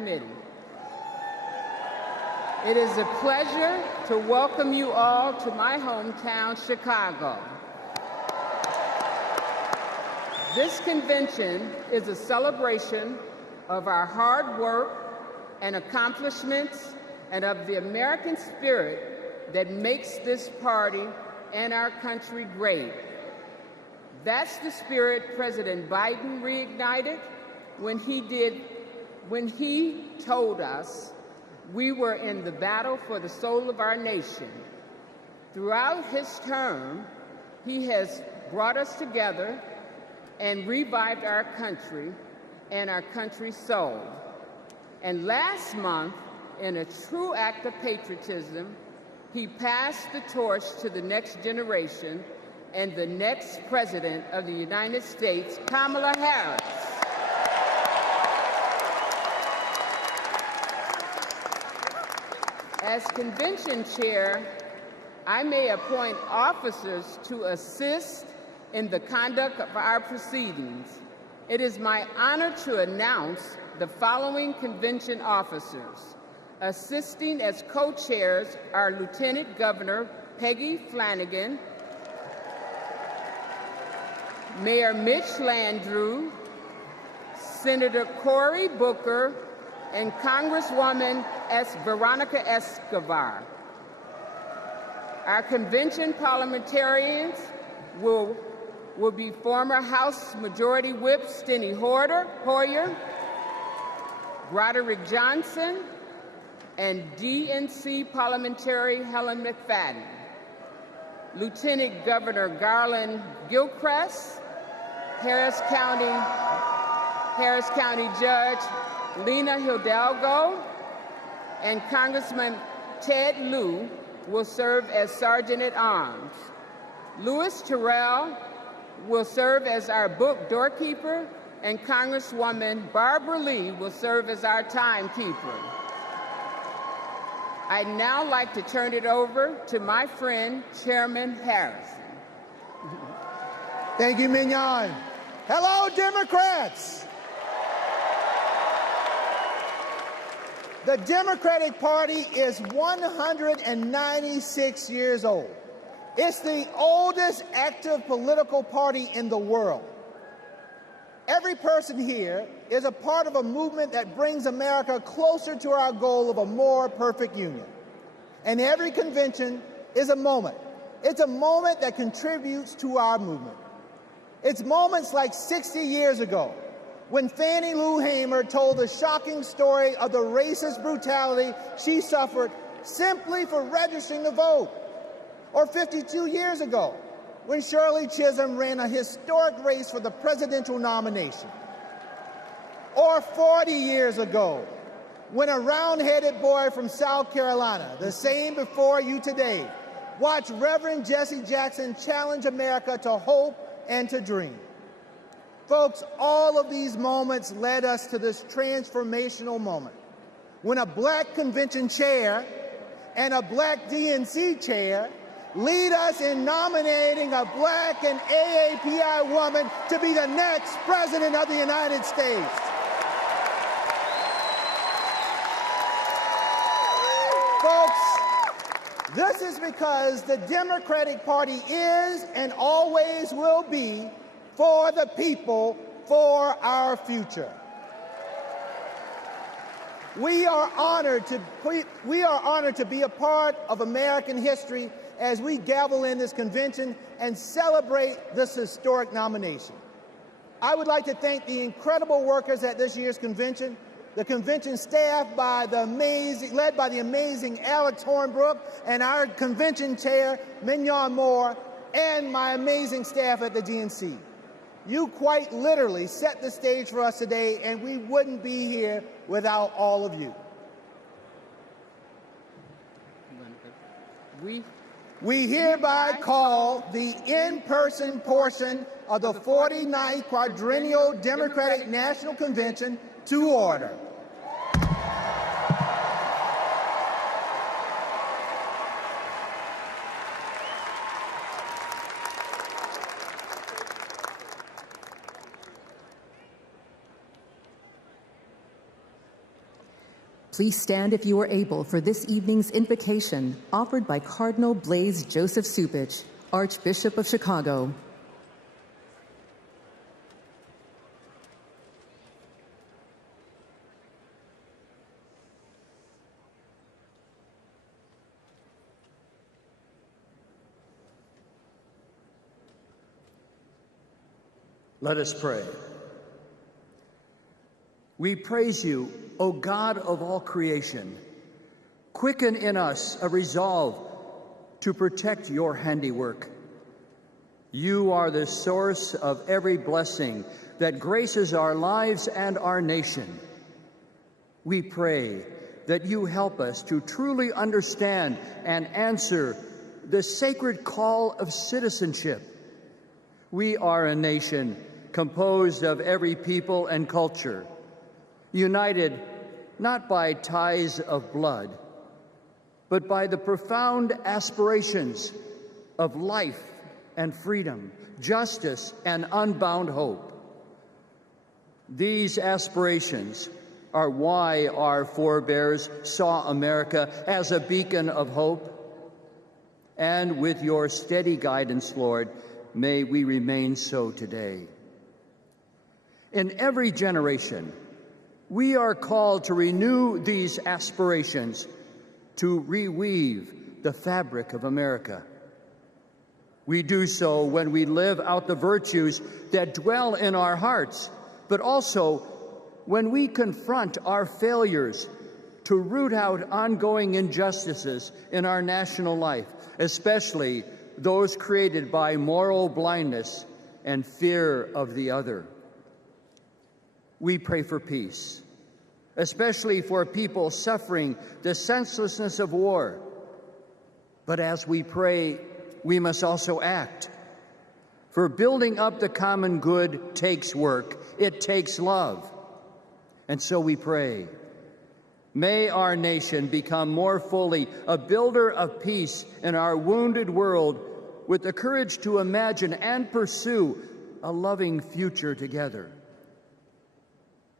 committee. It is a pleasure to welcome you all to my hometown, Chicago. This convention is a celebration of our hard work and accomplishments and of the American spirit that makes this party and our country great. That's the spirit President Biden reignited when he told us we were in the battle for the soul of our nation. Throughout his term, he has brought us together and revived our country and our country's soul. And last month, in a true act of patriotism, he passed the torch to the next generation and the next President of the United States, Kamala Harris. As convention chair, I may appoint officers to assist in the conduct of our proceedings. It is my honor to announce the following convention officers. Assisting as co-chairs are Lieutenant Governor Peggy Flanagan, Mayor Mitch Landrieu, Senator Cory Booker, and Congresswoman Veronica Escobar. Our convention parliamentarians will be former House Majority Whip Steny Hoyer, Broderick Johnson, and DNC parliamentary Helen McFadden. Lieutenant Governor Garland Gilchrist, Harris County Judge Lena Hidalgo, and Congressman Ted Lieu will serve as Sergeant-at-Arms. Louis Terrell will serve as our book doorkeeper, and Congresswoman Barbara Lee will serve as our timekeeper. I'd now like to turn it over to my friend, Chairman Harrison. Thank you, Mignon. Hello, Democrats. The Democratic Party is 196 years old. It's the oldest active political party in the world. Every person here is a part of a movement that brings America closer to our goal of a more perfect union. And every convention is a moment. It's a moment that contributes to our movement. It's moments like 60 years ago, when Fannie Lou Hamer told the shocking story of the racist brutality she suffered simply for registering to vote. Or 52 years ago, when Shirley Chisholm ran a historic race for the presidential nomination. Or 40 years ago, when a round-headed boy from South Carolina, the same before you today, watched Reverend Jesse Jackson challenge America to hope and to dream. Folks, all of these moments led us to this transformational moment, when a black convention chair and a black DNC chair lead us in nominating a black and AAPI woman to be the next President of the United States. Folks, this is because the Democratic Party is and always will be for the people, for our future. We are honored to be a part of American history as we gavel in this convention and celebrate this historic nomination. I would like to thank the incredible workers at this year's convention, the convention staff led by the amazing Alex Hornbrook, and our convention chair, Mignon Moore, and my amazing staff at the DNC. You quite literally set the stage for us today, and we wouldn't be here without all of you. We hereby call the in-person portion of the 49th Quadrennial Democratic National Convention to order. Please stand if you are able for this evening's invocation offered by Cardinal Blaise Joseph Supich, Archbishop of Chicago. Let us pray. We praise you, O God of all creation. Quicken in us a resolve to protect your handiwork. You are the source of every blessing that graces our lives and our nation. We pray that you help us to truly understand and answer the sacred call of citizenship. We are a nation composed of every people and culture, united not by ties of blood, but by the profound aspirations of life and freedom, justice and unbound hope. These aspirations are why our forebears saw America as a beacon of hope. And with your steady guidance, Lord, may we remain so today. In every generation, we are called to renew these aspirations, to reweave the fabric of America. We do so when we live out the virtues that dwell in our hearts, but also when we confront our failures to root out ongoing injustices in our national life, especially those created by moral blindness and fear of the other. We pray for peace, especially for people suffering the senselessness of war. But as we pray, we must also act. For building up the common good takes work, it takes love. And so we pray, may our nation become more fully a builder of peace in our wounded world, with the courage to imagine and pursue a loving future together.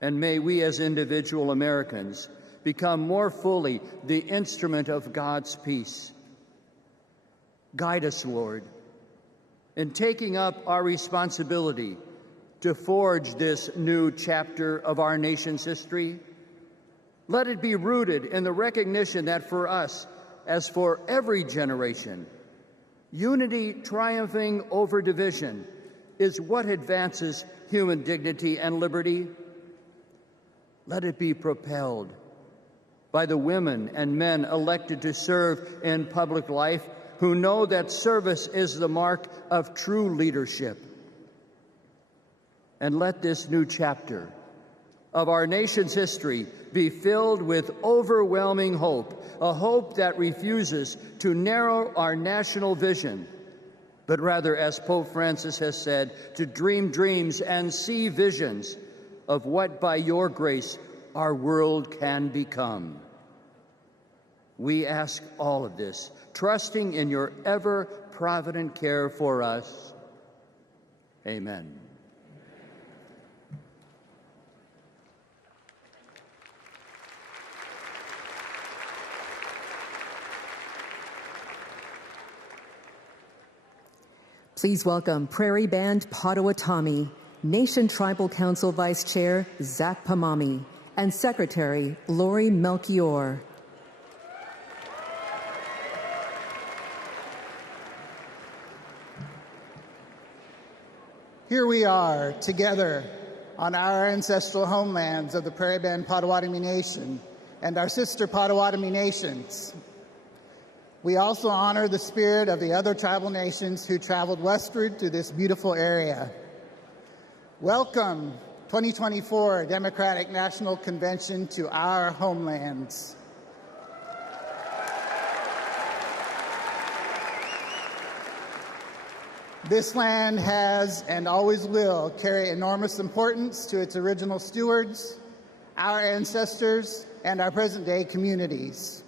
And may we as individual Americans become more fully the instrument of God's peace. Guide us, Lord, in taking up our responsibility to forge this new chapter of our nation's history. Let it be rooted in the recognition that for us, as for every generation, unity triumphing over division is what advances human dignity and liberty. Let it be propelled by the women and men elected to serve in public life, who know that service is the mark of true leadership. And let this new chapter of our nation's history be filled with overwhelming hope, a hope that refuses to narrow our national vision, but rather, as Pope Francis has said, to dream dreams and see visions of what, by your grace, our world can become. We ask all of this, trusting in your ever-provident care for us. Amen. Please welcome Prairie Band Potawatomi, Nation Tribal Council Vice Chair Zach Pamami, and Secretary Lori Melchior. Here we are together on our ancestral homelands of the Prairie Band Potawatomi Nation and our sister Potawatomi nations. We also honor the spirit of the other tribal nations who traveled westward to this beautiful area. Welcome, 2024 Democratic National Convention, to our homelands. This land has and always will carry enormous importance to its original stewards, our ancestors, and our present-day communities.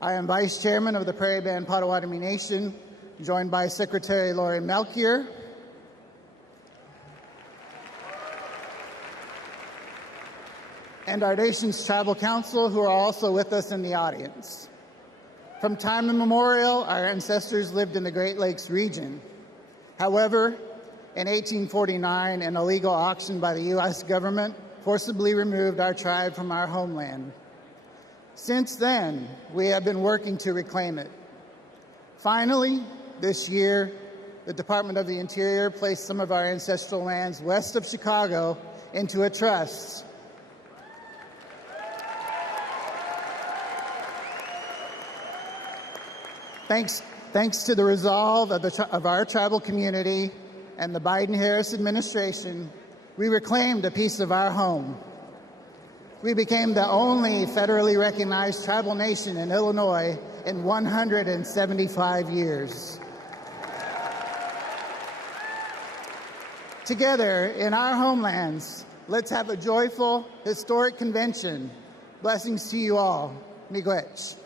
I am Vice Chairman of the Prairie Band Potawatomi Nation, joined by Secretary Lori Melchior. and our nation's tribal council who are also with us in the audience. From time immemorial, our ancestors lived in the Great Lakes region. However, in 1849, an illegal auction by the U.S. government forcibly removed our tribe from our homeland. Since then, we have been working to reclaim it. Finally, this year, the Department of the Interior placed some of our ancestral lands west of Chicago into a trust. Thanks to the resolve of our tribal community and the Biden-Harris administration, we reclaimed a piece of our home. We became the only federally recognized tribal nation in Illinois in 175 years. Together, in our homelands, let's have a joyful, historic convention. Blessings to you all. Miigwech.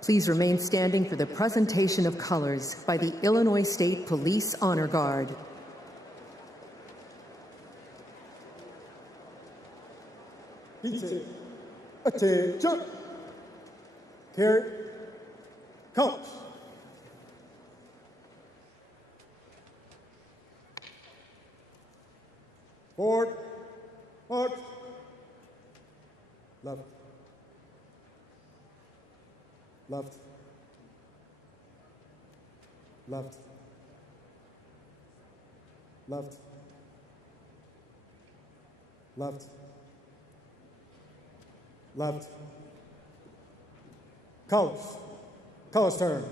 Please remain standing for the presentation of colors by the Illinois State Police Honor Guard. Attention! Carry. Coach. Forward. March. Left. Left. Left. Left. Left. Left. Coach. Color's turn.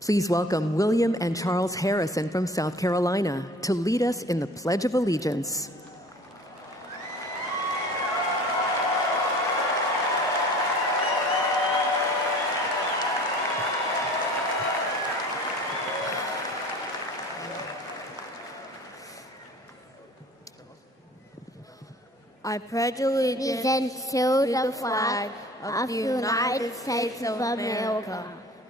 Please welcome William and Charles Harrison from South Carolina to lead us in the Pledge of Allegiance. I pledge allegiance to the flag of the United States of America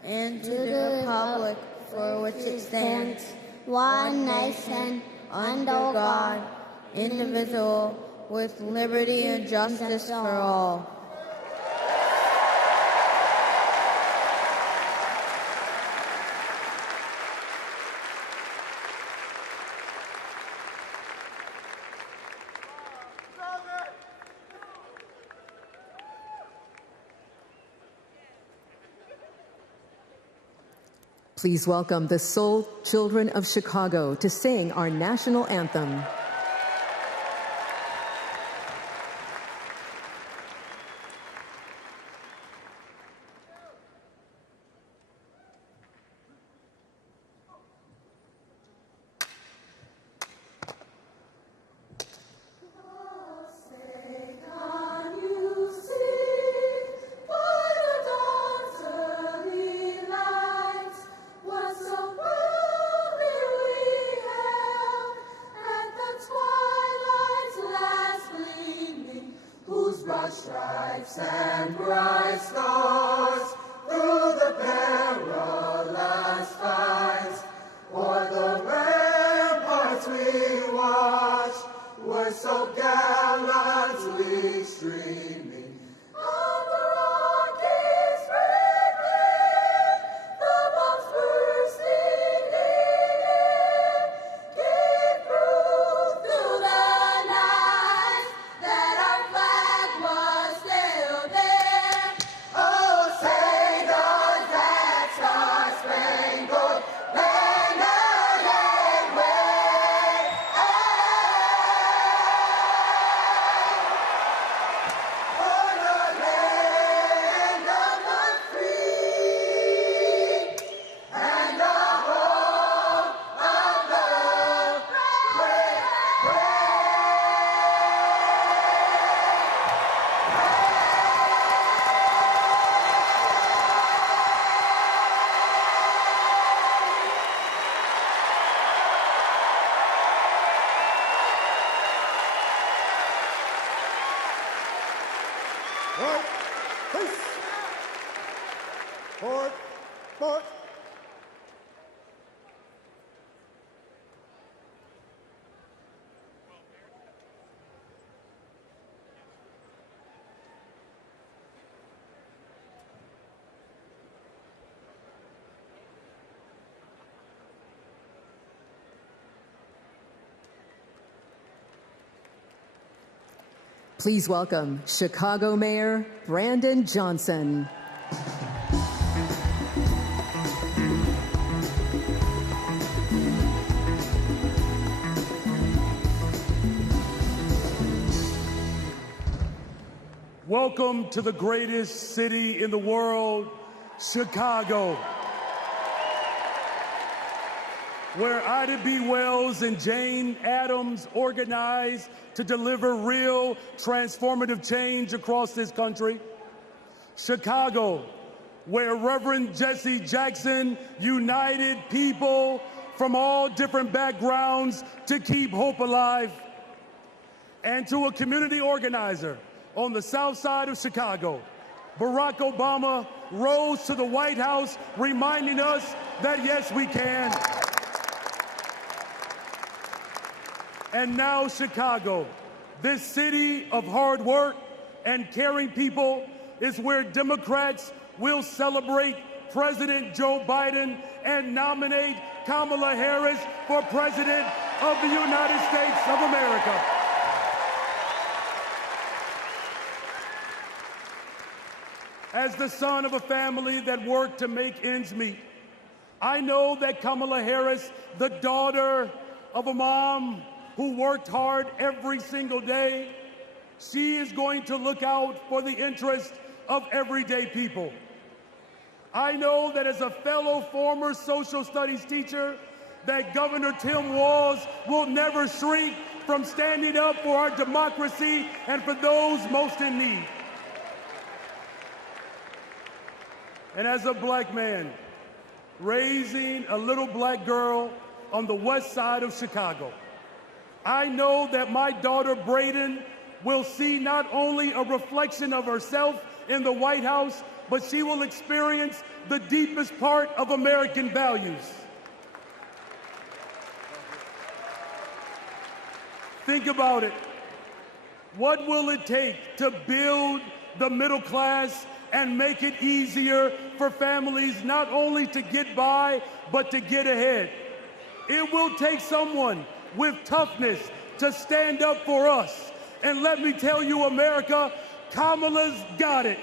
and to the republic for which it stands, one nation, under God, indivisible, with liberty and justice for all. Please welcome the Soul Children of Chicago to sing our national anthem. Stripes and bright stars through the perilous fights, o'er the ramparts we watched, were so gallantly streaming. On the Rockies sprinkling, the bombs bursting in, gave proof through the night that our flag was still there. Oh, say does that star-spangled banner yet wave? Oh, Forward. Peace. Forward. Forward. Please welcome Chicago Mayor Brandon Johnson. Welcome to the greatest city in the world, Chicago, where Ida B. Wells and Jane Addams organized to deliver real transformative change across this country. Chicago, where Reverend Jesse Jackson united people from all different backgrounds to keep hope alive. And to a community organizer on the south side of Chicago, Barack Obama rose to the White House reminding us that yes, we can. And now Chicago, this city of hard work and caring people, is where Democrats will celebrate President Joe Biden and nominate Kamala Harris for President of the United States of America. As the son of a family that worked to make ends meet, I know that Kamala Harris, the daughter of a mom who worked hard every single day, she is going to look out for the interest of everyday people. I know that as a fellow former social studies teacher, that Governor Tim Walz will never shrink from standing up for our democracy and for those most in need. And as a black man, raising a little black girl on the west side of Chicago, I know that my daughter Brayden will see not only a reflection of herself in the White House, but she will experience the deepest part of American values. Think about it. What will it take to build the middle class and make it easier for families not only to get by, but to get ahead? It will take someone with toughness to stand up for us. And let me tell you, America, Kamala's got it.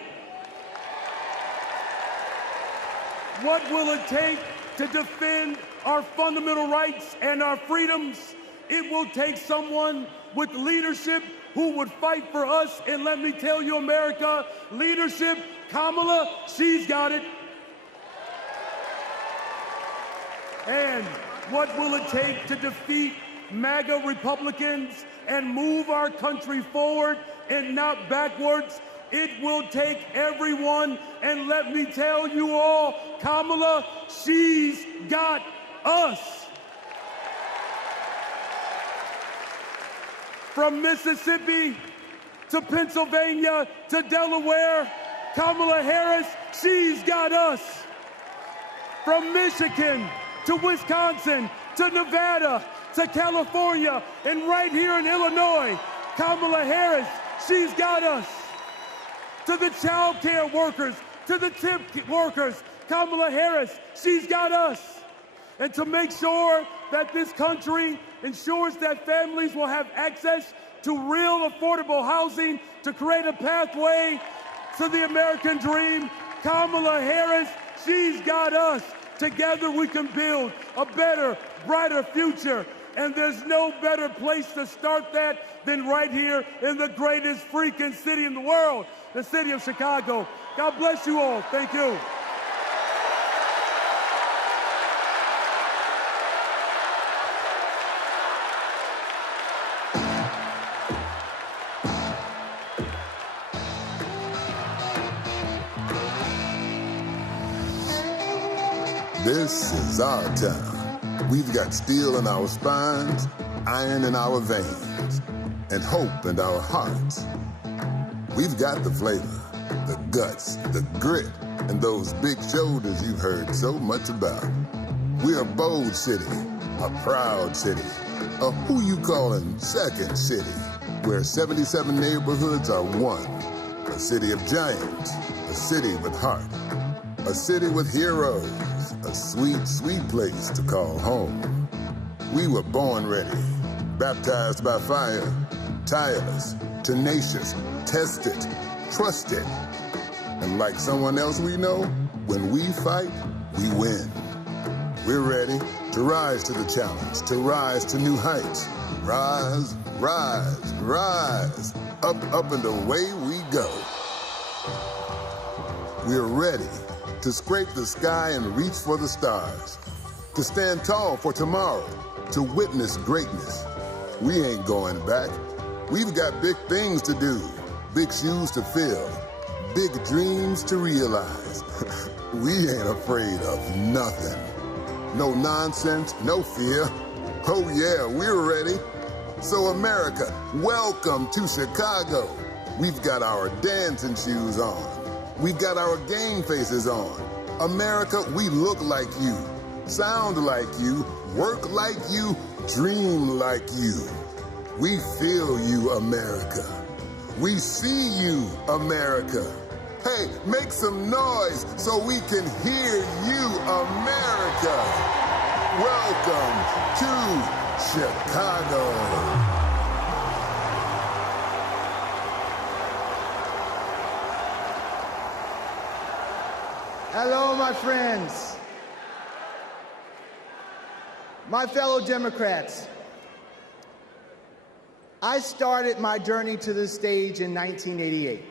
What will it take to defend our fundamental rights and our freedoms? It will take someone with leadership who would fight for us. And let me tell you, America, leadership, Kamala, she's got it. And what will it take to defeat MAGA Republicans and move our country forward and not backwards? It will take everyone, and let me tell you all, Kamala, she's got us. From Mississippi to Pennsylvania to Delaware, Kamala Harris, she's got us. From Michigan to Wisconsin to Nevada to California and right here in Illinois, Kamala Harris, she's got us. To the child care workers, to the tip workers, Kamala Harris, she's got us. And to make sure that this country ensures that families will have access to real affordable housing, to create a pathway to the American dream, Kamala Harris, she's got us. Together we can build a better, brighter future. And there's no better place to start that than right here in the greatest freaking city in the world, the city of Chicago. God bless you all. Thank you. This is our town. We've got steel in our spines, iron in our veins, and hope in our hearts. We've got the flavor, the guts, the grit, and those big shoulders you've heard so much about. We're a bold city, a proud city, a who you callin' second city, where 77 neighborhoods are one. A city of giants, a city with heart, a city with heroes, a sweet, sweet place to call home. We were born ready, baptized by fire, tireless, tenacious, tested, trusted. And like someone else we know, when we fight, we win. We're ready to rise to the challenge, to rise to new heights. Rise, rise, rise, up, up and away we go. We're ready to scrape the sky and reach for the stars, to stand tall for tomorrow, to witness greatness. We ain't going back. We've got big things to do, big shoes to fill, big dreams to realize. We ain't afraid of nothing. No nonsense, no fear. Oh yeah, we're ready. So America, welcome to Chicago. We've got our dancing shoes on. We've got our game faces on. America, we look like you, sound like you, work like you, dream like you. We feel you, America. We see you, America. Hey, make some noise so we can hear you, America. Welcome to Chicago. Hello, my friends. My fellow Democrats, I started my journey to this stage in 1988.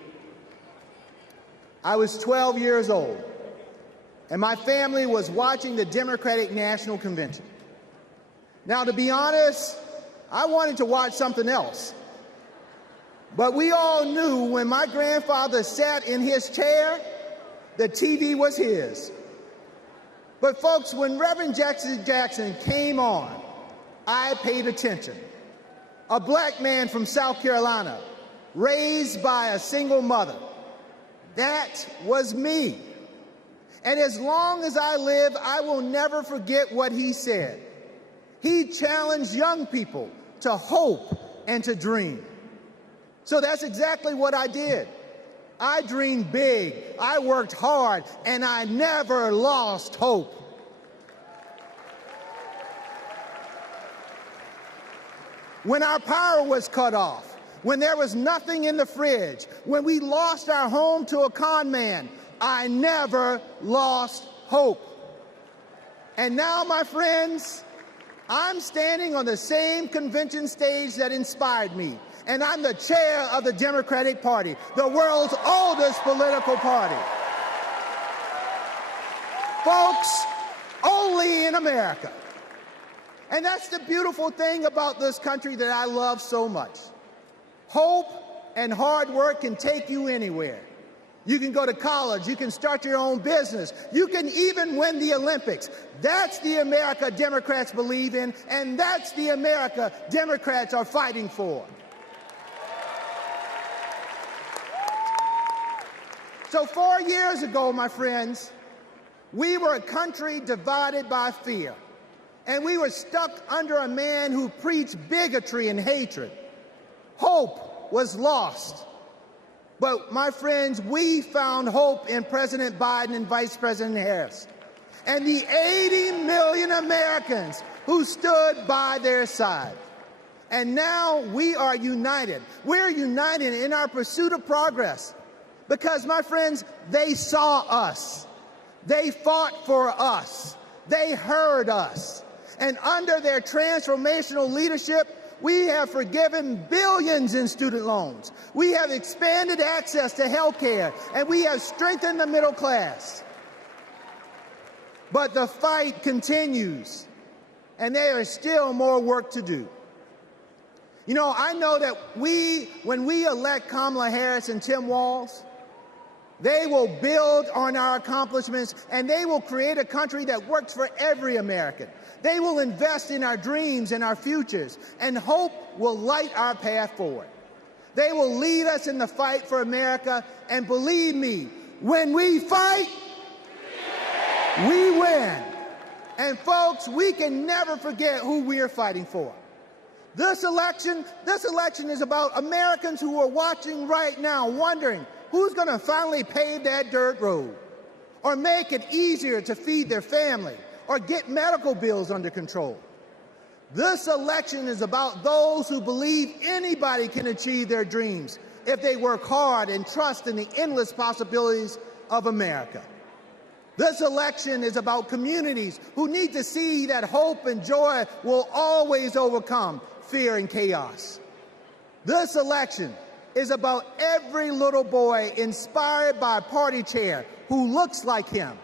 I was 12 years old, and my family was watching the Democratic National Convention. Now, to be honest, I wanted to watch something else. But we all knew when my grandfather sat in his chair, the TV was his. But folks, when Reverend Jackson came on, I paid attention. A black man from South Carolina, raised by a single mother. That was me. And as long as I live, I will never forget what he said. He challenged young people to hope and to dream. So that's exactly what I did. I dreamed big, I worked hard, and I never lost hope. When our power was cut off, when there was nothing in the fridge, when we lost our home to a con man, I never lost hope. And now, my friends, I'm standing on the same convention stage that inspired me. And I'm the chair of the Democratic Party, the world's oldest political party. Folks, only in America. And that's the beautiful thing about this country that I love so much. Hope and hard work can take you anywhere. You can go to college, you can start your own business, you can even win the Olympics. That's the America Democrats believe in, and that's the America Democrats are fighting for. So 4 years ago, my friends, we were a country divided by fear, and we were stuck under a man who preached bigotry and hatred. Hope was lost. But, my friends, we found hope in President Biden and Vice President Harris, and the 80 million Americans who stood by their side. And now we are united. We're united in our pursuit of progress. Because, my friends, they saw us. They fought for us. They heard us. And under their transformational leadership, we have forgiven billions in student loans. We have expanded access to health care, and we have strengthened the middle class. But the fight continues, and there is still more work to do. You know, I know that when we elect Kamala Harris and Tim Walz, they will build on our accomplishments, and they will create a country that works for every American. They will invest in our dreams and our futures, and hope will light our path forward. They will lead us in the fight for America, and believe me, when we fight, we win. And folks, we can never forget who we are fighting for. This election is about Americans who are watching right now, wondering who's going to finally pave that dirt road, or make it easier to feed their family, or get medical bills under control. This election is about those who believe anybody can achieve their dreams if they work hard and trust in the endless possibilities of America. This election is about communities who need to see that hope and joy will always overcome fear and chaos. This election is about every little boy inspired by a party chair who looks like him,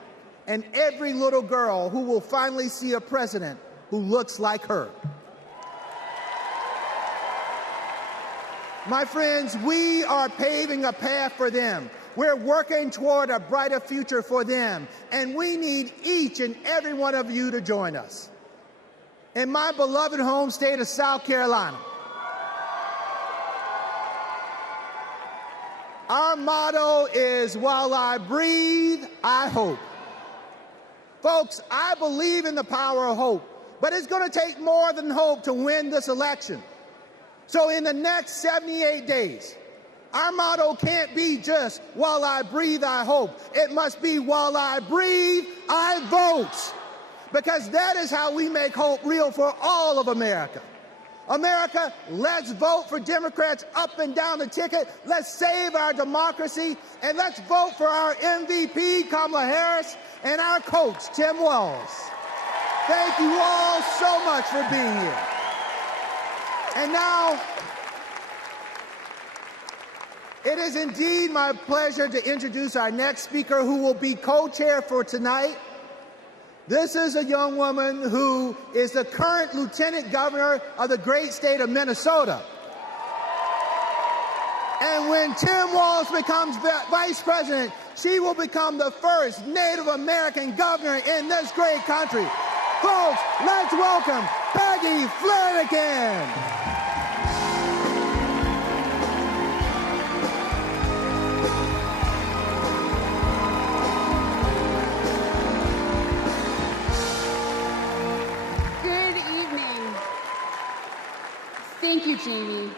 and every little girl who will finally see a president who looks like her. My friends, we are paving a path for them. We're working toward a brighter future for them, and we need each and every one of you to join us. In my beloved home state of South Carolina, our motto is, while I breathe, I hope. Folks, I believe in the power of hope, but it's going to take more than hope to win this election. So in the next 78 days, our motto can't be just, while I breathe, I hope. It must be, while I breathe, I vote. Because that is how we make hope real for all of America. America, let's vote for Democrats up and down the ticket. Let's save our democracy, and let's vote for our MVP, Kamala Harris, and our coach, Tim Walz. Thank you all so much for being here. And now, it is indeed my pleasure to introduce our next speaker, who will be co-chair for tonight. This is a young woman who is the current lieutenant governor of the great state of Minnesota. And when Tim Walz becomes vice president, she will become the first Native American governor in this great country. Folks, let's welcome Peggy Flanagan. Thank you, Jamie.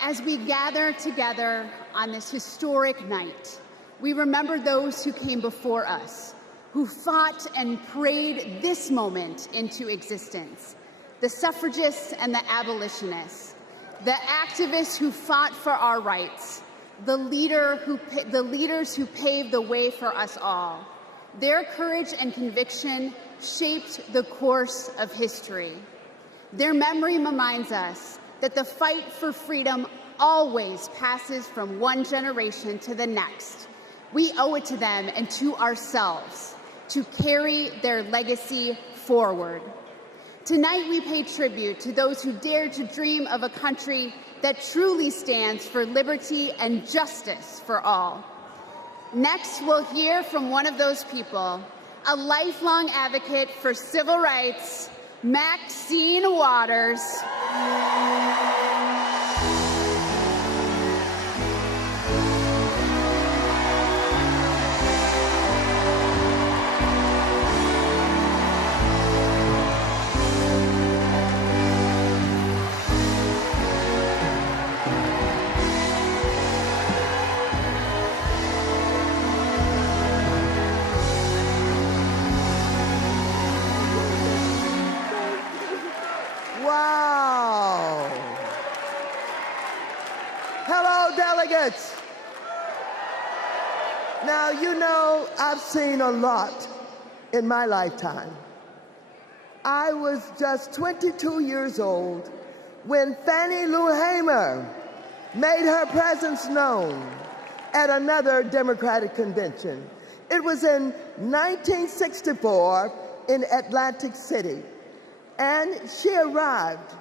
As we gather together on this historic night, we remember those who came before us, who fought and prayed this moment into existence. The suffragists and the abolitionists, the activists who fought for our rights, the leaders who paved the way for us all. Their courage and conviction shaped the course of history. Their memory reminds us that the fight for freedom always passes from one generation to the next. We owe it to them and to ourselves to carry their legacy forward. Tonight we pay tribute to those who dared to dream of a country that truly stands for liberty and justice for all. Next, we'll hear from one of those people, a lifelong advocate for civil rights, Maxine Waters. Wow. Hello, delegates. Now, you know, I've seen a lot in my lifetime. I was just 22 years old when Fannie Lou Hamer made her presence known at another Democratic convention. It was in 1964 in Atlantic City. And she arrived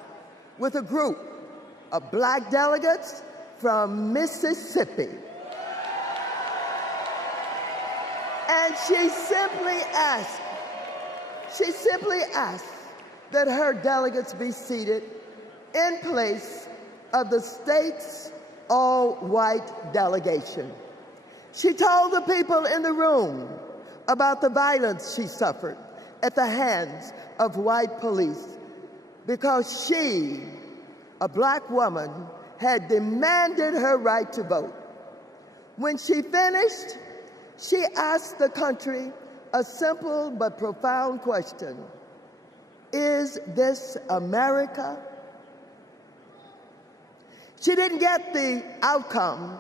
with a group of black delegates from Mississippi. And she simply asked that her delegates be seated in place of the state's all-white delegation. She told the people in the room about the violence she suffered at the hands of white police because she, a black woman, had demanded her right to vote. When she finished, she asked the country a simple but profound question. Is this America? She didn't get the outcome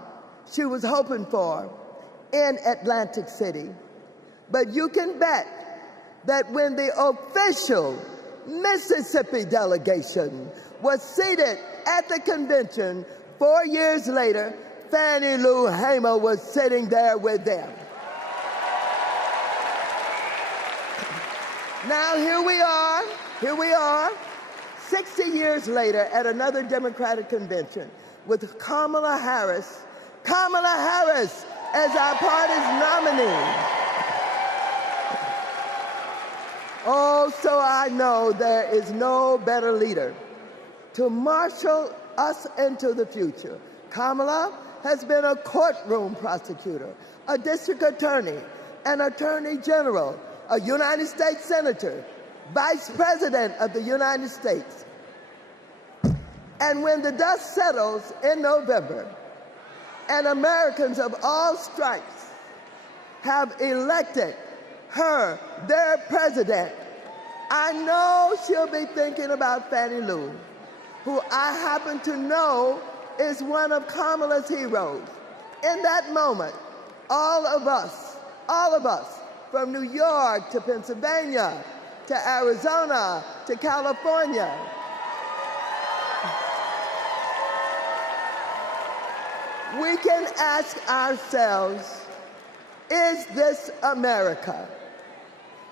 she was hoping for in Atlantic City, but you can bet that when the official Mississippi delegation was seated at the convention 4 years later, Fannie Lou Hamer was sitting there with them. Now here we are, 60 years later at another Democratic convention with Kamala Harris as our party's nominee. Oh, so I know there is no better leader to marshal us into the future. Kamala has been a courtroom prosecutor, a district attorney, an attorney general, a United States senator, vice president of the United States. And when the dust settles in November, and Americans of all stripes have elected her their president, I know she'll be thinking about Fannie Lou, who I happen to know is one of Kamala's heroes. In that moment, all of us, from New York to Pennsylvania, to Arizona, to California, we can ask ourselves, is this America?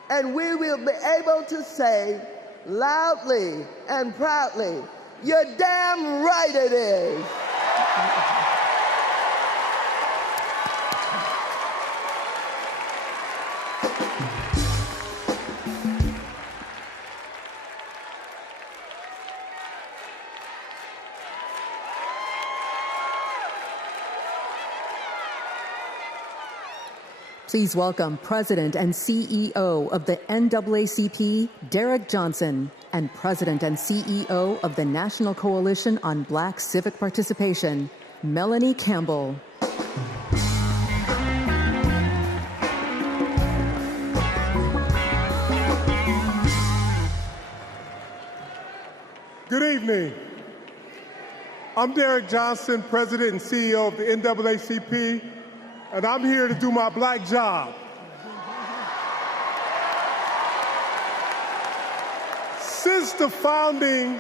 And we will be able to say loudly and proudly, you're damn right it is. Please welcome President and CEO of the NAACP, Derek Johnson, and President and CEO of the National Coalition on Black Civic Participation, Melanie Campbell. Good evening. I'm Derek Johnson, President and CEO of the NAACP, and I'm here to do my black job. Since the founding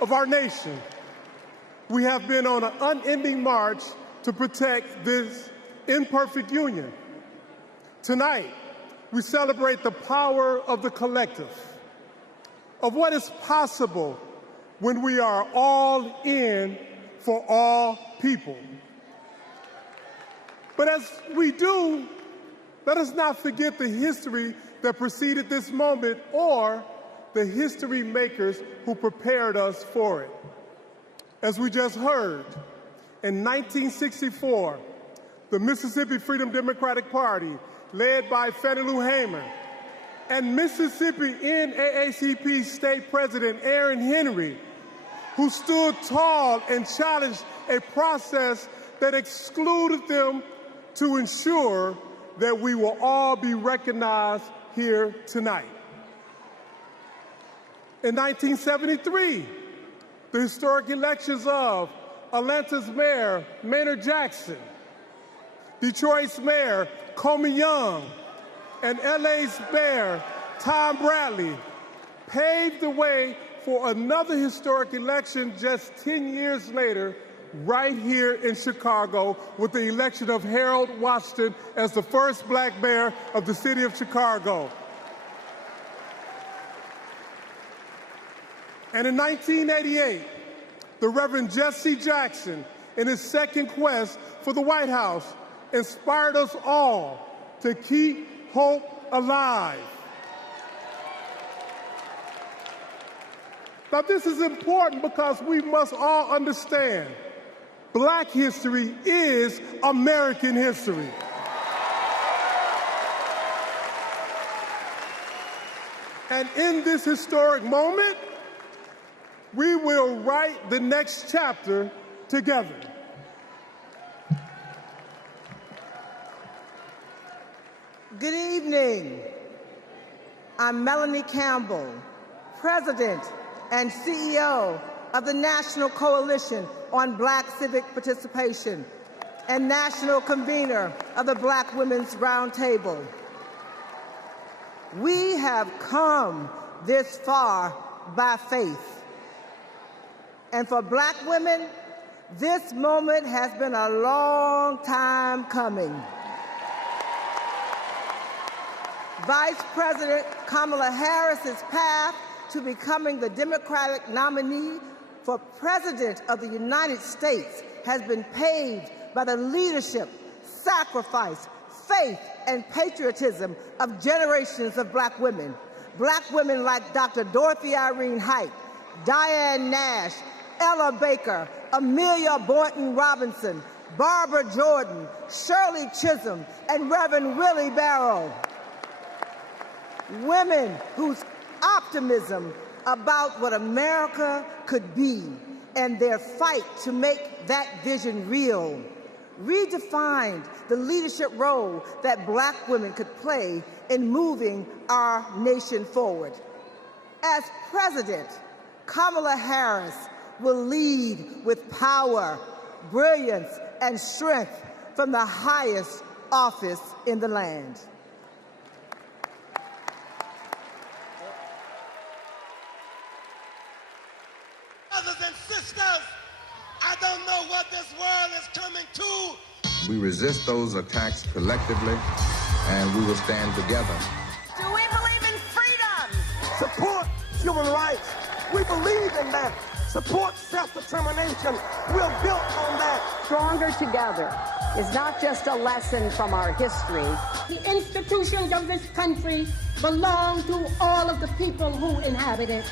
of our nation, we have been on an unending march to protect this imperfect union. Tonight, we celebrate the power of the collective, of what is possible when we are all in for all people. But as we do, let us not forget the history that preceded this moment or the history makers who prepared us for it. As we just heard, in 1964, the Mississippi Freedom Democratic Party, led by Fannie Lou Hamer, and Mississippi NAACP State President Aaron Henry, who stood tall and challenged a process that excluded them to ensure that we will all be recognized here tonight. In 1973, the historic elections of Atlanta's Mayor Maynard Jackson, Detroit's Mayor Comey Young, and LA's Mayor Tom Bradley paved the way for another historic election just 10 years later, right here in Chicago, with the election of Harold Washington as the first black mayor of the city of Chicago. And in 1988, the Reverend Jesse Jackson, in his second quest for the White House, inspired us all to keep hope alive. Now, this is important because we must all understand Black history is American history. And in this historic moment, we will write the next chapter together. Good evening. I'm Melanie Campbell, President and CEO of the National Coalition on Black Civic Participation and National Convener of the Black Women's Roundtable. We have come this far by faith. And for Black women, this moment has been a long time coming. Vice President Kamala Harris's path to becoming the Democratic nominee for President of the United States has been paved by the leadership, sacrifice, faith, and patriotism of generations of Black women. Black women like Dr. Dorothy Irene Height, Diane Nash, Ella Baker, Amelia Boynton Robinson, Barbara Jordan, Shirley Chisholm, and Reverend Willie Barrow. Women whose optimism about what America could be and their fight to make that vision real redefined the leadership role that Black women could play in moving our nation forward. As President, Kamala Harris will lead with power, brilliance, and strength from the highest office in the land. Brothers and sisters, I don't know what this world is coming to. We resist those attacks collectively, and we will stand together. Do we believe in freedom? Support human rights. We believe in that. Support self-determination. We're built on that. Stronger together is not just a lesson from our history. The institutions of this country belong to all of the people who inhabit it.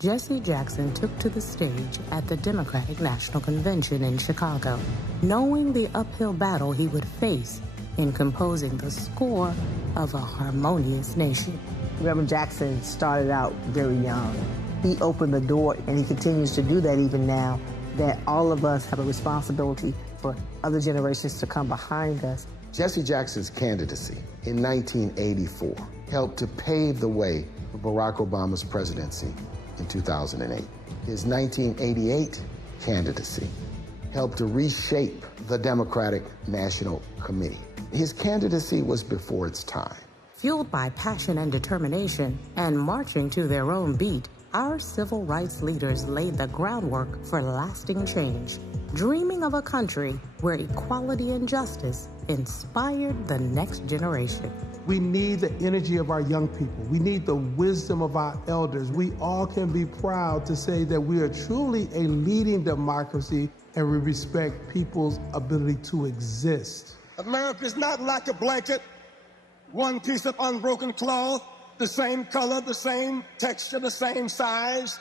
Jesse Jackson took to the stage at the Democratic National Convention in Chicago, knowing the uphill battle he would face in composing the score of a harmonious nation. Reverend Jackson started out very young. He opened the door, and he continues to do that even now, that all of us have a responsibility for other generations to come behind us. Jesse Jackson's candidacy in 1984 helped to pave the way for Barack Obama's presidency in 2008. His 1988 candidacy helped to reshape the Democratic National Committee. His candidacy was before its time. Fueled by passion and determination and marching to their own beat, our civil rights leaders laid the groundwork for lasting change, dreaming of a country where equality and justice inspired the next generation. We need the energy of our young people. We need the wisdom of our elders. We all can be proud to say that we are truly a leading democracy and we respect people's ability to exist. America is not like a blanket, one piece of unbroken cloth, the same color, the same texture, the same size.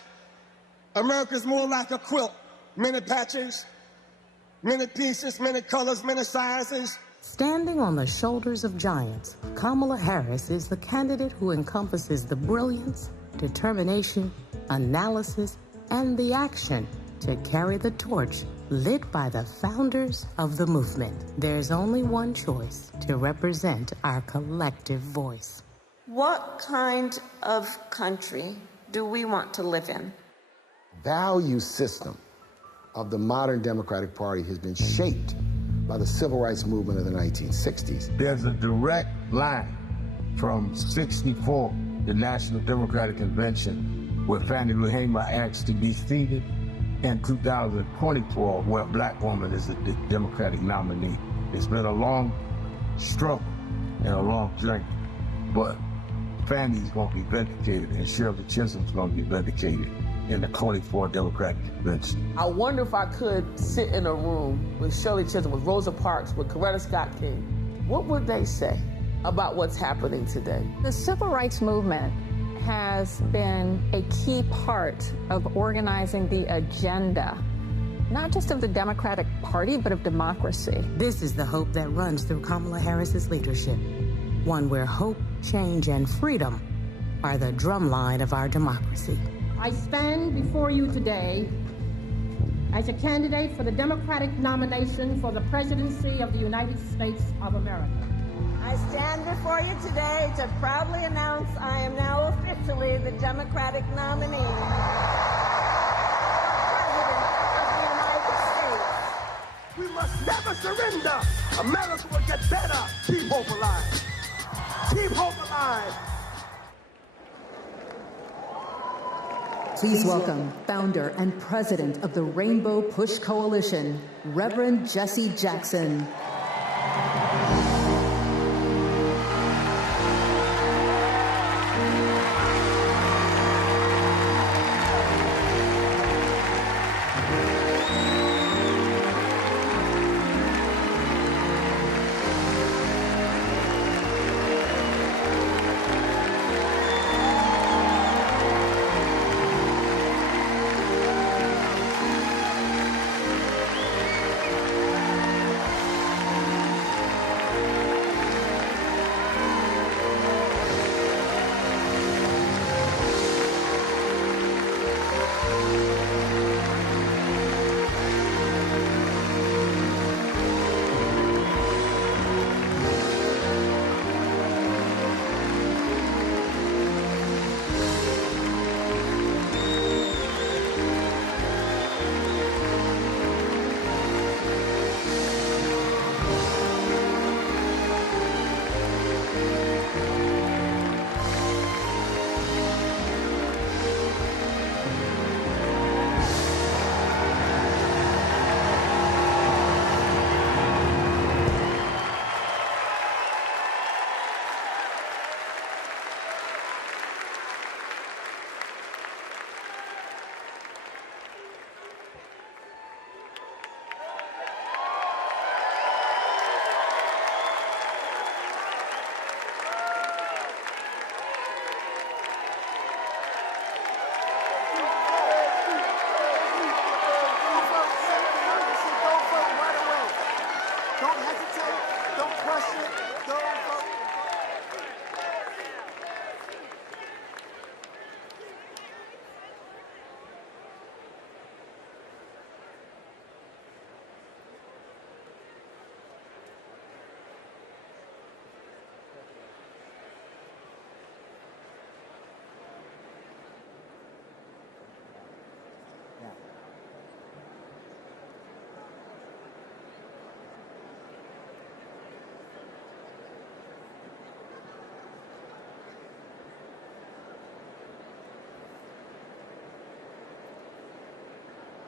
America is more like a quilt, many patches, many pieces, many colors, many sizes. Standing on the shoulders of giants, Kamala Harris is the candidate who encompasses the brilliance, determination, analysis, and the action to carry the torch lit by the founders of the movement. There's only one choice to represent our collective voice. What kind of country do we want to live in? Value system of the modern Democratic Party has been shaped by the civil rights movement of the 1960s. There's a direct line from 64, the National Democratic Convention, where Fannie Lou Hamer asked to be seated, and 2024, where a Black woman is the Democratic nominee. It's been a long struggle and a long journey, but Fannie's going to be vindicated, and Shirley Chisholm's going to be vindicated in the 24 Democratic Convention. I wonder if I could sit in a room with Shirley Chisholm, with Rosa Parks, with Coretta Scott King. What would they say about what's happening today? The civil rights movement has been a key part of organizing the agenda, not just of the Democratic Party, but of democracy. This is the hope that runs through Kamala Harris's leadership, one where hope, change, and freedom are the drumline of our democracy. I stand before you today as a candidate for the Democratic nomination for the presidency of the United States of America. I stand before you today to proudly announce I am now officially the Democratic nominee for President of the United States. We must never surrender. America will get better. Keep hope alive. Keep hope alive. Please welcome founder and president of the Rainbow Push Coalition, Reverend Jesse Jackson.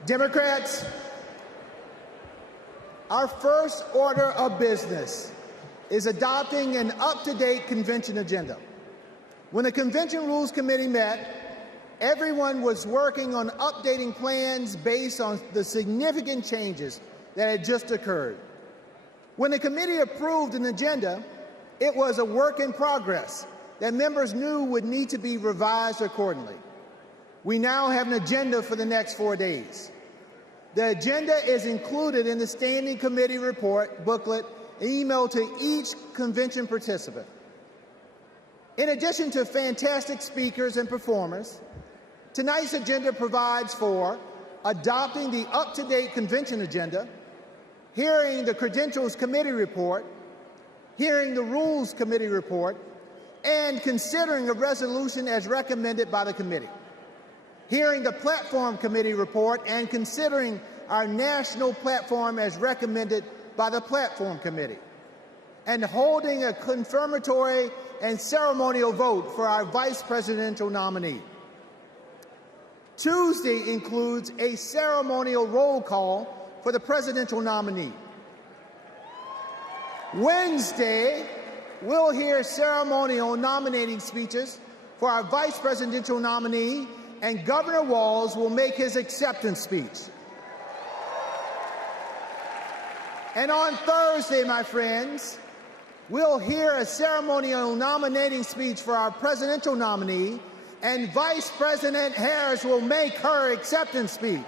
Democrats, our first order of business is adopting an up-to-date convention agenda. When the Convention Rules Committee met, everyone was working on updating plans based on the significant changes that had just occurred. When the committee approved an agenda, it was a work in progress that members knew would need to be revised accordingly. We now have an agenda for the next 4 days. The agenda is included in the Standing Committee report booklet emailed to each convention participant. In addition to fantastic speakers and performers, tonight's agenda provides for adopting the up-to-date convention agenda, hearing the Credentials Committee report, hearing the Rules Committee report, and considering a resolution as recommended by the committee, hearing the Platform Committee report and considering our national platform as recommended by the Platform Committee, and holding a confirmatory and ceremonial vote for our vice presidential nominee. Tuesday includes a ceremonial roll call for the presidential nominee. Wednesday, we'll hear ceremonial nominating speeches for our vice presidential nominee, and Governor Walz will make his acceptance speech. And on Thursday, my friends, we'll hear a ceremonial nominating speech for our presidential nominee, and Vice President Harris will make her acceptance speech.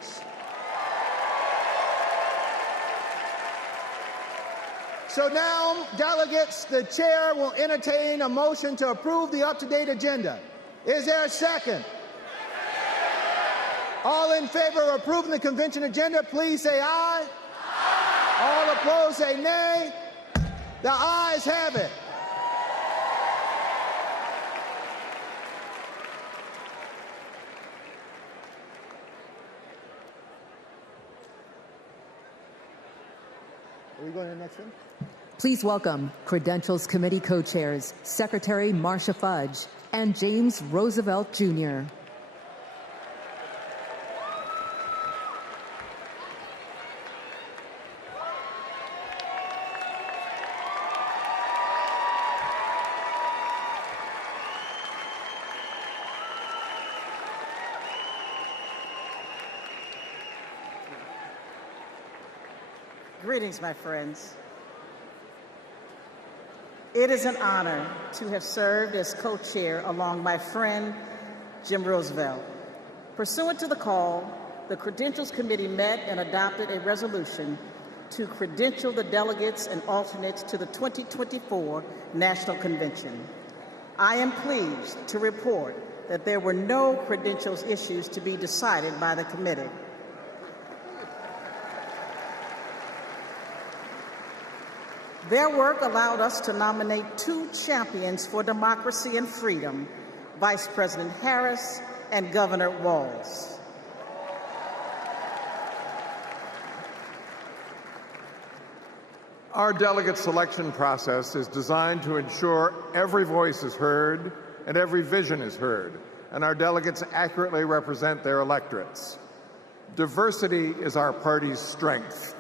So now, delegates, the chair will entertain a motion to approve the up-to-date agenda. Is there a second? All in favor of approving the convention agenda, please say aye. Aye. All opposed, say nay. The ayes have it. Are we going to the next one? Please welcome Credentials Committee co-chairs, Secretary Marcia Fudge and James Roosevelt, Jr. Greetings, my friends. It is an honor to have served as co-chair along my friend, Jim Roosevelt. Pursuant to the call, the Credentials Committee met and adopted a resolution to credential the delegates and alternates to the 2024 National Convention. I am pleased to report that there were no credentials issues to be decided by the committee. Their work allowed us to nominate two champions for democracy and freedom, Vice President Harris and Governor Walz. Our delegate selection process is designed to ensure every voice is heard and every vision is heard, and our delegates accurately represent their electorates. Diversity is our party's strength.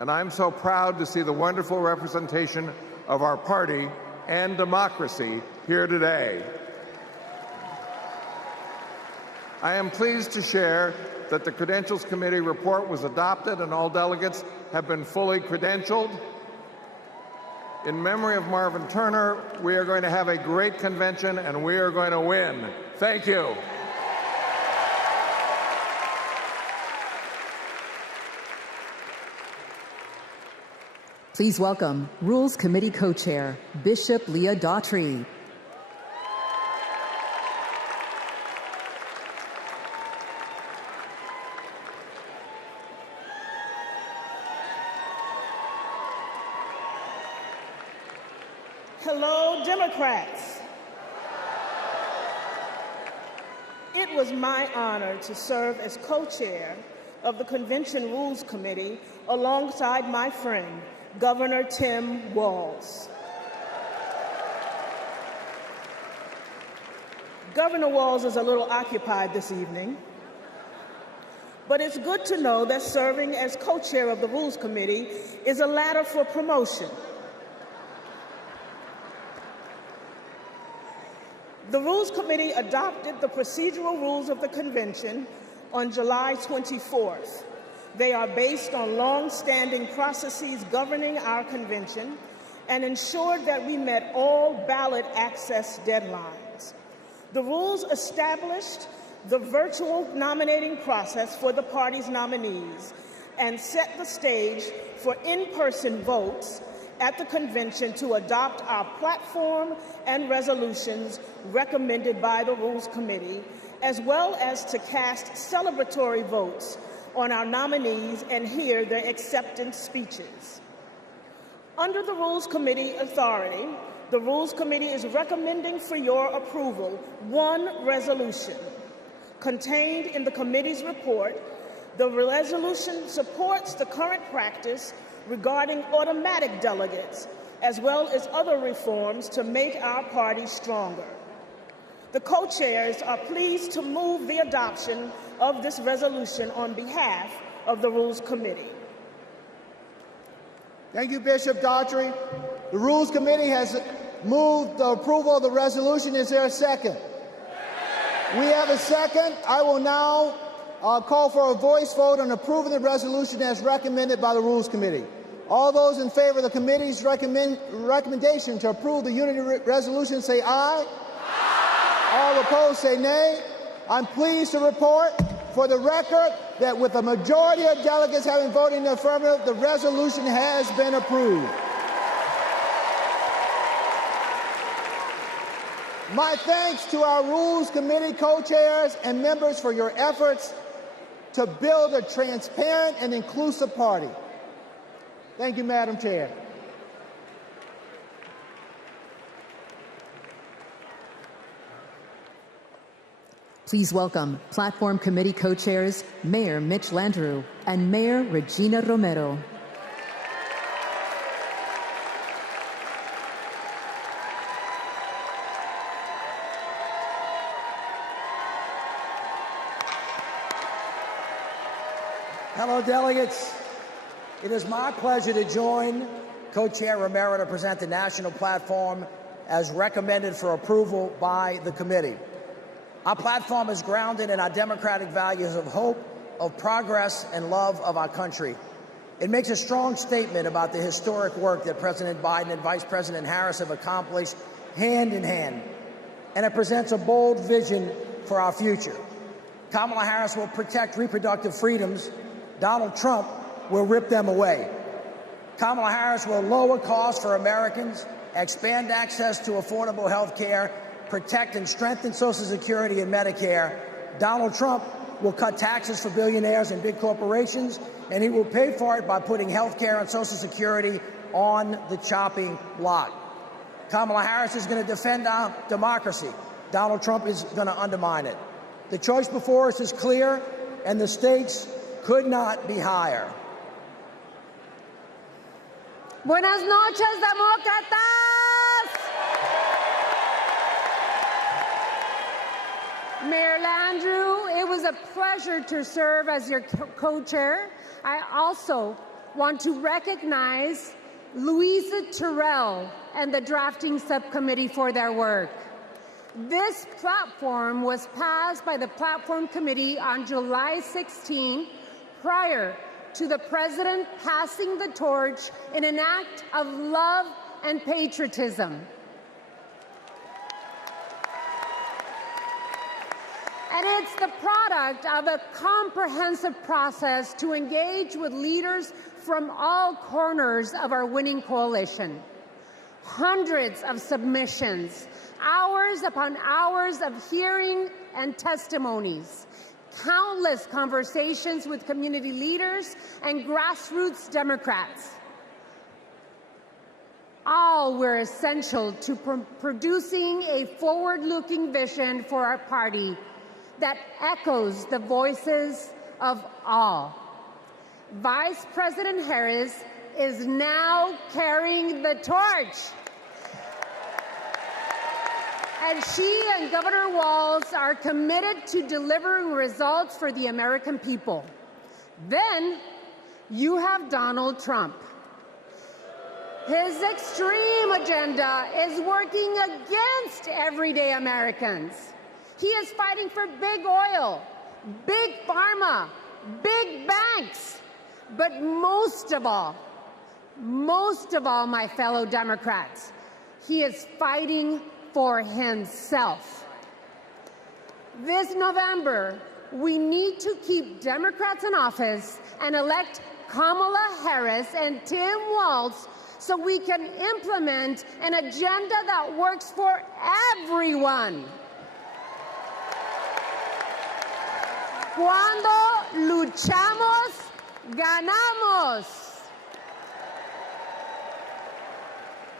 And I'm so proud to see the wonderful representation of our party and democracy here today. I am pleased to share that the Credentials Committee report was adopted and all delegates have been fully credentialed. In memory of Marvin Turner, we are going to have a great convention and we are going to win. Thank you. Please welcome Rules Committee co-chair, Bishop Leah Daughtry. Hello, Democrats. It was my honor to serve as co-chair of the Convention Rules Committee alongside my friend, Governor Tim Walz. Governor Walz is a little occupied this evening, but it's good to know that serving as co-chair of the Rules Committee is a ladder for promotion. The Rules Committee adopted the procedural rules of the convention on July 24th. They are based on long-standing processes governing our convention and ensured that we met all ballot access deadlines. The rules established the virtual nominating process for the party's nominees and set the stage for in-person votes at the convention to adopt our platform and resolutions recommended by the Rules Committee, as well as to cast celebratory votes on our nominees and hear their acceptance speeches. Under the Rules Committee authority, the Rules Committee is recommending for your approval one resolution. Contained in the committee's report, the resolution supports the current practice regarding automatic delegates, as well as other reforms to make our party stronger. The co-chairs are pleased to move the adoption of this resolution on behalf of the Rules Committee. Thank you, Bishop Daughtry. The Rules Committee has moved the approval of the resolution. Is there a second? We have a second. I will now call for a voice vote on approving the resolution as recommended by the Rules Committee. All those in favor of the committee's recommendation to approve the unity resolution say aye. Aye. All opposed say nay. I'm pleased to report for the record that with a majority of delegates having voted in the affirmative, the resolution has been approved. My thanks to our Rules Committee co-chairs and members for your efforts to build a transparent and inclusive party. Thank you, Madam Chair. Please welcome Platform Committee co-chairs Mayor Mitch Landrieu and Mayor Regina Romero. Hello, delegates. It is my pleasure to join Co-Chair Romero to present the national platform as recommended for approval by the committee. Our platform is grounded in our democratic values of hope, of progress, and love of our country. It makes a strong statement about the historic work that President Biden and Vice President Harris have accomplished hand in hand, and it presents a bold vision for our future. Kamala Harris will protect reproductive freedoms. Donald Trump will rip them away. Kamala Harris will lower costs for Americans, expand access to affordable health care, protect and strengthen Social Security and Medicare. Donald Trump will cut taxes for billionaires and big corporations, and he will pay for it by putting health care and Social Security on the chopping block. Kamala Harris is going to defend our democracy. Donald Trump is going to undermine it. The choice before us is clear, and the stakes could not be higher. Buenas noches, demócratas. Mayor Landrieu, it was a pleasure to serve as your co-chair. I also want to recognize Louisa Terrell and the drafting subcommittee for their work. This platform was passed by the Platform Committee on July 16, prior to the President passing the torch in an act of love and patriotism. And it's the product of a comprehensive process to engage with leaders from all corners of our winning coalition. Hundreds of submissions, hours upon hours of hearing and testimonies, countless conversations with community leaders and grassroots Democrats. All were essential to producing a forward-looking vision for our party that echoes the voices of all. Vice President Harris is now carrying the torch. And she and Governor Walz are committed to delivering results for the American people. Then you have Donald Trump. His extreme agenda is working against everyday Americans. He is fighting for big oil, big pharma, big banks. But most of all, my fellow Democrats, he is fighting for himself. This November, we need to keep Democrats in office and elect Kamala Harris and Tim Walz so we can implement an agenda that works for everyone. Cuando luchamos, ganamos.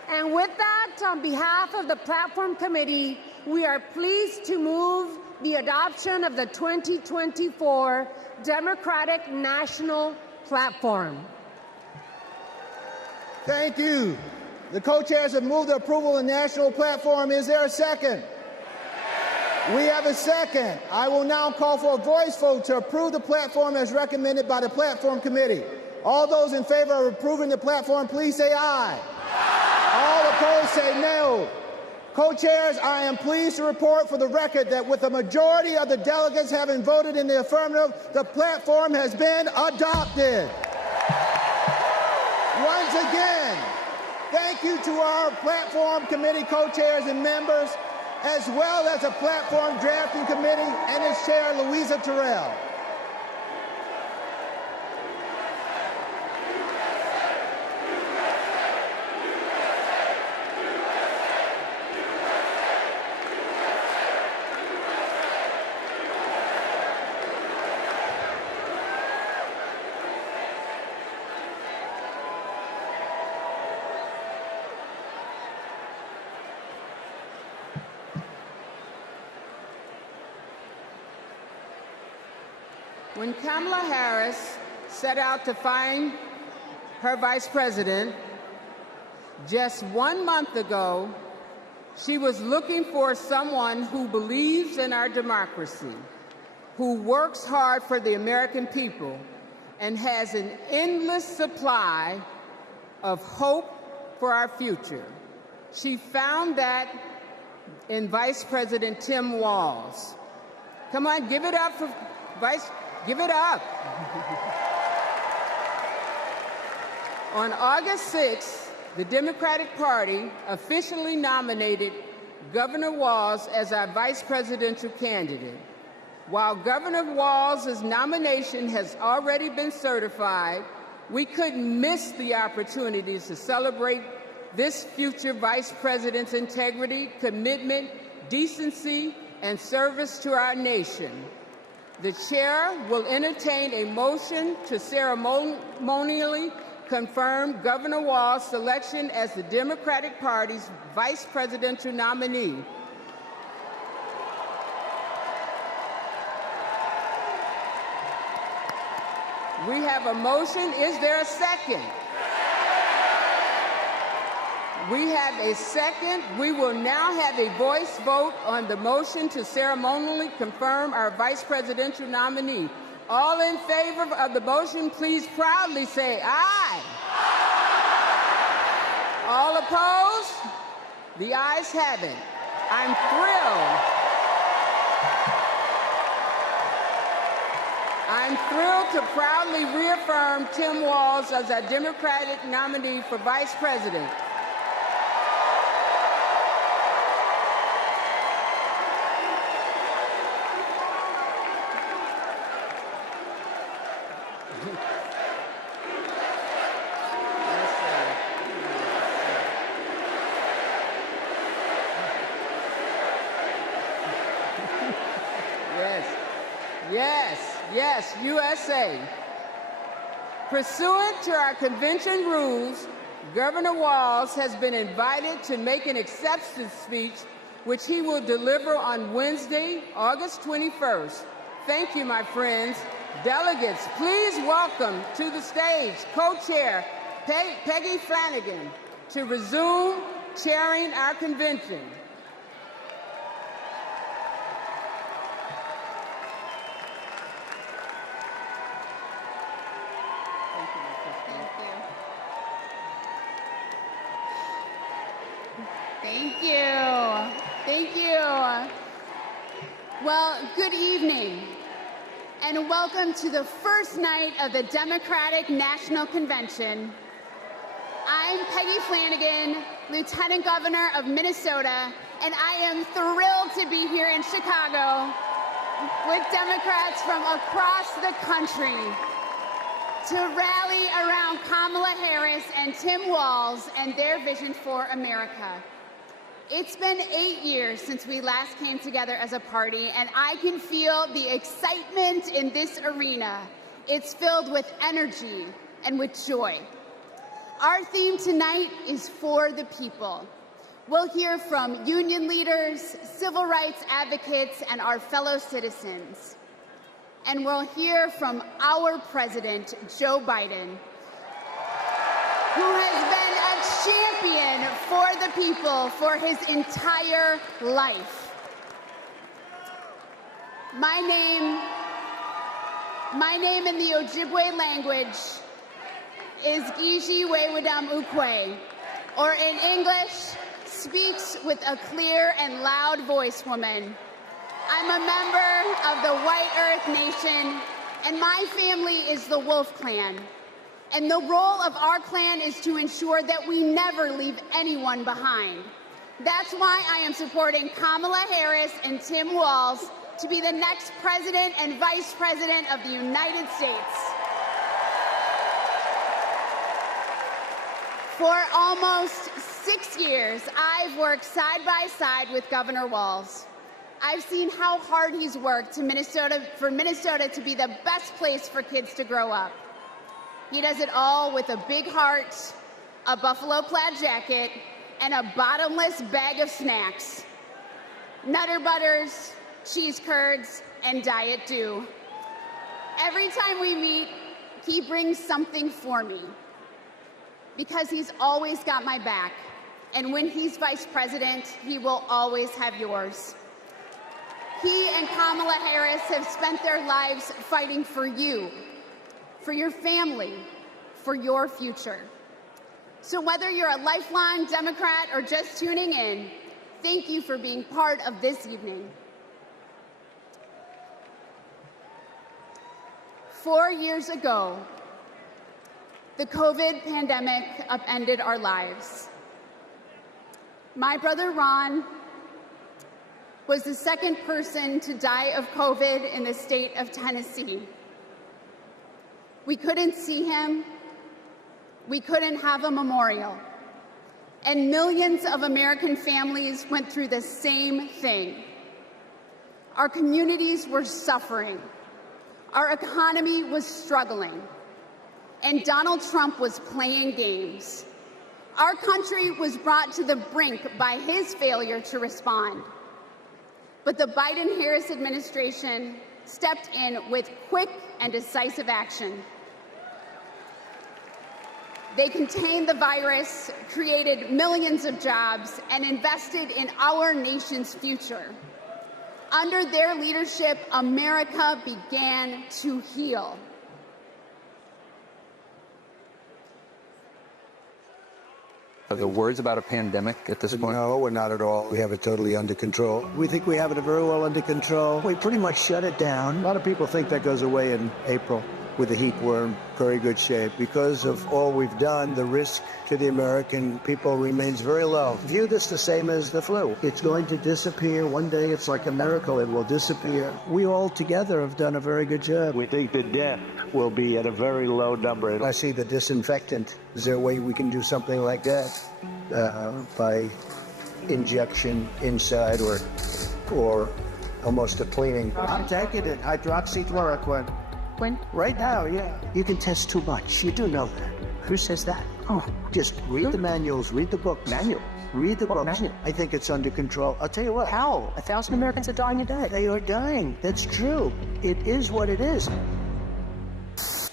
And with that, on behalf of the Platform Committee, we are pleased to move the adoption of the 2024 Democratic National Platform. Thank you. The co-chairs have moved the approval of the national platform. Is there a second? We have a second. I will now call for a voice vote to approve the platform as recommended by the Platform Committee. All those in favor of approving the platform, please say aye. All opposed say no. Co-chairs, I am pleased to report for the record that with a majority of the delegates having voted in the affirmative, the platform has been adopted. Once again, thank you to our Platform Committee co-chairs and members. as well as a platform drafting committee and its chair, Louisa Terrell. When Kamala Harris set out to find her vice president just 1 month ago, she was looking for someone who believes in our democracy, who works hard for the American people, and has an endless supply of hope for our future. She found that in Vice President Tim Walz. Come on, give it up for Give it up. On August 6th, the Democratic Party officially nominated Governor Walz as our vice presidential candidate. While Governor Walz's nomination has already been certified, we couldn't miss the opportunities to celebrate this future vice president's integrity, commitment, decency, and service to our nation. The chair will entertain a motion to ceremonially confirm Governor Walz's selection as the Democratic Party's vice presidential nominee. We have a motion. Is there a second? We have a second. We will now have a voice vote on the motion to ceremonially confirm our vice presidential nominee. All in favor of the motion, please proudly say aye. All opposed? The ayes have it. I'm thrilled to proudly reaffirm Tim Walz as our Democratic nominee for vice president. Yes, USA. Pursuant to our convention rules, Governor Walz has been invited to make an acceptance speech, which he will deliver on Wednesday, August 21st. Thank you, my friends. Delegates, please welcome to the stage co-chair Peggy Flanagan to resume chairing our convention. Thank you. Well, good evening, and welcome to the first night of the Democratic National Convention. I'm Peggy Flanagan, Lieutenant Governor of Minnesota, and I am thrilled to be here in Chicago with Democrats from across the country to rally around Kamala Harris and Tim Walz and their vision for America. It's been 8 years since we last came together as a party, and I can feel the excitement in this arena. It's filled with energy and with joy. Our theme tonight is for the people. We'll hear from union leaders, civil rights advocates, and our fellow citizens. And we'll hear from our president, Joe Biden, who has been a champion for the people for his entire life. My name in the Ojibwe language is Gigi Wewadam Ukwe, or in English, speaks with a clear and loud voice woman. I'm a member of the White Earth Nation, and my family is the Wolf Clan. And the role of our clan is to ensure that we never leave anyone behind. That's why I am supporting Kamala Harris and Tim Walz to be the next President and Vice President of the United States. For almost 6 years, I've worked side by side with Governor Walz. I've seen how hard he's worked for Minnesota to be the best place for kids to grow up. He does it all with a big heart, a buffalo plaid jacket, and a bottomless bag of snacks. Nutter Butters, cheese curds, and Diet Dew. Every time we meet, he brings something for me, because he's always got my back. And when he's vice president, he will always have yours. He and Kamala Harris have spent their lives fighting for you, for your family, for your future. So whether you're a lifelong Democrat or just tuning in, thank you for being part of this evening. 4 years ago, the COVID pandemic upended our lives. My brother Ron was the second person to die of COVID in the state of Tennessee. We couldn't see him. We couldn't have a memorial. And millions of American families went through the same thing. Our communities were suffering. Our economy was struggling. And Donald Trump was playing games. Our country was brought to the brink by his failure to respond. But the Biden-Harris administration stepped in with quick and decisive action. They contained the virus, created millions of jobs, and invested in our nation's future. Under their leadership, America began to heal. Are there words about a pandemic at this point? No, we're not at all. We have it totally under control. We think we have it very well under control. We pretty much shut it down. A lot of people think that goes away in April with the heat. We're in very good shape. Because of all we've done, the risk to the American people remains very low. View this the same as the flu. It's going to disappear. One day, it's like a miracle. It will disappear. We all together have done a very good job. We think the death will be at a very low number. I see the disinfectant. Is there a way we can do something like that by injection inside or almost a cleaning? I'm taking it. Hydroxychloroquine. When? Right now, yeah. You can test too much. You do know that. Who says that? Oh, just read the manuals, read the books. Manuals? Read the books. Manual? I think it's under control. I'll tell you what. How? 1,000 Americans are dying a day. They are dying. That's true. It is what it is.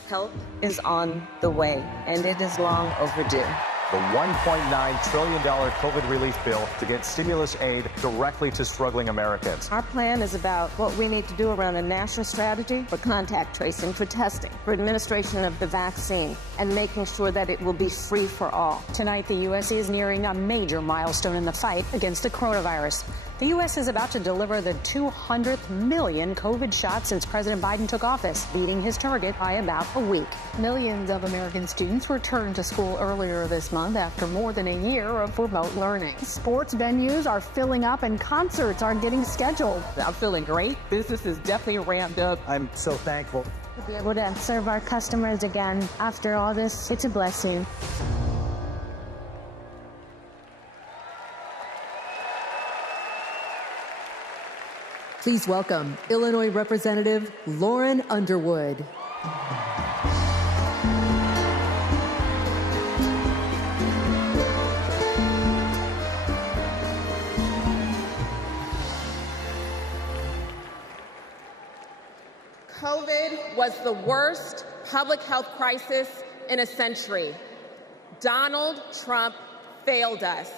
Help is on the way, and it is long overdue. The $1.9 trillion COVID relief bill to get stimulus aid directly to struggling Americans. Our plan is about what we need to do around a national strategy for contact tracing, for testing, for administration of the vaccine, and making sure that it will be free for all. Tonight, the U.S. is nearing a major milestone in the fight against the coronavirus. The U.S. is about to deliver the 200th million COVID shots since President Biden took office, beating his target by about a week. Millions of American students returned to school earlier this month after more than a year of remote learning. Sports venues are filling up and concerts are getting scheduled. I'm feeling great. Business is definitely ramped up. I'm so thankful. To be able to serve our customers again after all this, it's a blessing. Please welcome Illinois Representative Lauren Underwood. COVID was the worst public health crisis in a century. Donald Trump failed us.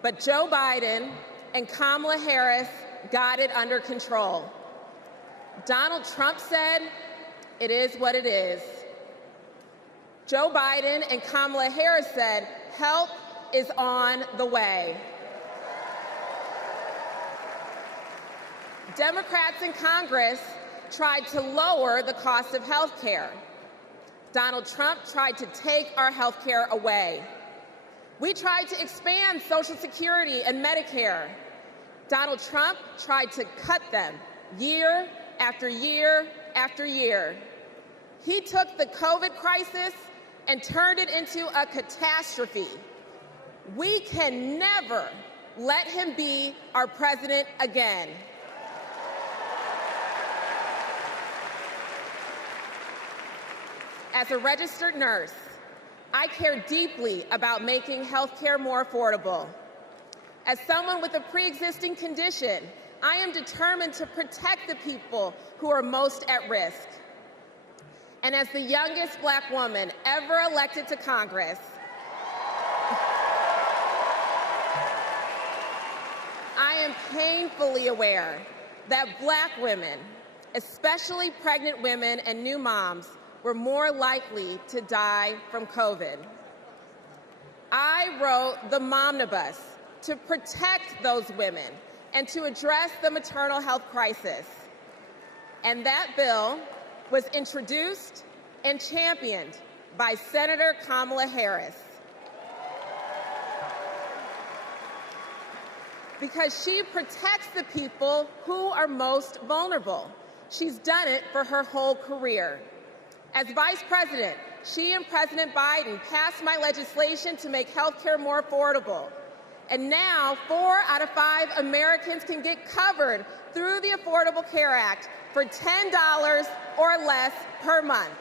But Joe Biden and Kamala Harris got it under control. Donald Trump said, "It is what it is." Joe Biden and Kamala Harris said, "Help is on the way." Democrats in Congress tried to lower the cost of health care. Donald Trump tried to take our health care away. We tried to expand Social Security and Medicare. Donald Trump tried to cut them year after year after year. He took the COVID crisis and turned it into a catastrophe. We can never let him be our president again. As a registered nurse, I care deeply about making health care more affordable. As someone with a pre-existing condition, I am determined to protect the people who are most at risk. And as the youngest Black woman ever elected to Congress, I am painfully aware that Black women, especially pregnant women and new moms, were more likely to die from COVID. I wrote the Momnibus to protect those women and to address the maternal health crisis. And that bill was introduced and championed by Senator Kamala Harris. Because she protects the people who are most vulnerable. She's done it for her whole career. As Vice President, she and President Biden passed my legislation to make health care more affordable. And now, 4 out of 5 Americans can get covered through the Affordable Care Act for $10 or less per month.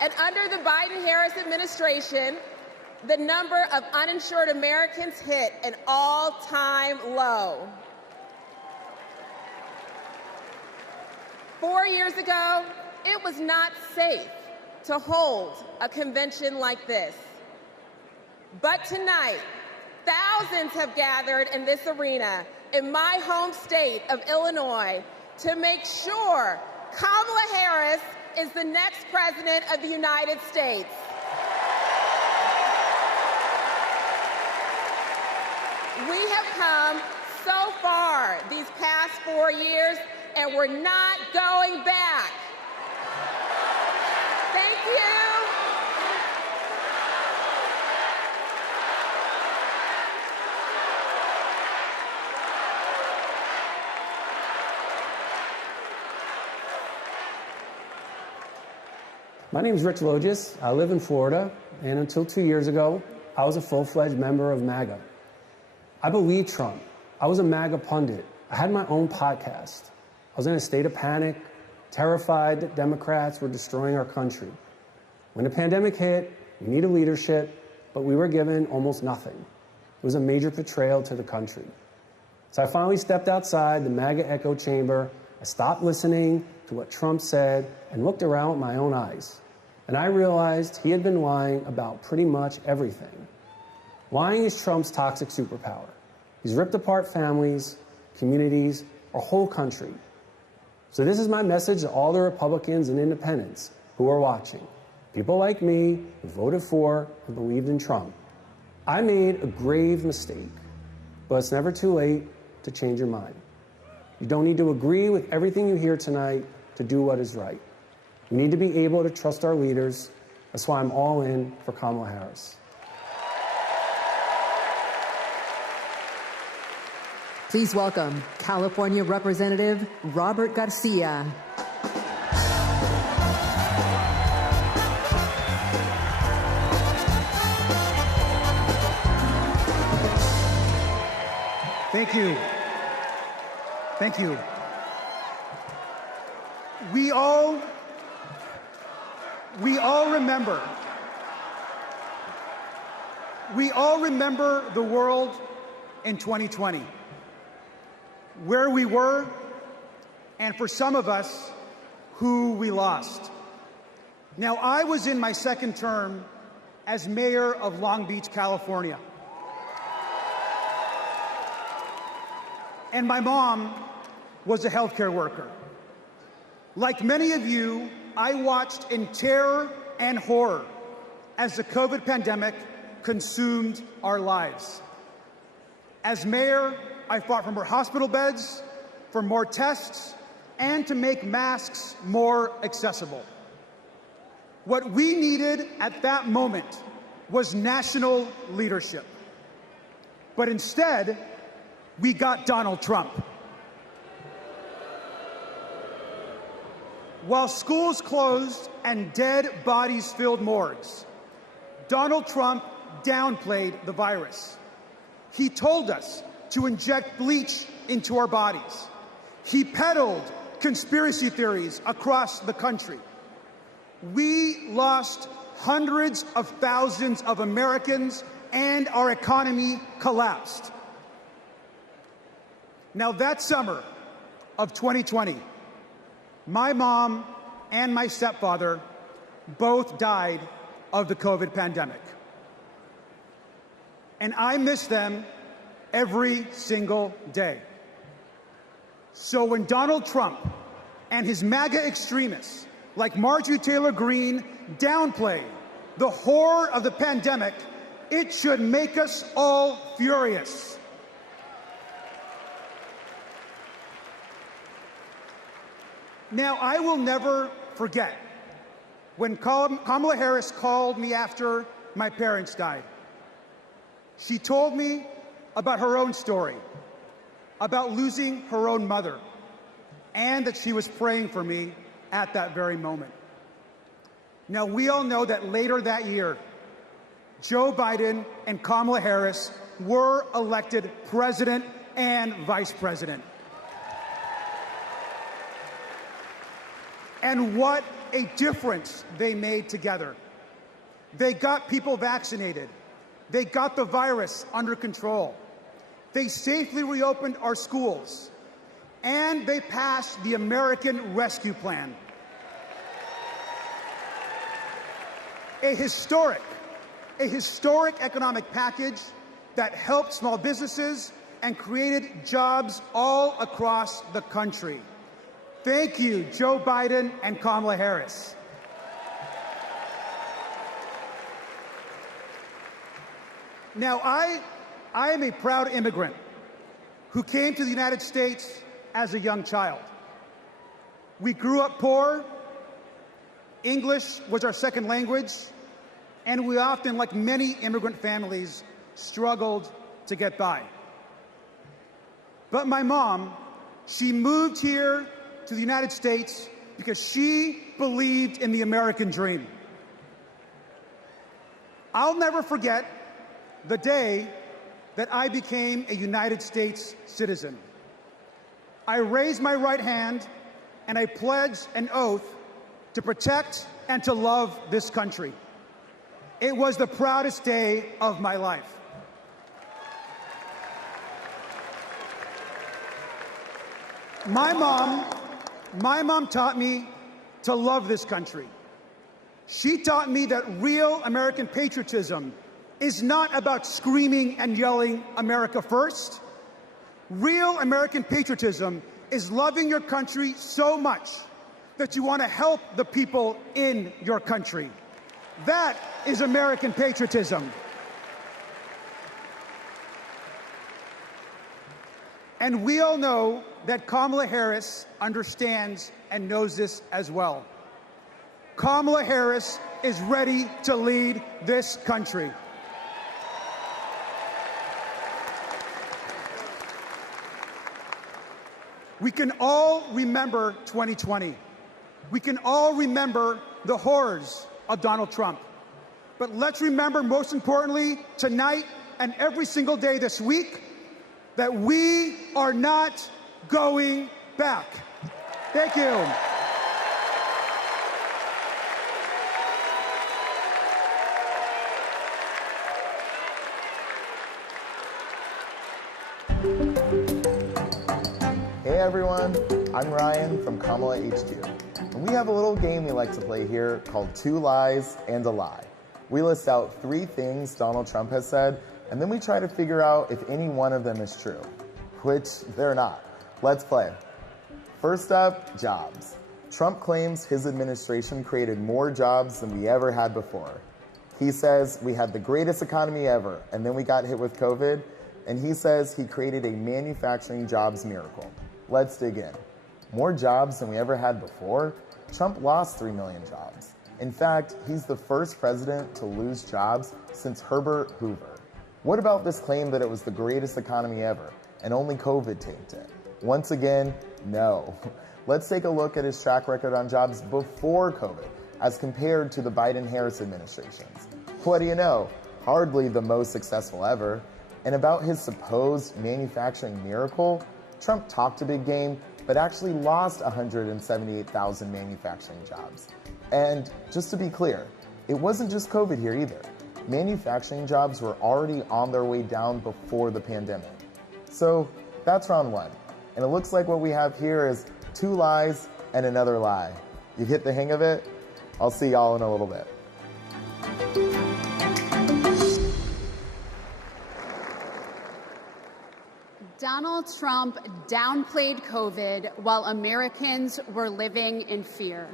And under the Biden-Harris administration, the number of uninsured Americans hit an all-time low. 4 years ago, it was not safe to hold a convention like this. But tonight, thousands have gathered in this arena in my home state of Illinois to make sure Kamala Harris is the next president of the United States. We have come so far these past 4 years, and we're not going back. Thank you. My name is Rich Logis. I live in Florida, and until 2 years ago, I was a full-fledged member of MAGA. I believed Trump. I was a MAGA pundit. I had my own podcast. I was in a state of panic, terrified that Democrats were destroying our country. When the pandemic hit, we needed leadership, but we were given almost nothing. It was a major betrayal to the country. So I finally stepped outside the MAGA echo chamber. I stopped listening to what Trump said and looked around with my own eyes. And I realized he had been lying about pretty much everything. Lying is Trump's toxic superpower. He's ripped apart families, communities, our whole country. So this is my message to all the Republicans and independents who are watching. People like me who voted for and believed in Trump. I made a grave mistake, but it's never too late to change your mind. You don't need to agree with everything you hear tonight to do what is right. We need to be able to trust our leaders. That's why I'm all in for Kamala Harris. Please welcome California Representative Robert Garcia. Thank you. Thank you. We all remember. We all remember the world in 2020. Where we were, and for some of us, who we lost. Now, I was in my second term as mayor of Long Beach, California. And my mom was a healthcare worker. Like many of you, I watched in terror and horror as the COVID pandemic consumed our lives. As mayor, I fought for more hospital beds, for more tests, and to make masks more accessible. What we needed at that moment was national leadership. But instead, we got Donald Trump. While schools closed and dead bodies filled morgues, Donald Trump downplayed the virus. He told us to inject bleach into our bodies. He peddled conspiracy theories across the country. We lost hundreds of thousands of Americans and our economy collapsed. Now that summer of 2020, my mom and my stepfather both died of the COVID pandemic. And I miss them every single day. So when Donald Trump and his MAGA extremists like Marjorie Taylor Greene downplay the horror of the pandemic, it should make us all furious. Now, I will never forget when Kamala Harris called me after my parents died. She told me about her own story, about losing her own mother, and that she was praying for me at that very moment. Now, we all know that later that year, Joe Biden and Kamala Harris were elected president and vice president. And what a difference they made together. They got people vaccinated. They got the virus under control. They safely reopened our schools. And they passed the American Rescue Plan. A historic economic package that helped small businesses and created jobs all across the country. Thank you, Joe Biden and Kamala Harris. Now, I am a proud immigrant who came to the United States as a young child. We grew up poor. English was our second language, and we often, like many immigrant families, struggled to get by. But my mom, she moved here to the United States because she believed in the American dream. I'll never forget the day that I became a United States citizen. I raised my right hand and I pledged an oath to protect and to love this country. It was the proudest day of my life. My mom taught me to love this country. She taught me that real American patriotism is not about screaming and yelling America first. Real American patriotism is loving your country so much that you want to help the people in your country. That is American patriotism. And we all know that Kamala Harris understands and knows this as well. Kamala Harris is ready to lead this country. We can all remember 2020. We can all remember the horrors of Donald Trump. But let's remember, most importantly, tonight and every single day this week, that we are not going back. Thank you. Hey everyone, I'm Ryan from Kamala HQ. And we have a little game we like to play here called Two Lies and a Lie. We list out 3 things Donald Trump has said, and then we try to figure out if any one of them is true, which they're not. Let's play. First up, jobs. Trump claims his administration created more jobs than we ever had before. He says we had the greatest economy ever, and then we got hit with COVID, and he says he created a manufacturing jobs miracle. Let's dig in. More jobs than we ever had before? Trump lost 3 million jobs. In fact, he's the first president to lose jobs since Herbert Hoover. What about this claim that it was the greatest economy ever and only COVID tanked it? Once again, no. Let's take a look at his track record on jobs before COVID as compared to the Biden-Harris administrations. What do you know? Hardly the most successful ever. And about his supposed manufacturing miracle, Trump talked a big game, but actually lost 178,000 manufacturing jobs. And just to be clear, it wasn't just COVID here either. Manufacturing jobs were already on their way down before the pandemic. So that's round one. And it looks like what we have here is 2 lies and another lie. You get the hang of it? I'll see y'all in a little bit. Donald Trump downplayed COVID while Americans were living in fear.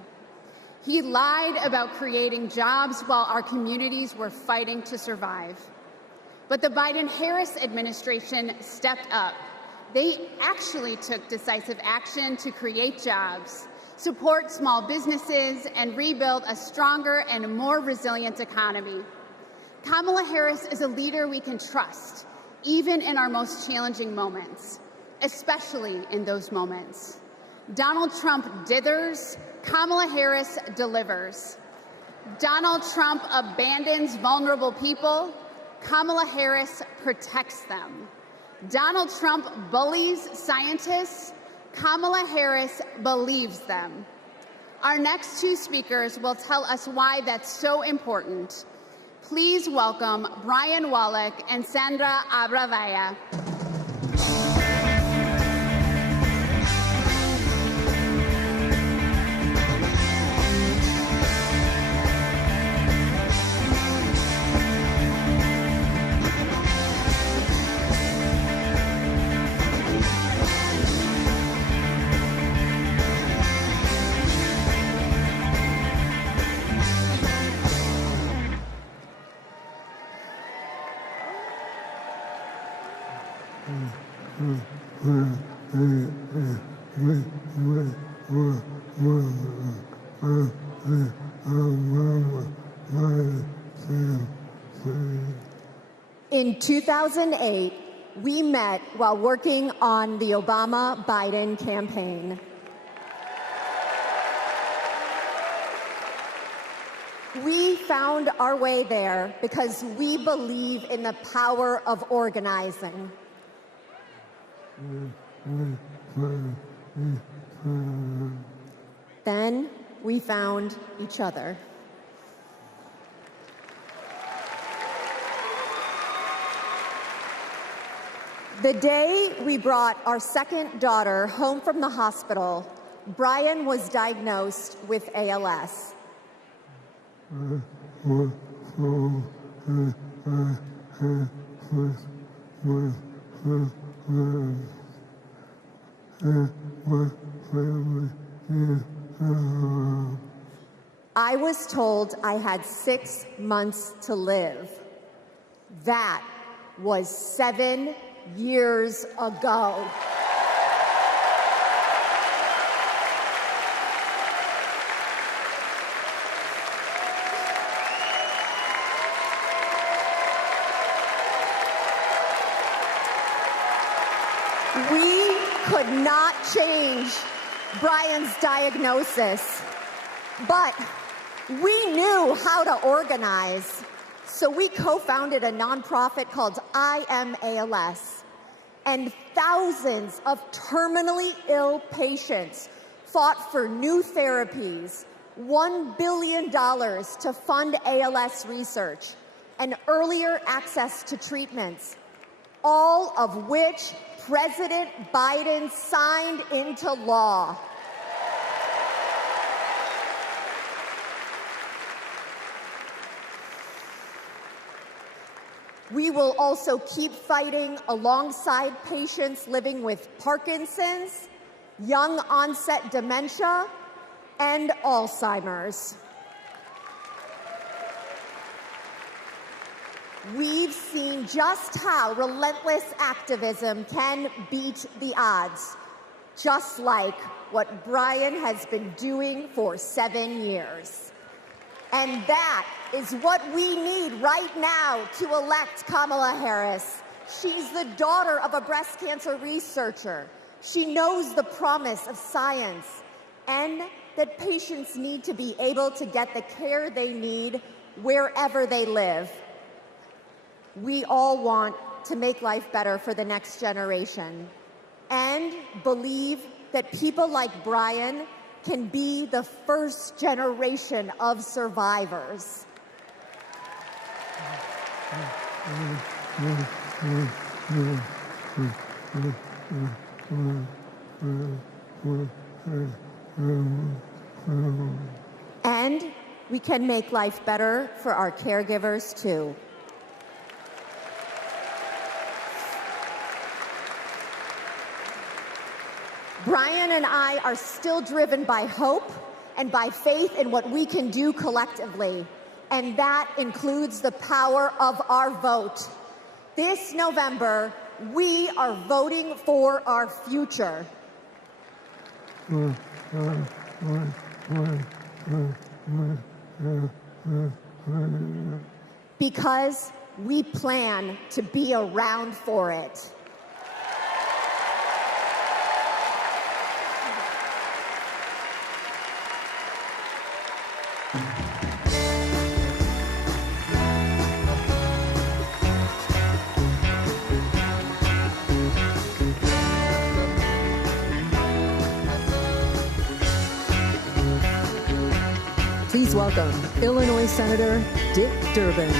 He lied about creating jobs while our communities were fighting to survive. But the Biden-Harris administration stepped up. They actually took decisive action to create jobs, support small businesses, and rebuild a stronger and more resilient economy. Kamala Harris is a leader we can trust, even in our most challenging moments, especially in those moments. Donald Trump dithers, Kamala Harris delivers. Donald Trump abandons vulnerable people, Kamala Harris protects them. Donald Trump bullies scientists, Kamala Harris believes them. Our next 2 speakers will tell us why that's so important. Please welcome Brian Wallach and Sandra Abravaya. In 2008, we met while working on the Obama-Biden campaign. We found our way there because we believe in the power of organizing. Then we found each other. The day we brought our second daughter home from the hospital, Brian was diagnosed with ALS. I was told I had 6 months to live. That was 7 years ago. We could not change Brian's diagnosis, but we knew how to organize. So we co-founded a nonprofit called I Am ALS, and thousands of terminally ill patients fought for new therapies, $1 billion to fund ALS research, and earlier access to treatments, all of which President Biden signed into law. We will also keep fighting alongside patients living with Parkinson's, young onset dementia, and Alzheimer's. We've seen just how relentless activism can beat the odds, just like what Brian has been doing for 7 years. And that is what we need right now to elect Kamala Harris. She's the daughter of a breast cancer researcher. She knows the promise of science and that patients need to be able to get the care they need wherever they live. We all want to make life better for the next generation and believe that people like Brian can be the first generation of survivors. And we can make life better for our caregivers, too. Brian and I are still driven by hope and by faith in what we can do collectively, and that includes the power of our vote. This November, we are voting for our future. Because we plan to be around for it. Please welcome Illinois Senator Dick Durbin.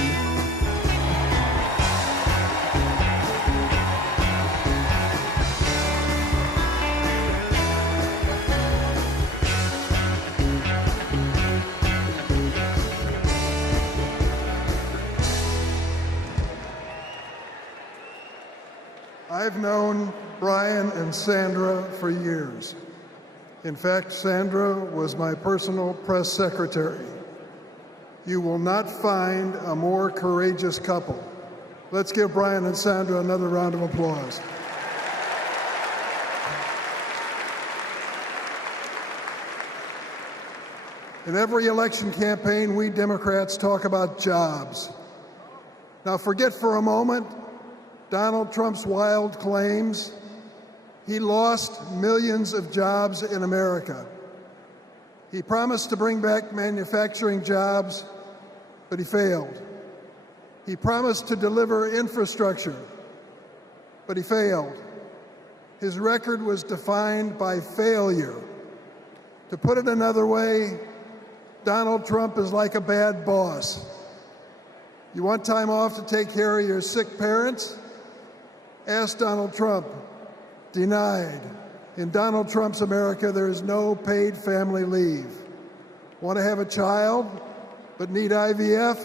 I've known Brian and Sandra for years. In fact, Sandra was my personal press secretary. You will not find a more courageous couple. Let's give Brian and Sandra another round of applause. In every election campaign, we Democrats talk about jobs. Now, forget for a moment Donald Trump's wild claims. He lost millions of jobs in America. He promised to bring back manufacturing jobs, but he failed. He promised to deliver infrastructure, but he failed. His record was defined by failure. To put it another way, Donald Trump is like a bad boss. You want time off to take care of your sick parents? Ask Donald Trump. Denied. In Donald Trump's America, there is no paid family leave. Want to have a child, but need IVF?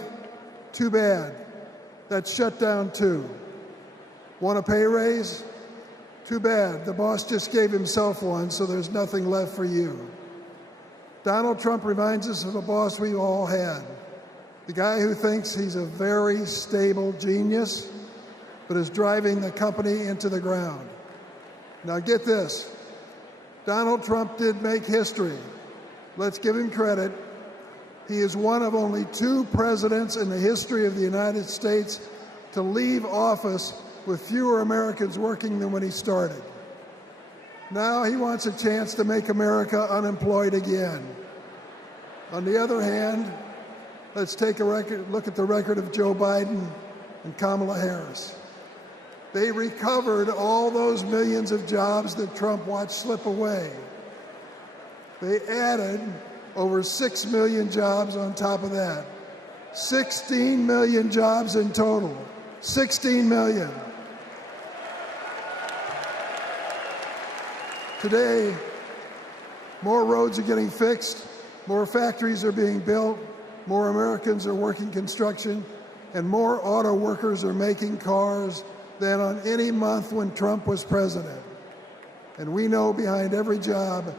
Too bad. That's shut down too. Want a pay raise? Too bad. The boss just gave himself one, so there's nothing left for you. Donald Trump reminds us of a boss we all had. The guy who thinks he's a very stable genius, but is driving the company into the ground. Now get this, Donald Trump did make history. Let's give him credit. He is one of only 2 presidents in the history of the United States to leave office with fewer Americans working than when he started. Now he wants a chance to make America unemployed again. On the other hand, let's take a look at the record of Joe Biden and Kamala Harris. They recovered all those millions of jobs that Trump watched slip away. They added over 6 million jobs on top of that. 16 million jobs in total. 16 million. Today, more roads are getting fixed, more factories are being built, more Americans are working construction, and more auto workers are making cars than on any month when Trump was president. And we know behind every job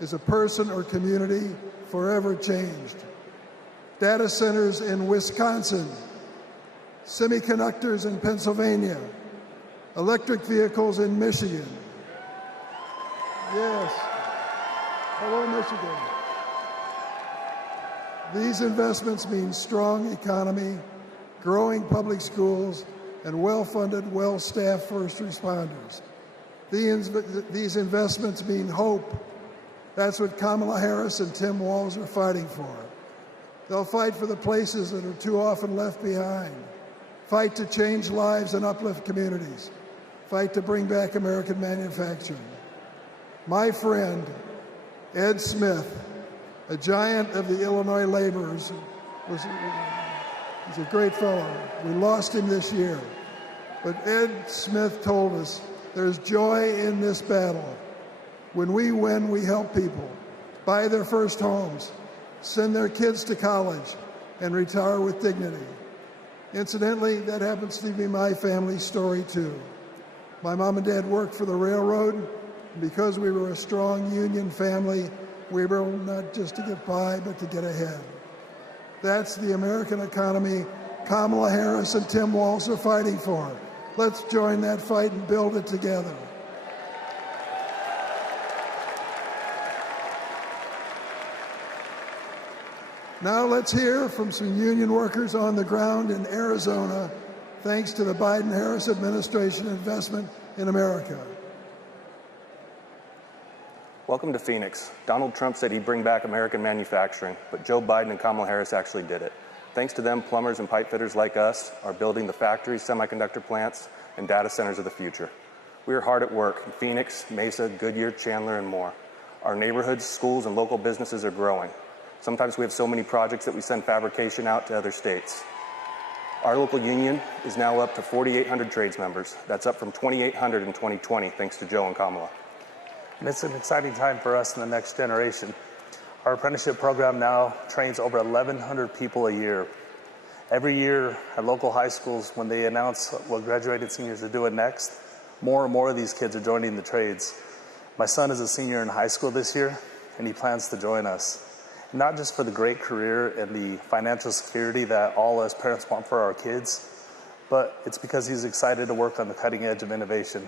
is a person or community forever changed. Data centers in Wisconsin, semiconductors in Pennsylvania, electric vehicles in Michigan. Yes. Hello, Michigan. These investments mean strong economy, growing public schools, and well-funded, well-staffed first responders. These investments mean hope. That's what Kamala Harris and Tim Walz are fighting for. They'll fight for the places that are too often left behind. Fight to change lives and uplift communities. Fight to bring back American manufacturing. My friend, Ed Smith, a giant of the Illinois laborers, he's a great fellow. We lost him this year. But Ed Smith told us there's joy in this battle. When we win, we help people buy their first homes, send their kids to college, and retire with dignity. Incidentally, that happens to be my family's story, too. My mom and dad worked for the railroad, and because we were a strong union family, we were able not just to get by, but to get ahead. That's the American economy Kamala Harris and Tim Walz are fighting for. Let's join that fight and build it together. Now let's hear from some union workers on the ground in Arizona, thanks to the Biden-Harris administration investment in America. Welcome to Phoenix. Donald Trump said he'd bring back American manufacturing, but Joe Biden and Kamala Harris actually did it. Thanks to them, plumbers and pipe fitters like us are building the factories, semiconductor plants, and data centers of the future. We are hard at work in Phoenix, Mesa, Goodyear, Chandler, and more. Our neighborhoods, schools, and local businesses are growing. Sometimes we have so many projects that we send fabrication out to other states. Our local union is now up to 4,800 trades members. That's up from 2,800 in 2020, thanks to Joe and Kamala. And it's an exciting time for us in the next generation. Our apprenticeship program now trains over 1,100 people a year. Every year at local high schools, when they announce what graduated seniors are doing next, more and more of these kids are joining the trades. My son is a senior in high school this year, and he plans to join us. Not just for the great career and the financial security that all us parents want for our kids, but it's because he's excited to work on the cutting edge of innovation.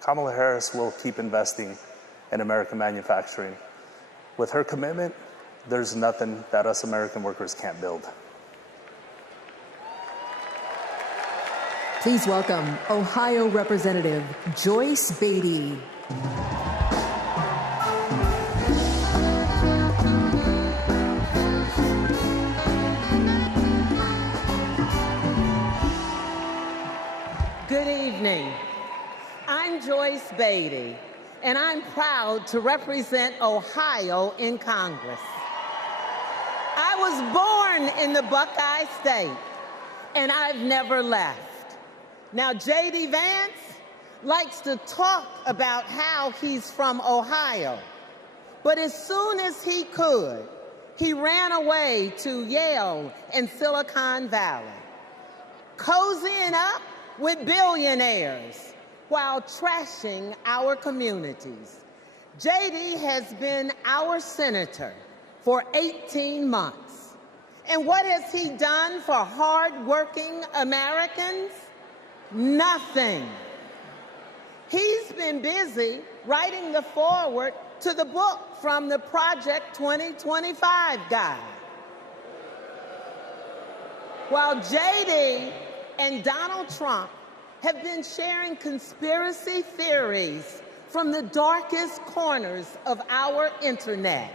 Kamala Harris will keep investing in American manufacturing. With her commitment, there's nothing that us American workers can't build. Please welcome Ohio Representative Joyce Beatty. Good evening. I'm Joyce Beatty, and I'm proud to represent Ohio in Congress. I was born in the Buckeye State, and I've never left. Now, J.D. Vance likes to talk about how he's from Ohio, but as soon as he could, he ran away to Yale and Silicon Valley, cozying up with billionaires while trashing our communities. J.D. has been our senator for 18 months. And what has he done for hardworking Americans? Nothing. He's been busy writing the foreword to the book from the Project 2025 guy. While J.D. and Donald Trump have been sharing conspiracy theories from the darkest corners of our internet,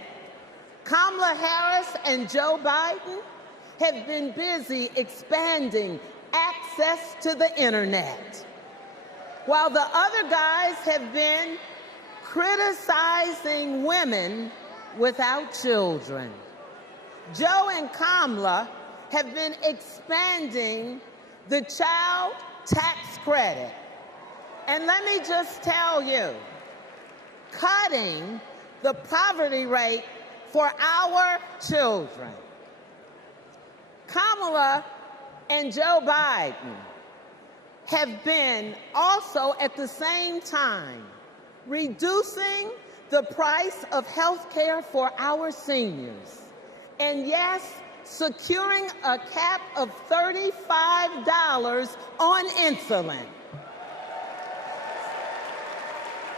Kamala Harris and Joe Biden have been busy expanding access to the internet, while the other guys have been criticizing women without children. Joe and Kamala have been expanding the child tax credit. And let me just tell you, cutting the poverty rate for our children. Kamala and Joe Biden have been also at the same time reducing the price of health care for our seniors. And yes, securing a cap of $35 on insulin.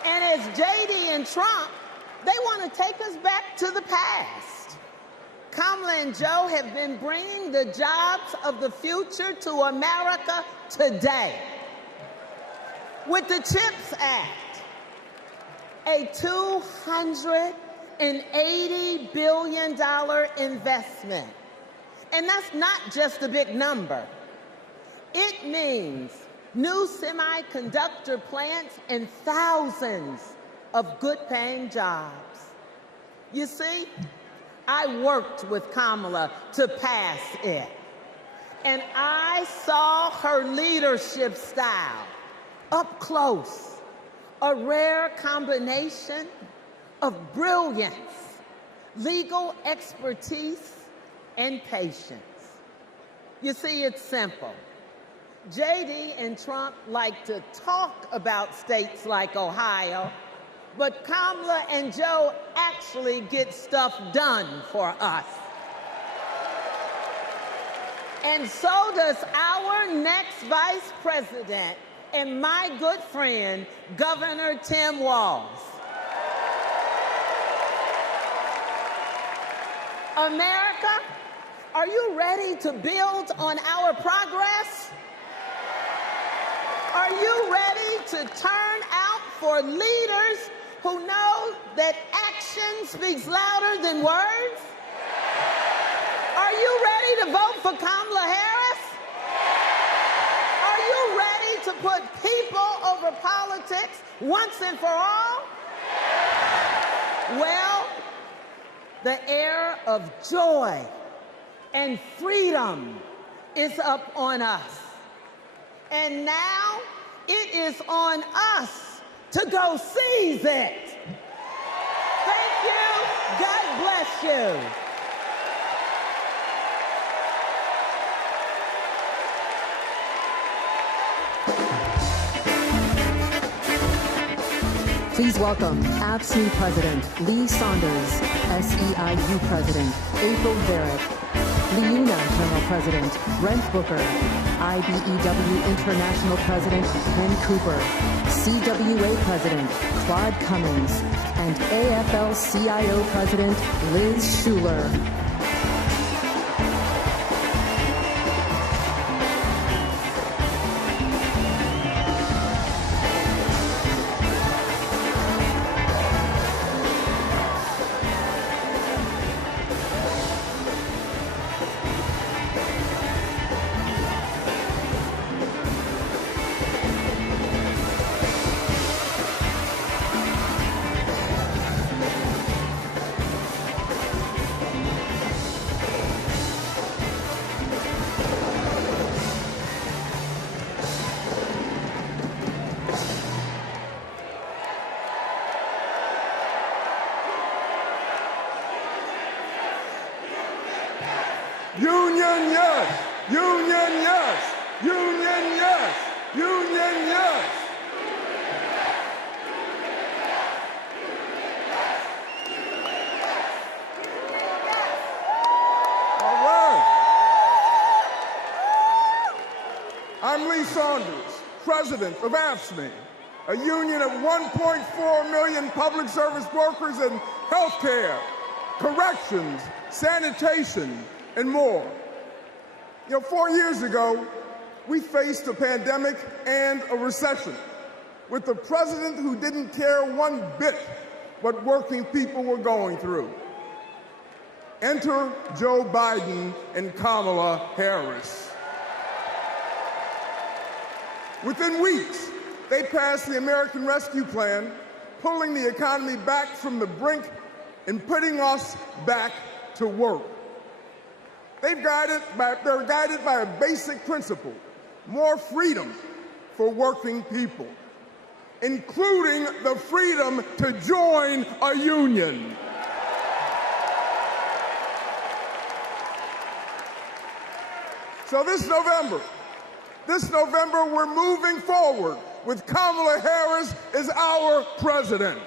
And as J.D. and Trump, they want to take us back to the past. Kamala and Joe have been bringing the jobs of the future to America today. With the CHIPS Act, a $280 billion investment. And that's not just a big number. It means new semiconductor plants and thousands of good-paying jobs. You see, I worked with Kamala to pass it, and I saw her leadership style up close, a rare combination of brilliance, legal expertise, and patience. You see, it's simple. JD and Trump like to talk about states like Ohio, but Kamala and Joe actually get stuff done for us. And so does our next vice president and my good friend, Governor Tim Walz. America, are you ready to build on our progress? Are you ready to turn out for leaders who know that action speaks louder than words? Are you ready to vote for Kamala Harris? Are you ready to put people over politics once and for all? Well, the era of joy and freedom is up on us. And now it is on us to go seize it. Thank you. God bless you. Please welcome AFSCME President Lee Saunders, SEIU President April Barrett, Leuna General President Brent Booker, IBEW International President Ken Cooper, CWA President Claude Cummings, and AFL-CIO President Liz Schuler. Union, yes! Union, yes! Union, yes! Union, yes! All right. I'm Lee Saunders, president of AFSCME, a union of 1.4 million public service workers in healthcare, corrections, sanitation, and more. 4 years ago, we faced a pandemic and a recession with a president who didn't care one bit what working people were going through. Enter Joe Biden and Kamala Harris. Within weeks, they passed the American Rescue Plan, pulling the economy back from the brink and putting us back to work. They're guided by a basic principle: more freedom for working people, including the freedom to join a union. So this November, we're moving forward with Kamala Harris as our president.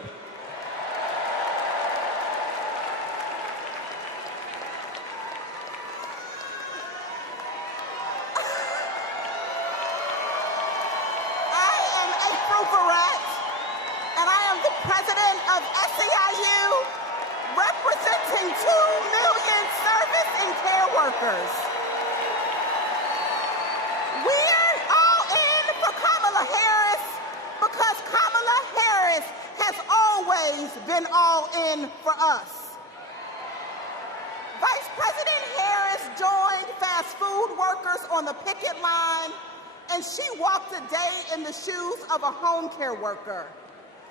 President of SEIU, representing 2 million service and workers. We're all in for Kamala Harris because Kamala Harris has always been all in for us. Vice President Harris joined fast food workers on the picket line, and she walked a day in the shoes of a home care worker.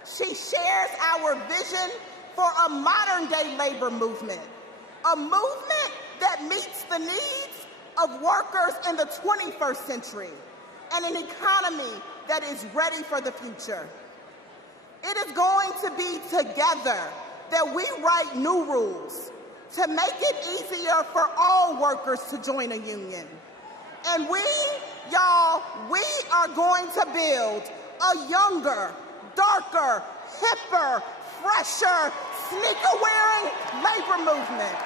She shares our vision for a modern-day labor movement, a movement that meets the needs of workers in the 21st century, and an economy that is ready for the future. It is going to be together that we write new rules to make it easier for all workers to join a union. And we are going to build a younger, darker, hipper, fresher, sneaker-wearing labor movement.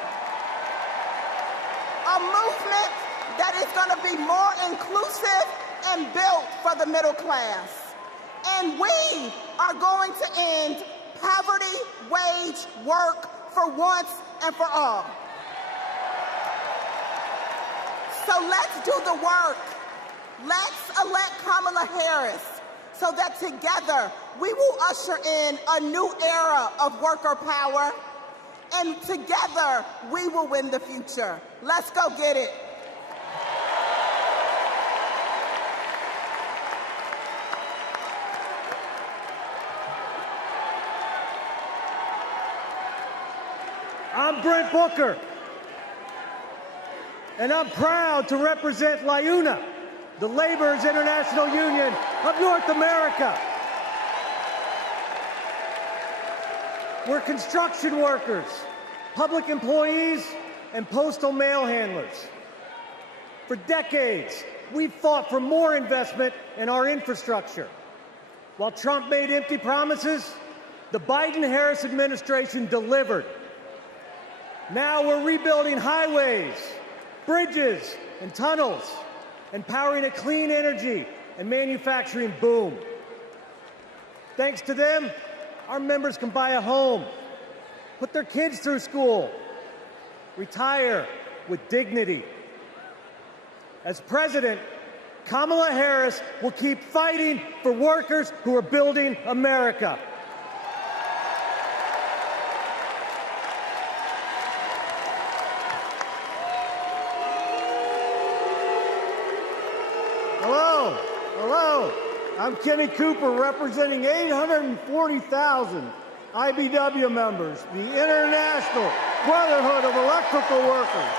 A movement that is going to be more inclusive and built for the middle class. And we are going to end poverty wage work for once and for all. So let's do the work. Let's elect Kamala Harris so that together we will usher in a new era of worker power, and together we will win the future. Let's go get it. I'm Brent Booker, and I'm proud to represent LIUNA, the Labor's International Union of North America. We're construction workers, public employees, and postal mail handlers. For decades, we've fought for more investment in our infrastructure. While Trump made empty promises, the Biden-Harris administration delivered. Now we're rebuilding highways, bridges, and tunnels, and powering a clean energy and manufacturing boom. Thanks to them, our members can buy a home, put their kids through school, retire with dignity. As president, Kamala Harris will keep fighting for workers who are building America. Hello, I'm Kenny Cooper, representing 840,000 IBW members, the International Brotherhood of Electrical Workers.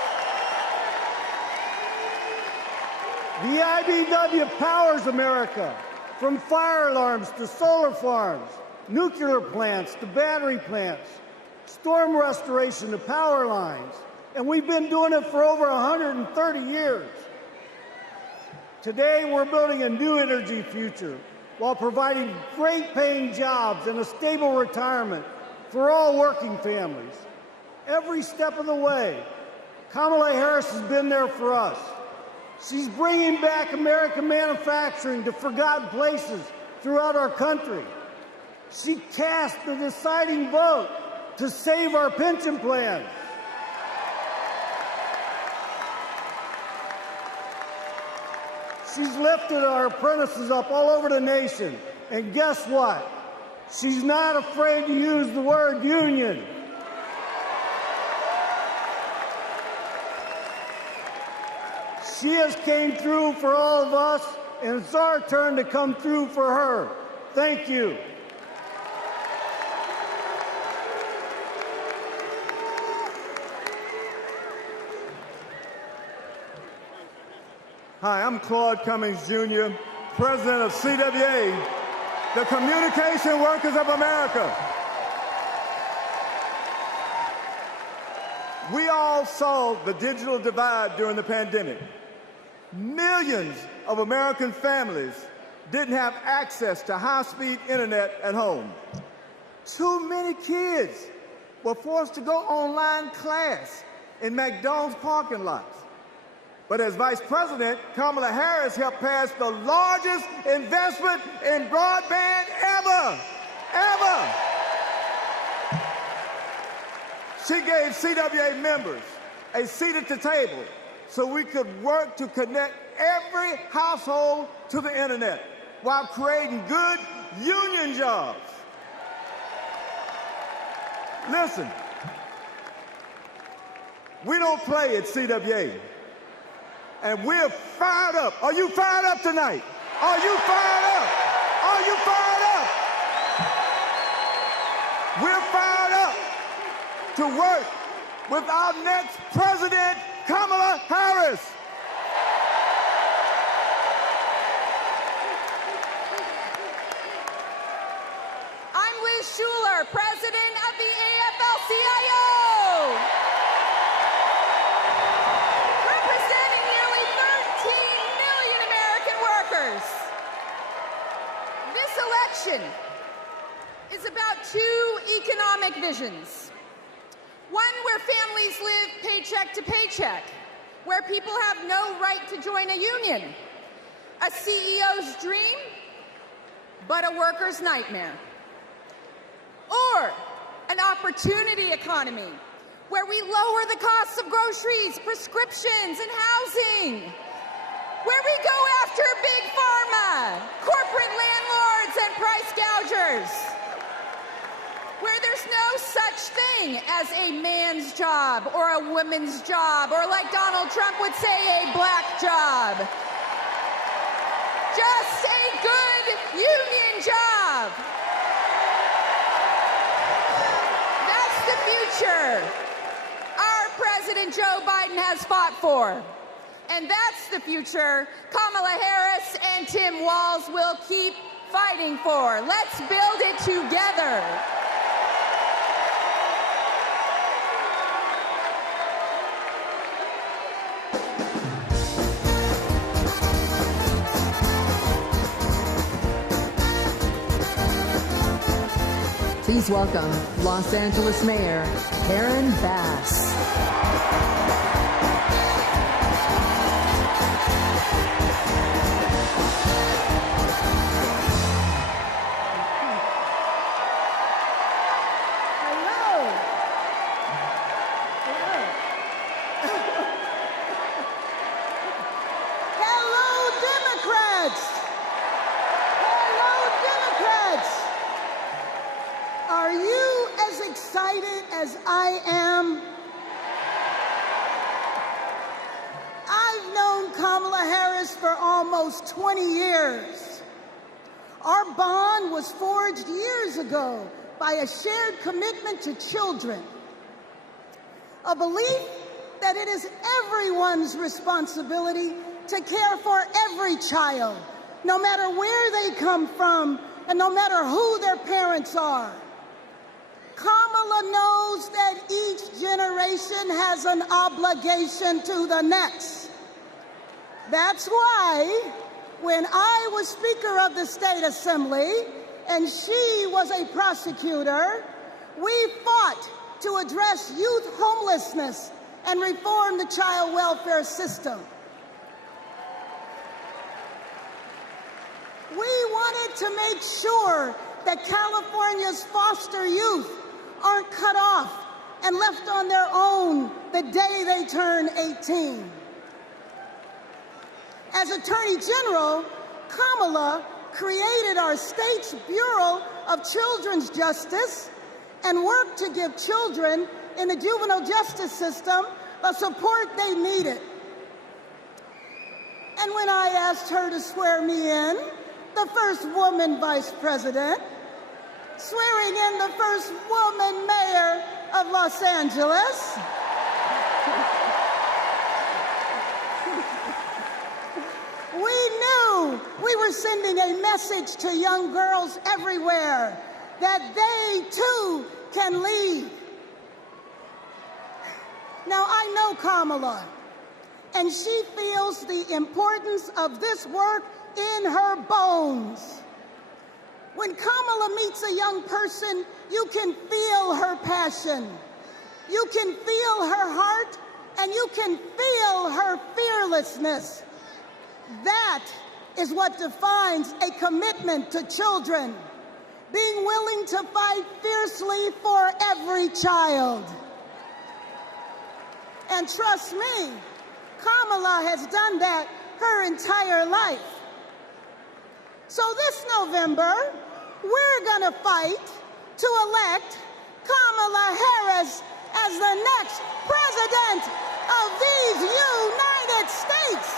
The IBW powers America, from fire alarms to solar farms, nuclear plants to battery plants, storm restoration to power lines, and we've been doing it for over 130 years. Today, we're building a new energy future while providing great-paying jobs and a stable retirement for all working families. Every step of the way, Kamala Harris has been there for us. She's bringing back American manufacturing to forgotten places throughout our country. She cast the deciding vote to save our pension plans. She's lifted our apprentices up all over the nation. And guess what? She's not afraid to use the word union. She has came through for all of us, and it's our turn to come through for her. Thank you. Hi, I'm Claude Cummings, Jr., President of CWA, the Communication Workers of America. We all saw the digital divide during the pandemic. Millions of American families didn't have access to high-speed internet at home. Too many kids were forced to go online class in McDonald's parking lots. But as Vice President, Kamala Harris helped pass the largest investment in broadband ever. She gave CWA members a seat at the table so we could work to connect every household to the internet while creating good union jobs. Listen, we don't play at CWA, and we're fired up. Are you fired up tonight? Are you fired up? Are you fired up? We're fired up to work with our next president, Kamala Harris. I'm Liz Schuler, president of the AFL-CIO. Representing nearly 13 million American workers. This election is about two economic visions. One where families live paycheck to paycheck, where people have no right to join a union. A CEO's dream, but a worker's nightmare. Or an opportunity economy, where we lower the costs of groceries, prescriptions, and housing. Where we go after big pharma, corporate landlords, and price gougers. Where there's no such thing as a man's job or a woman's job, or like Donald Trump would say, a black job. Just a good union job. That's the future our President Joe Biden has fought for. And that's the future Kamala Harris and Tim Walz will keep fighting for. Let's build it together. Please welcome Los Angeles Mayor Karen Bass. As I am. I've known Kamala Harris for almost 20 years. Our bond was forged years ago by a shared commitment to children, a belief that it is everyone's responsibility to care for every child, no matter where they come from and no matter who their parents are. Kamala knows that each generation has an obligation to the next. That's why when I was Speaker of the State Assembly and she was a prosecutor, we fought to address youth homelessness and reform the child welfare system. We wanted to make sure that California's foster youth aren't cut off and left on their own the day they turn 18. As Attorney General, Kamala created our state's Bureau of Children's Justice and worked to give children in the juvenile justice system the support they needed. And when I asked her to swear me in, the first woman vice president, swearing in the first woman mayor of Los Angeles, we knew we were sending a message to young girls everywhere that they too can lead. Now, I know Kamala, and she feels the importance of this work in her bones. When Kamala meets a young person, you can feel her passion. You can feel her heart, and you can feel her fearlessness. That is what defines a commitment to children, being willing to fight fiercely for every child. And trust me, Kamala has done that her entire life. So this November, we're going to fight to elect Kamala Harris as the next president of these United States.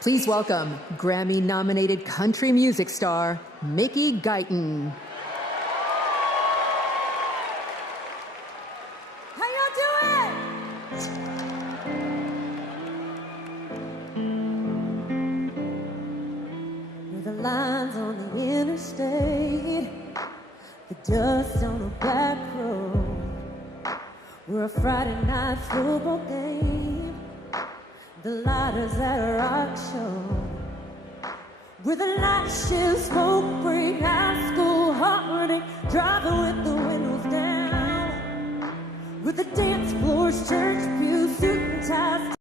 Please welcome Grammy-nominated country music star, Mickey Guyton. How y'all doing? With the lines on the interstate, the dust on the back road, we're a Friday night football game, the lighters at a rock show, with a night shift, smoke break, high school heartache, driving with the windows down, with the dance floors, church pews, suit and ties.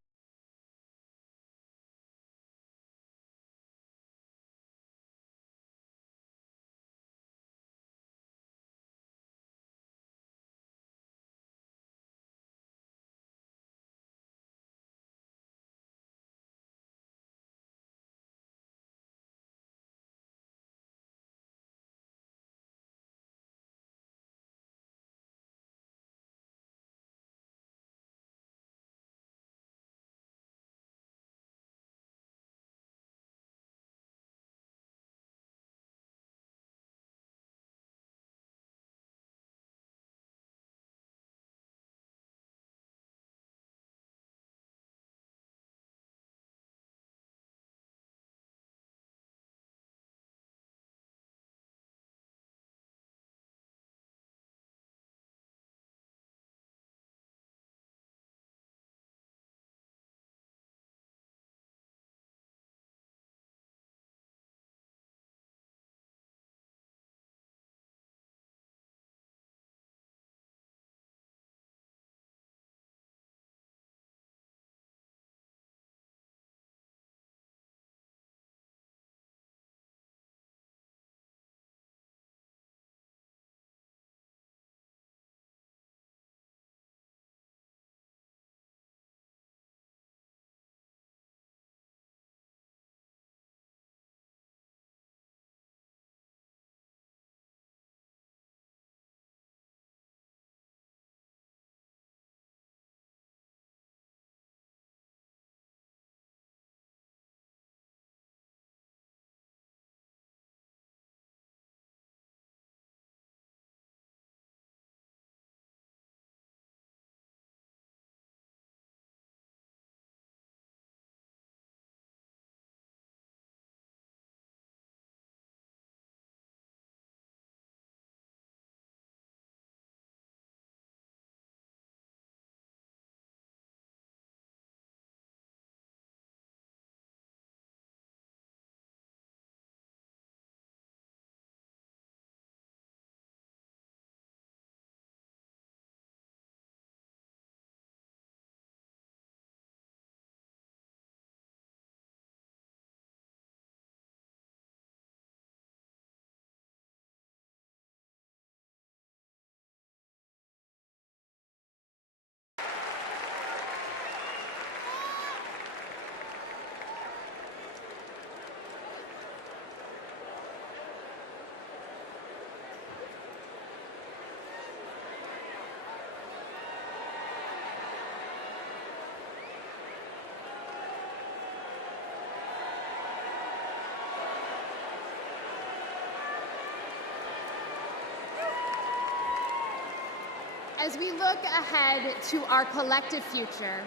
As we look ahead to our collective future,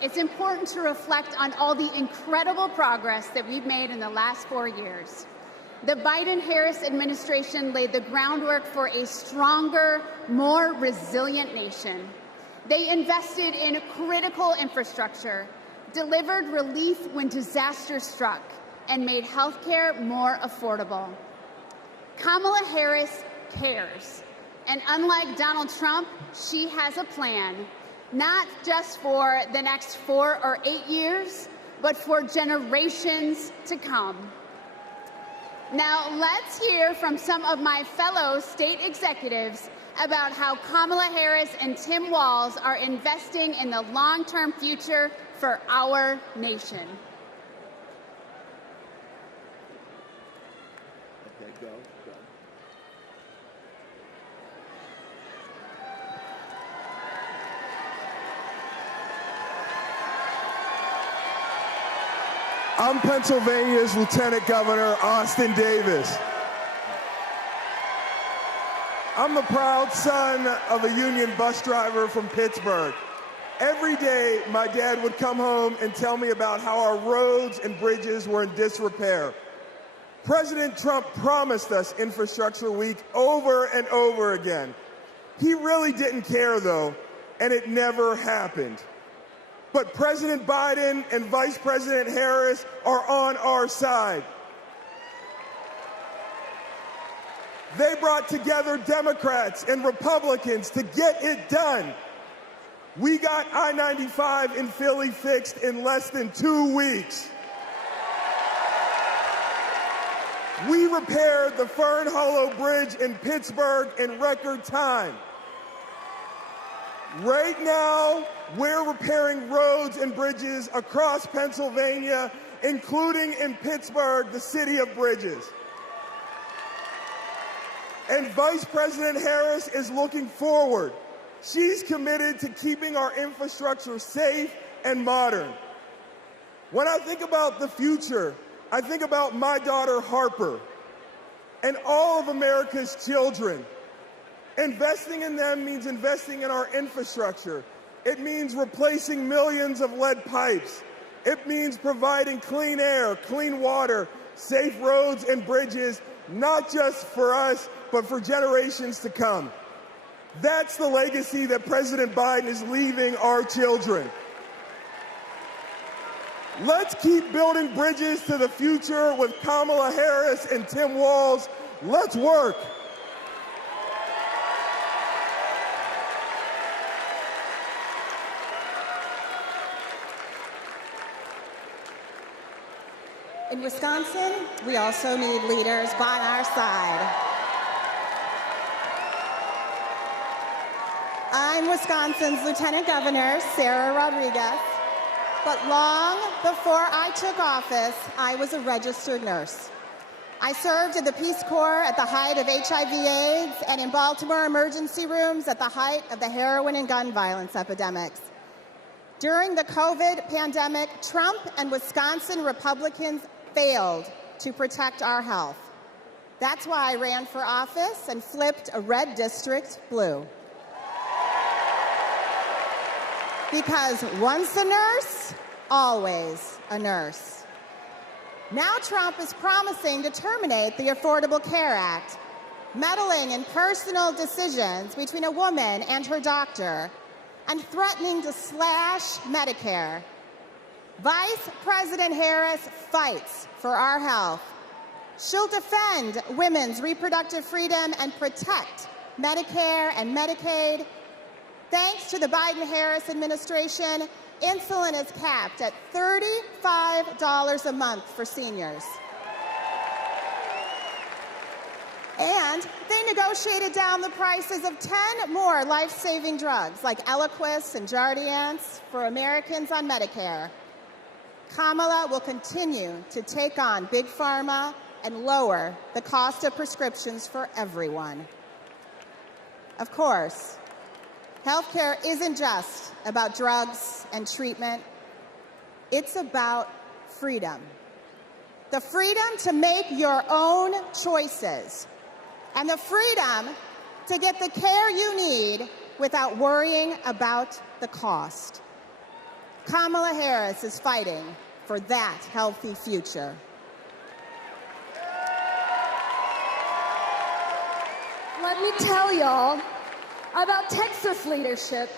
it's important to reflect on all the incredible progress that we've made in the last 4 years. The Biden-Harris administration laid the groundwork for a stronger, more resilient nation. They invested in critical infrastructure, delivered relief when disaster struck, and made healthcare more affordable. Kamala Harris cares. And unlike Donald Trump, she has a plan. not just for the next 4 or 8 years, but for generations to come. Now, let's hear from some of my fellow state executives about how Kamala Harris and Tim Walz are investing in the long-term future for our nation. Okay, go. I'm Pennsylvania's Lieutenant Governor Austin Davis. I'm the proud son of a union bus driver from Pittsburgh. Every day, my dad would come home and tell me about how our roads and bridges were in disrepair. President Trump promised us Infrastructure Week over and over again. He really didn't care, though, and it never happened. But President Biden and Vice President Harris are on our side. They brought together Democrats and Republicans to get it done. We got I-95 in Philly fixed in less than 2 weeks. We repaired the Fern Hollow Bridge in Pittsburgh in record time. Right now, we're repairing roads and bridges across Pennsylvania, including in Pittsburgh, the city of bridges. And Vice President Harris is looking forward. She's committed to keeping our infrastructure safe and modern. When I think about the future, I think about my daughter Harper and all of America's children. Investing in them means investing in our infrastructure. It means replacing millions of lead pipes. It means providing clean air, clean water, safe roads and bridges, not just for us, but for generations to come. That's the legacy that President Biden is leaving our children. Let's keep building bridges to the future with Kamala Harris and Tim Walz. Let's work. In Wisconsin, we also need leaders by our side. I'm Wisconsin's Lieutenant Governor, Sarah Rodriguez, but long before I took office, I was a registered nurse. I served in the Peace Corps at the height of HIV/AIDS and in Baltimore emergency rooms at the height of the heroin and gun violence epidemics. During the COVID pandemic, Trump and Wisconsin Republicans failed to protect our health. That's why I ran for office and flipped a red district blue. Because once a nurse, always a nurse. Now Trump is promising to terminate the Affordable Care Act, meddling in personal decisions between a woman and her doctor, and threatening to slash Medicare. Vice President Harris fights for our health. She'll defend women's reproductive freedom and protect Medicare and Medicaid. Thanks to the Biden-Harris administration, insulin is capped at $35 a month for seniors. And they negotiated down the prices of 10 more life-saving drugs like Eliquis and Jardiance for Americans on Medicare. Kamala will continue to take on Big Pharma and lower the cost of prescriptions for everyone. Of course, healthcare isn't just about drugs and treatment. It's about freedom. The freedom to make your own choices and the freedom to get the care you need without worrying about the cost. Kamala Harris is fighting for that healthy future. Let me tell y'all about Texas leadership.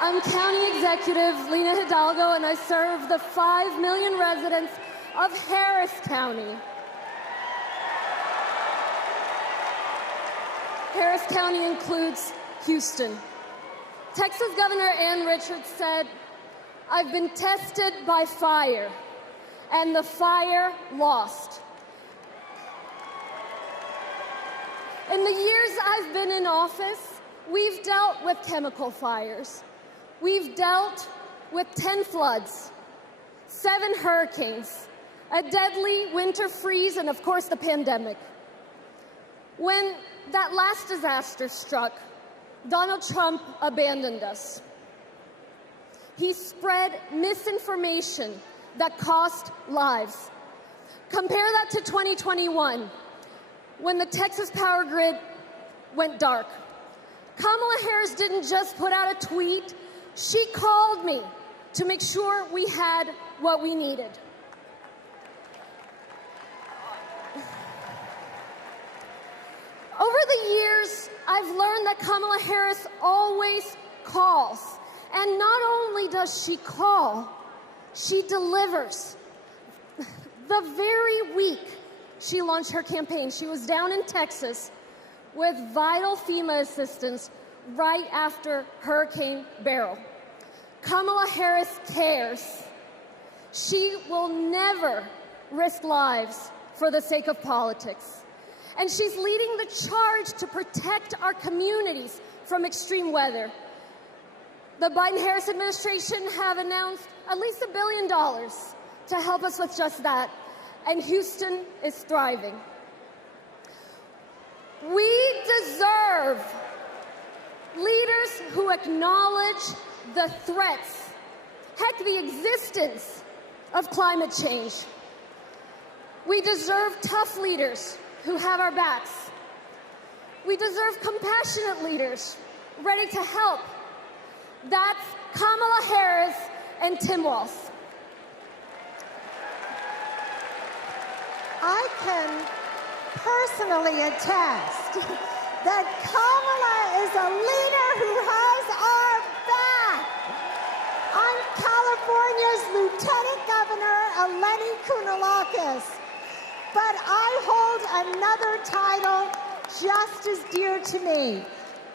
I'm County Executive Lena Hidalgo, and I serve the 5 million residents of Harris County. Harris County includes Houston. Texas Governor Ann Richards said, "I've been tested by fire, and the fire lost." In the years I've been in office, we've dealt with chemical fires. We've dealt with 10 floods, 7 hurricanes, a deadly winter freeze, and of course the pandemic. When that last disaster struck, Donald Trump abandoned us. He spread misinformation that cost lives. Compare that to 2021, when the Texas power grid went dark. Kamala Harris didn't just put out a tweet, she called me to make sure we had what we needed. Over the years, I've learned that Kamala Harris always calls. And not only does she call, she delivers. The very week she launched her campaign, she was down in Texas with vital FEMA assistance right after Hurricane Beryl. Kamala Harris cares. She will never risk lives for the sake of politics. And she's leading the charge to protect our communities from extreme weather. The Biden-Harris administration have announced at least $1 billion to help us with just that, and Houston is thriving. We deserve leaders who acknowledge the threats, heck, the existence of climate change. We deserve tough leaders who have our backs. We deserve compassionate leaders ready to help. That's Kamala Harris and Tim Walz. I can personally attest that Kamala is a leader who has our back. I'm California's Lieutenant Governor, Eleni Kounalakis, but I hold another title just as dear to me,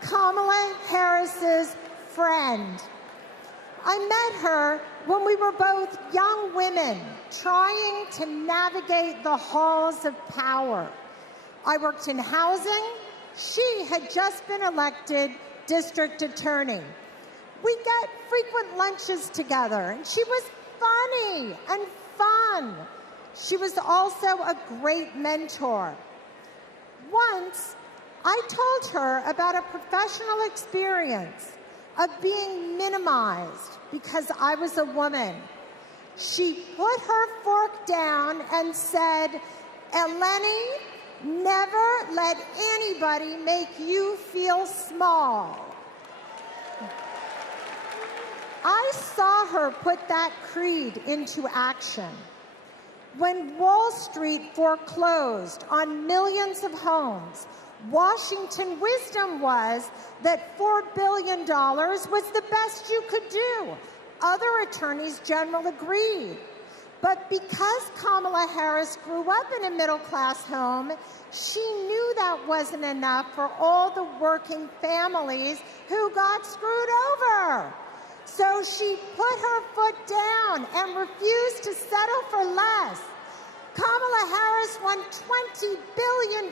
Kamala Harris's friend. I met her when we were both young women trying to navigate the halls of power. I worked in housing. She had just been elected district attorney. We got frequent lunches together, and she was funny and fun. She was also a great mentor. Once, I told her about a professional experience of being minimized because I was a woman. She put her fork down and said, "Eleni, never let anybody make you feel small." I saw her put that creed into action. When Wall Street foreclosed on millions of homes, Washington wisdom was that $4 billion was the best you could do. Other attorneys general agreed. But because Kamala Harris grew up in a middle-class home, she knew that wasn't enough for all the working families who got screwed over. So she put her foot down and refused to settle for less. Kamala Harris won $20 billion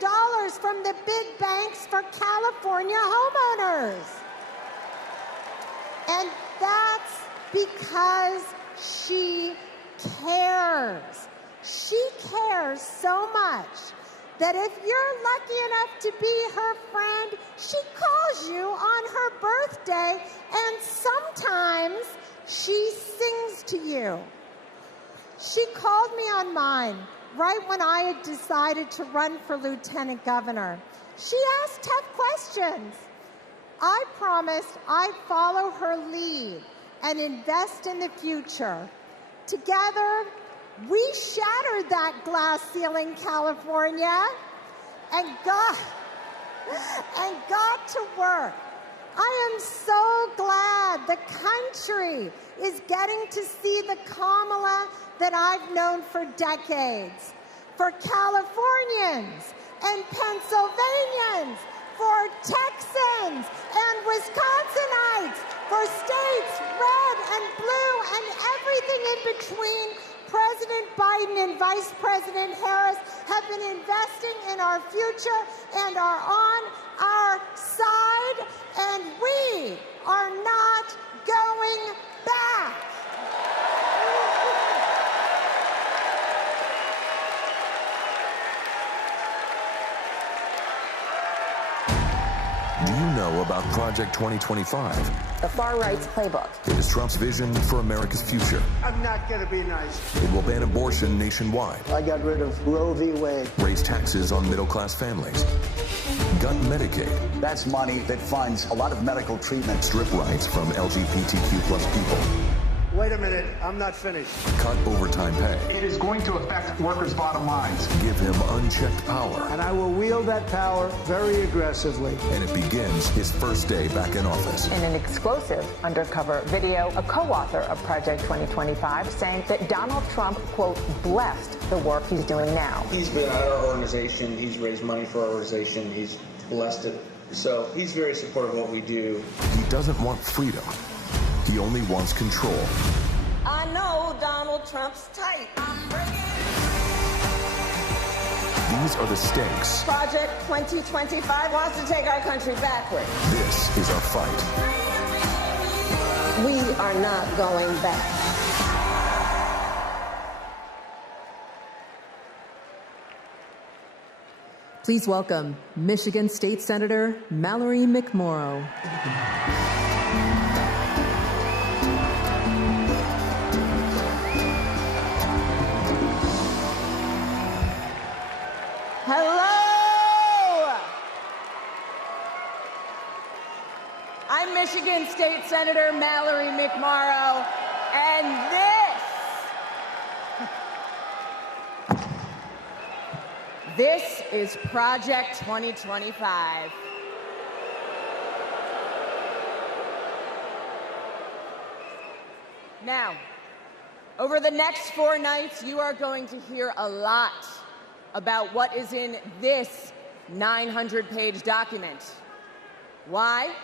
from the big banks for California homeowners. And that's because she cares. She cares so much that if you're lucky enough to be her friend, she calls you on her birthday, and sometimes she sings to you. She called me on mine right when I had decided to run for lieutenant governor. She asked tough questions. I promised I'd follow her lead and invest in the future. Together, we shattered that glass ceiling, California, and got to work. I am so glad the country is getting to see the Kamala that I've known for decades. For Californians and Pennsylvanians, for Texans and Wisconsinites, for states red and blue and everything in between. President Biden and Vice President Harris have been investing in our future and are on our side, and we are not going back. Do you know about Project 2025? The far right's playbook. It is Trump's vision for America's future. I'm not going to be nice. It will ban abortion nationwide. I got rid of Roe v. Wade. Raise taxes on middle-class families. Gut Medicaid. That's money that funds a lot of medical treatment. Strip rights from LGBTQ plus people. Wait a minute, I'm not finished. Cut overtime pay. It is going to affect workers' bottom lines. Give him unchecked power. And I will wield that power very aggressively. And it begins his first day back in office. In an explosive undercover video, a co-author of Project 2025 saying that Donald Trump, quote, blessed the work he's doing now. He's been at our organization. He's raised money for our organization. He's blessed it. So he's very supportive of what we do. He doesn't want freedom. He only wants control. I know Donald Trump's type. These are the stakes. Project 2025 wants to take our country backward. This is our fight. We are not going back. Please welcome Michigan State Senator Mallory McMorrow. Hello! I'm Michigan State Senator Mallory McMorrow, and this is Project 2025. Now, over the next 4 nights, you are going to hear a lot about what is in this 900-page document. Why?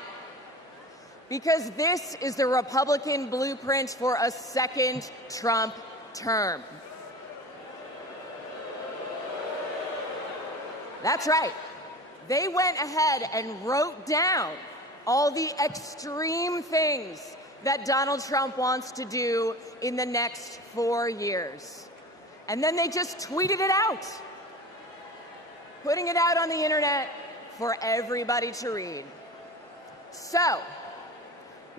Because this is the Republican blueprint for a second Trump term. That's right. They went ahead and wrote down all the extreme things that Donald Trump wants to do in the next 4 years. And then they just tweeted it out, putting it out on the internet for everybody to read. So,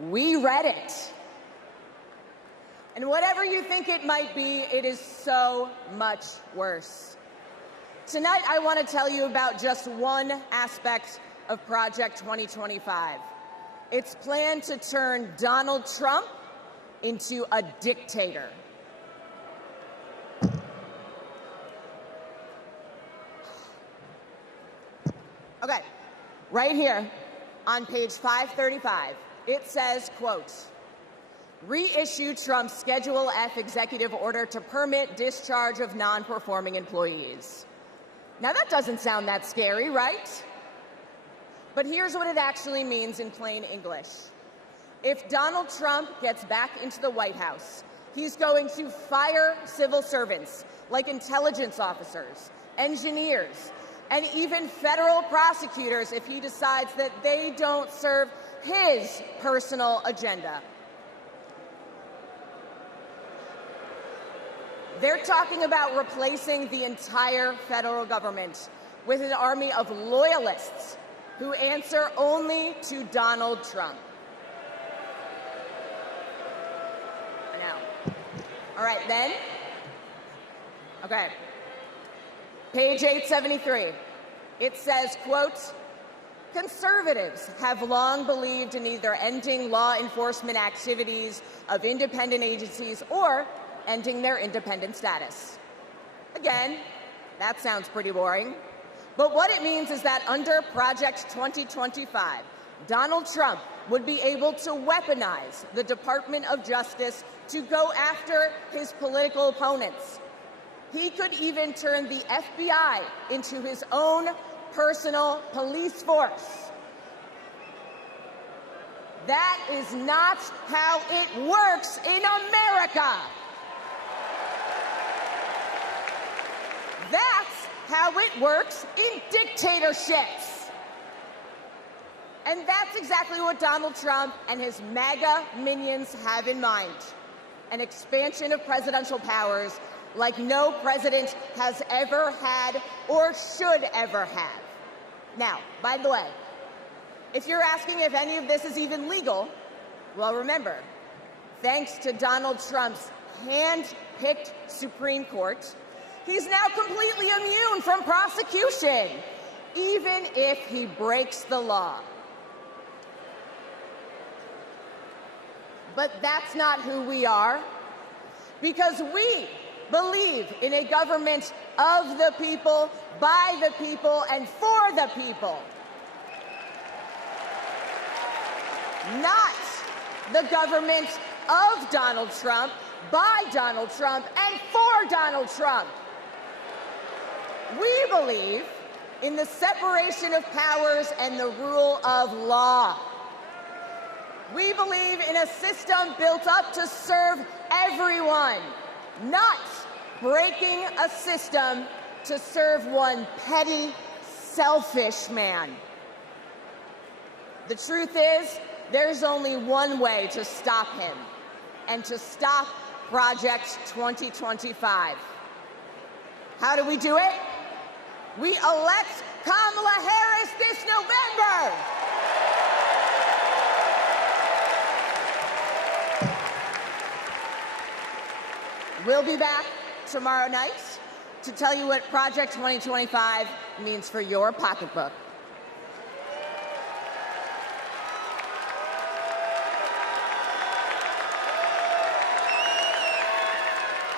we read it. And whatever you think it might be, it is so much worse. Tonight, I want to tell you about just one aspect of Project 2025. Its plan to turn Donald Trump into a dictator. Okay, right here on page 535, it says, quote, reissue Trump's Schedule F executive order to permit discharge of non-performing employees. Now that doesn't sound that scary, right? But here's what it actually means in plain English. If Donald Trump gets back into the White House, he's going to fire civil servants like intelligence officers, engineers, and even federal prosecutors if he decides that they don't serve his personal agenda. They're talking about replacing the entire federal government with an army of loyalists who answer only to Donald Trump. Now, all right, then. Okay. Page 873, it says, quote, conservatives have long believed in either ending law enforcement activities of independent agencies or ending their independent status. Again, that sounds pretty boring. But what it means is that under Project 2025, Donald Trump would be able to weaponize the Department of Justice to go after his political opponents. He could even turn the FBI into his own personal police force. That is not how it works in America. That's how it works in dictatorships. And that's exactly what Donald Trump and his MAGA minions have in mind. An expansion of presidential powers like no president has ever had or should ever have. Now, by the way, if you're asking if any of this is even legal, well, remember, thanks to Donald Trump's hand-picked Supreme Court, he's now completely immune from prosecution, even if he breaks the law. But that's not who we are, because we believe in a government of the people, by the people, and for the people. Not the government of Donald Trump, by Donald Trump, and for Donald Trump. We believe in the separation of powers and the rule of law. We believe in a system built up to serve everyone, not breaking a system to serve one petty, selfish man. The truth is, there's only one way to stop him, and to stop Project 2025. How do we do it? We elect Kamala Harris this November. We'll be back tomorrow night to tell you what Project 2025 means for your pocketbook.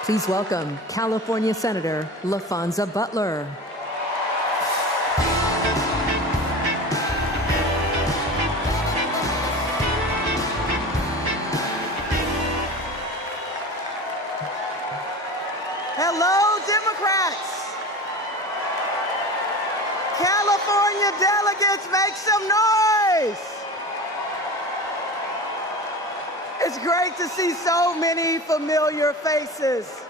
Please welcome California Senator LaFonza Butler. Hello, Democrats. California delegates, make some noise. It's great to see so many familiar faces.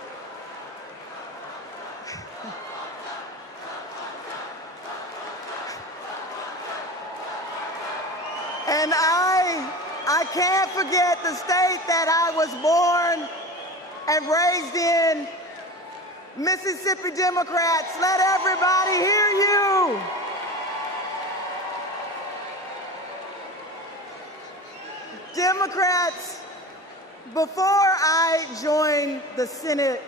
And I can't forget the state that I was born and raised in. Mississippi Democrats, let everybody hear you. Democrats, before I joined the Senate,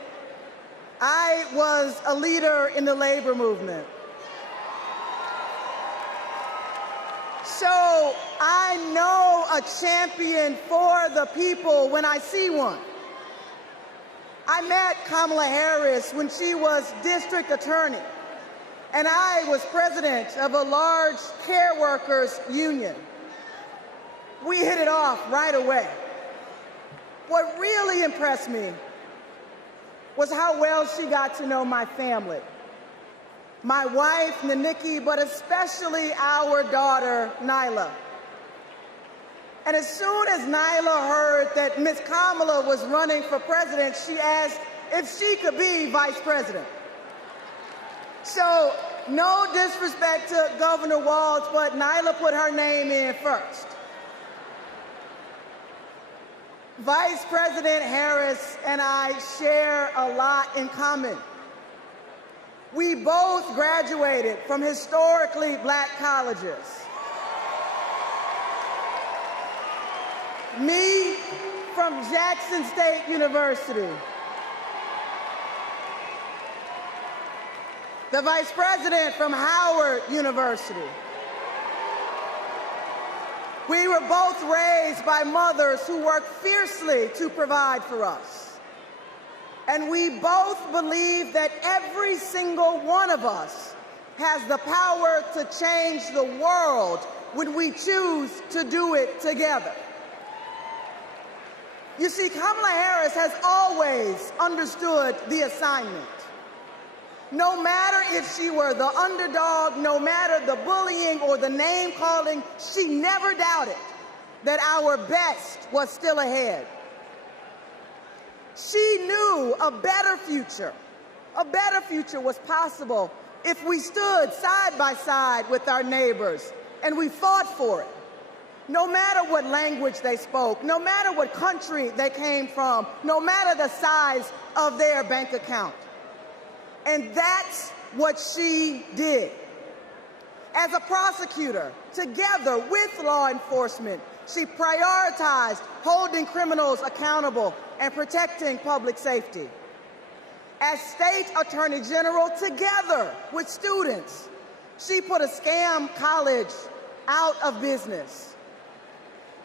I was a leader in the labor movement. So I know a champion for the people when I see one. I met Kamala Harris when she was district attorney, and I was president of a large care workers union. We hit it off right away. What really impressed me was how well she got to know my family. My wife, Naniki, but especially our daughter, Nyla. And as soon as Nyla heard that Miss Kamala was running for president, she asked if she could be vice president. So, no disrespect to Governor Walz, but Nyla put her name in first. Vice President Harris and I share a lot in common. We both graduated from historically black colleges. Me from Jackson State University. The Vice President from Howard University. We were both raised by mothers who worked fiercely to provide for us. And we both believe that every single one of us has the power to change the world when we choose to do it together. You see, Kamala Harris has always understood the assignment. No matter if she were the underdog, no matter the bullying or the name calling, she never doubted that our best was still ahead. She knew a better future was possible if we stood side by side with our neighbors and we fought for it. No matter what language they spoke, no matter what country they came from, no matter the size of their bank account. And that's what she did. As a prosecutor, together with law enforcement, she prioritized holding criminals accountable and protecting public safety. As state attorney general, together with students, she put a scam college out of business.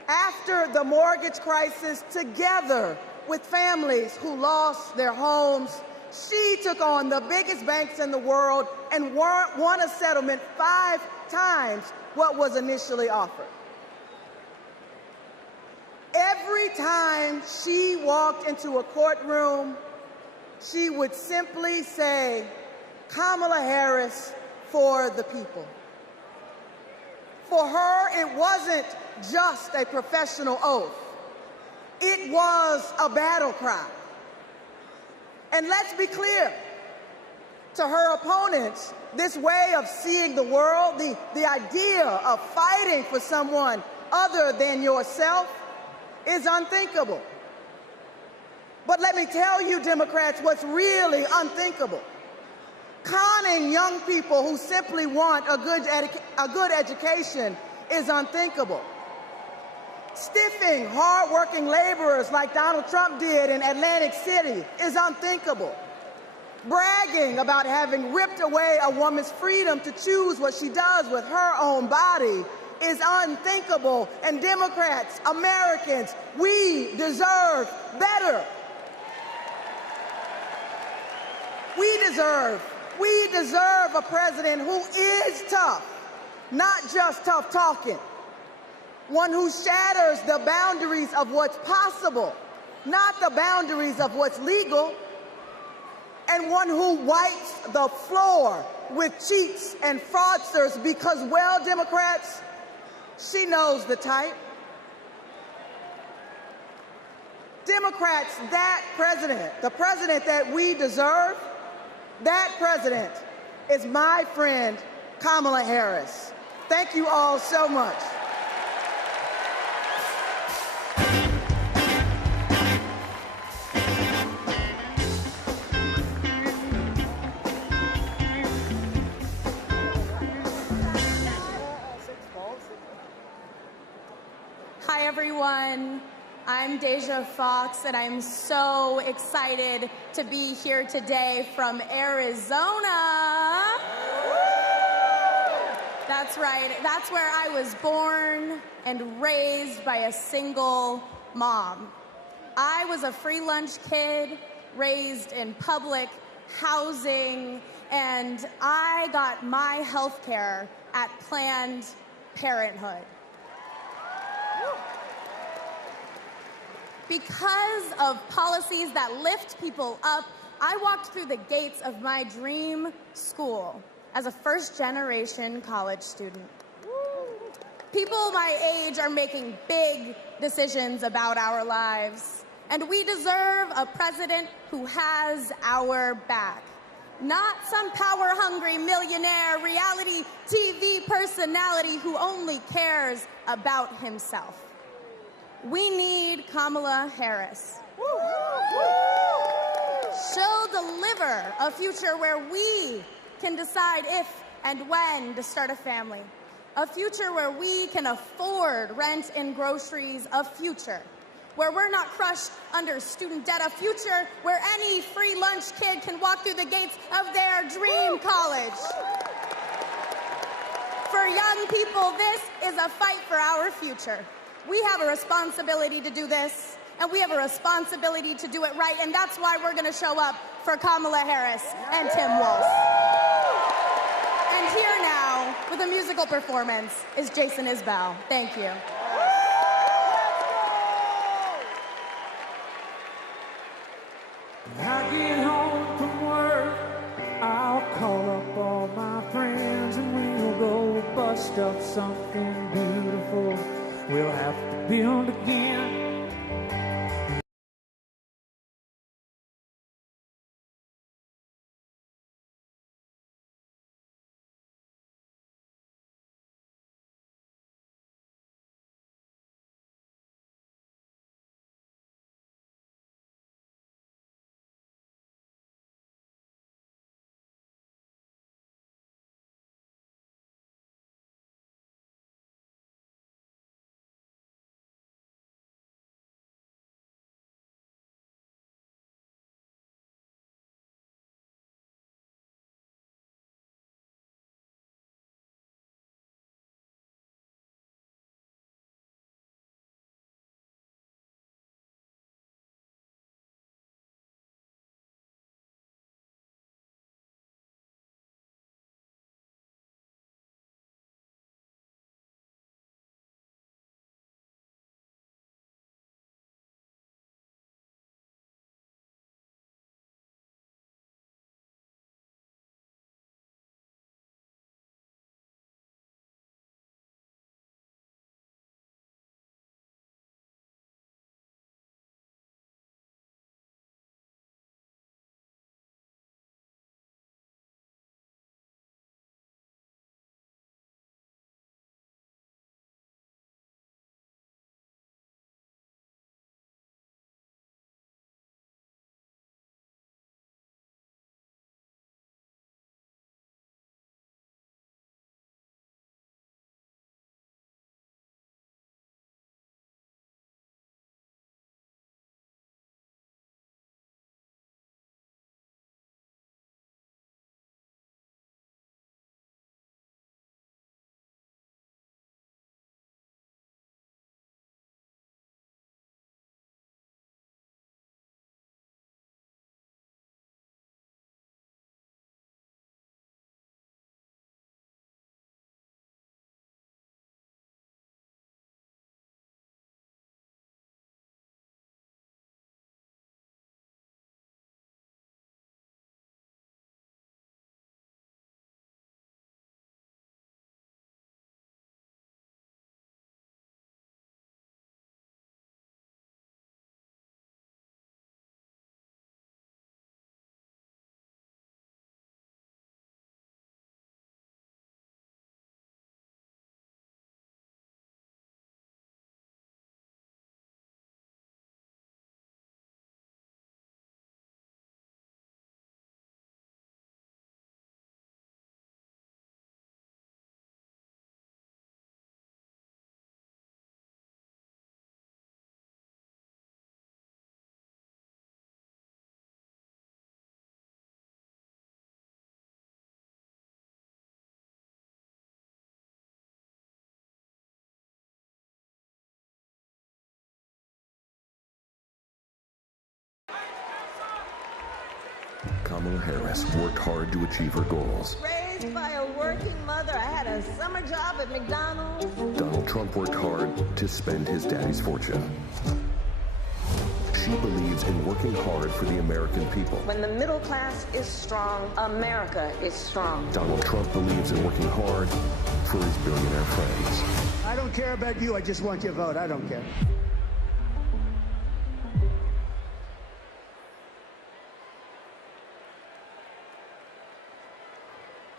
After the mortgage crisis, together with families who lost their homes, she took on the biggest banks in the world and won a settlement 5 times what was initially offered. Every time she walked into a courtroom, she would simply say, "Kamala Harris for the people." For her, it wasn't just a professional oath. It was a battle cry. And let's be clear, to her opponents, this way of seeing the world, the idea of fighting for someone other than yourself, is unthinkable. But let me tell you, Democrats, what's really unthinkable. Conning young people who simply want a good education is unthinkable. Stiffing hardworking laborers like Donald Trump did in Atlantic City is unthinkable. Bragging about having ripped away a woman's freedom to choose what she does with her own body is unthinkable. And Democrats, Americans, we deserve better. We deserve a president who is tough, not just tough talking. One who shatters the boundaries of what's possible, not the boundaries of what's legal. And one who wipes the floor with cheats and fraudsters because, well, Democrats, she knows the type. Democrats, that president, the president that we deserve, that president is my friend, Kamala Harris. Thank you all so much. Hi, everyone. I'm Deja Fox, and I'm so excited to be here today from Arizona. That's right. That's where I was born and raised by a single mom. I was a free lunch kid, raised in public housing, and I got my health care at Planned Parenthood. Because of policies that lift people up, I walked through the gates of my dream school as a first-generation college student. People my age are making big decisions about our lives, and we deserve a president who has our back. Not some power-hungry millionaire reality TV personality who only cares about himself. We need Kamala Harris. She'll deliver a future where we can decide if and when to start a family. A future where we can afford rent and groceries. A future where we're not crushed under student debt. A future where any free lunch kid can walk through the gates of their dream college. For young people, this is a fight for our future. We have a responsibility to do this, and we have a responsibility to do it right, and that's why we're going to show up for Kamala Harris and Tim Walz. And here now, with a musical performance, is Jason Isbell. Thank you. I get home from work, I'll up something beautiful. We'll have to build again. Kamala Harris worked hard to achieve her goals. Raised by a working mother, I had a summer job at McDonald's. Donald Trump worked hard to spend his daddy's fortune. She believes in working hard for the American people. When the middle class is strong, America is strong. Donald Trump believes in working hard for his billionaire friends. I don't care about you. I just want your vote. I don't care.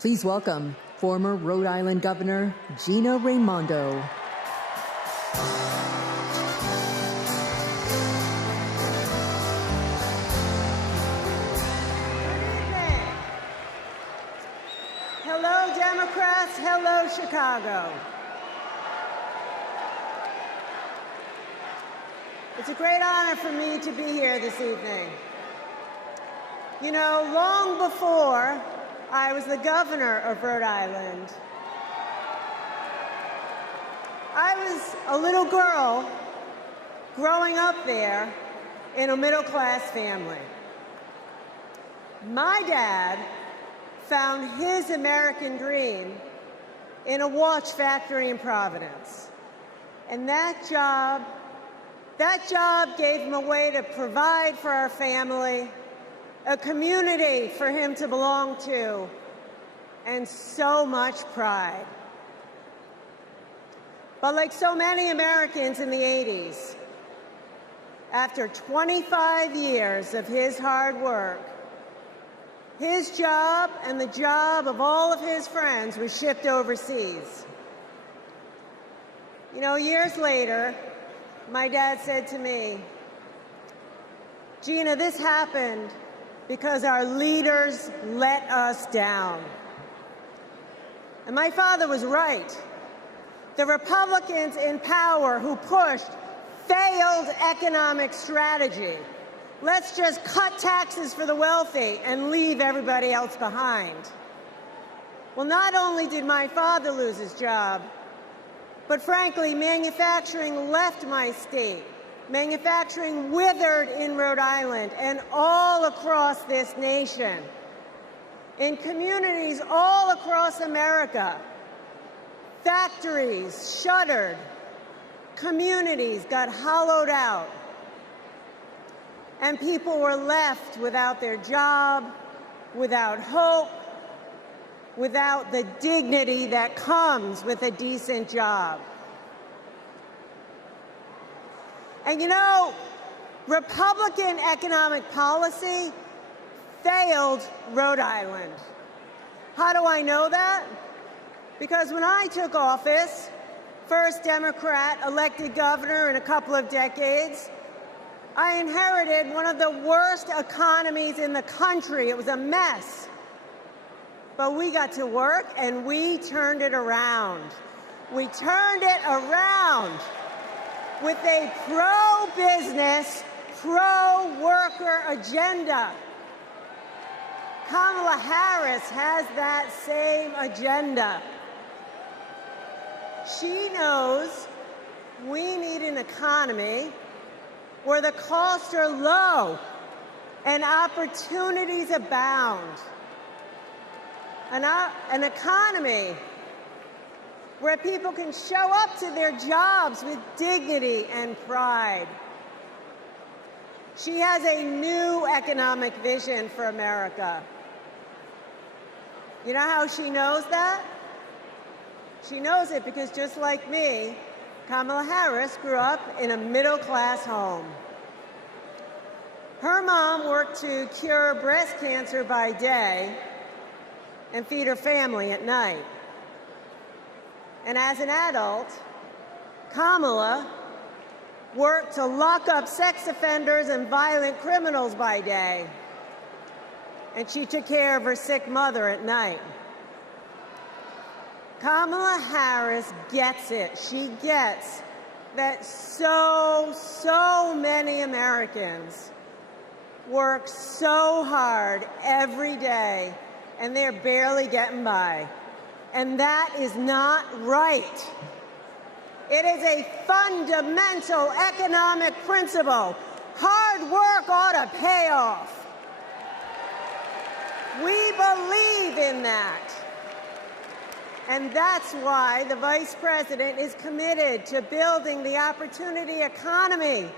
Please welcome former Rhode Island Governor Gina Raimondo. Hello, Democrats. Hello, Chicago. It's a great honor for me to be here this evening. You know, long before I was the governor of Rhode Island, I was a little girl growing up there in a middle-class family. My dad found his American dream in a watch factory in Providence. And that job gave him a way to provide for our family, a community for him to belong to, and so much pride. But like so many Americans in the 80s, after 25 years of his hard work, his job and the job of all of his friends was shipped overseas. You know, years later, my dad said to me, "Gina, this happened because our leaders let us down." And my father was right. The Republicans in power who pushed failed economic strategy. Let's just cut taxes for the wealthy and leave everybody else behind. Well, not only did my father lose his job, but frankly, manufacturing left my state. Manufacturing withered in Rhode Island and all across this nation. In communities all across America, factories shuttered, communities got hollowed out, and people were left without their job, without hope, without the dignity that comes with a decent job. And you know, Republican economic policy failed Rhode Island. How do I know that? Because when I took office, first Democrat elected governor in a couple of decades, I inherited one of the worst economies in the country. It was a mess. But we got to work and we turned it around. We turned it around with a pro-business, pro-worker agenda. Kamala Harris has that same agenda. She knows we need an economy where the costs are low and opportunities abound. An economy where people can show up to their jobs with dignity and pride. She has a new economic vision for America. You know how she knows that? She knows it because just like me, Kamala Harris grew up in a middle-class home. Her mom worked to cure breast cancer by day and feed her family at night. And as an adult, Kamala worked to lock up sex offenders and violent criminals by day. And she took care of her sick mother at night. Kamala Harris gets it. She gets that so many Americans work so hard every day and they're barely getting by. And that is not right. It is a fundamental economic principle. Hard work ought to pay off. We believe in that. And that's why the Vice President is committed to building the opportunity economy,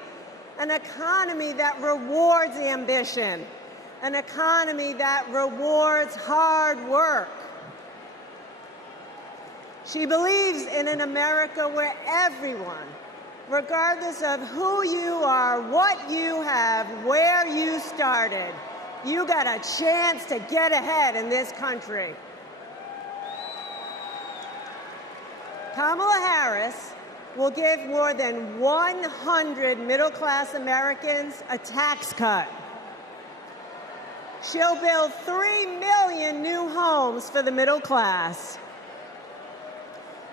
an economy that rewards ambition, an economy that rewards hard work. She believes in an America where everyone, regardless of who you are, what you have, where you started, you got a chance to get ahead in this country. Kamala Harris will give more than 100 middle-class Americans a tax cut. She'll build 3 million new homes for the middle class.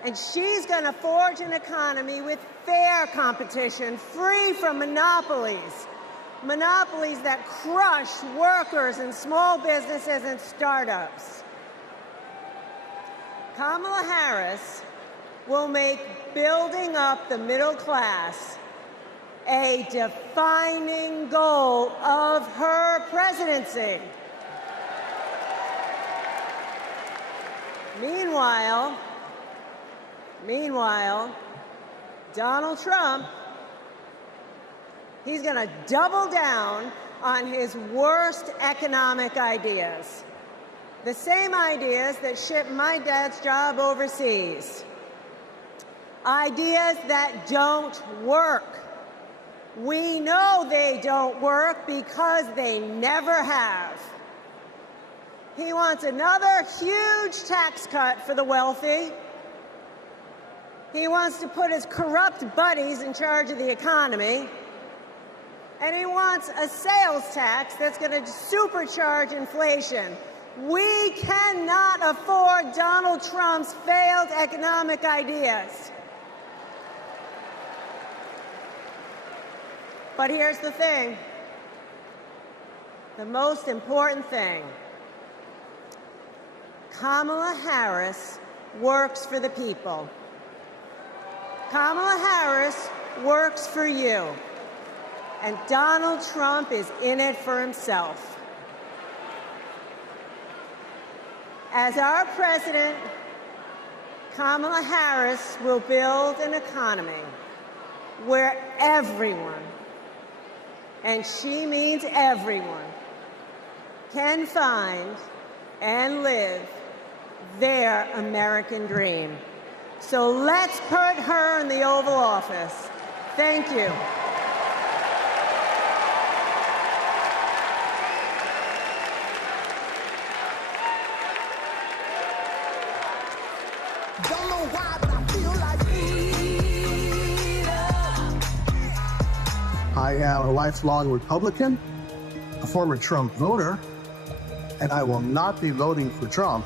And she's going to forge an economy with fair competition, free from monopolies. Monopolies that crush workers and small businesses and startups. Kamala Harris will make building up the middle class a defining goal of her presidency. Meanwhile, Donald Trump, he's going to double down on his worst economic ideas. The same ideas that shipped my dad's job overseas. ideas that don't work. We know they don't work because they never have. He wants another huge tax cut for the wealthy. He wants to put his corrupt buddies in charge of the economy. And he wants a sales tax that's going to supercharge inflation. We cannot afford Donald Trump's failed economic ideas. But here's the thing, the most important thing. Kamala Harris works for the people. Kamala Harris works for you. And Donald Trump is in it for himself. As our president, Kamala Harris will build an economy where everyone, and she means everyone, can find and live their American dream. So let's put her in the Oval Office. Thank you. Don't know why, but I feel like I am a lifelong Republican, a former Trump voter, and I will not be voting for Trump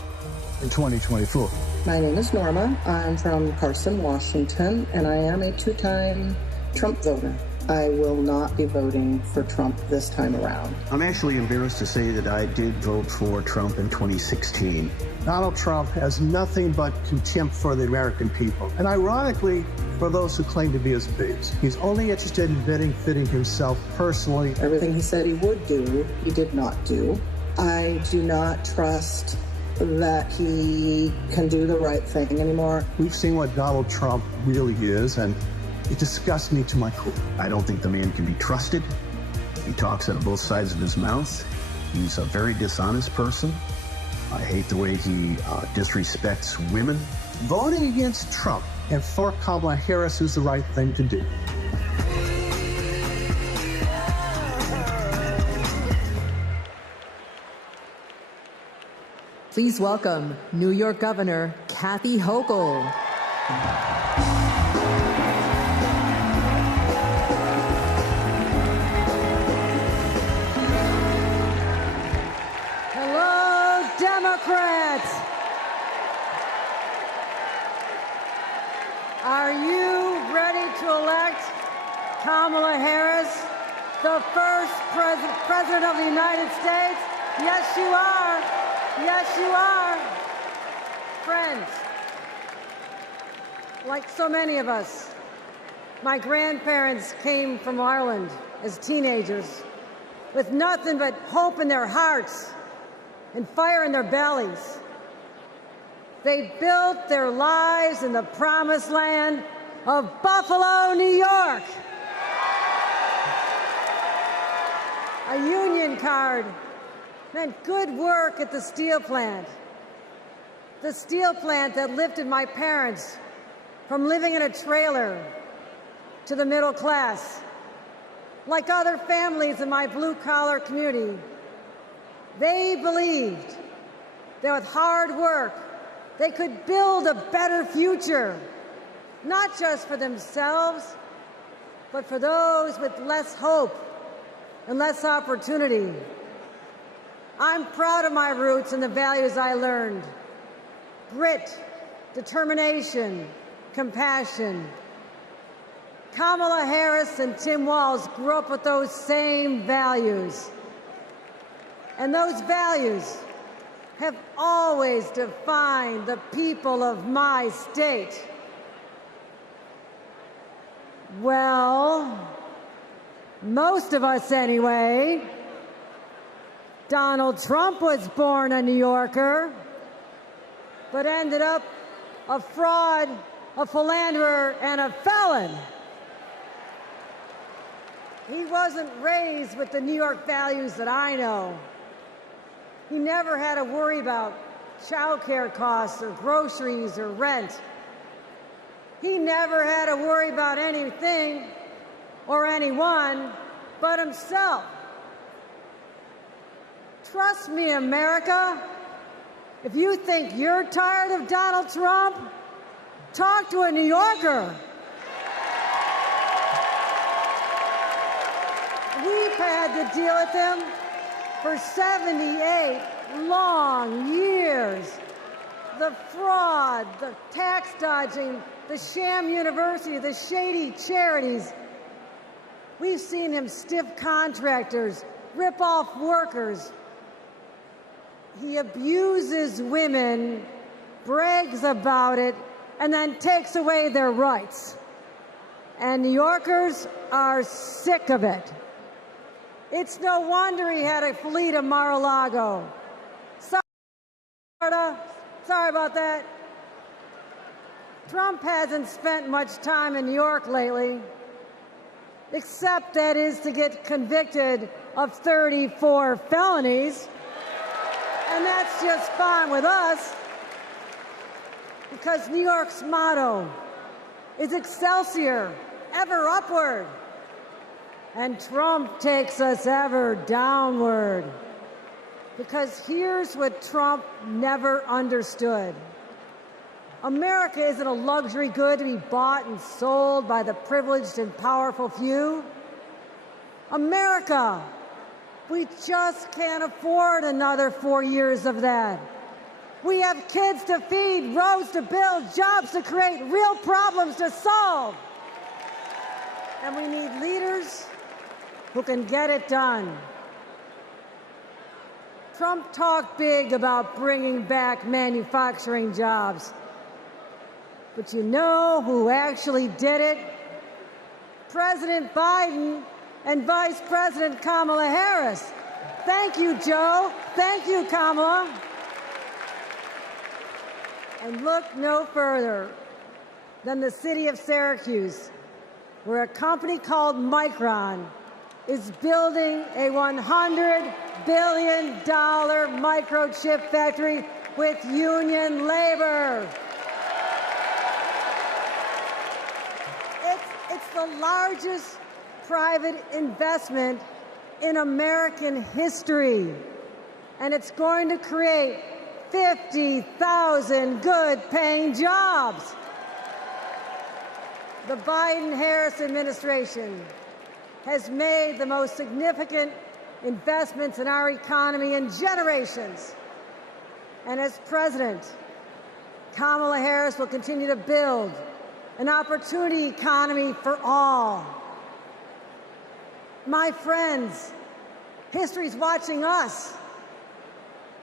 in 2024. My name is Norma. I'm from Carson, Washington, and I am a two-time Trump voter. I will not be voting for Trump this time around. I'm actually embarrassed to say that I did vote for Trump in 2016. Donald Trump has nothing but contempt for the American people, and ironically, for those who claim to be his base. He's only interested in benefiting himself personally. Everything he said he would do, he did not do. I do not trust that he can do the right thing anymore. We've seen what Donald Trump really is, and it disgusts me to my core. I don't think the man can be trusted. He talks out of both sides of his mouth. He's a very dishonest person. I hate the way he disrespects women. Voting against Trump and for Kamala Harris is the right thing to do. Please welcome New York Governor Kathy Hochul. Hello, Democrats. Are you ready to elect Kamala Harris, the first president of the United States? Yes, you are. Yes, you are. Friends, like so many of us, my grandparents came from Ireland as teenagers with nothing but hope in their hearts and fire in their bellies. They built their lives in the promised land of Buffalo, New York. A union card meant good work at the steel plant. The steel plant that lifted my parents from living in a trailer to the middle class. Like other families in my blue-collar community, they believed that with hard work, they could build a better future, not just for themselves, but for those with less hope and less opportunity. I'm proud of my roots and the values I learned. Grit, determination, compassion. Kamala Harris and Tim Walz grew up with those same values. And those values have always defined the people of my state. Well, most of us anyway. Donald Trump was born a New Yorker, but ended up a fraud, a philanderer, and a felon. He wasn't raised with the New York values that I know. He never had to worry about child care costs or groceries or rent. He never had to worry about anything or anyone but himself. Trust me, America. If you think you're tired of Donald Trump, talk to a New Yorker. We've had to deal with him for 78 long years. The fraud, the tax dodging, the sham university, the shady charities. We've seen him stiff contractors, rip off workers. He abuses women, brags about it, and then takes away their rights. And New Yorkers are sick of it. It's no wonder he had to flee to Mar-a-Lago. Sorry about that. Trump hasn't spent much time in New York lately, except that is to get convicted of 34 felonies. And that's just fine with us, because New York's motto is Excelsior, ever upward. And Trump takes us ever downward. Because here's what Trump never understood. America isn't a luxury good to be bought and sold by the privileged and powerful few. America, we just can't afford another 4 years of that. We have kids to feed, roads to build, jobs to create, real problems to solve. And we need leaders who can get it done. Trump talked big about bringing back manufacturing jobs. But you know who actually did it? President Biden and Vice President Kamala Harris. Thank you, Joe. Thank you, Kamala. And look no further than the city of Syracuse, where a company called Micron is building a $100 billion microchip factory with union labor. It's the largest private investment in American history, and it's going to create 50,000 good-paying jobs. The Biden-Harris administration has made the most significant investments in our economy in generations. And as president, Kamala Harris will continue to build an opportunity economy for all. My friends, history's watching us.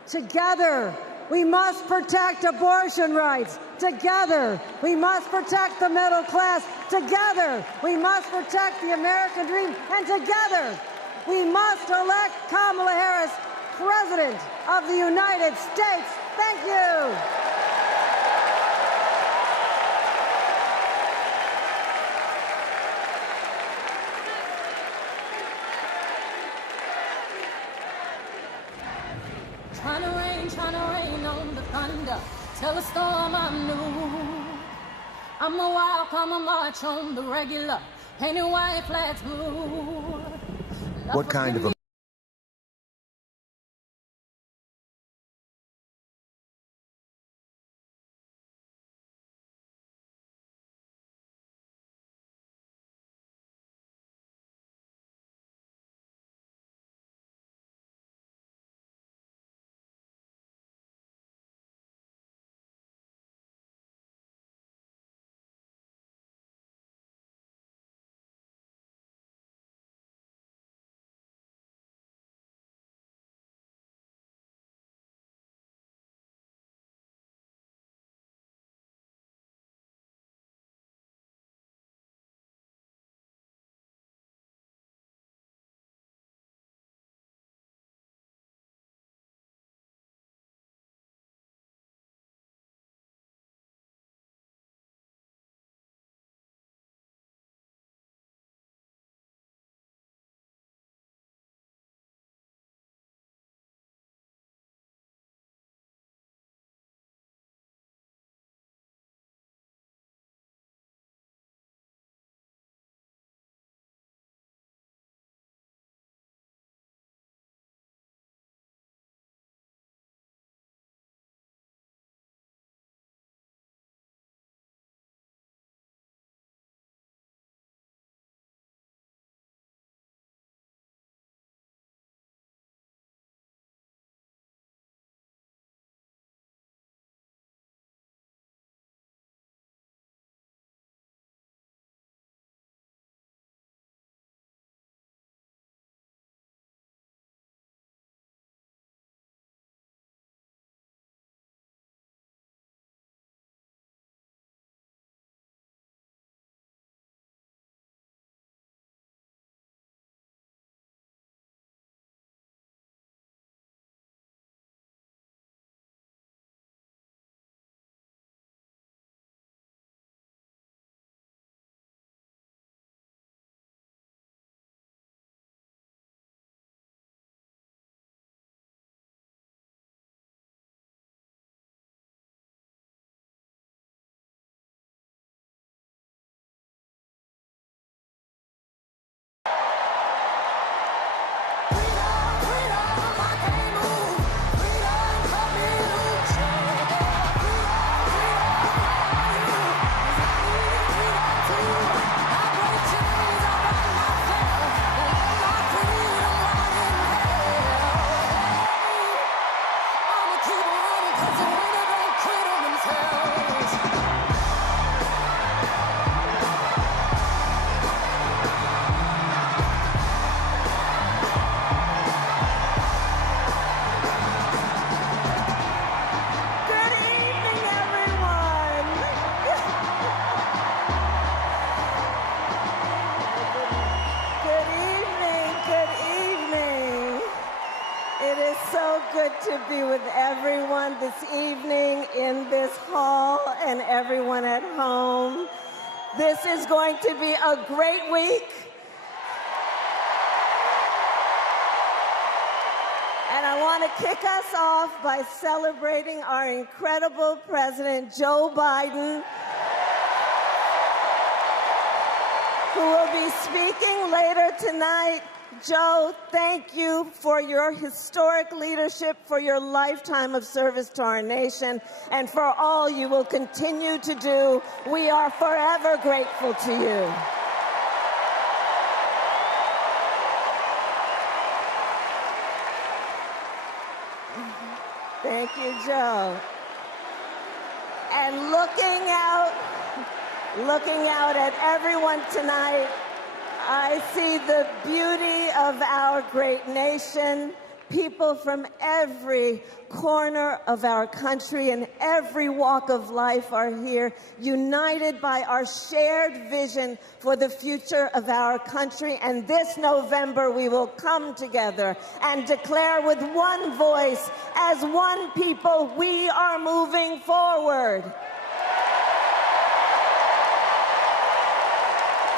Together, we must protect abortion rights. Together, we must protect the middle class. Together, we must protect the American dream. And together, we must elect Kamala Harris President of the United States. Thank you. Tryna rain on the thunder, tell a storm I'm new. I'm a wild, come a march on the regular, painted white flags blue. What kind of a good to be with everyone this evening in this hall and everyone at home. This is going to be a great week. And I want to kick us off by celebrating our incredible President, Joe Biden, who will be speaking later tonight. Joe, thank you for your historic leadership, for your lifetime of service to our nation, and for all you will continue to do. We are forever grateful to you. Thank you, Joe. And looking out at everyone tonight, I see the beauty of our great nation. People from every corner of our country and every walk of life are here, united by our shared vision for the future of our country. And this November, we will come together and declare with one voice, as one people, we are moving forward.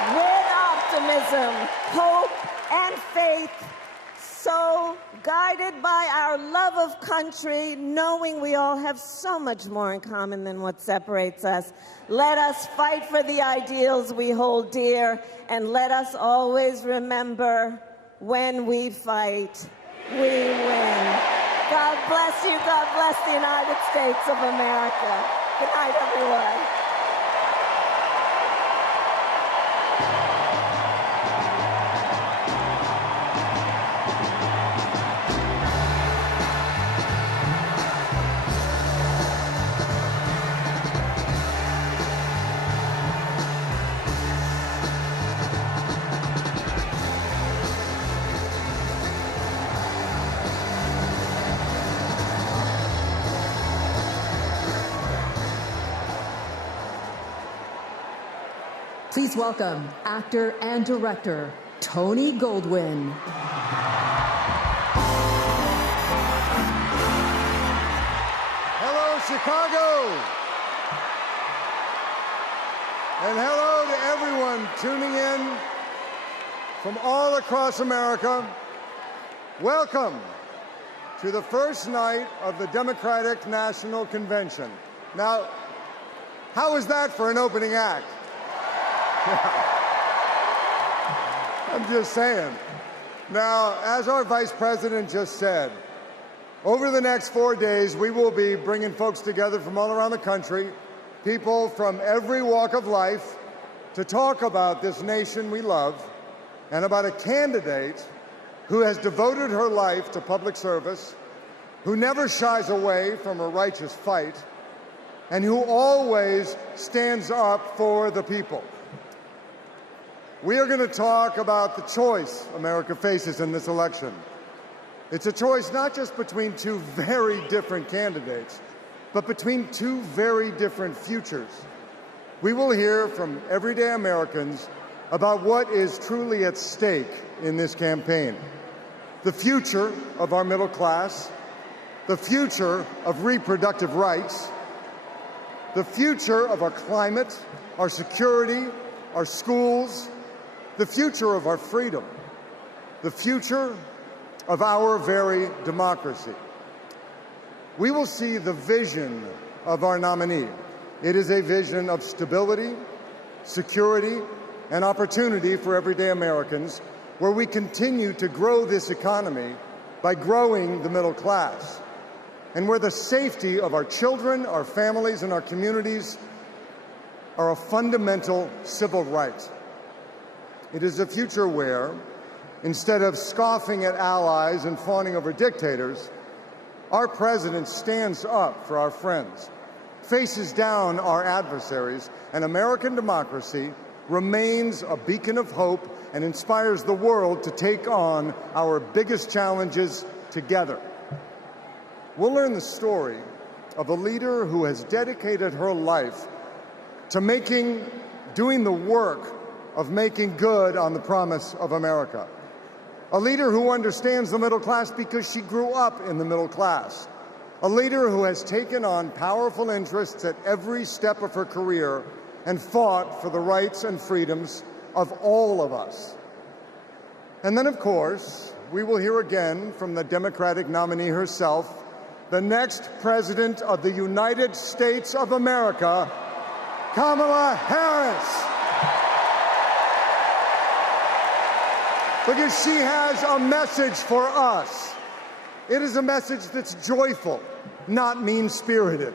With optimism, hope, and faith, so guided by our love of country, knowing we all have so much more in common than what separates us, let us fight for the ideals we hold dear, and let us always remember, when we fight, we win. God bless you. God bless the United States of America. Good night, everyone. Please welcome actor and director Tony Goldwyn. Hello, Chicago. And hello to everyone tuning in from all across America. Welcome to the first night of the Democratic National Convention. Now, how is that for an opening act? I'm just saying. Now, as our Vice President just said, over the next 4 days, we will be bringing folks together from all around the country, people from every walk of life, to talk about this nation we love and about a candidate who has devoted her life to public service, who never shies away from a righteous fight, and who always stands up for the people. We are going to talk about the choice America faces in this election. It's a choice not just between two very different candidates, but between two very different futures. We will hear from everyday Americans about what is truly at stake in this campaign. The future of our middle class, the future of reproductive rights, the future of our climate, our security, our schools, the future of our freedom, the future of our very democracy. We will see the vision of our nominee. It is a vision of stability, security, and opportunity for everyday Americans, where we continue to grow this economy by growing the middle class, and where the safety of our children, our families, and our communities are a fundamental civil right. It is a future where, instead of scoffing at allies and fawning over dictators, our president stands up for our friends, faces down our adversaries, and American democracy remains a beacon of hope and inspires the world to take on our biggest challenges together. We'll learn the story of a leader who has dedicated her life to doing the work of making good on the promise of America. A leader who understands the middle class because she grew up in the middle class. A leader who has taken on powerful interests at every step of her career and fought for the rights and freedoms of all of us. And then, of course, we will hear again from the Democratic nominee herself, the next President of the United States of America, Kamala Harris. Because she has a message for us. It is a message that's joyful, not mean-spirited.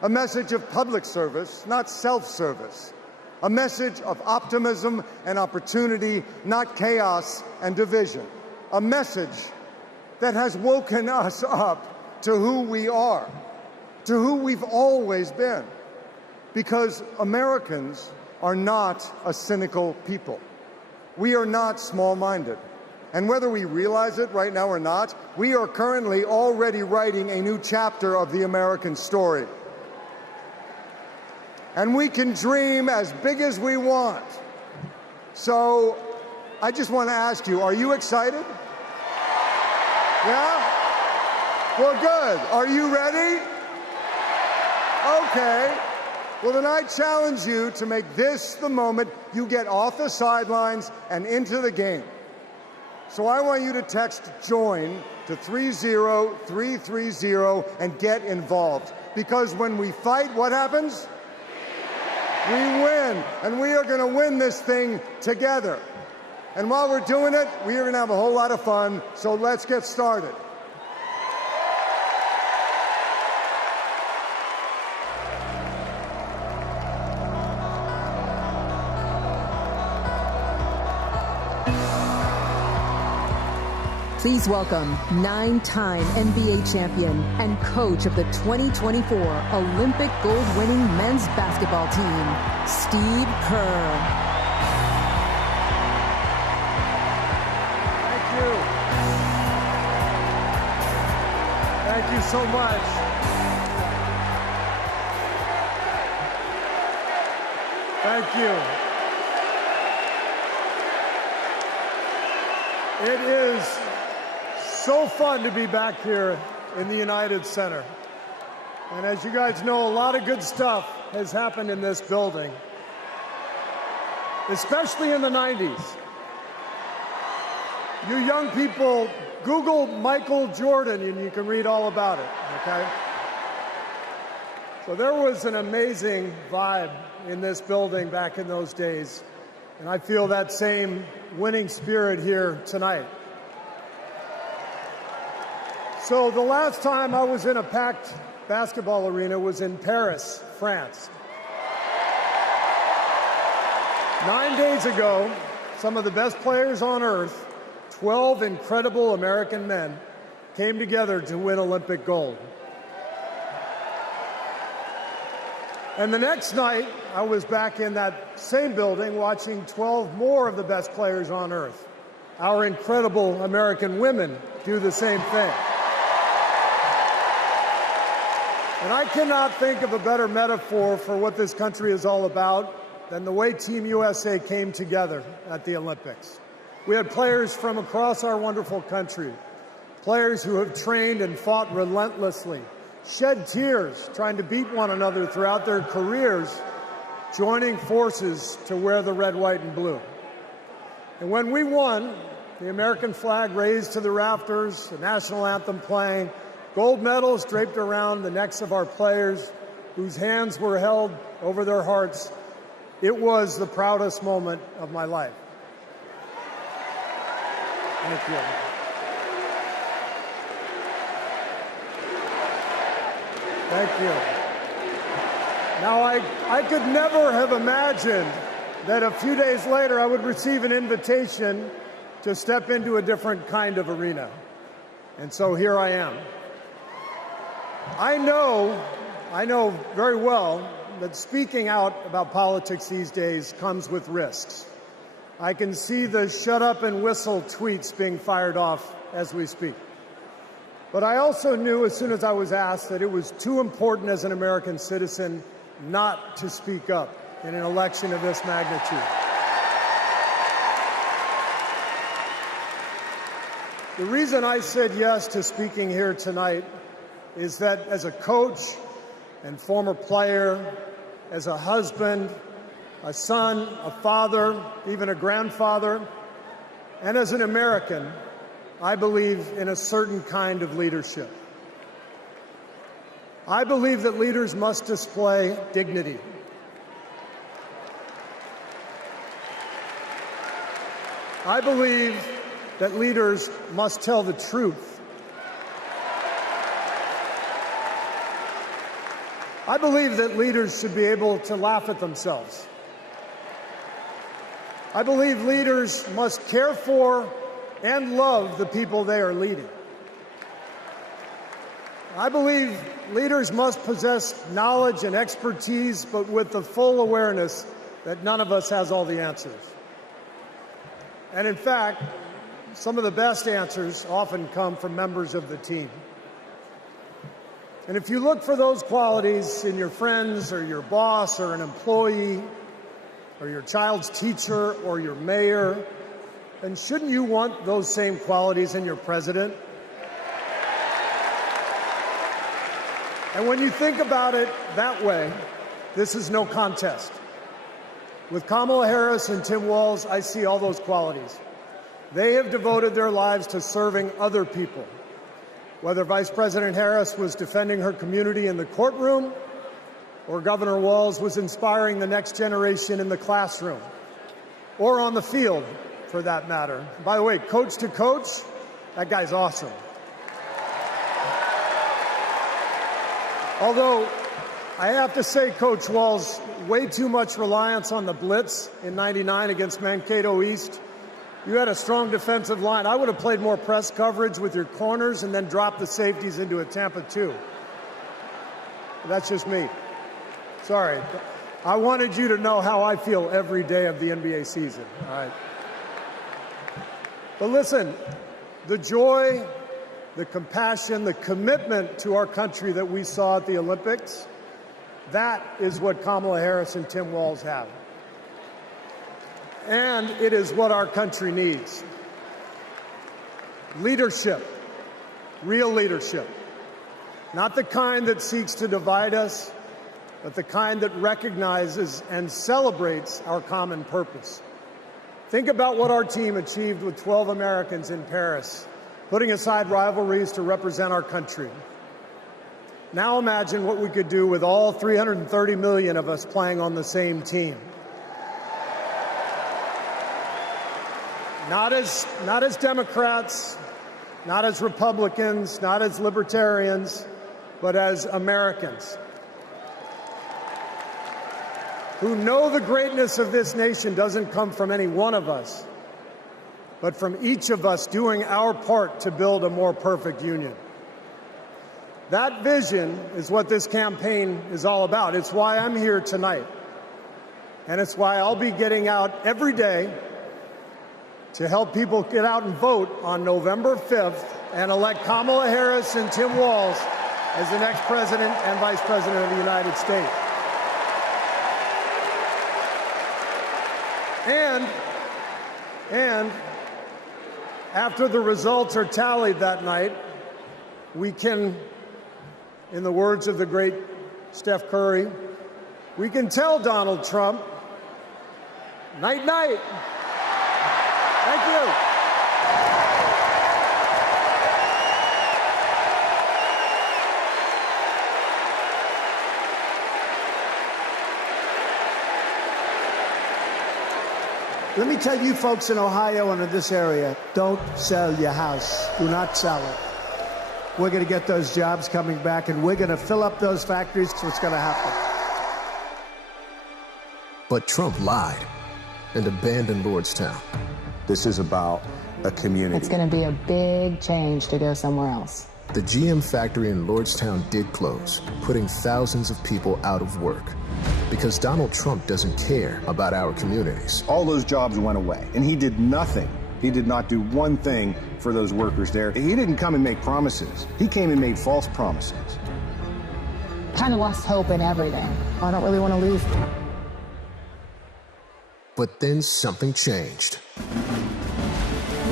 A message of public service, not self-service. A message of optimism and opportunity, not chaos and division. A message that has woken us up to who we are, to who we've always been. Because Americans are not a cynical people. We are not small-minded. And whether we realize it right now or not, we are currently already writing a new chapter of the American story. And we can dream as big as we want. So I just want to ask you, are you excited? Yeah? Well, good. Are you ready? Okay. Well, then I challenge you to make this the moment you get off the sidelines and into the game. So I want you to text JOIN to 30330 and get involved. Because when we fight, what happens? We win. And we are going to win this thing together. And while we're doing it, we are going to have a whole lot of fun. So let's get started. Please welcome 9-time NBA champion and coach of the 2024 Olympic gold-winning men's basketball team, Steve Kerr. Thank you. Thank you so much. Thank you. It is so fun to be back here in the United Center. And as you guys know, a lot of good stuff has happened in this building, especially in the 90s. You young people, Google Michael Jordan and you can read all about it, okay? So there was an amazing vibe in this building back in those days. And I feel that same winning spirit here tonight. So the last time I was in a packed basketball arena was in Paris, France. 9 days ago, some of the best players on earth, 12 incredible American men, came together to win Olympic gold. And the next night, I was back in that same building watching 12 more of the best players on earth, our incredible American women, do the same thing. And I cannot think of a better metaphor for what this country is all about than the way Team USA came together at the Olympics. We had players from across our wonderful country, players who have trained and fought relentlessly, shed tears trying to beat one another throughout their careers, joining forces to wear the red, white, and blue. And when we won, the American flag raised to the rafters, the national anthem playing, gold medals draped around the necks of our players, whose hands were held over their hearts. It was the proudest moment of my life. Thank you. Thank you. Now, I could never have imagined that a few days later I would receive an invitation to step into a different kind of arena. And so here I am. I know very well that speaking out about politics these days comes with risks. I can see the shut up and whistle tweets being fired off as we speak. But I also knew as soon as I was asked that it was too important as an American citizen not to speak up in an election of this magnitude. The reason I said yes to speaking here tonight is that as a coach and former player, as a husband, a son, a father, even a grandfather, and as an American, I believe in a certain kind of leadership. I believe that leaders must display dignity. I believe that leaders must tell the truth. I believe that leaders should be able to laugh at themselves. I believe leaders must care for and love the people they are leading. I believe leaders must possess knowledge and expertise, but with the full awareness that none of us has all the answers. And in fact, some of the best answers often come from members of the team. And if you look for those qualities in your friends or your boss or an employee or your child's teacher or your mayor, then shouldn't you want those same qualities in your president? And when you think about it that way, this is no contest. With Kamala Harris and Tim Walz, I see all those qualities. They have devoted their lives to serving other people. Whether Vice President Harris was defending her community in the courtroom, or Governor Walz was inspiring the next generation in the classroom, or on the field, for that matter. By the way, coach to coach, that guy's awesome. Although, I have to say, Coach Walz, way too much reliance on the blitz in '99 against Mankato East. You had a strong defensive line. I would have played more press coverage with your corners and then dropped the safeties into a Tampa 2. That's just me. Sorry. I wanted you to know how I feel every day of the NBA season. All right. But listen, the joy, the compassion, the commitment to our country that we saw at the Olympics, that is what Kamala Harris and Tim Walz have. And it is what our country needs. Leadership, real leadership. Not the kind that seeks to divide us, but the kind that recognizes and celebrates our common purpose. Think about what our team achieved with 12 Americans in Paris, putting aside rivalries to represent our country. Now imagine what we could do with all 330 million of us playing on the same team. Not as Democrats, not as Republicans, not as libertarians, but as Americans who know the greatness of this nation doesn't come from any one of us, but from each of us doing our part to build a more perfect union. That vision is what this campaign is all about. It's why I'm here tonight. And it's why I'll be getting out every day to help people get out and vote on November 5th and elect Kamala Harris and Tim Walz as the next president and vice president of the United States. And after the results are tallied that night, we can, in the words of the great Steph Curry, we can tell Donald Trump, night, night. Thank you. Let me tell you folks in Ohio and in this area, don't sell your house. Do not sell it. We're going to get those jobs coming back, and we're going to fill up those factories. So it's going to happen. But Trump lied and abandoned Lordstown. This is about a community. It's going to be a big change to go somewhere else. The GM factory in Lordstown did close, putting thousands of people out of work. Because Donald Trump doesn't care about our communities. All those jobs went away, and he did nothing. He did not do one thing for those workers there. He didn't come and make promises. He came and made false promises. Kind of lost hope in everything. I don't really want to leave. But then something changed.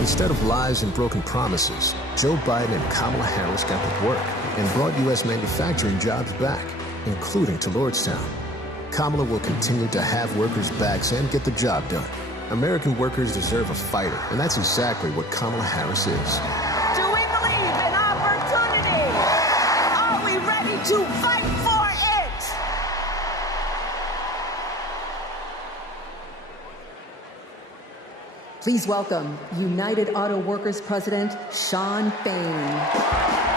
Instead of lies and broken promises, Joe Biden and Kamala Harris got to work and brought U.S. manufacturing jobs back, including to Lordstown. Kamala will continue to have workers' backs and get the job done. American workers deserve a fighter, and that's exactly what Kamala Harris is. Do we believe in opportunity? Are we ready to fight for it? Please welcome United Auto Workers President Shawn Fain.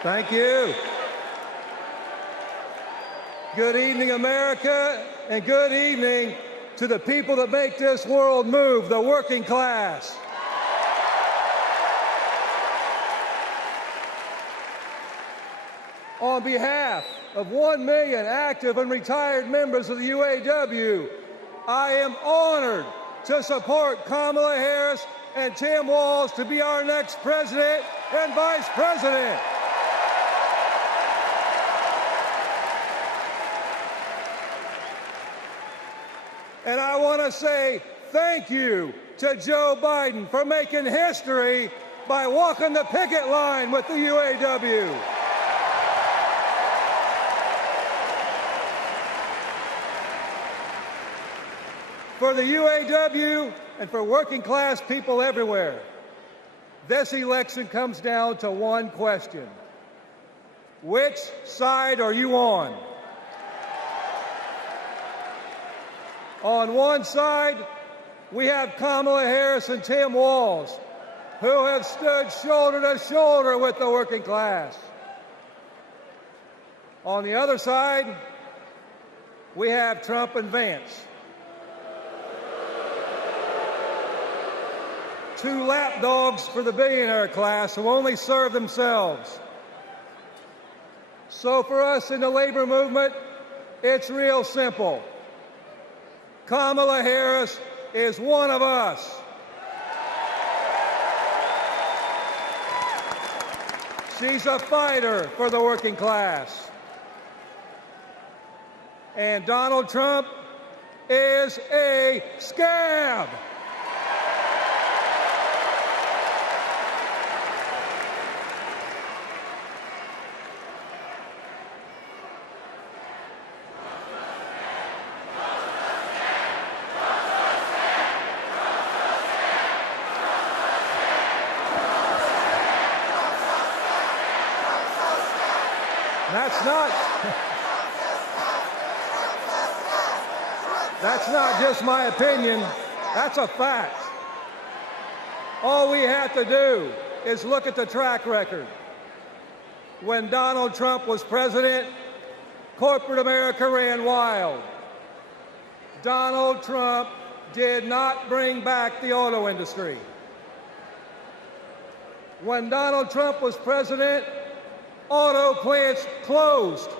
Thank you. Good evening, America, and good evening to the people that make this world move, the working class. On behalf of 1 million active and retired members of the UAW, I am honored to support Kamala Harris and Tim Walz to be our next president and vice president. And I want to say thank you to Joe Biden for making history by walking the picket line with the UAW. For the UAW and for working class people everywhere, this election comes down to one question. Which side are you on? On one side, we have Kamala Harris and Tim Walz, who have stood shoulder to shoulder with the working class. On the other side, we have Trump and Vance, two lapdogs for the billionaire class who only serve themselves. So for us in the labor movement, it's real simple. Kamala Harris is one of us. She's a fighter for the working class. And Donald Trump is a scab. That's not just my opinion, that's a fact. All we have to do is look at the track record. When Donald Trump was president, corporate America ran wild. Donald Trump did not bring back the auto industry. When Donald Trump was president, auto plants closed.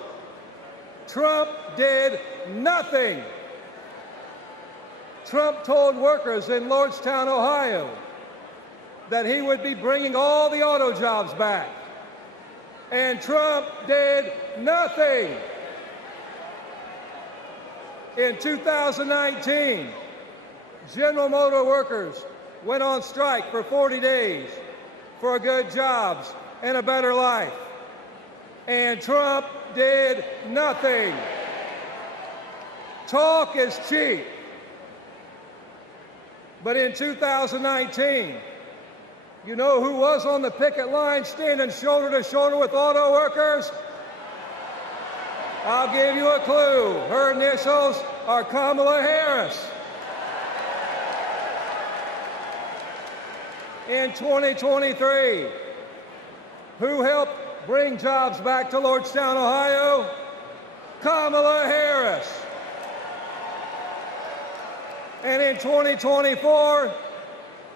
Trump did nothing. Trump told workers in Lordstown, Ohio, that he would be bringing all the auto jobs back. And Trump did nothing. In 2019, General Motor workers went on strike for 40 days for good jobs and a better life. And Trump did nothing. Talk is cheap. But in 2019, you know who was on the picket line standing shoulder to shoulder with auto workers? I'll give you a clue. Her initials are Kamala Harris. In 2023, who helped bring jobs back to Lordstown, Ohio? Kamala Harris. And in 2024,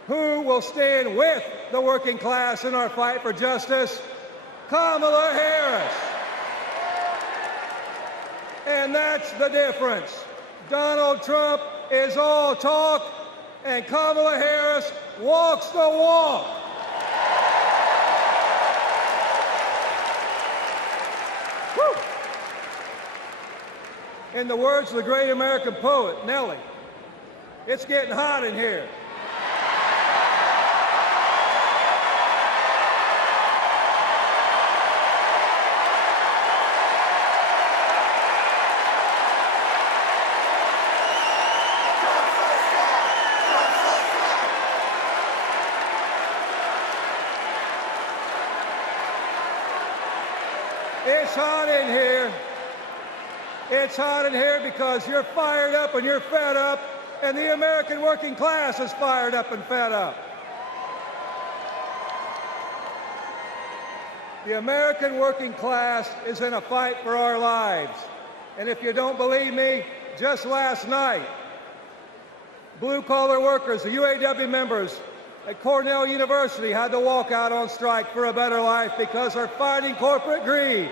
who will stand with the working class in our fight for justice? Kamala Harris. And that's the difference. Donald Trump is all talk, and Kamala Harris walks the walk. Woo. In the words of the great American poet, Nellie, it's getting hot in here. It's hot in here. It's hot in here because you're fired up and you're fed up, and the American working class is fired up and fed up. The American working class is in a fight for our lives. And if you don't believe me, just last night, blue-collar workers, the UAW members at Cornell University had to walk out on strike for a better life because they're fighting corporate greed.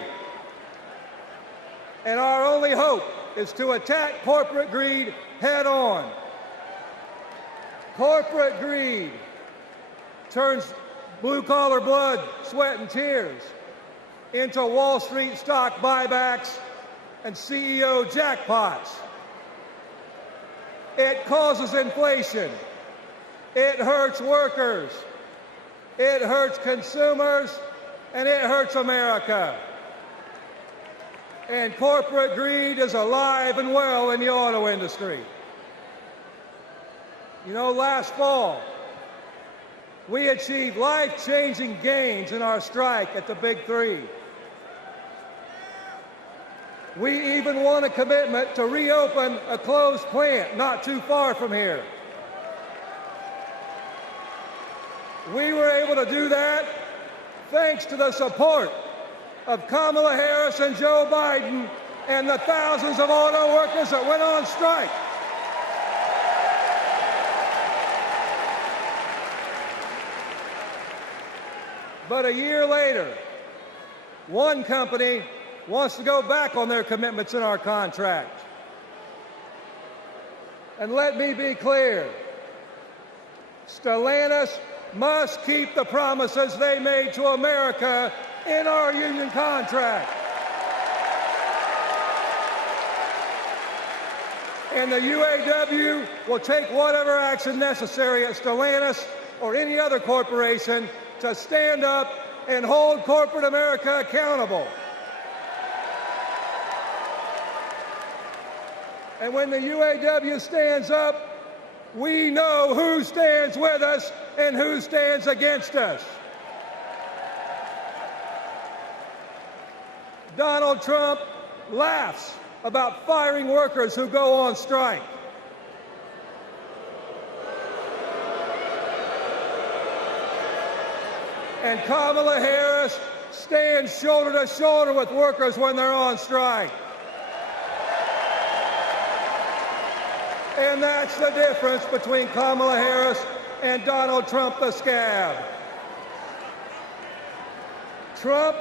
And our only hope is to attack corporate greed head on. Corporate greed turns blue-collar blood, sweat, and tears into Wall Street stock buybacks and CEO jackpots. It causes inflation. It hurts workers. It hurts consumers, and it hurts America. And corporate greed is alive and well in the auto industry. You know, last fall, we achieved life-changing gains in our strike at the Big Three. We even won a commitment to reopen a closed plant not too far from here. We were able to do that thanks to the support of Kamala Harris and Joe Biden and the thousands of auto workers that went on strike. But a year later, one company wants to go back on their commitments in our contract. And let me be clear, Stellantis must keep the promises they made to America in our union contract. And the UAW will take whatever action necessary at Stellantis or any other corporation to stand up and hold corporate America accountable. And when the UAW stands up, we know who stands with us and who stands against us. Donald Trump laughs about firing workers who go on strike. And Kamala Harris stands shoulder to shoulder with workers when they're on strike. And that's the difference between Kamala Harris and Donald Trump the scab. Trump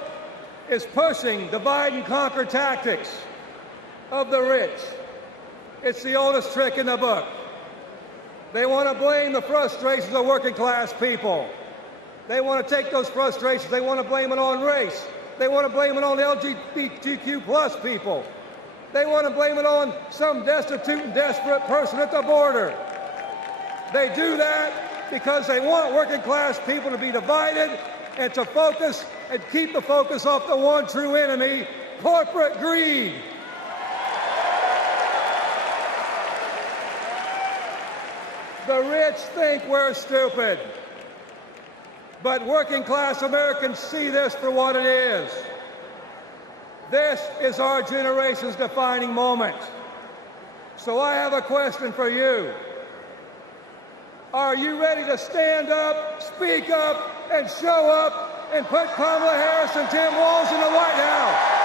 is pushing divide and conquer tactics of the rich. It's the oldest trick in the book. They want to blame the frustrations of working class people. They want to take those frustrations, they want to blame it on race. They want to blame it on LGBTQ plus people. They want to blame it on some destitute and desperate person at the border. They do that because they want working class people to be divided and to focus and keep the focus off the one true enemy, corporate greed. The rich think we're stupid, but working class Americans see this for what it is. This is our generation's defining moment. So I have a question for you. Are you ready to stand up, speak up, and show up and put Kamala Harris and Tim Walz in the White House?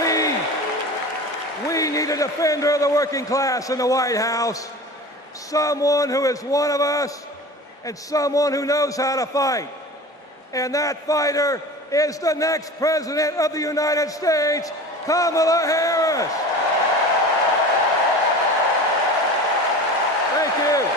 We We need a defender of the working class in the White House, someone who is one of us and someone who knows how to fight. And that fighter is the next President of the United States, Kamala Harris. Thank you.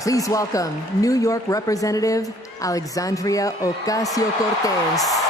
Please welcome New York Representative Alexandria Ocasio-Cortez.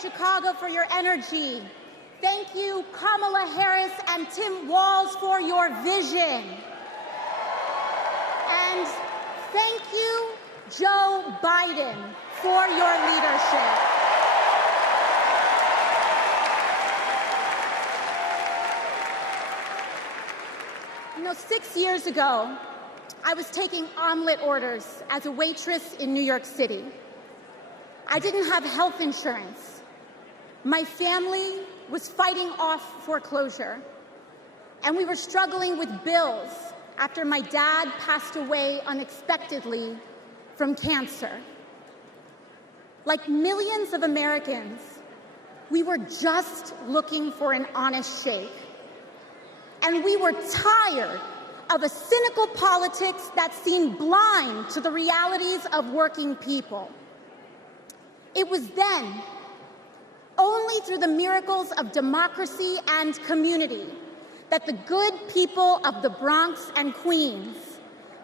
Chicago for your energy. Thank you, Kamala Harris and Tim Walz, for your vision. And thank you, Joe Biden, for your leadership. You know, 6 years ago, I was taking omelet orders as a waitress in New York City. I didn't have health insurance. My family was fighting off foreclosure, and we were struggling with bills after my dad passed away unexpectedly from cancer. Like millions of Americans, we were just looking for an honest shake. And we were tired of a cynical politics that seemed blind to the realities of working people. It was then, only through the miracles of democracy and community, that the good people of the Bronx and Queens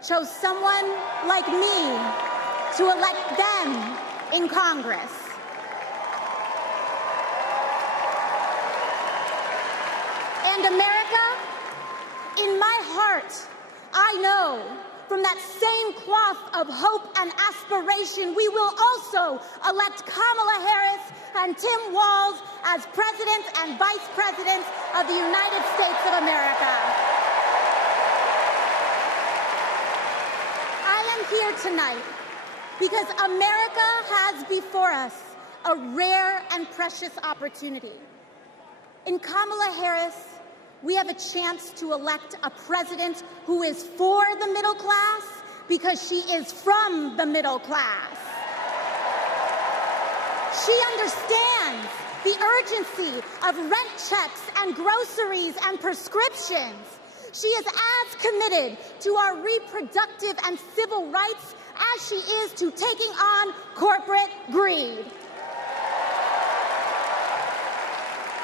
chose someone like me to elect them in Congress. And America, in my heart, I know from that same cloth of hope and aspiration, we will also elect Kamala Harris and Tim Walz as President and Vice President of the United States of America. I am here tonight because America has before us a rare and precious opportunity. In Kamala Harris, we have a chance to elect a president who is for the middle class because she is from the middle class. She understands the urgency of rent checks and groceries and prescriptions. She is as committed to our reproductive and civil rights as she is to taking on corporate greed.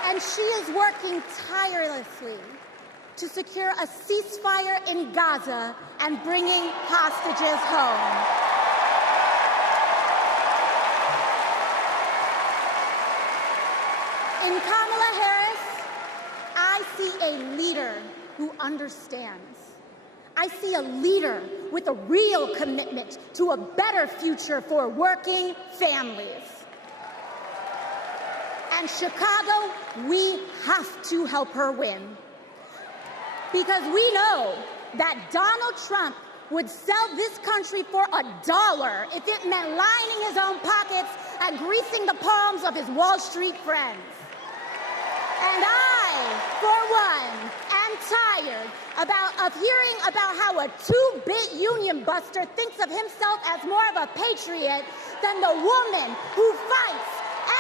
And she is working tirelessly to secure a ceasefire in Gaza and bringing hostages home. In Kamala Harris, I see a leader who understands. I see a leader with a real commitment to a better future for working families. And Chicago, we have to help her win. Because we know that Donald Trump would sell this country for $1 if it meant lining his own pockets and greasing the palms of his Wall Street friends. And I, for one, am tired of hearing about how a two-bit union buster thinks of himself as more of a patriot than the woman who fights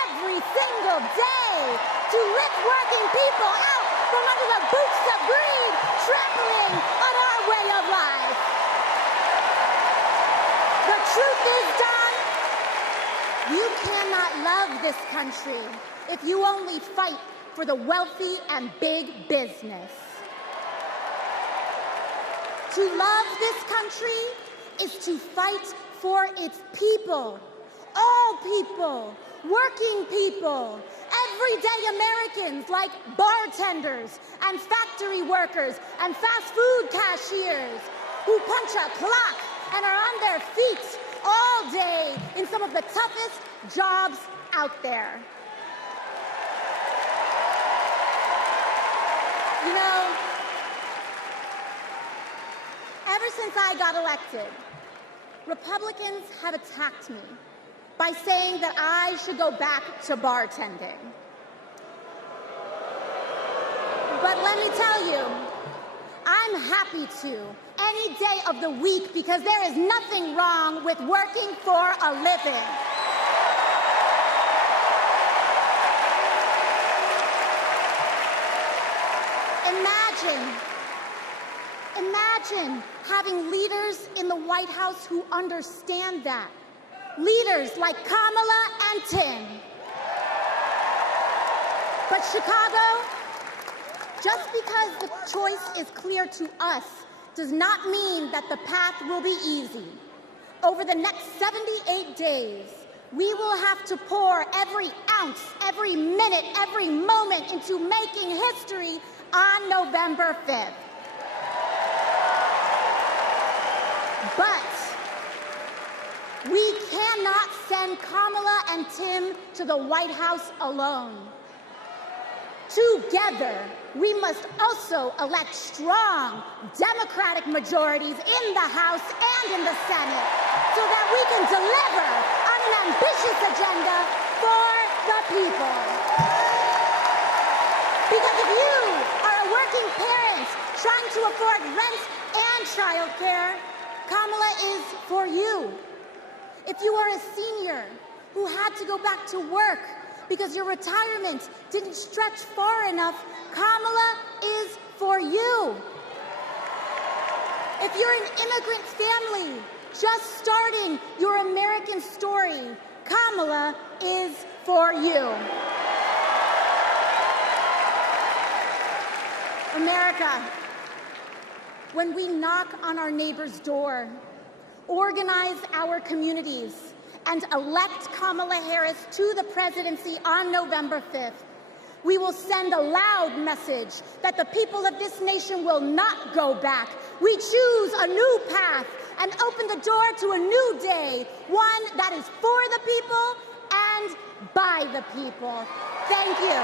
every single day to lift working people out from under the boots of greed, trampling on our way of life. The truth is, Don, you cannot love this country if you only fight for the wealthy and big business. To love this country is to fight for its people, all people, working people, everyday Americans like bartenders and factory workers and fast food cashiers who punch a clock and are on their feet all day in some of the toughest jobs out there. You know, ever since I got elected, Republicans have attacked me by saying that I should go back to bartending. But let me tell you, I'm happy to any day of the week because there is nothing wrong with working for a living. Imagine having leaders in the White House who understand that. Leaders like Kamala and Tim. But Chicago, just because the choice is clear to us does not mean that the path will be easy. Over the next 78 days, we will have to pour every ounce, every minute, every moment into making history on November 5th. But we cannot send Kamala and Tim to the White House alone. Together, we must also elect strong Democratic majorities in the House and in the Senate so that we can deliver on an ambitious agenda for the people. Because if you are a working parent trying to afford rent and childcare, Kamala is for you. If you are a senior who had to go back to work because your retirement didn't stretch far enough, Kamala is for you. If you're an immigrant family just starting your American story, Kamala is for you. America, when we knock on our neighbor's door, organize our communities, and elect Kamala Harris to the presidency on November 5th, we will send a loud message that the people of this nation will not go back. We choose a new path and open the door to a new day, one that is for the people and by the people. Thank you.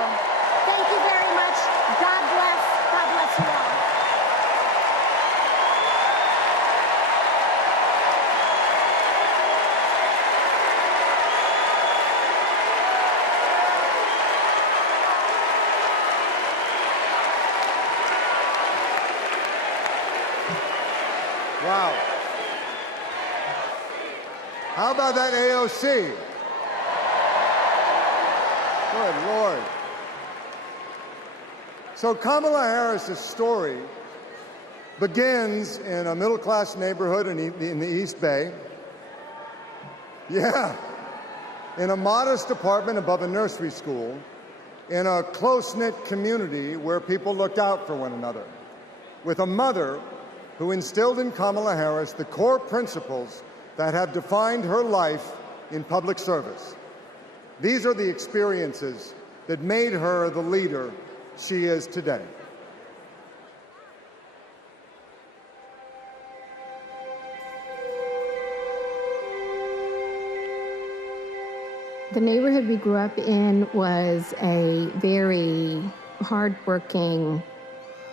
Thank you very much. God bless. God bless you all. Wow. How about that AOC? Good Lord. So Kamala Harris's story begins in a middle-class neighborhood in the East Bay. Yeah. In a modest apartment above a nursery school, in a close-knit community where people looked out for one another, with a mother who instilled in Kamala Harris the core principles that have defined her life in public service. These are the experiences that made her the leader she is today. The neighborhood we grew up in was a very hardworking,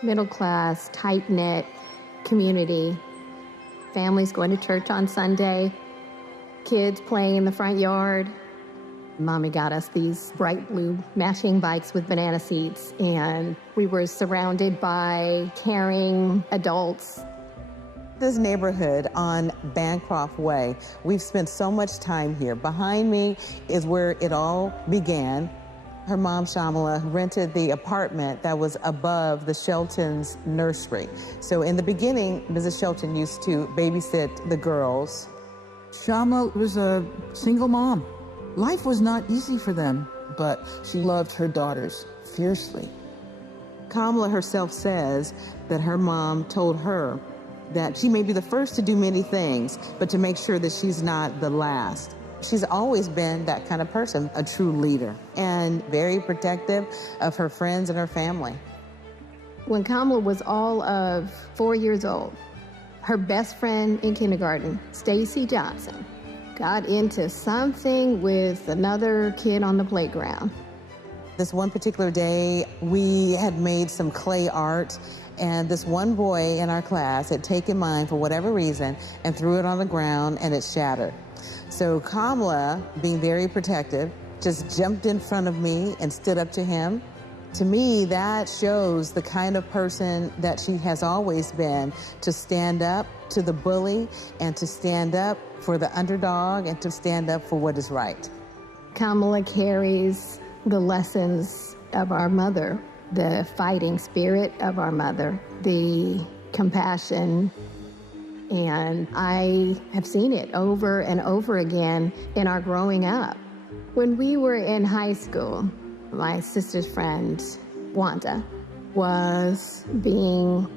middle-class, tight-knit community. Families going to church on Sunday, kids playing in the front yard. Mommy got us these bright blue matching bikes with banana seats, and we were surrounded by caring adults. This neighborhood on Bancroft Way, we've spent so much time here. Behind me is where it all began. Her mom, Shamala, rented the apartment that was above the Shelton's nursery. So in the beginning, Mrs. Shelton used to babysit the girls. Shama was a single mom. Life was not easy for them, but she loved her daughters fiercely. Kamala herself says that her mom told her, that she may be the first to do many things, but to make sure that she's not the last. She's always been that kind of person, a true leader, and very protective of her friends and her family. When Kamala was all of 4 years old, her best friend in kindergarten, Stacy Johnson, got into something with another kid on the playground. This one particular day, we had made some clay art, and this one boy in our class had taken mine for whatever reason and threw it on the ground, and it shattered. So Kamala, being very protective, just jumped in front of me and stood up to him. To me, that shows the kind of person that she has always been, to stand up to the bully and to stand up for the underdog and to stand up for what is right. Kamala carries the lessons of our mother, the fighting spirit of our mother, the compassion, and I have seen it over and over again in our growing up. When we were in high school, my sister's friend, Wanda, was being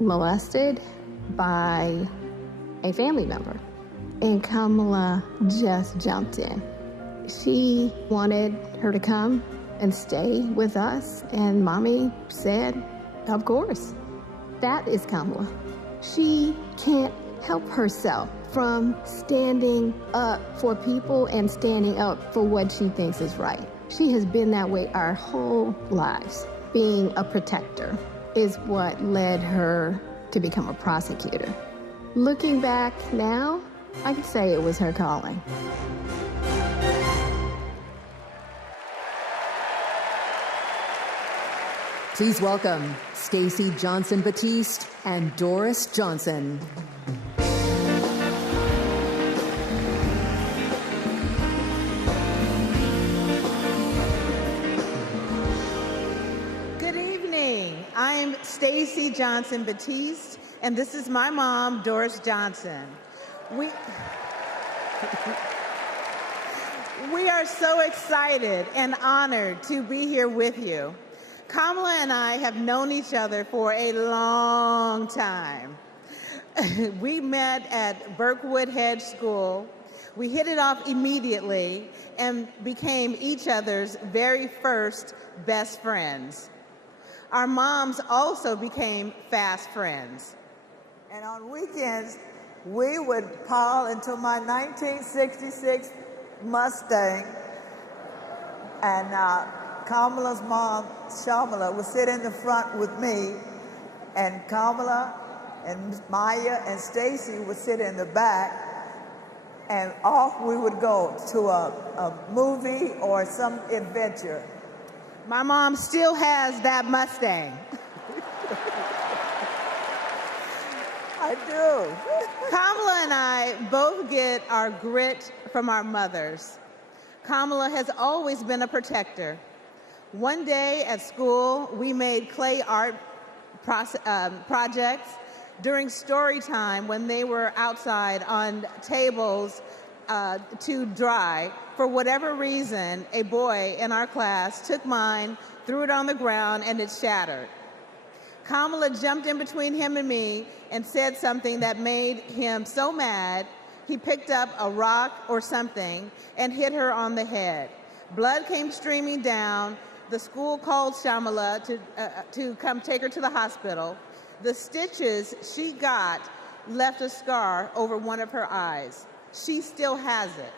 molested by a family member, and Kamala just jumped in. She wanted her to come and stay with us, and Mommy said, of course. That is Kamala. She can't help herself from standing up for people and standing up for what she thinks is right. She has been that way our whole lives. Being a protector is what led her to become a prosecutor. Looking back now, I could say it was her calling. Please welcome Stacey Johnson Batiste and Doris Johnson. Good evening. I'm Stacey Johnson Batiste, and this is my mom, Doris Johnson. We are so excited and honored to be here with you. Kamala and I have known each other for a long time. We met at Burkwood Hedge School. We hit it off immediately and became each other's very first best friends. Our moms also became fast friends. And on weekends, we would pile into my 1966 Mustang, and Kamala's mom, Shamala, would sit in the front with me, and Kamala and Maya and Stacy would sit in the back, and off we would go to a movie or some adventure. My mom still has that Mustang. I do. Kamala and I both get our grit from our mothers. Kamala has always been a protector. One day at school, we made clay art projects during story time when they were outside on tables to dry. For whatever reason, a boy in our class took mine, threw it on the ground, and it shattered. Kamala jumped in between him and me and said something that made him so mad, he picked up a rock or something and hit her on the head. Blood came streaming down. The school called Shamala to come take her to the hospital. The stitches she got left a scar over one of her eyes. She still has it.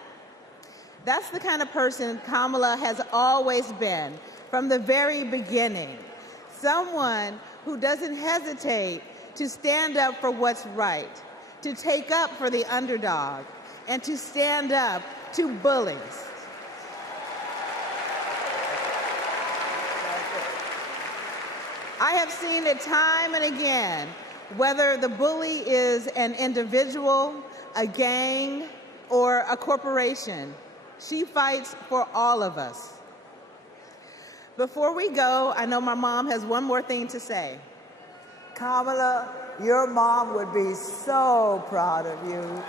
That's the kind of person Kamala has always been from the very beginning. Someone who doesn't hesitate to stand up for what's right, to take up for the underdog, and to stand up to bullies. I have seen it time and again, whether the bully is an individual, a gang, or a corporation. She fights for all of us. Before we go, I know my mom has one more thing to say. Kamala, your mom would be so proud of you.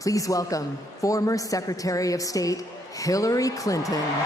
Please welcome former Secretary of State Hillary Clinton.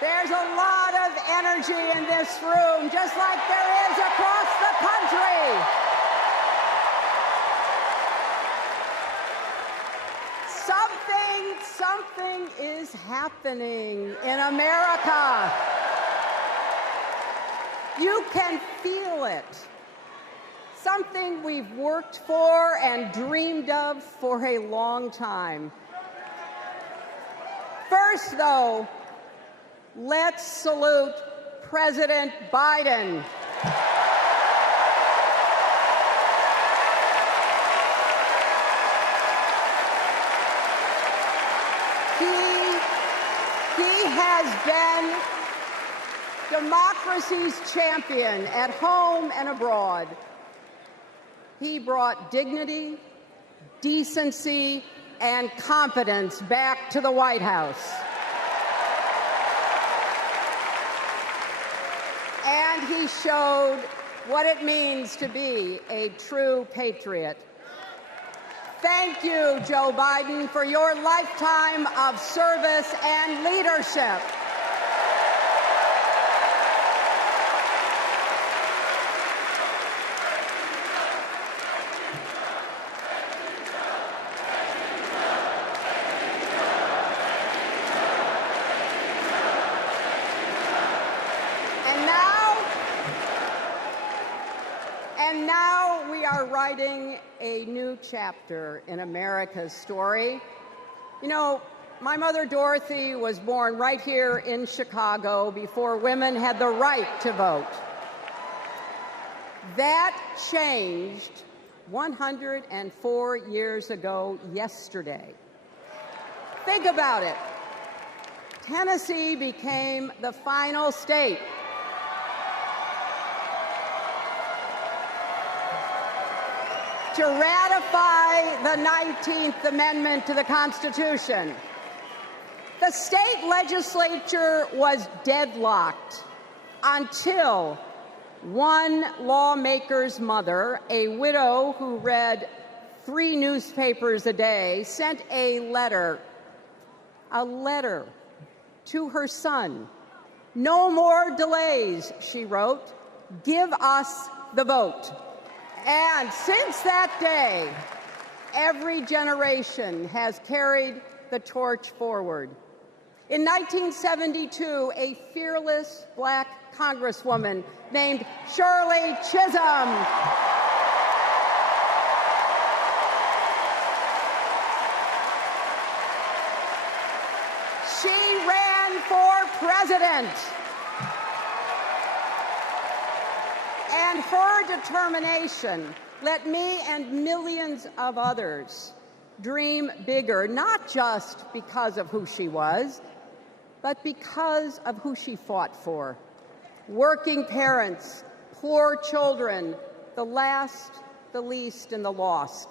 There's a lot of energy in this room, just like there is across the country. Something is happening in America. You can feel it. Something we've worked for and dreamed of for a long time. First, though, let's salute President Biden. He has been democracy's champion at home and abroad. He brought dignity, decency, and competence back to the White House. And he showed what it means to be a true patriot. Thank you, Joe Biden, for your lifetime of service and leadership. And now we are writing a new chapter in America's story. You know, my mother Dorothy was born right here in Chicago before women had the right to vote. That changed 104 years ago yesterday. Think about it. Tennessee became the final state to ratify the 19th Amendment to the Constitution. The state legislature was deadlocked until one lawmaker's mother, a widow who read 3 newspapers a day, sent a letter to her son. "No more delays," she wrote. "Give us the vote." And since that day, every generation has carried the torch forward. In 1972, a fearless black congresswoman named Shirley Chisholm president. And her determination let me and millions of others dream bigger, not just because of who she was, but because of who she fought for. Working parents, poor children, the last, the least, and the lost.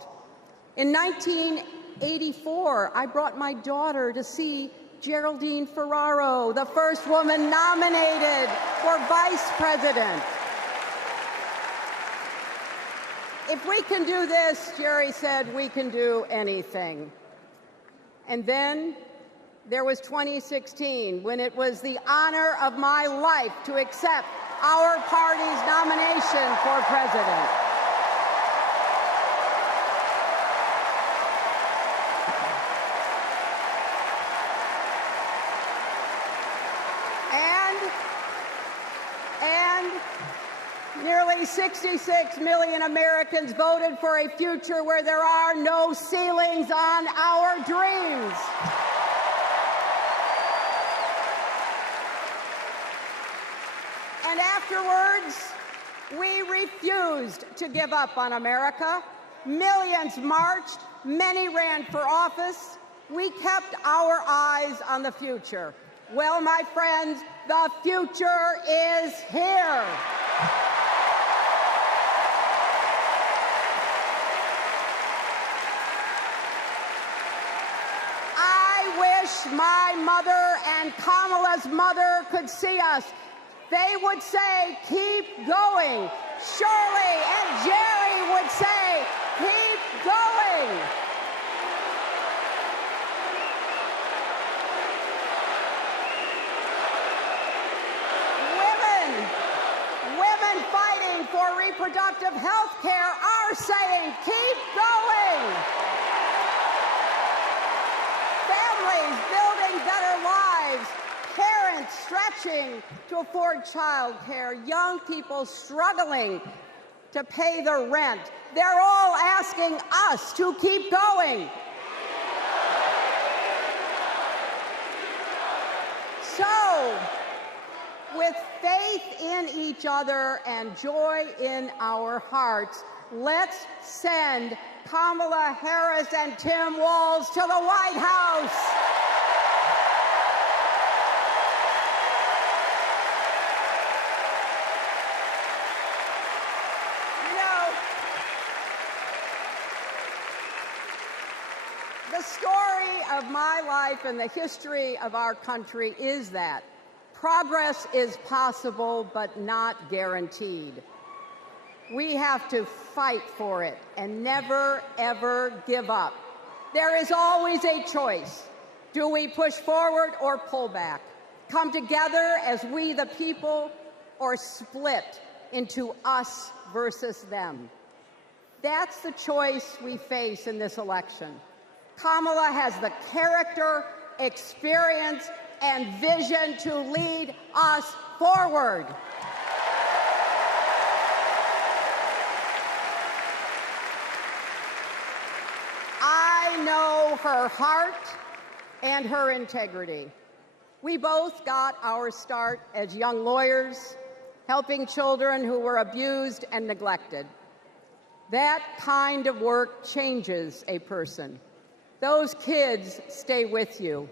In 1984, I brought my daughter to see Geraldine Ferraro, the first woman nominated for vice president. If we can do this, Jerry said, we can do anything. And then there was 2016, when it was the honor of my life to accept our party's nomination for president. And nearly 66 million Americans voted for a future where there are no ceilings on our dreams. And afterwards, we refused to give up on America. Millions marched, many ran for office. We kept our eyes on the future. Well, my friends, the future is here. I wish my mother and Kamala's mother could see us. They would say, keep going. Shirley and Jerry would say, keep going. Women fighting for reproductive health care are saying, keep going. Families building better lives. Parents stretching to afford child care, young people struggling to pay their rent. They're all asking us to keep going. So, with faith in each other and joy in our hearts, let's send Kamala Harris and Tim Walz to the White House. The story of my life and the history of our country is that progress is possible, but not guaranteed. We have to fight for it and never, ever give up. There is always a choice. Do we push forward or pull back? Come together as we the people, or split into us versus them? That's the choice we face in this election. Kamala has the character, experience, and vision to lead us forward. I know her heart and her integrity. We both got our start as young lawyers, helping children who were abused and neglected. That kind of work changes a person. Those kids stay with you.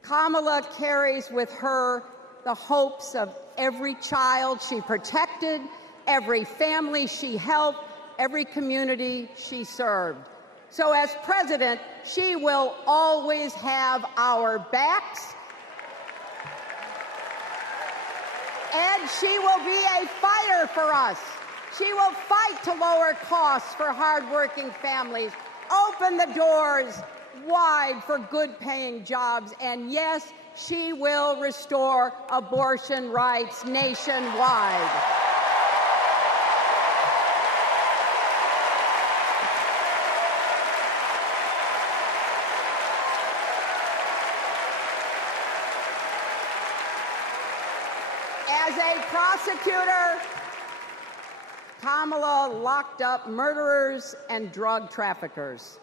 Kamala carries with her the hopes of every child she protected, every family she helped, every community she served. So as president, she will always have our backs, and she will be a fighter for us. She will fight to lower costs for hardworking families, open the doors wide for good-paying jobs, and yes, she will restore abortion rights nationwide. As a prosecutor, Kamala locked up murderers and drug traffickers.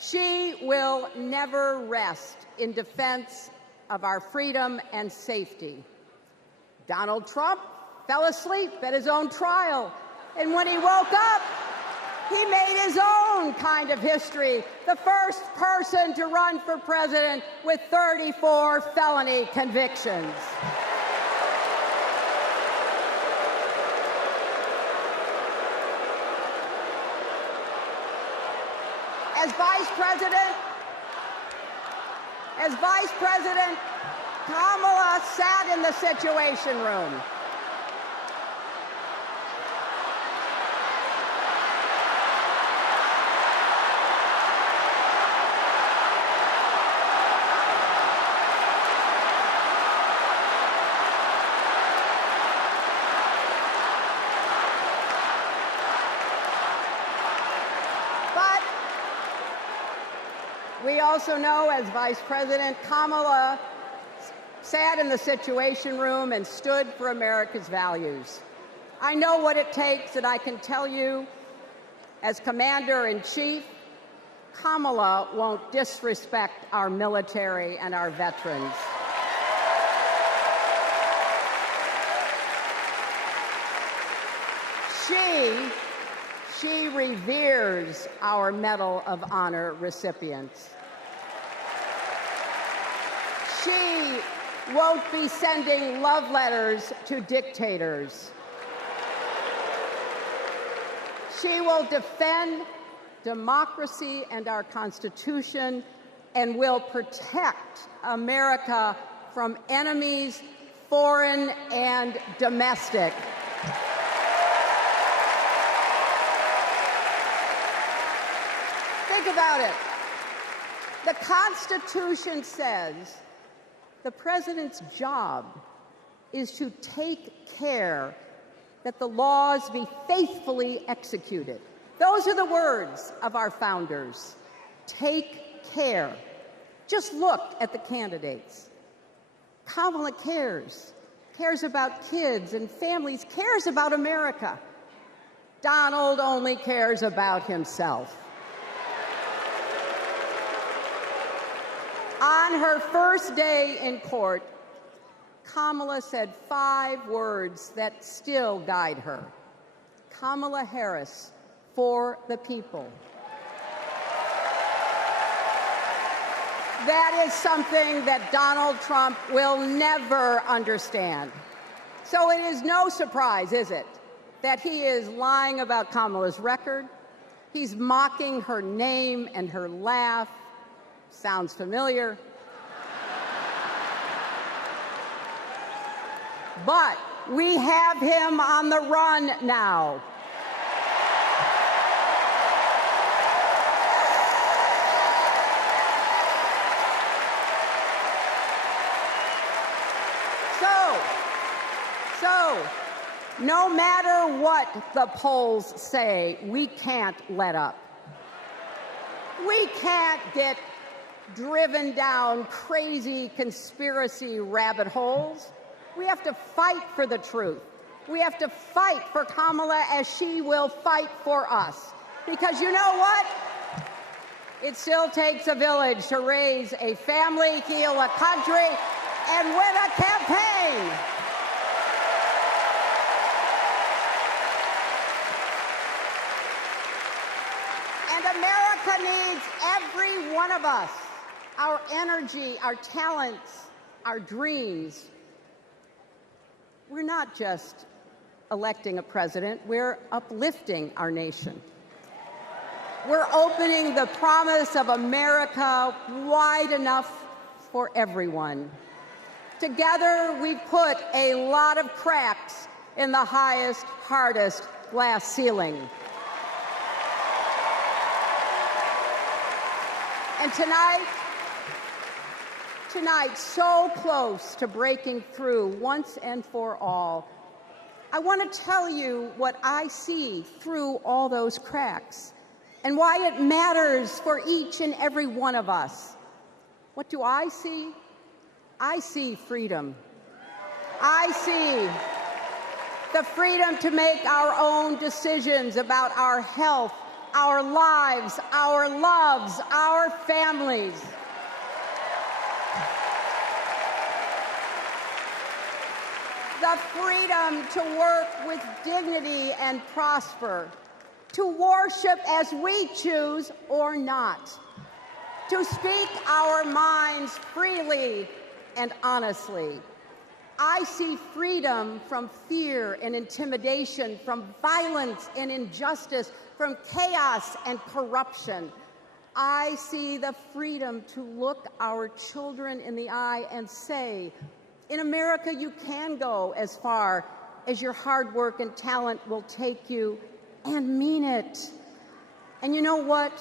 She will never rest in defense of our freedom and safety. Donald Trump fell asleep at his own trial, and when he woke up, he made his own kind of history, the first person to run for president with 34 felony convictions. As Vice President, Kamala sat in the Situation Room. We also know, as Vice President, Kamala sat in the Situation Room and stood for America's values. I know what it takes, and I can tell you, as Commander-in-Chief, Kamala won't disrespect our military and our veterans. She reveres our Medal of Honor recipients. She won't be sending love letters to dictators. She will defend democracy and our Constitution and will protect America from enemies, foreign and domestic. Think about it. The Constitution says the president's job is to take care that the laws be faithfully executed. Those are the words of our founders. Take care. Just look at the candidates. Kamala cares about kids and families, cares about America. Donald only cares about himself. On her first day in court, Kamala said 5 words that still guide her. Kamala Harris, for the people. That is something that Donald Trump will never understand. So it is no surprise, is it, that he is lying about Kamala's record. He's mocking her name and her laugh. Sounds familiar. But we have him on the run now. So, no matter what the polls say, we can't let up. We can't get driven down crazy conspiracy rabbit holes. We have to fight for the truth. We have to fight for Kamala as she will fight for us. Because you know what? It still takes a village to raise a family, heal a country, and win a campaign. And America needs every one of us. Our energy, our talents, our dreams. We're not just electing a president, we're uplifting our nation. We're opening the promise of America wide enough for everyone. Together, we put a lot of cracks in the highest, hardest glass ceiling. And tonight, so close to breaking through once and for all, I want to tell you what I see through all those cracks and why it matters for each and every one of us. What do I see? I see freedom. I see the freedom to make our own decisions about our health, our lives, our loves, our families. the freedom to work with dignity and prosper, to worship as we choose or not, to speak our minds freely and honestly. I see freedom from fear and intimidation, from violence and injustice, from chaos and corruption. I see the freedom to look our children in the eye and say, in America, you can go as far as your hard work and talent will take you, and mean it. And you know what?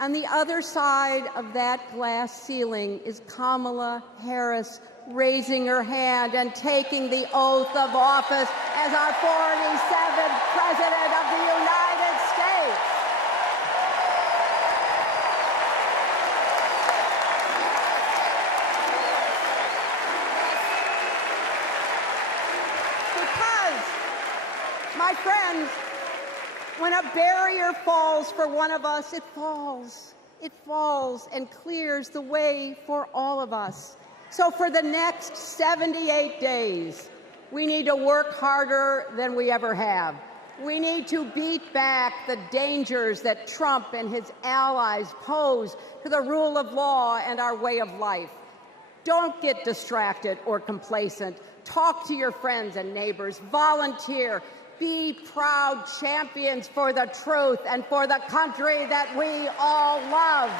On the other side of that glass ceiling is Kamala Harris raising her hand and taking the oath of office as our 47th President of the United States. Because, my friends, when a barrier falls for one of us, it falls. It falls and clears the way for all of us. So for the next 78 days, we need to work harder than we ever have. We need to beat back the dangers that Trump and his allies pose to the rule of law and our way of life. Don't get distracted or complacent. Talk to your friends and neighbors. Volunteer. Be proud champions for the truth and for the country that we all love.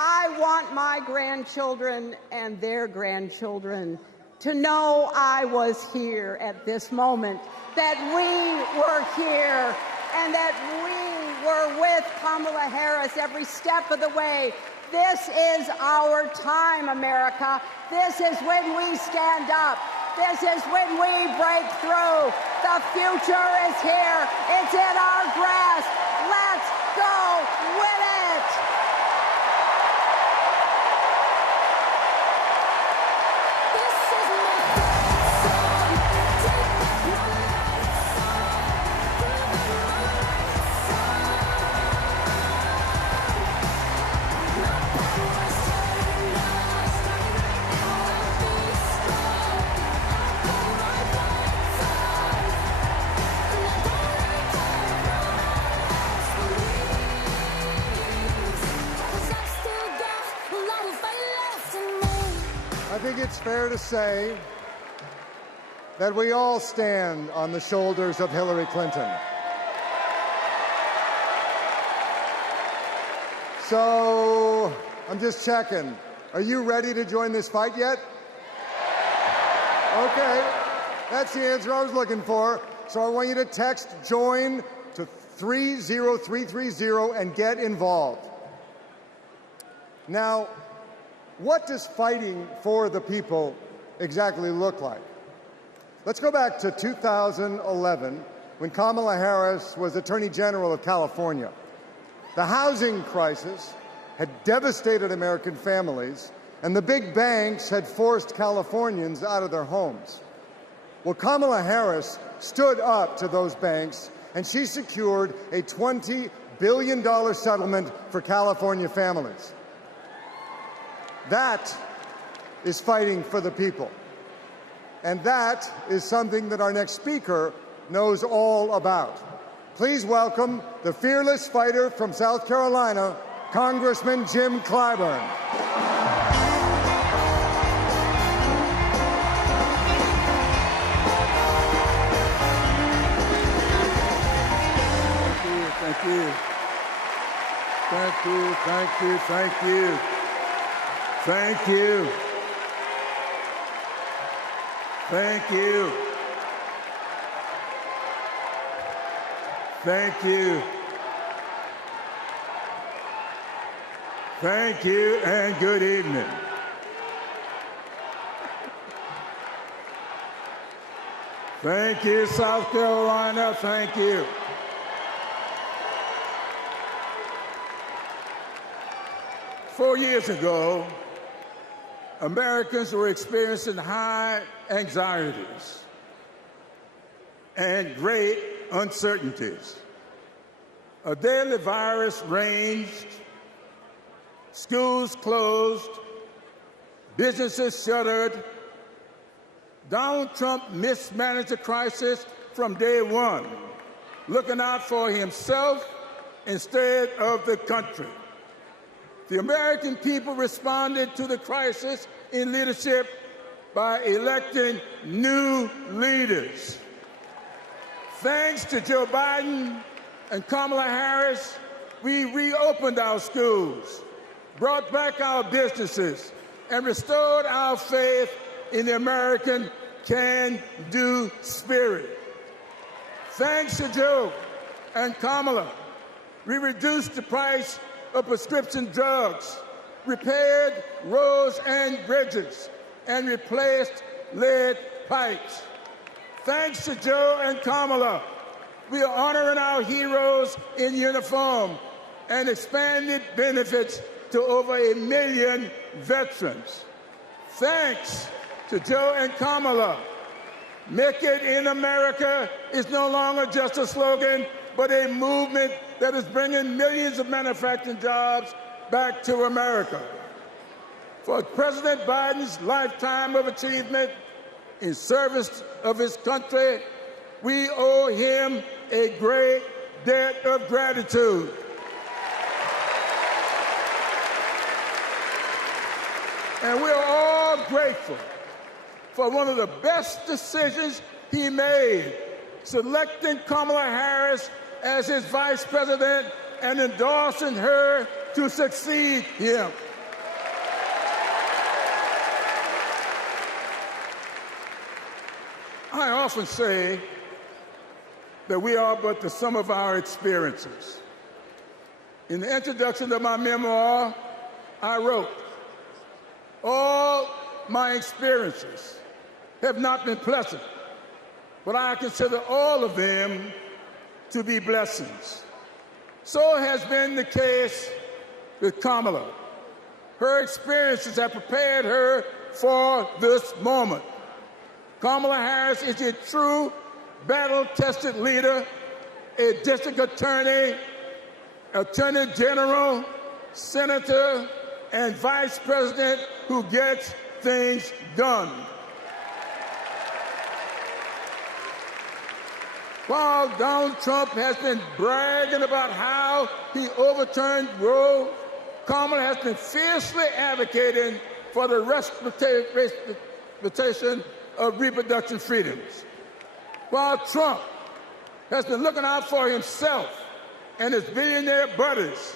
I want my grandchildren and their grandchildren to know I was here at this moment, that we were here, and that we were with Kamala Harris every step of the way. This is our time, America. This is when we stand up. This is when we break through. The future is here. It's in our grasp. Let's go win it. I think it's fair to say that we all stand on the shoulders of Hillary Clinton. So, I'm just checking. Are you ready to join this fight yet? Okay, that's the answer I was looking for. So I want you to text JOIN to 30330 and get involved. Now, what does fighting for the people exactly look like? Let's go back to 2011 when Kamala Harris was Attorney General of California. The housing crisis had devastated American families, and the big banks had forced Californians out of their homes. Well, Kamala Harris stood up to those banks, and she secured a $20 billion settlement for California families. That is fighting for the people. And that is something that our next speaker knows all about. Please welcome the fearless fighter from South Carolina, Congressman Jim Clyburn. Thank you. Thank you, thank you, thank you. Thank you. Thank you. Thank you. Thank you and good evening. Thank you, South Carolina. Thank you. Four years ago, Americans were experiencing high anxieties and great uncertainties. a deadly virus raged, schools closed, businesses shuttered. Donald Trump mismanaged the crisis from day one, looking out for himself instead of the country. The American people responded to the crisis in leadership by electing new leaders. Thanks to Joe Biden and Kamala Harris, we reopened our schools, brought back our businesses, and restored our faith in the American can-do spirit. Thanks to Joe and Kamala, we reduced the price of prescription drugs, repaired roads and bridges, and replaced lead pipes. Thanks to Joe and Kamala, we are honoring our heroes in uniform and expanded benefits to over 1 million veterans. Thanks to Joe and Kamala, Make It in America is no longer just a slogan, but a movement that is bringing millions of manufacturing jobs back to America. For President Biden's lifetime of achievement in service of his country, we owe him a great debt of gratitude. And we are all grateful for one of the best decisions he made, selecting Kamala Harris as his vice president and endorsing her to succeed him. I often say that we are but the sum of our experiences. In the introduction of my memoir, I wrote, "All my experiences have not been pleasant, but I consider all of them to be blessings." So has been the case with Kamala. Her experiences have prepared her for this moment. Kamala Harris is a true battle-tested leader, a district attorney, attorney general, senator, and vice president who gets things done. While Donald Trump has been bragging about how he overturned Roe, Kamala has been fiercely advocating for the respectation of reproductive freedoms. While Trump has been looking out for himself and his billionaire buddies,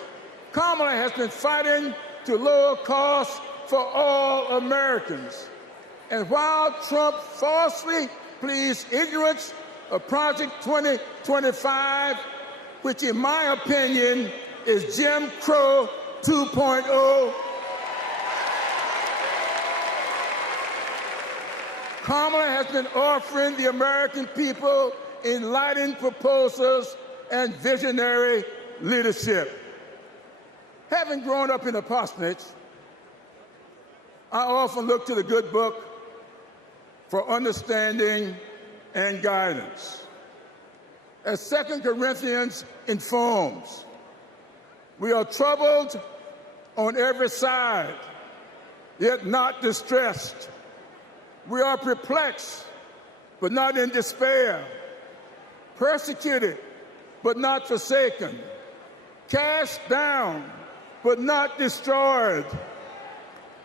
Kamala has been fighting to lower costs for all Americans. And while Trump falsely pleads ignorance of Project 2025, which in my opinion is Jim Crow 2.0, Kamala has been offering the American people enlightening proposals and visionary leadership. Having grown up in a parsonage, I often look to the good book for understanding and guidance. As 2 Corinthians informs, we are troubled on every side, yet not distressed. We are perplexed, but not in despair, persecuted, but not forsaken, cast down, but not destroyed.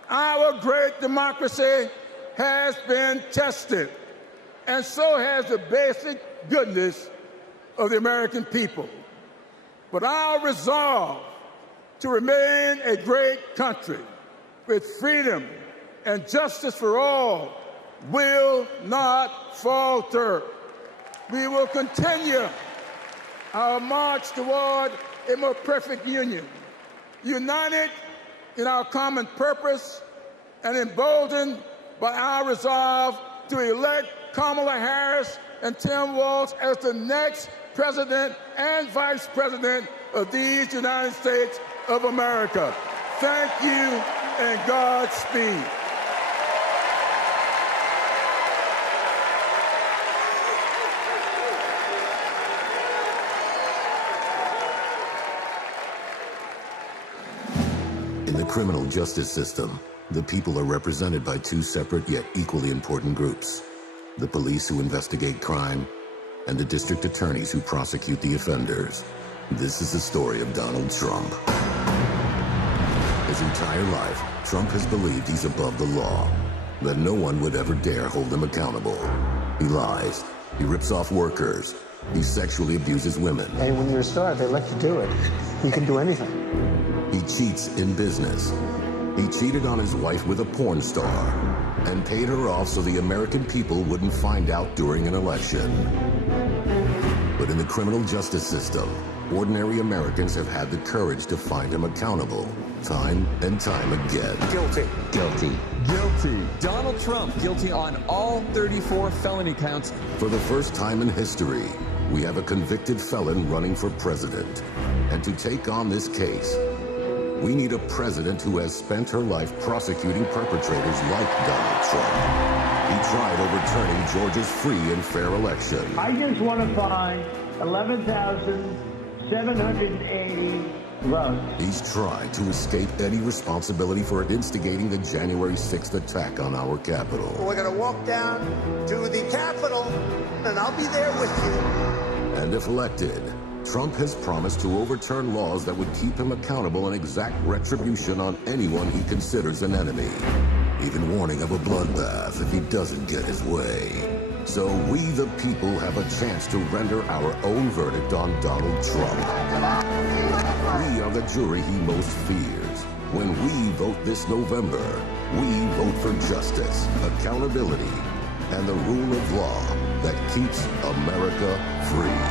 Our great democracy has been tested, and so has the basic goodness of the American people. But our resolve to remain a great country with freedom and justice for all will not falter. We will continue our march toward a more perfect union, united in our common purpose and emboldened by our resolve to elect Kamala Harris and Tim Walz as the next president and vice president of these United States of America. Thank you and Godspeed. criminal justice system, the people are represented by two separate yet equally important groups. The police who investigate crime, and the district attorneys who prosecute the offenders. This is the story of Donald Trump. His entire life, Trump has believed he's above the law, that no one would ever dare hold him accountable. He lies, he rips off workers, he sexually abuses women. And when you're a star, they let you do it. You can do anything. He cheats in business. He cheated on his wife with a porn star and paid her off so the American people wouldn't find out during an election. But in the criminal justice system, ordinary Americans have had the courage to find him accountable, time and time again. Guilty. Guilty. Guilty. Donald Trump guilty on all 34 felony counts. For the first time in history, we have a convicted felon running for president. And to take on this case, we need a president who has spent her life prosecuting perpetrators like Donald Trump. He tried overturning Georgia's free and fair election. I just want to find 11,780 votes. He's tried to escape any responsibility for instigating the January 6th attack on our Capitol. We're going to walk down to the Capitol, and I'll be there with you. And if elected, Trump has promised to overturn laws that would keep him accountable and exact retribution on anyone he considers an enemy, even warning of a bloodbath if he doesn't get his way. So we, the people, have a chance to render our own verdict on Donald Trump. We are the jury he most fears. When we vote this November, we vote for justice, accountability, and the rule of law that keeps America free.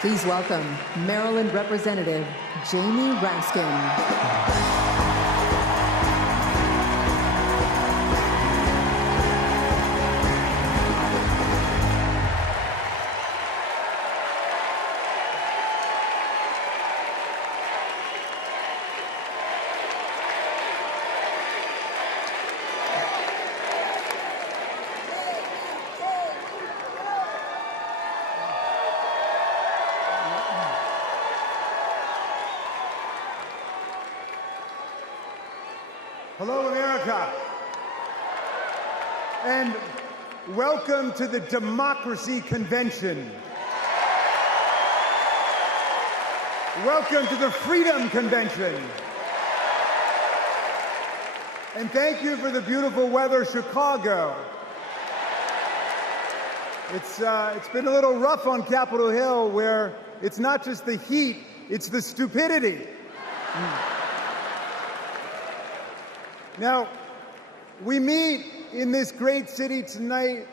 Please welcome Maryland Representative Jamie Raskin. Hello, America. And welcome to the Democracy Convention. Welcome to the Freedom Convention. And thank you for the beautiful weather, Chicago. It's been a little rough on Capitol Hill, where it's not just the heat, it's the stupidity. Now, we meet in this great city tonight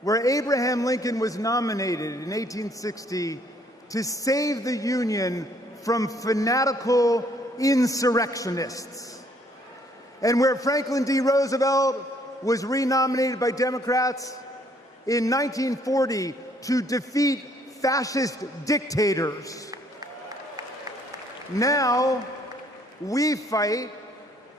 where Abraham Lincoln was nominated in 1860 to save the Union from fanatical insurrectionists, and where Franklin D. Roosevelt was renominated by Democrats in 1940 to defeat fascist dictators. Now, we fight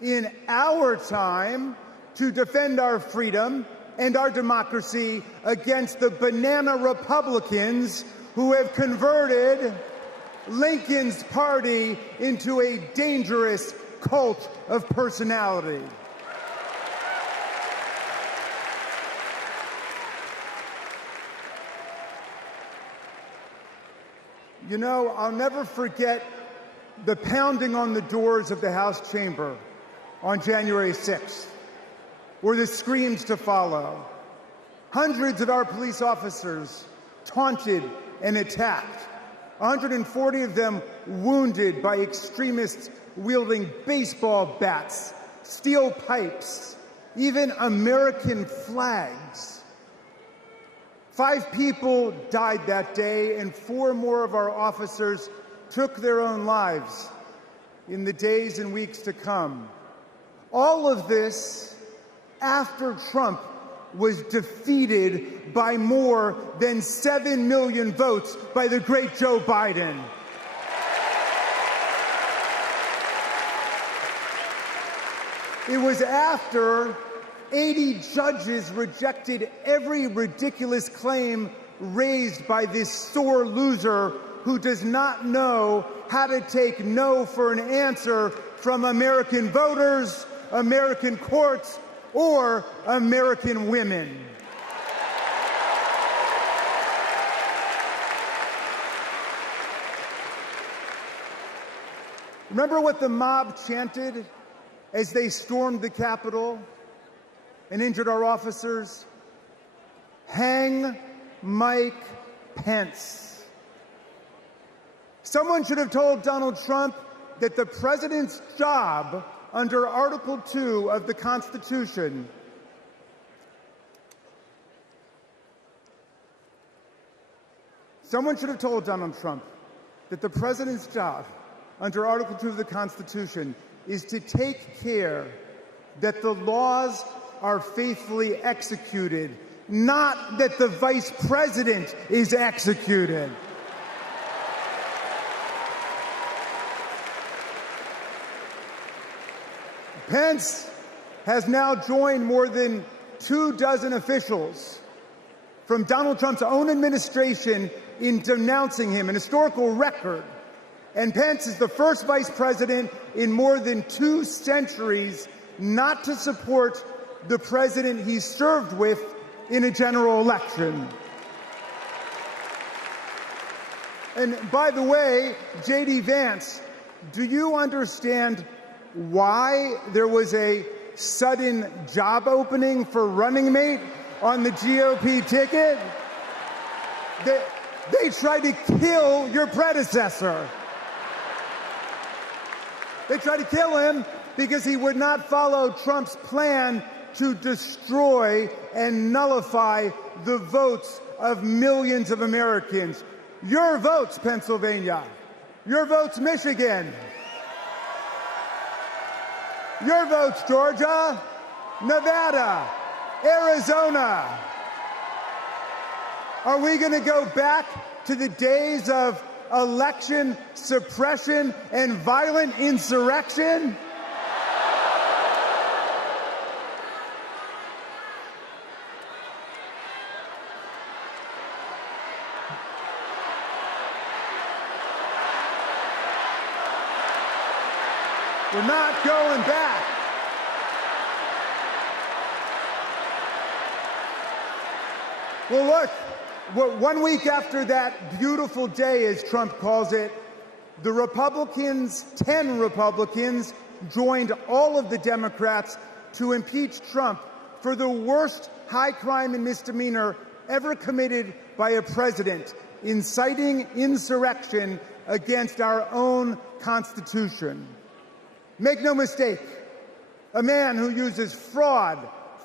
in our time to defend our freedom and our democracy against the banana Republicans who have converted Lincoln's party into a dangerous cult of personality. You know, I'll never forget the pounding on the doors of the House chamber on January 6th, or the screams to follow. Hundreds of our police officers taunted and attacked, 140 of them wounded by extremists wielding baseball bats, steel pipes, even American flags. 5 people died that day, and 4 more of our officers took their own lives in the days and weeks to come. All of this after Trump was defeated by more than 7 million votes by the great Joe Biden. It was after 80 judges rejected every ridiculous claim raised by this sore loser who does not know how to take no for an answer from American voters, American courts, or American women. Remember what the mob chanted as they stormed the Capitol and injured our officers? Hang Mike Pence. Someone should have told Donald Trump that the president's job under Article 2 of the Constitution Someone should have told Donald Trump that the president's job under Article 2 of the Constitution is to take care that the laws are faithfully executed, not that the vice president is executed. Pence has now joined more than 24 officials from Donald Trump's own administration in denouncing him, an historical record. And Pence is the first vice president in more than 2 centuries not to support the president he served with in a general election. And by the way, J.D. Vance, do you understand why there was a sudden job opening for running mate on the GOP ticket? They tried to kill your predecessor. They tried to kill him because he would not follow Trump's plan to destroy and nullify the votes of millions of Americans. Your votes, Pennsylvania. Your votes, Michigan. Your votes, Georgia, Nevada, Arizona. Are we going to go back to the days of election suppression and violent insurrection? We're not going back. Well, look, 1 week after that beautiful day, as Trump calls it, the Republicans, 10 Republicans, joined all of the Democrats to impeach Trump for the worst high crime and misdemeanor ever committed by a president, inciting insurrection against our own Constitution. Make no mistake, a man who uses fraud,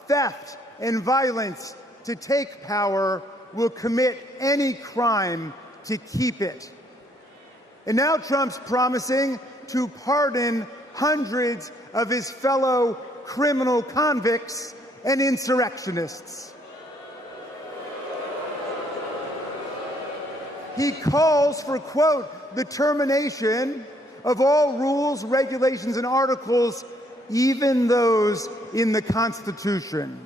theft, and violence to take power will commit any crime to keep it. And now Trump's promising to pardon hundreds of his fellow criminal convicts and insurrectionists. He calls for, quote, the termination of all rules, regulations, and articles, even those in the Constitution.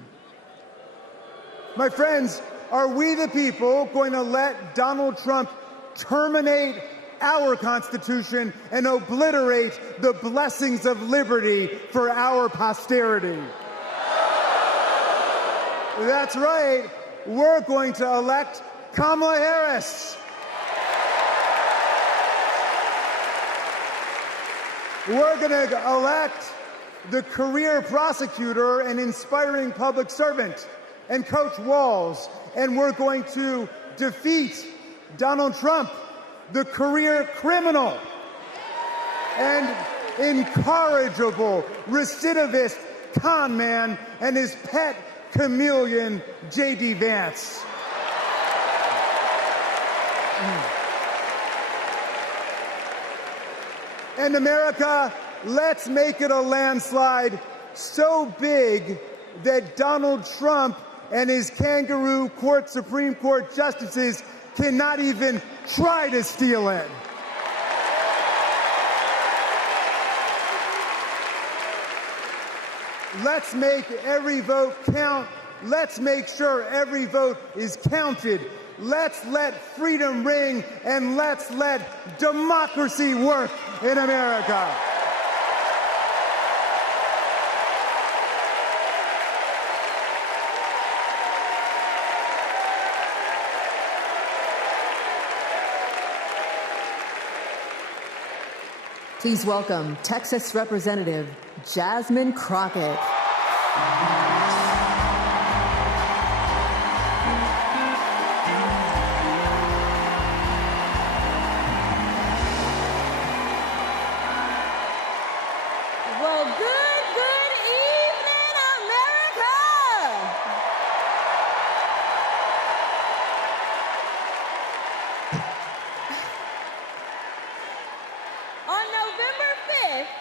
My friends, are we the people going to let Donald Trump terminate our Constitution and obliterate the blessings of liberty for our posterity? That's right. We're going to elect Kamala Harris. We're going to elect the career prosecutor and inspiring public servant and Coach Walz. And we're going to defeat Donald Trump, the career criminal and incorrigible recidivist con man, and his pet chameleon, J.D. Vance. And America, let's make it a landslide so big that Donald Trump and his kangaroo court Supreme Court justices cannot even try to steal it. Let's make every vote count. Let's make sure every vote is counted. Let's let freedom ring, and let's let democracy work in America. Please welcome Texas Representative Jasmine Crockett. Well, good evening, America! On November 5th,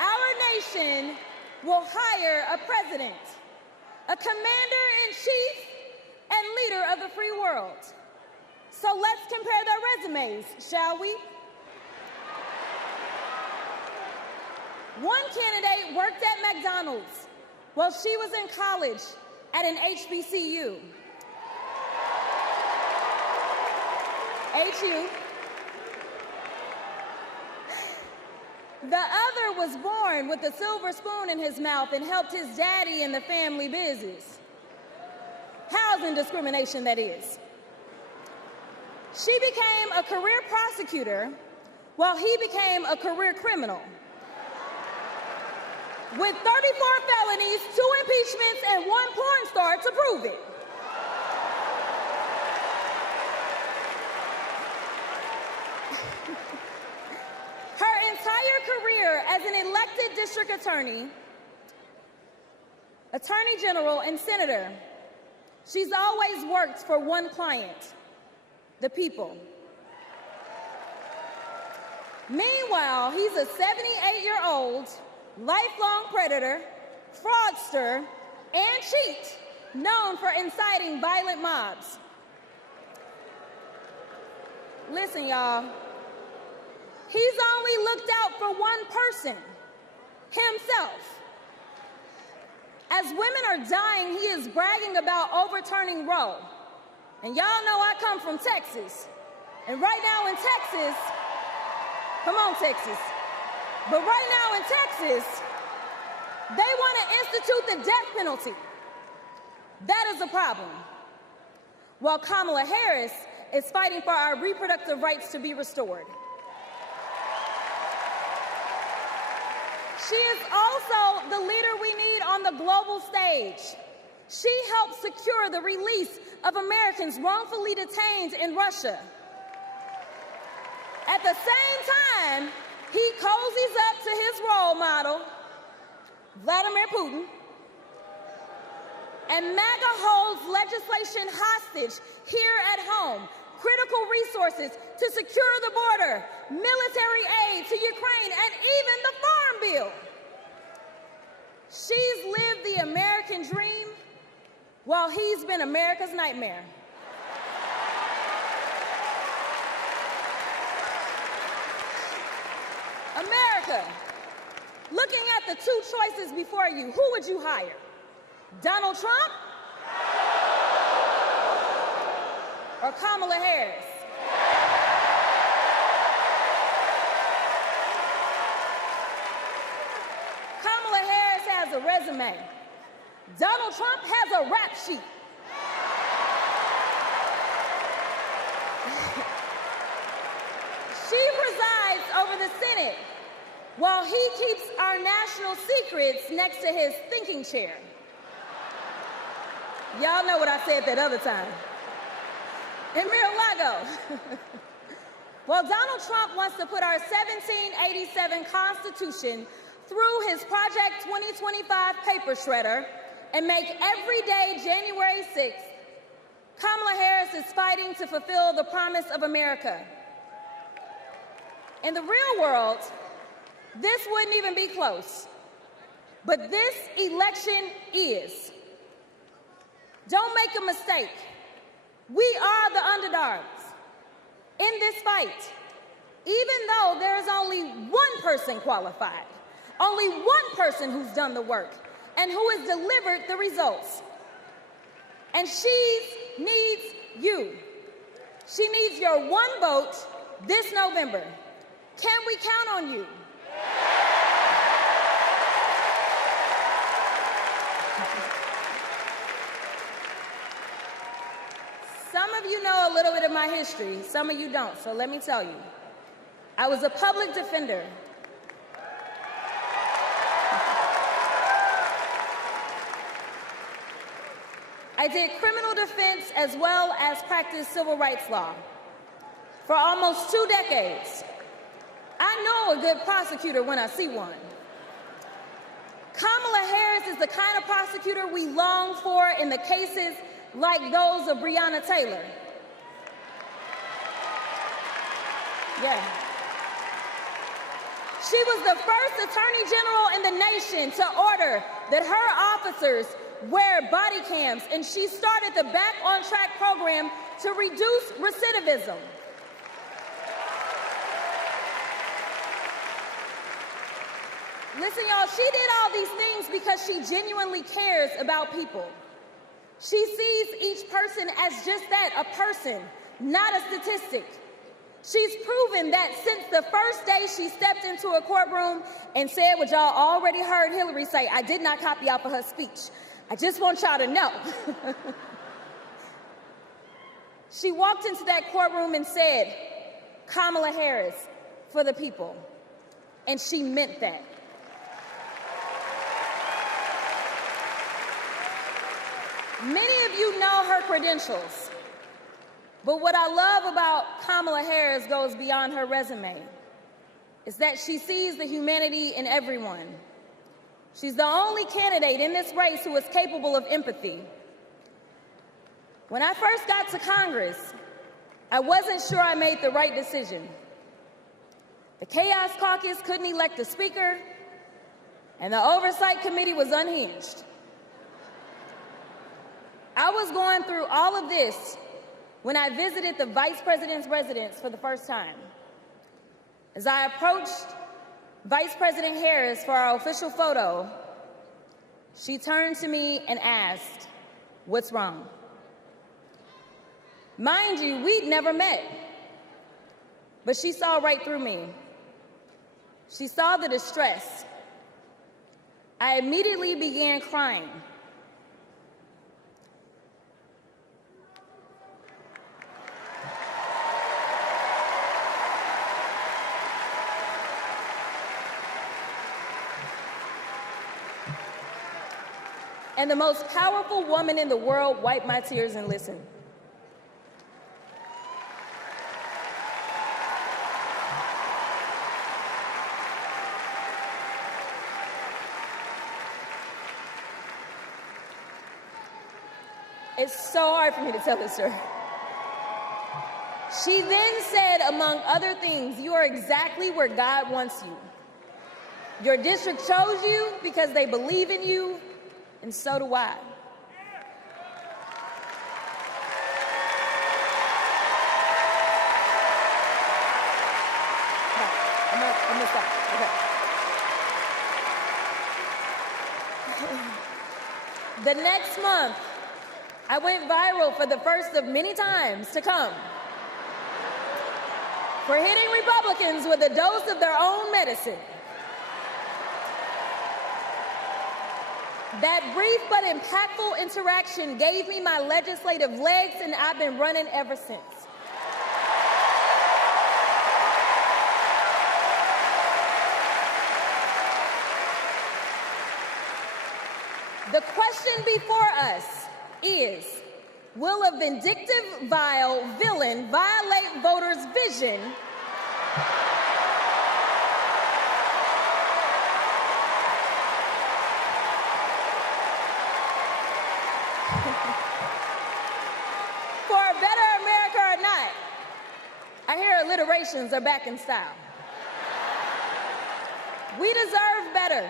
our nation will hire a president, a commander-in-chief, and leader of the free world. So let's compare their resumes, shall we? One candidate worked at McDonald's while she was in college at an HBCU. HU. The other was born with a silver spoon in his mouth and helped his daddy in the family business. Housing discrimination, that is. She became a career prosecutor while he became a career criminal. With 34 felonies, 2 impeachments, and 1 porn star to prove it. Her entire career as an elected district attorney, attorney general, and senator, she's always worked for one client, the people. Meanwhile, he's a 78-year-old, lifelong predator, fraudster, and cheat, known for inciting violent mobs. Listen, y'all. He's only looked out for one person, himself. As women are dying, he is bragging about overturning Roe. And y'all know I come from Texas. And right now in Texas, come on, Texas. But right now in Texas, they want to institute the death penalty. That is a problem. While Kamala Harris is fighting for our reproductive rights to be restored. She is also the leader we need on the global stage. She helped secure the release of Americans wrongfully detained in Russia. At the same time, he cozies up to his role model, Vladimir Putin, and MAGA holds legislation hostage here at home, critical resources to secure the border, military aid to Ukraine, and even the Farm Bill. She's lived the American dream while he's been America's nightmare. America, looking at the 2 choices before you, who would you hire? Donald Trump or Kamala Harris? Kamala Harris has a resume. Donald Trump has a rap sheet. She presides over the Senate while he keeps our national secrets next to his thinking chair. Y'all know what I said that other time. In Mar-a-Lago. Well, Donald Trump wants to put our 1787 Constitution through his Project 2025 paper shredder and make every day January 6th. Kamala Harris is fighting to fulfill the promise of America. In the real world, this wouldn't even be close. But this election is. Don't make a mistake. We are the underdogs in this fight, even though there is only one person qualified, only one person who's done the work, and who has delivered the results. And she needs you. She needs your one vote this November. Can we count on you? Some of you know a little bit of my history, some of you don't, so let me tell you. I was a public defender. I did criminal defense as well as practiced civil rights law for almost 2 decades. I know a good prosecutor when I see one. Kamala Harris is the kind of prosecutor we long for in the cases like those of Breonna Taylor. Yeah. She was the first attorney general in the nation to order that her officers wear body cams, and she started the Back on Track program to reduce recidivism. Listen, y'all, she did all these things because she genuinely cares about people. She sees each person as just that, a person, not a statistic. She's proven that since the first day she stepped into a courtroom and said what y'all already heard Hillary say. I did not copy off of her speech. I just want y'all to know. She walked into that courtroom and said, Kamala Harris for the people. And she meant that. Many of you know her credentials, but what I love about Kamala Harris goes beyond her resume, is that she sees the humanity in everyone. She's the only candidate in this race who is capable of empathy. When I first got to Congress, I wasn't sure I made the right decision. The Chaos Caucus couldn't elect a speaker, and the Oversight Committee was unhinged. I was going through all of this when I visited the Vice President's residence for the first time. As I approached Vice President Harris for our official photo, she turned to me and asked, "What's wrong?" Mind you, we'd never met, but she saw right through me. She saw the distress. I immediately began crying. And the most powerful woman in the world wiped my tears and listened. It's so hard for me to tell this story. She then said, among other things, "You are exactly where God wants you. Your district chose you because they believe in you, and so do I." I'm gonna stop. Okay. The next month, I went viral for the first of many times to come for hitting Republicans with a dose of their own medicine. That brief but impactful interaction gave me my legislative legs, and I've been running ever since. The question before us is, will a vindictive, vile villain violate voters' vision for a better America or not? I hear alliterations are back in style. We deserve better.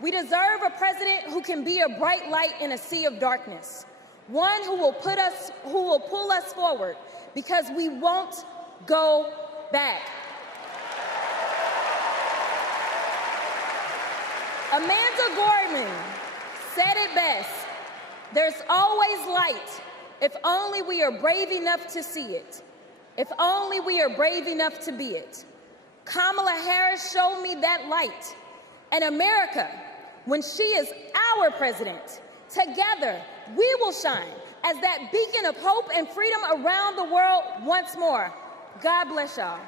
We deserve a president who can be a bright light in a sea of darkness. One who will pull us forward, because we won't go back. Amanda Gorman said it best. There's always light if only we are brave enough to see it. If only we are brave enough to be it. Kamala Harris showed me that light. And America, when she is our president, together we will shine as that beacon of hope and freedom around the world once more. God bless y'all.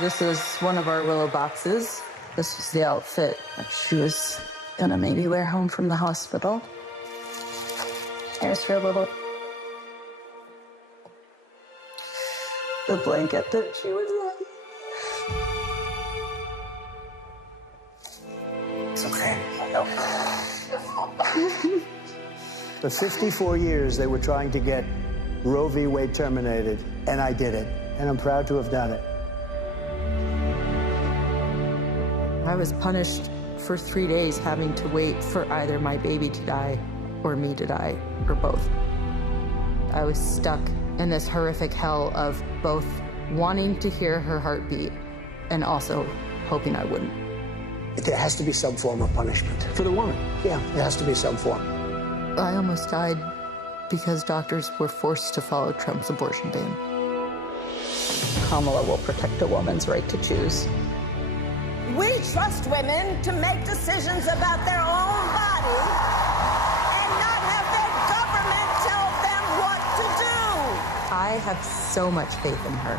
This is one of our Willow boxes. This was the outfit that she was gonna maybe wear home from the hospital. Here's her little... the blanket that she was in. It's okay. For 54 years, they were trying to get Roe v. Wade terminated, and I did it. And I'm proud to have done it. I was punished for 3 days having to wait for either my baby to die or me to die, or both. I was stuck in this horrific hell of both wanting to hear her heartbeat and also hoping I wouldn't. There has to be some form of punishment. For the woman? Yeah, there has to be some form. I almost died because doctors were forced to follow Trump's abortion ban. Kamala will protect a woman's right to choose. We trust women to make decisions about their own body and not have their government tell them what to do. I have so much faith in her.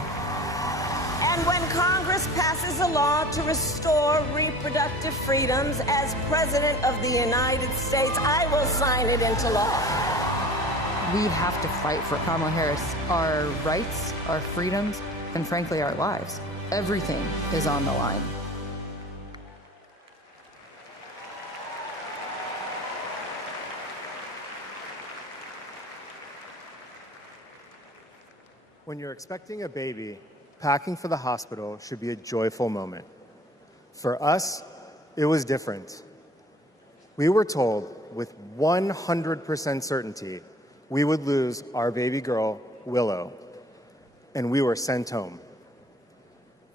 And when Congress passes a law to restore reproductive freedoms as President of the United States, I will sign it into law. We have to fight for Kamala Harris, our rights, our freedoms, and frankly, our lives. Everything is on the line. When you're expecting a baby, packing for the hospital should be a joyful moment. For us, it was different. We were told with 100% certainty we would lose our baby girl, Willow, and we were sent home.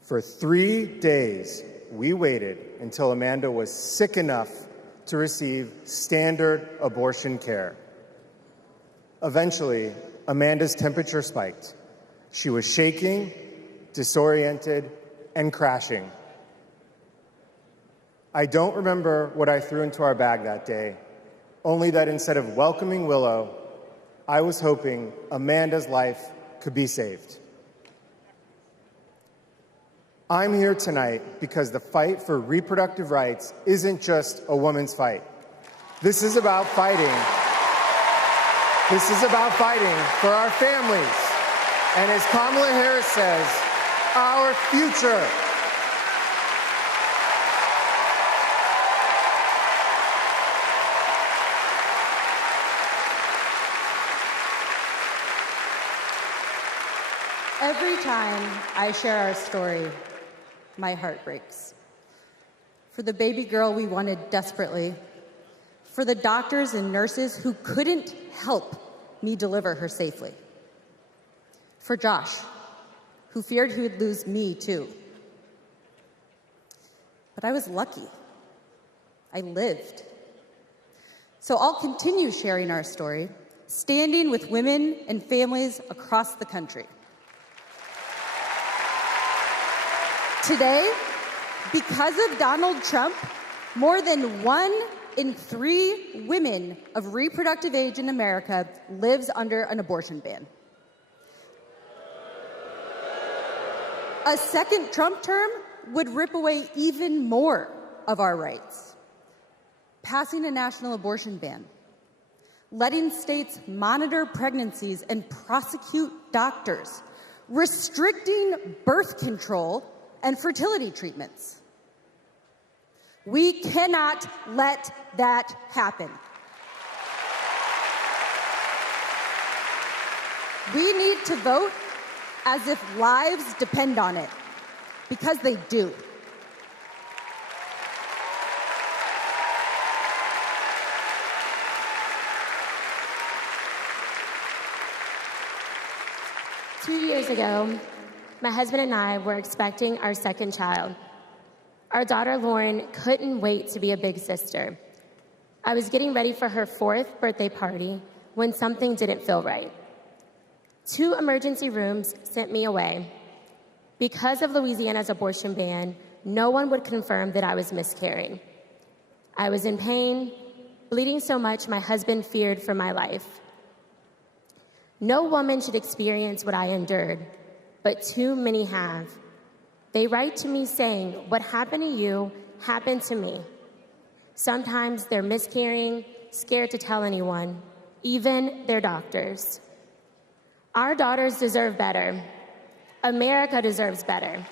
For 3 days, we waited until Amanda was sick enough to receive standard abortion care. Eventually, Amanda's temperature spiked. She was shaking, disoriented, and crashing. I don't remember what I threw into our bag that day, only that instead of welcoming Willow, I was hoping Amanda's life could be saved. I'm here tonight because the fight for reproductive rights isn't just a woman's fight. This is about fighting. This is about fighting for our families. And as Kamala Harris says, our future. Every time I share our story, my heart breaks. For the baby girl we wanted desperately, for the doctors and nurses who couldn't help me deliver her safely, for Josh, who feared he would lose me too. But I was lucky. I lived. So I'll continue sharing our story, standing with women and families across the country. Today, because of Donald Trump, more than 1 in 3 women of reproductive age in America lives under an abortion ban. A second Trump term would rip away even more of our rights. Passing a national abortion ban, letting states monitor pregnancies and prosecute doctors, restricting birth control and fertility treatments. We cannot let that happen. We need to vote as if lives depend on it, because they do. 2 years ago, my husband and I were expecting our second child. Our daughter, Lauren, couldn't wait to be a big sister. I was getting ready for her 4th birthday party when something didn't feel right. 2 emergency rooms sent me away. Because of Louisiana's abortion ban, no one would confirm that I was miscarrying. I was in pain, bleeding so much my husband feared for my life. No woman should experience what I endured, but too many have. They write to me saying, "What happened to you happened to me." Sometimes they're miscarrying, scared to tell anyone, even their doctors. Our daughters deserve better. America deserves better.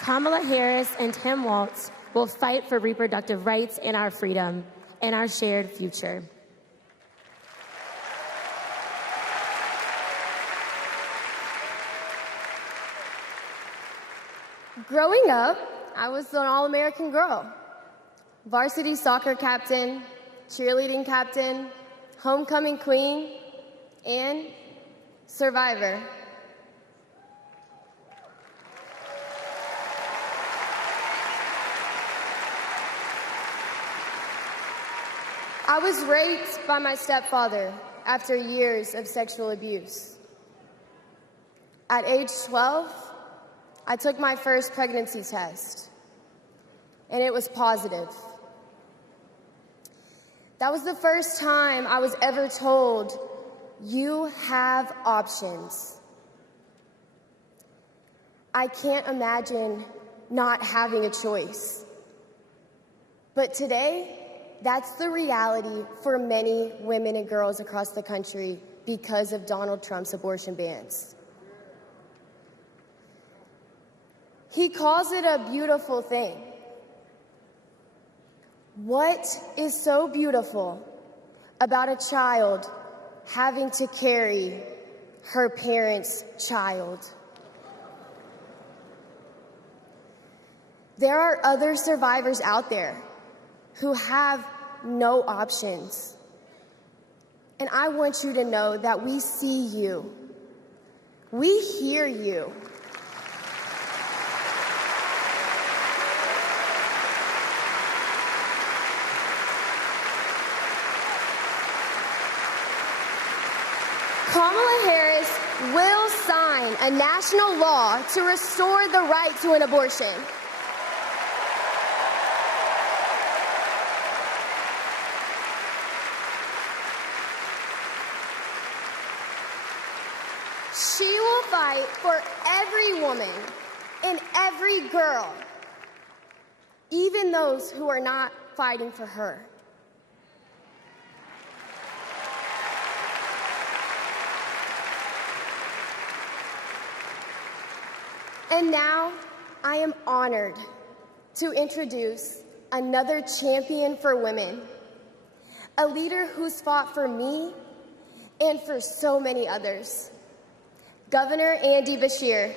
Kamala Harris and Tim Walz will fight for reproductive rights and our freedom and our shared future. Growing up, I was an all-American girl. Varsity soccer captain, cheerleading captain, homecoming queen, and survivor. I was raped by my stepfather after years of sexual abuse. At age 12, I took my first pregnancy test, and it was positive. That was the first time I was ever told, "You have options." I can't imagine not having a choice. But today, that's the reality for many women and girls across the country because of Donald Trump's abortion bans. He calls it a beautiful thing. What is so beautiful about a child having to carry her parent's child? There are other survivors out there who have no options. And I want you to know that we see you. We hear you. Kamala Harris will sign a national law to restore the right to an abortion. She will fight for every woman and every girl, even those who are not fighting for her. And now, I am honored to introduce another champion for women, a leader who's fought for me and for so many others, Governor Andy Beshear.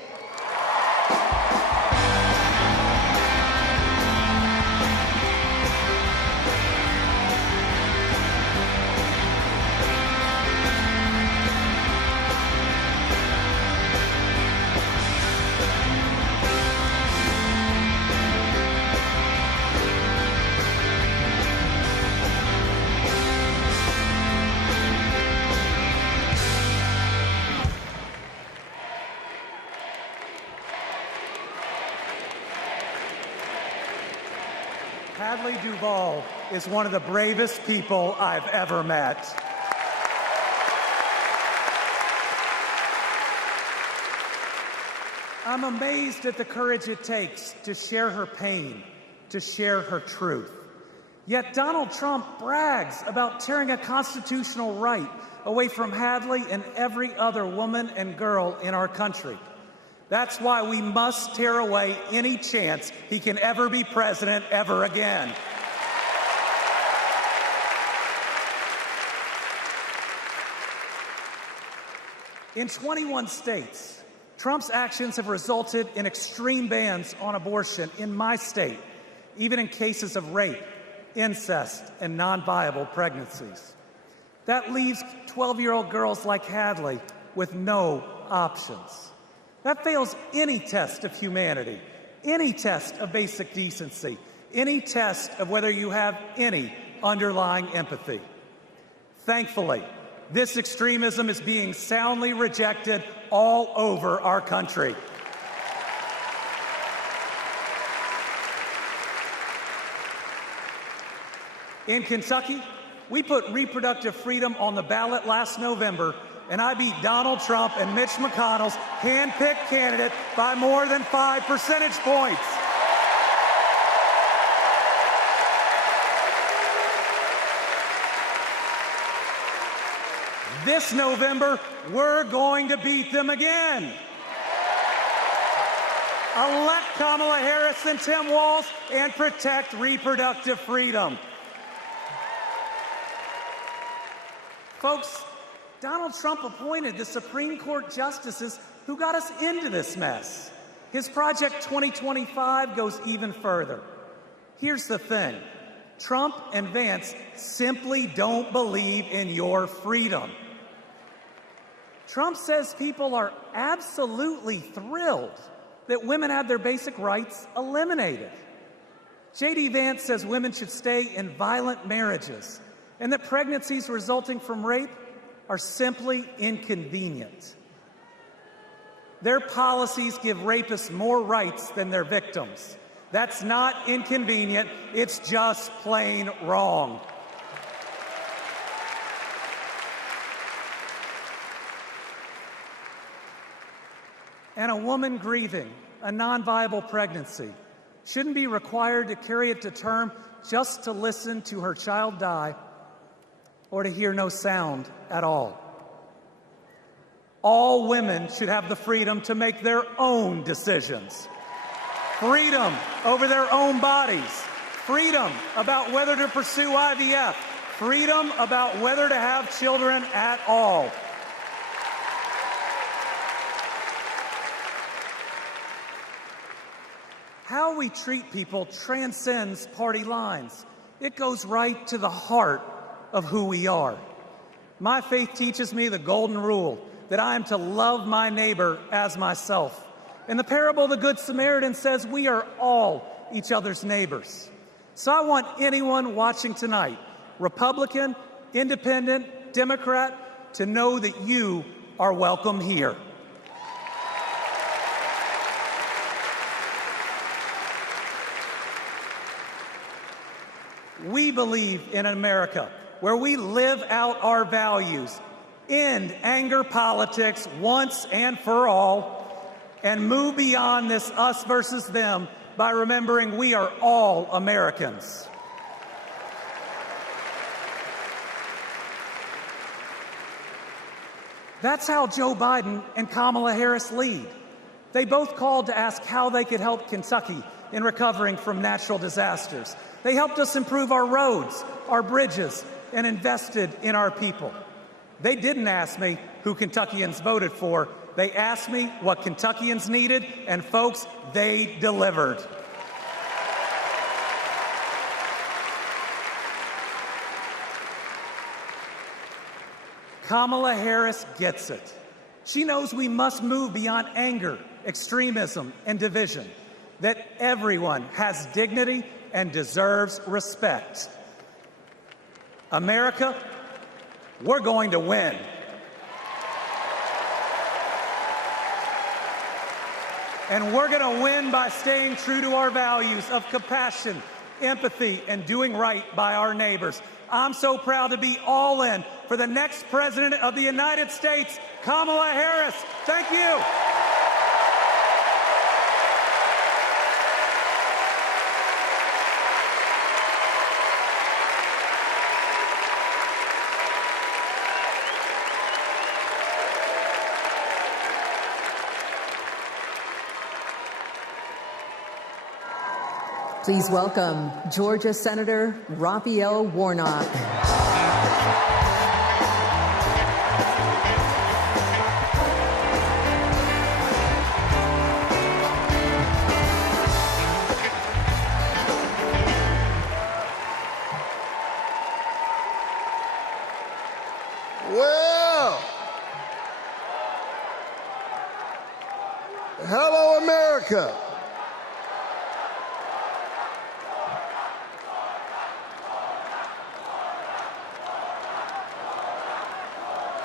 Hadley Duvall is one of the bravest people I've ever met. I'm amazed at the courage it takes to share her pain, to share her truth. Yet Donald Trump brags about tearing a constitutional right away from Hadley and every other woman and girl in our country. That's why we must tear away any chance he can ever be president ever again. In 21 states, Trump's actions have resulted in extreme bans on abortion in my state, even in cases of rape. incest, and non-viable pregnancies. That leaves 12-year-old girls like Hadley with no options. That fails any test of humanity, any test of basic decency, any test of whether you have any underlying empathy. Thankfully, this extremism is being soundly rejected all over our country. In Kentucky, we put reproductive freedom on the ballot last November, and I beat Donald Trump and Mitch McConnell's hand-picked candidate by more than 5 percentage points. This November, we're going to beat them again. Elect Kamala Harris and Tim Walz and protect reproductive freedom. Folks, Donald Trump appointed the Supreme Court justices who got us into this mess. His Project 2025 goes even further. Here's the thing. Trump and Vance simply don't believe in your freedom. Trump says people are absolutely thrilled that women have their basic rights eliminated. J.D. Vance says women should stay in violent marriages and that pregnancies resulting from rape are simply inconvenient. Their policies give rapists more rights than their victims. That's not inconvenient, it's just plain wrong. And a woman grieving a non-viable pregnancy shouldn't be required to carry it to term just to listen to her child die or to hear no sound at all. All women should have the freedom to make their own decisions. Freedom over their own bodies. Freedom about whether to pursue IVF. Freedom about whether to have children at all. How we treat people transcends party lines. It goes right to the heart of who we are. My faith teaches me the golden rule that I am to love my neighbor as myself. And the parable of the Good Samaritan says we are all each other's neighbors. So I want anyone watching tonight, Republican, Independent, Democrat, to know that you are welcome here. We believe in America where we live out our values, end anger politics once and for all, and move beyond this us versus them by remembering we are all Americans. That's how Joe Biden and Kamala Harris lead. They both called to ask how they could help Kentucky in recovering from natural disasters. They helped us improve our roads, our bridges, and invested in our people. They didn't ask me who Kentuckians voted for. They asked me what Kentuckians needed, and folks, they delivered. Kamala Harris gets it. She knows we must move beyond anger, extremism, and division, that everyone has dignity and deserves respect. America, we're going to win. And we're going to win by staying true to our values of compassion, empathy, and doing right by our neighbors. I'm so proud to be all in for the next President of the United States, Kamala Harris. Thank you. Please welcome Georgia Senator Raphael Warnock.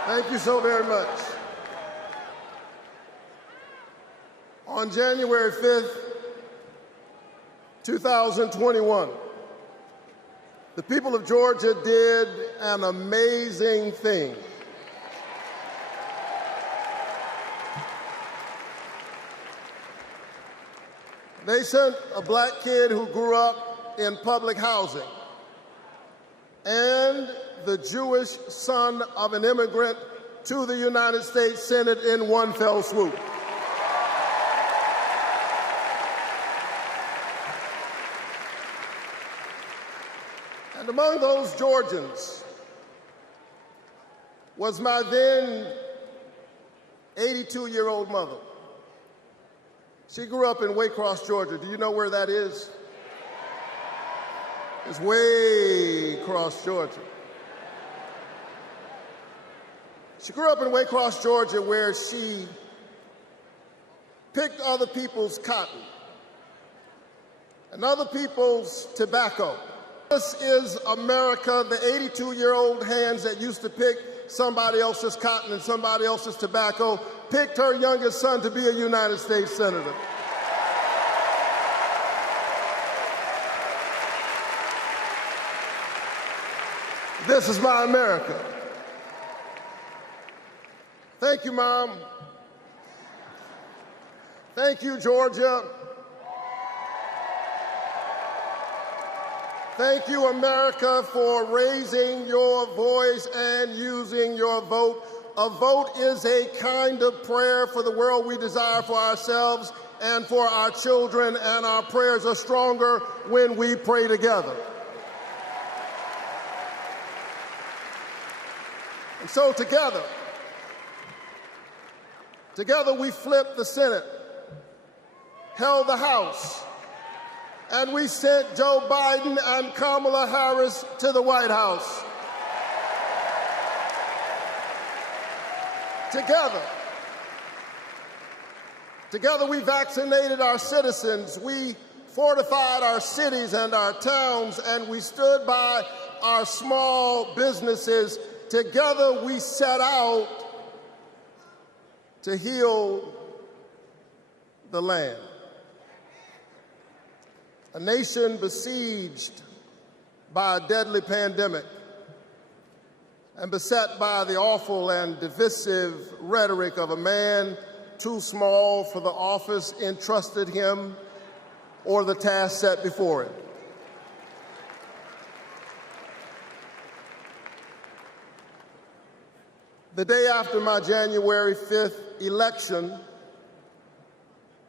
Thank you so very much. On January 5th, 2021, the people of Georgia did an amazing thing. They sent a black kid who grew up in public housing and the Jewish son of an immigrant to the United States Senate in one fell swoop. And among those Georgians was my then 82-year-old mother. She grew up in Waycross, Georgia. Do you know where that is? It's way across Georgia. She grew up in Waycross, Georgia, where she picked other people's cotton and other people's tobacco. This is America, the 82-year-old hands that used to pick somebody else's cotton and somebody else's tobacco, picked her youngest son to be a United States Senator. This is my America. Thank you, Mom. Thank you, Georgia. Thank you, America, for raising your voice and using your vote. A vote is a kind of prayer for the world we desire for ourselves and for our children, and our prayers are stronger when we pray together. And so together we flipped the Senate, held the House, and we sent Joe Biden and Kamala Harris to the White House. Together we vaccinated our citizens, we fortified our cities and our towns, and we stood by our small businesses. Together we set out to heal the land. A nation besieged by a deadly pandemic and beset by the awful and divisive rhetoric of a man too small for the office entrusted him or the task set before him. The day after my January 5th election,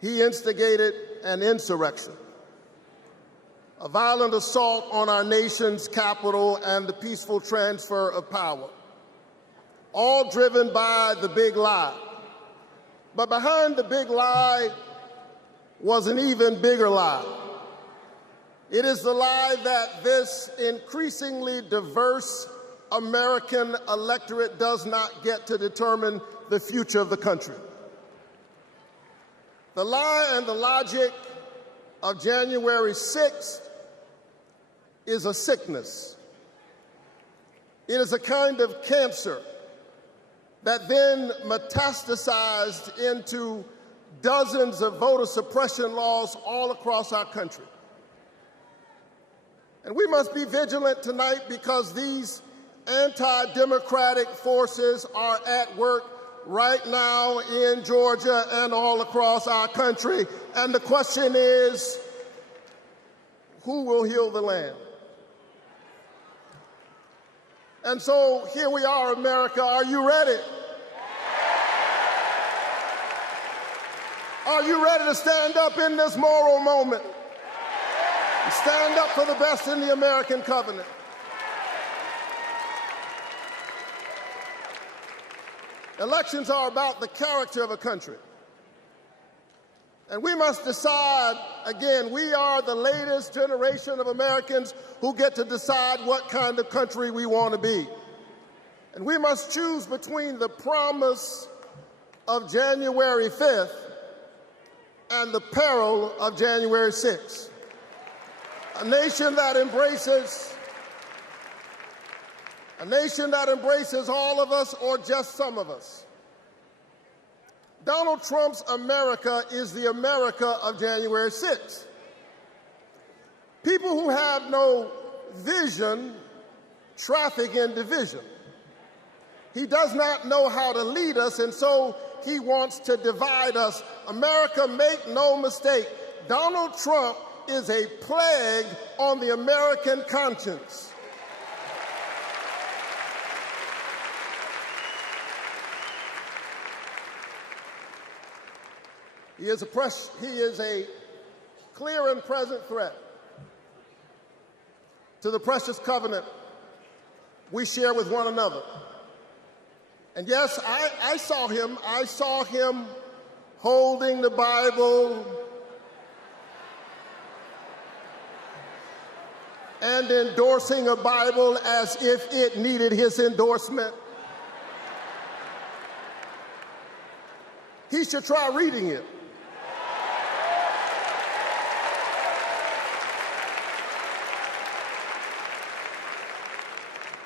he instigated an insurrection, a violent assault on our nation's capital and the peaceful transfer of power, all driven by the big lie. But behind the big lie was an even bigger lie. It is the lie that this increasingly diverse American electorate does not get to determine the future of the country. The lie and the logic of January 6th is a sickness. It is a kind of cancer that then metastasized into dozens of voter suppression laws all across our country. And we must be vigilant tonight because these anti-democratic forces are at work right now in Georgia and all across our country. And the question is, who will heal the land? And so here we are, America. Are you ready? Are you ready to stand up in this moral moment? And stand up for the best in the American covenant. Elections are about the character of a country. And we must decide, again, we are the latest generation of Americans who get to decide what kind of country we want to be. And we must choose between the promise of January 5th and the peril of January 6th. A nation that embraces A nation that embraces all of us or just some of us. Donald Trump's America is the America of January 6th. People who have no vision traffic in division. He does not know how to lead us, and so he wants to divide us. America, make no mistake, Donald Trump is a plague on the American conscience. He is a clear and present threat to the precious covenant we share with one another. And yes, I saw him holding the Bible and endorsing a Bible as if it needed his endorsement. He should try reading it.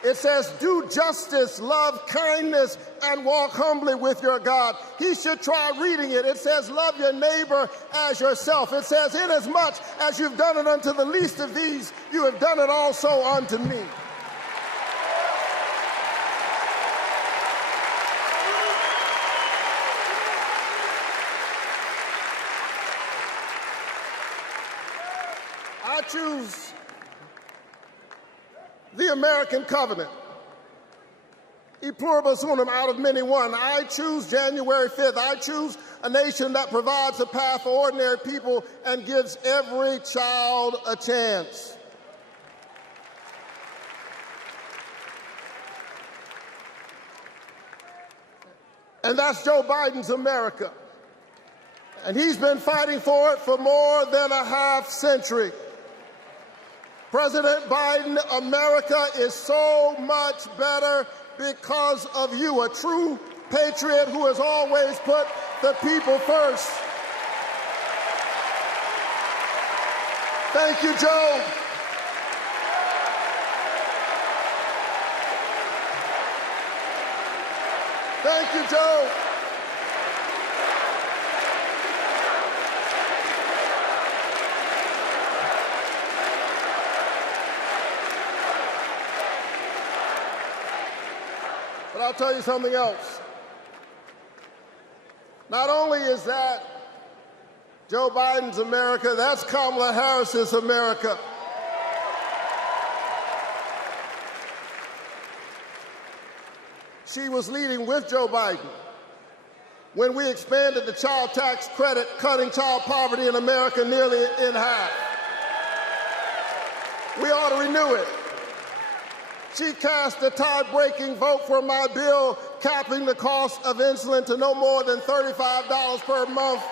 It says, do justice, love kindness, and walk humbly with your God. He should try reading it. It says, love your neighbor as yourself. It says, inasmuch as you've done it unto the least of these, you have done it also unto me. I choose the American covenant. E pluribus unum, out of many one. I choose January 5th. I choose a nation that provides a path for ordinary people and gives every child a chance. And that's Joe Biden's America. And he's been fighting for it for more than a half century. President Biden, America is so much better because of you, a true patriot who has always put the people first. Thank you, Joe. Thank you, Joe. But I'll tell you something else. Not only is that Joe Biden's America, that's Kamala Harris's America. She was leading with Joe Biden when we expanded the child tax credit, cutting child poverty in America nearly in half. We ought to renew it. She cast a tie-breaking vote for my bill capping the cost of insulin to no more than $35 per month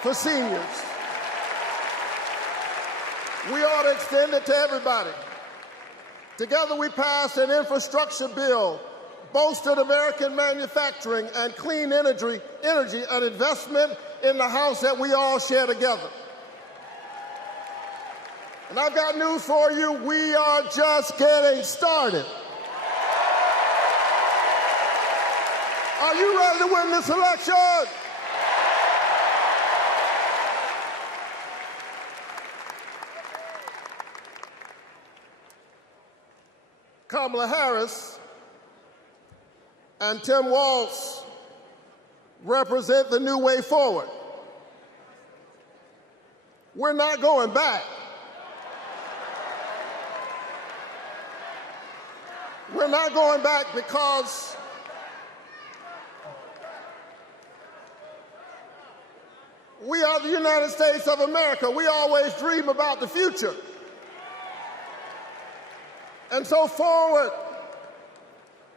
for seniors. We ought to extend it to everybody. Together we passed an infrastructure bill, bolstered American manufacturing and clean energy, an investment in the house that we all share together. And I've got news for you, we are just getting started. Are you ready to win this election? Kamala Harris and Tim Walz represent the new way forward. We're not going back. We're not going back because we are the United States of America. We always dream about the future. And so forward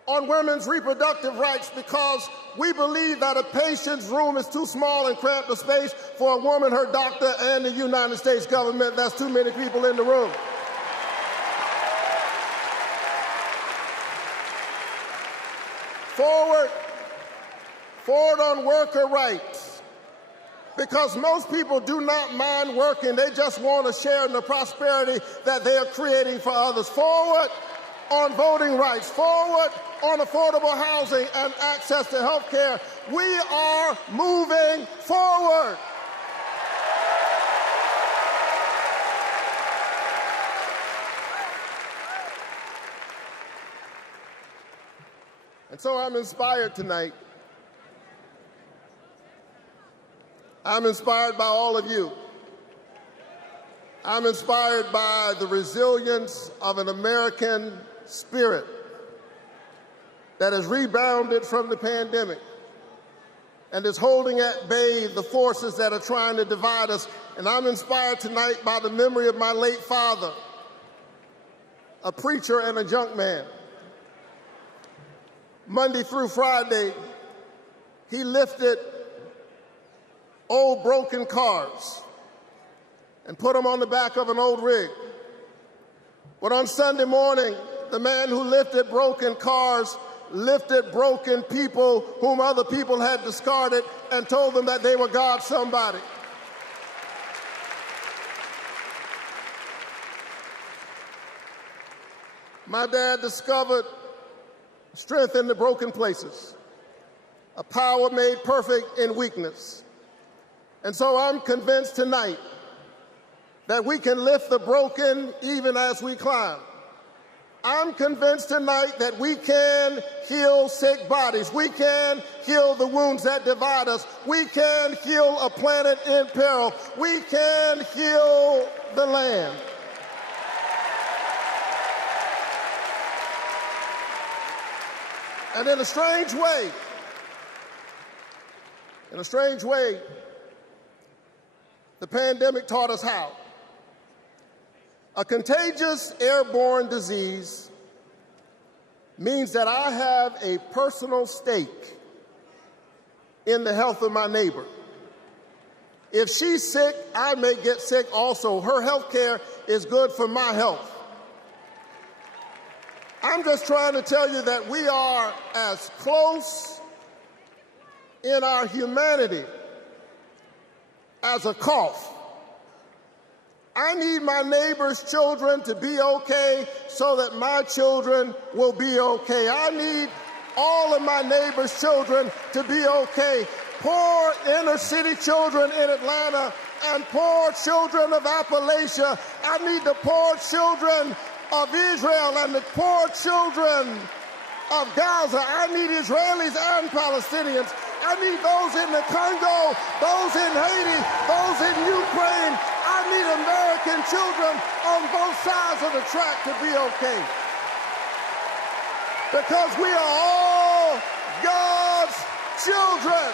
on women's reproductive rights, because we believe that a patient's room is too small and cramped a space for a woman, her doctor, and the United States government. That's too many people in the room. Forward on worker rights, because most people do not mind working. They just want to share in the prosperity that they are creating for others. Forward on voting rights, forward on affordable housing and access to health care. We are moving forward. And so I'm inspired tonight. I'm inspired by all of you. I'm inspired by the resilience of an American spirit that has rebounded from the pandemic and is holding at bay the forces that are trying to divide us. And I'm inspired tonight by the memory of my late father, a preacher and a junk man. Monday through Friday, he lifted old broken cars and put them on the back of an old rig. But on Sunday morning, the man who lifted broken cars lifted broken people whom other people had discarded and told them that they were God's somebody. My dad discovered strength in the broken places, a power made perfect in weakness. And so I'm convinced tonight that we can lift the broken even as we climb. I'm convinced tonight that we can heal sick bodies. We can heal the wounds that divide us. We can heal a planet in peril. We can heal the land. And in a strange way, the pandemic taught us how. A contagious airborne disease means that I have a personal stake in the health of my neighbor. If she's sick, I may get sick also. Her health care is good for my health. I'm just trying to tell you that we are as close in our humanity as a cough. I need my neighbor's children to be okay so that my children will be okay. I need all of my neighbor's children to be okay. Poor inner city children in Atlanta and poor children of Appalachia. I need the poor children of Israel and the poor children of Gaza. I need Israelis and Palestinians. I need those in the Congo, those in Haiti, those in Ukraine. I need American children on both sides of the track to be okay. Because we are all God's children.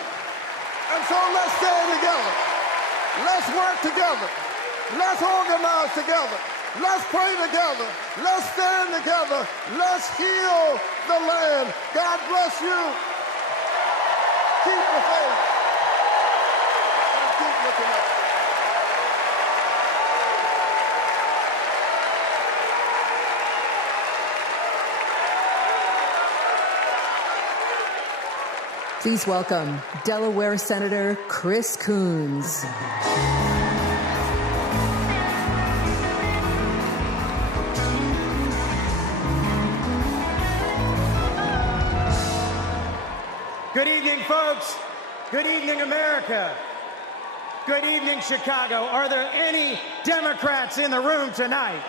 And so let's stand together. Let's work together. Let's organize together. Let's pray together. Let's stand together. Let's heal the land. God bless you. Keep the faith. And keep looking up. Please welcome Delaware Senator Chris Coons. Good evening, folks. Good evening, America. Good evening, Chicago. Are there any Democrats in the room tonight?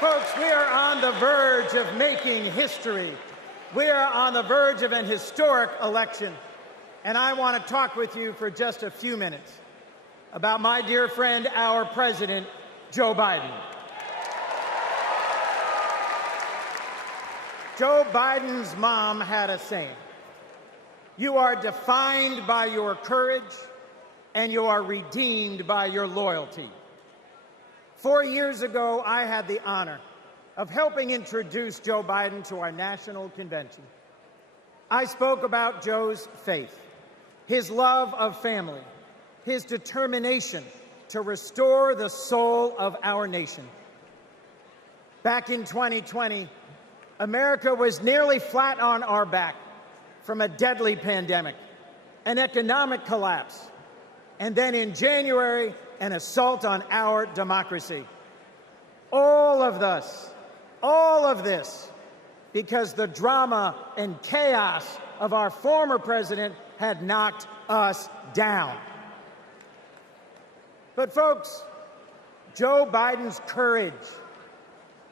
Folks, we are on the verge of making history. We are on the verge of an historic election. And I want to talk with you for just a few minutes about my dear friend, our president, Joe Biden. Joe Biden's mom had a saying: "You are defined by your courage, and you are redeemed by your loyalty." 4 years ago, I had the honor of helping introduce Joe Biden to our national convention. I spoke about Joe's faith, his love of family, his determination to restore the soul of our nation. Back in 2020, America was nearly flat on our back from a deadly pandemic, an economic collapse, and then in January, an assault on our democracy. All of this, because the drama and chaos of our former president had knocked us down. But folks, Joe Biden's courage,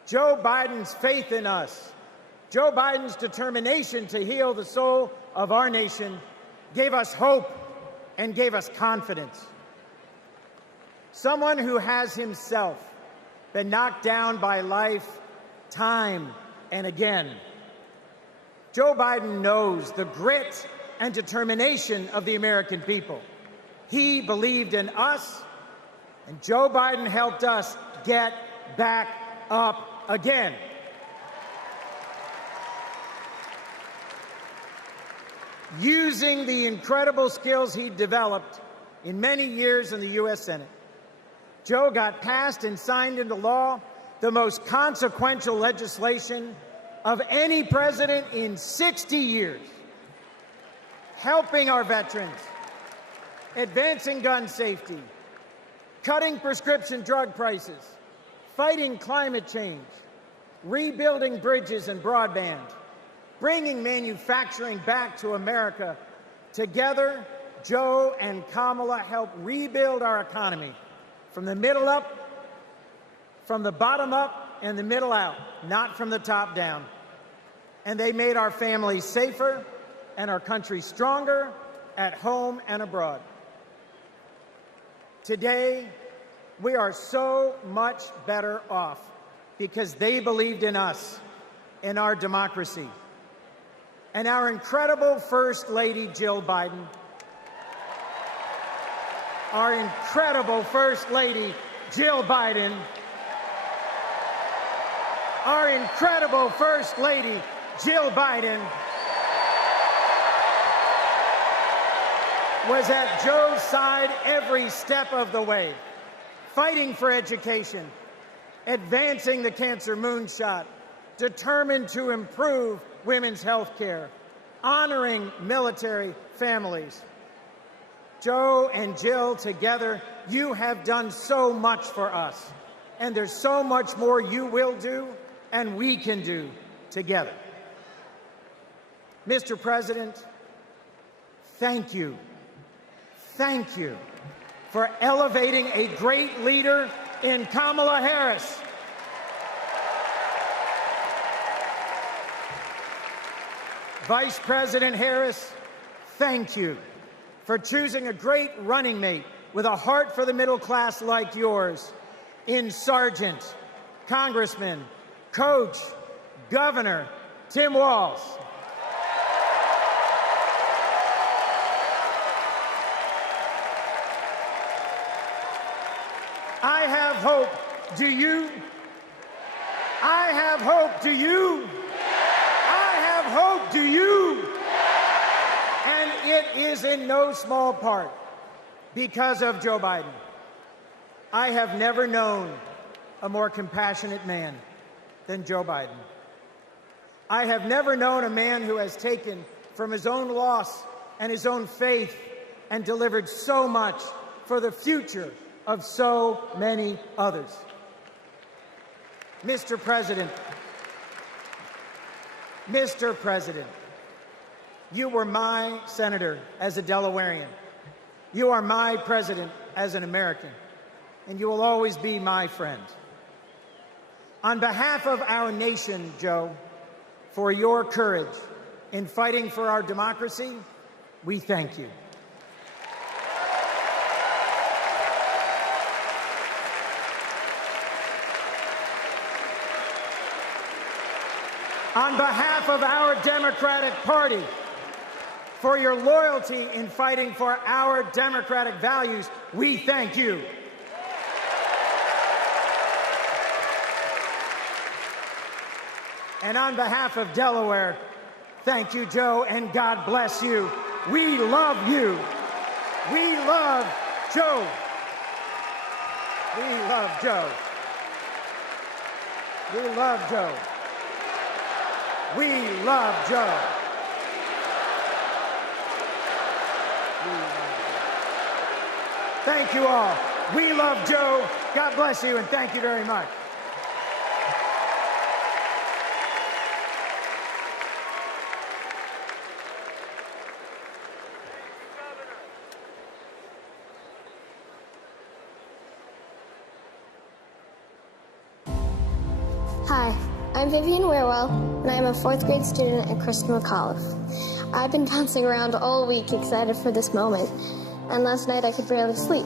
Joe Biden's faith in us, Joe Biden's determination to heal the soul of our nation gave us hope and gave us confidence. Someone who has himself been knocked down by life time and again. Joe Biden knows the grit and determination of the American people. He believed in us, and Joe Biden helped us get back up again. Using the incredible skills he developed in many years in the U.S. Senate, Joe got passed and signed into law the most consequential legislation of any president in 60 years, helping our veterans, advancing gun safety, cutting prescription drug prices, fighting climate change, rebuilding bridges and broadband, bringing manufacturing back to America. Together, Joe and Kamala helped rebuild our economy from the middle up, from the bottom up, and the middle out, not from the top down. And they made our families safer and our country stronger at home and abroad. Today, we are so much better off because they believed in us, in our democracy. And our incredible First Lady, Jill Biden, our incredible First Lady, Jill Biden, our incredible First Lady, Jill Biden, was at Joe's side every step of the way, fighting for education, advancing the cancer moonshot, determined to improve women's health care, honoring military families. Joe and Jill, together, you have done so much for us, and there's so much more you will do and we can do together. Mr. President, thank you. Thank you for elevating a great leader in Kamala Harris. Vice President Harris, thank you for choosing a great running mate with a heart for the middle class like yours in Sergeant, Congressman, Coach, Governor Tim Walz. I have hope. Do you? I have hope. Do you? I have hope. Do you? And it is in no small part because of Joe Biden. I have never known a more compassionate man than Joe Biden. I have never known a man who has taken from his own loss and his own faith and delivered so much for the future of so many others. Mr. President, you were my senator as a Delawarean. You are my president as an American, and you will always be my friend. On behalf of our nation, Joe, for your courage in fighting for our democracy, we thank you. On behalf of our Democratic Party, for your loyalty in fighting for our democratic values, we thank you. And on behalf of Delaware, thank you, Joe, and God bless you. We love you. We love Joe. We love Joe. We love Joe. We love Joe. Thank you all. We love Joe. God bless you, and thank you very much. Hi, I'm Vivian Werewell, and I'm a 4th grade student at Kristen McAuliffe. I've been bouncing around all week excited for this moment, and last night I could barely sleep.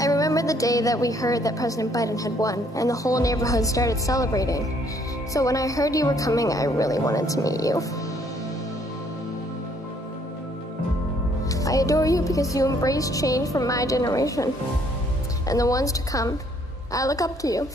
I remember the day that we heard that President Biden had won, and the whole neighborhood started celebrating. So when I heard you were coming, I really wanted to meet you. I adore you because you embrace change from my generation and the ones to come. I look up to you.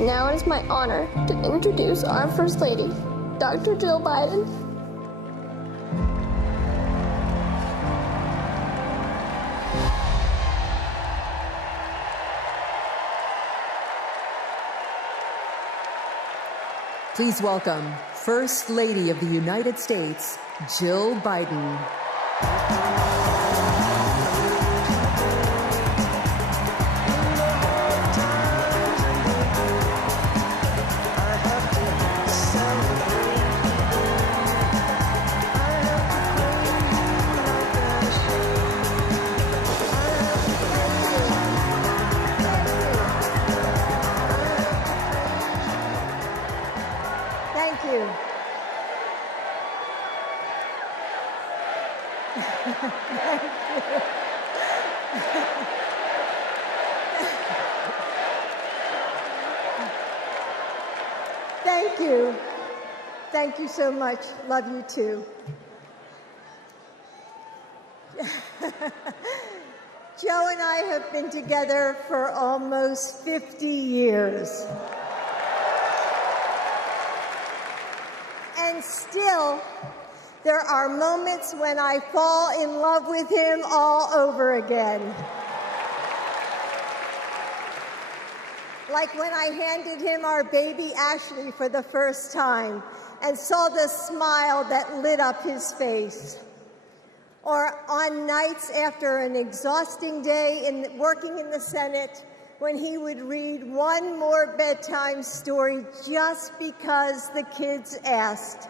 Now it is my honor to introduce our First Lady, Dr. Jill Biden. Please welcome First Lady of the United States, Jill Biden. Thank you. Thank you. Thank you so much. Love you too. Joe and I have been together for almost 50 years. And still, there are moments when I fall in love with him all over again. Like when I handed him our baby Ashley for the first time and saw the smile that lit up his face. Or on nights after an exhausting day working in the Senate, when he would read one more bedtime story just because the kids asked.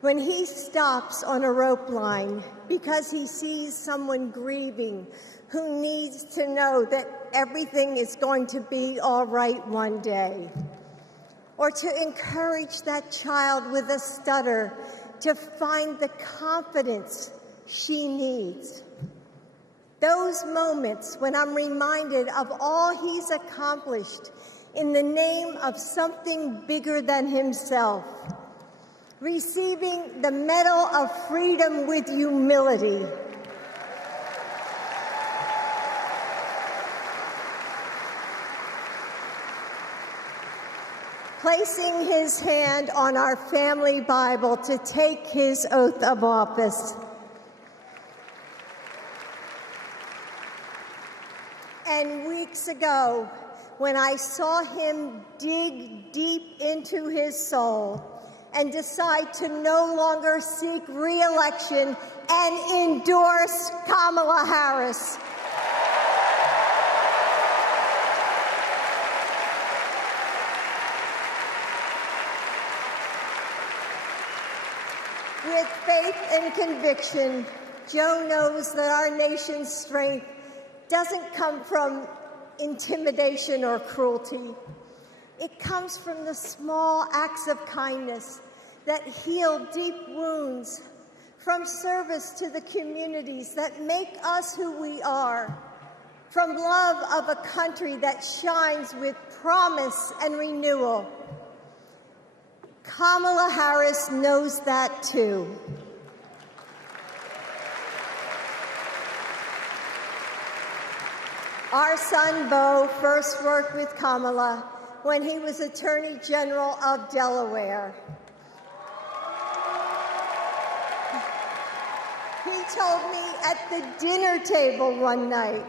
When he stops on a rope line because he sees someone grieving who needs to know that everything is going to be all right one day. Or to encourage that child with a stutter to find the confidence she needs. Those moments when I'm reminded of all he's accomplished in the name of something bigger than himself. Receiving the Medal of Freedom with humility. Placing his hand on our family Bible to take his oath of office. And weeks ago, when I saw him dig deep into his soul and decide to no longer seek re-election and endorse Kamala Harris. With faith and conviction, Joe knows that our nation's strength doesn't come from intimidation or cruelty. It comes from the small acts of kindness that heal deep wounds, from service to the communities that make us who we are, from love of a country that shines with promise and renewal. Kamala Harris knows that too. Our son, Beau, first worked with Kamala when he was Attorney General of Delaware. He told me at the dinner table one night,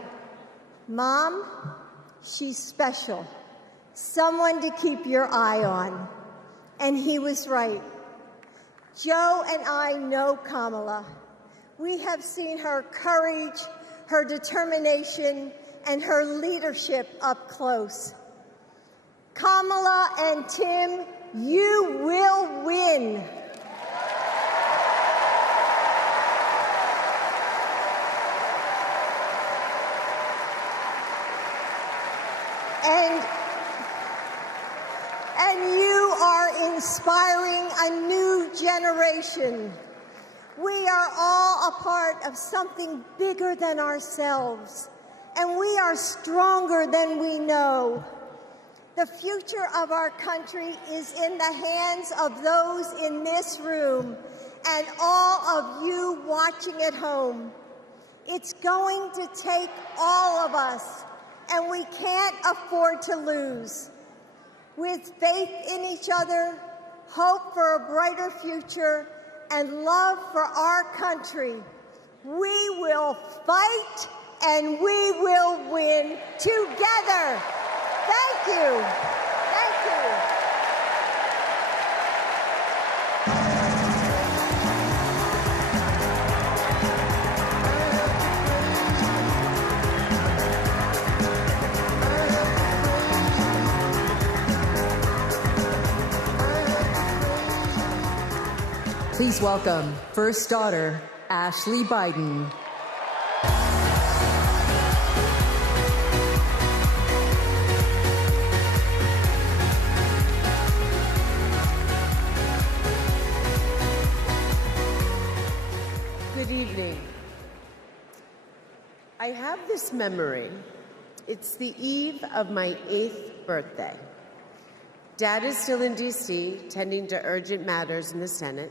"Mom, she's special, someone to keep your eye on." And he was right. Joe and I know Kamala. We have seen her courage, her determination, and her leadership up close. Kamala and Tim, you will win. And you are inspiring a new generation. We are all a part of something bigger than ourselves, and we are stronger than we know. The future of our country is in the hands of those in this room and all of you watching at home. It's going to take all of us, and we can't afford to lose. With faith in each other, hope for a brighter future, and love for our country, we will fight and we will win together. Thank you. Thank you. Please welcome first daughter, Ashley Biden. Good evening. I have this memory. It's the eve of my 8th birthday. Dad is still in D.C., tending to urgent matters in the Senate.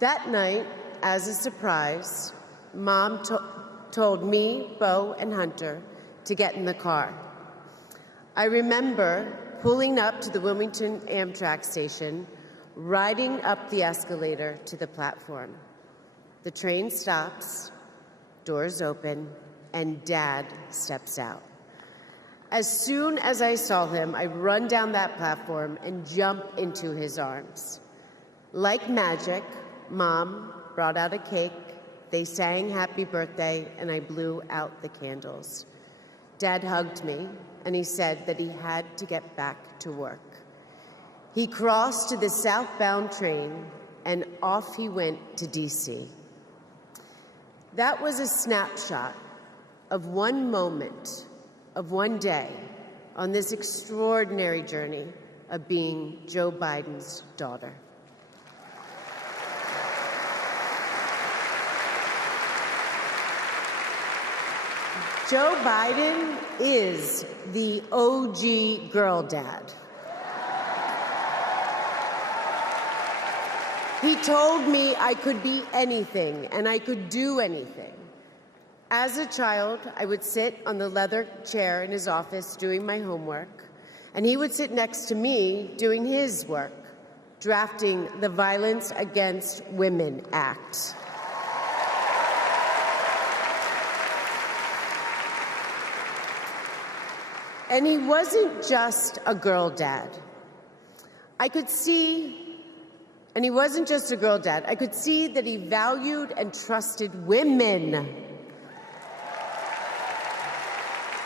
That night, as a surprise, Mom told me, Bo, and Hunter to get in the car. I remember pulling up to the Wilmington Amtrak station, riding up the escalator to the platform. The train stops, doors open, and Dad steps out. As soon as I saw him, I run down that platform and jump into his arms. Like magic, Mom brought out a cake, they sang happy birthday, and I blew out the candles. Dad hugged me, and he said that he had to get back to work. He crossed to the southbound train, and off he went to D.C. That was a snapshot of one moment, of one day, on this extraordinary journey of being Joe Biden's daughter. Joe Biden is the OG girl dad. He told me I could be anything and I could do anything. As a child, I would sit on the leather chair in his office doing my homework, and he would sit next to me doing his work, drafting the Violence Against Women Act. And he wasn't just a girl dad. I could see that he valued and trusted women.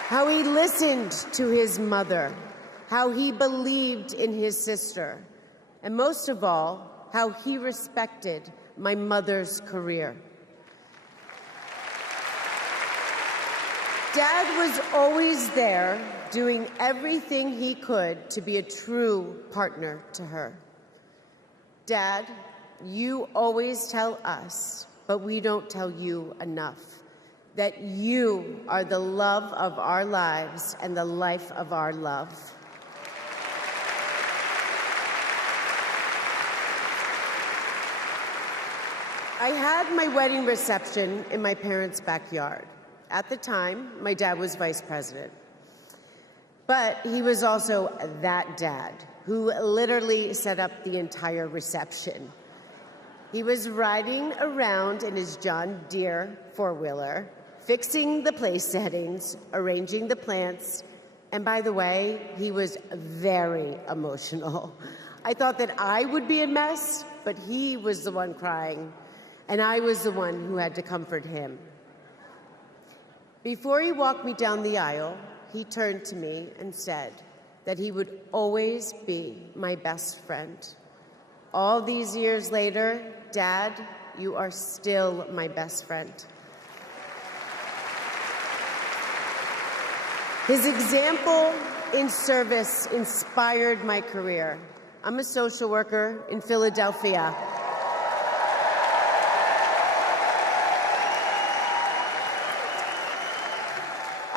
How he listened to his mother, how he believed in his sister, and most of all, how he respected my mother's career. Dad was always there, doing everything he could to be a true partner to her. Dad, you always tell us, but we don't tell you enough, that you are the love of our lives and the life of our love. I had my wedding reception in my parents' backyard. At the time, my dad was vice president. But he was also that dad who literally set up the entire reception. He was riding around in his John Deere four-wheeler, fixing the place settings, arranging the plants, and by the way, he was very emotional. I thought that I would be a mess, but he was the one crying, and I was the one who had to comfort him. Before he walked me down the aisle, he turned to me and said that he would always be my best friend. All these years later, Dad, you are still my best friend. His example in service inspired my career. I'm a social worker in Philadelphia.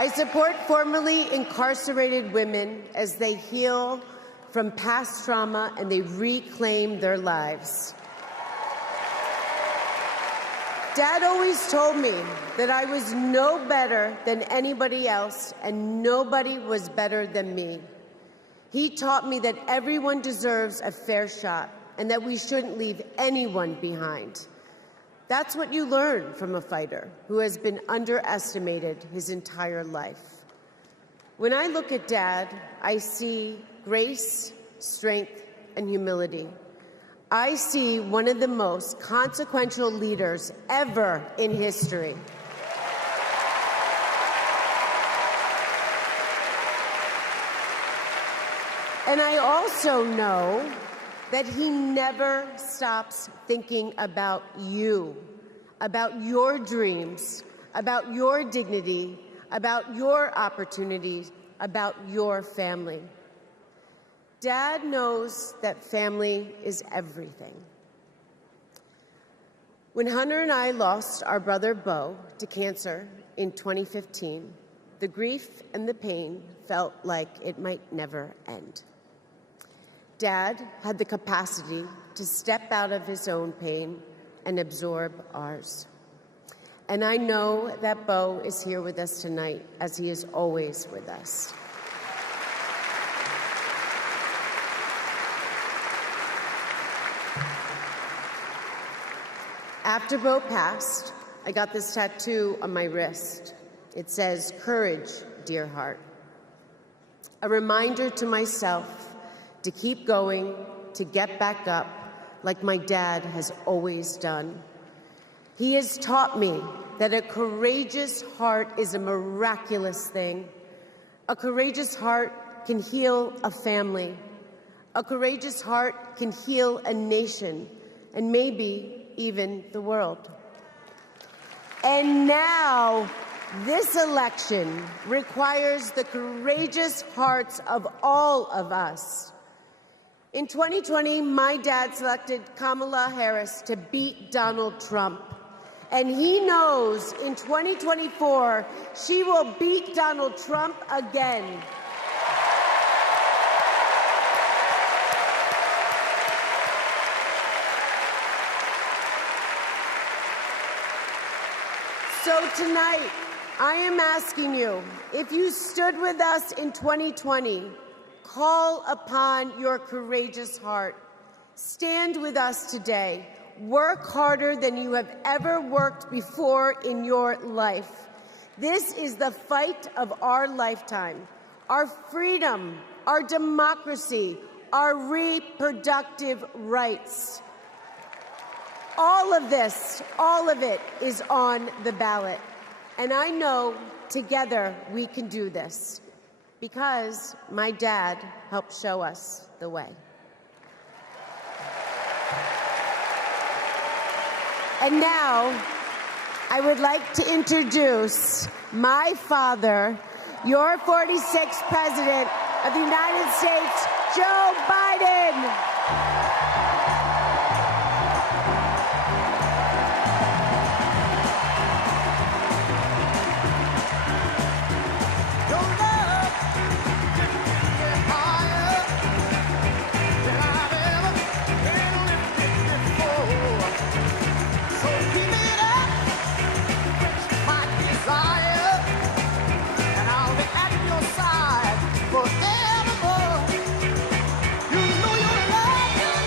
I support formerly incarcerated women as they heal from past trauma and they reclaim their lives. Dad always told me that I was no better than anybody else and nobody was better than me. He taught me that everyone deserves a fair shot and that we shouldn't leave anyone behind. That's what you learn from a fighter who has been underestimated his entire life. When I look at Dad, I see grace, strength, and humility. I see one of the most consequential leaders ever in history. And I also know that he never stops thinking about you, about your dreams, about your dignity, about your opportunities, about your family. Dad knows that family is everything. When Hunter and I lost our brother Bo to cancer in 2015, the grief and the pain felt like it might never end. Dad had the capacity to step out of his own pain and absorb ours. And I know that Bo is here with us tonight, as he is always with us. After Bo passed, I got this tattoo on my wrist. It says, "Courage, dear heart." A reminder to myself to keep going, to get back up, like my dad has always done. He has taught me that a courageous heart is a miraculous thing. A courageous heart can heal a family. A courageous heart can heal a nation, and maybe even the world. And now, this election requires the courageous hearts of all of us. In 2020, my dad selected Kamala Harris to beat Donald Trump. And he knows in 2024, she will beat Donald Trump again. So tonight, I am asking you, if you stood with us in 2020, call upon your courageous heart. Stand with us today. Work harder than you have ever worked before in your life. This is the fight of our lifetime. Our freedom, our democracy, our reproductive rights. All of this, all of it is on the ballot. And I know together we can do this because my dad helped show us the way. And now I would like to introduce my father, your 46th President of the United States, Joe Biden. Forevermore, you know your love.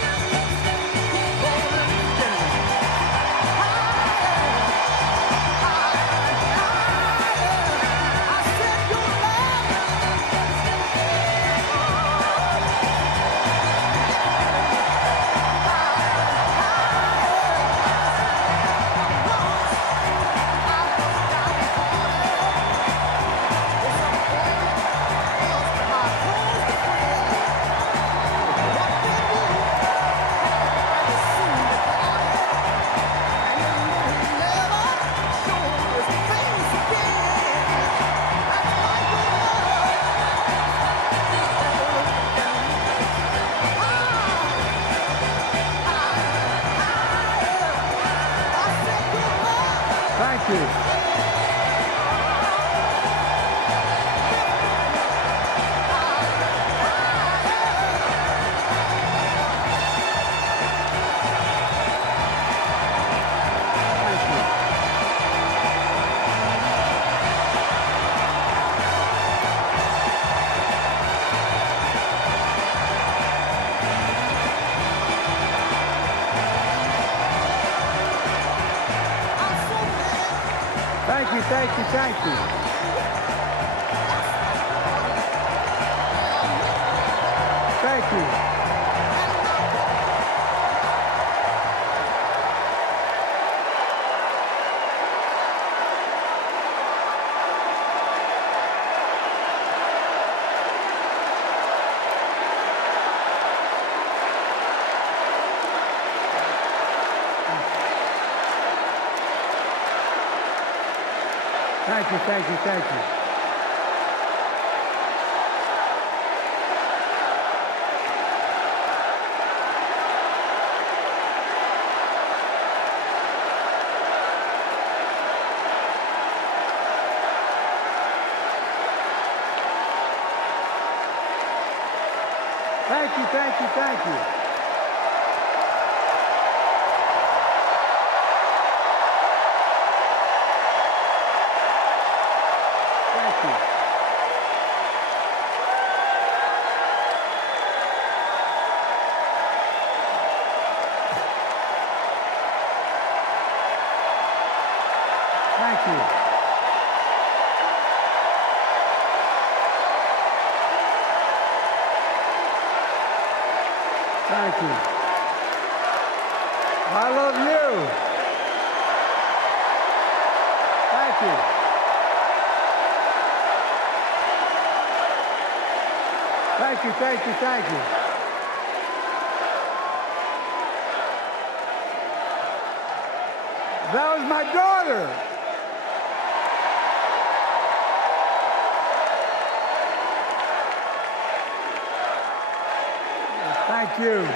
thank you, thank you. Thank you. Thank you, thank you, thank you. Thank you, thank you, thank you. Thank you. Thank you. Thank you. I love you. Thank you. Thank you, thank you, thank you. That was my daughter. Thank you.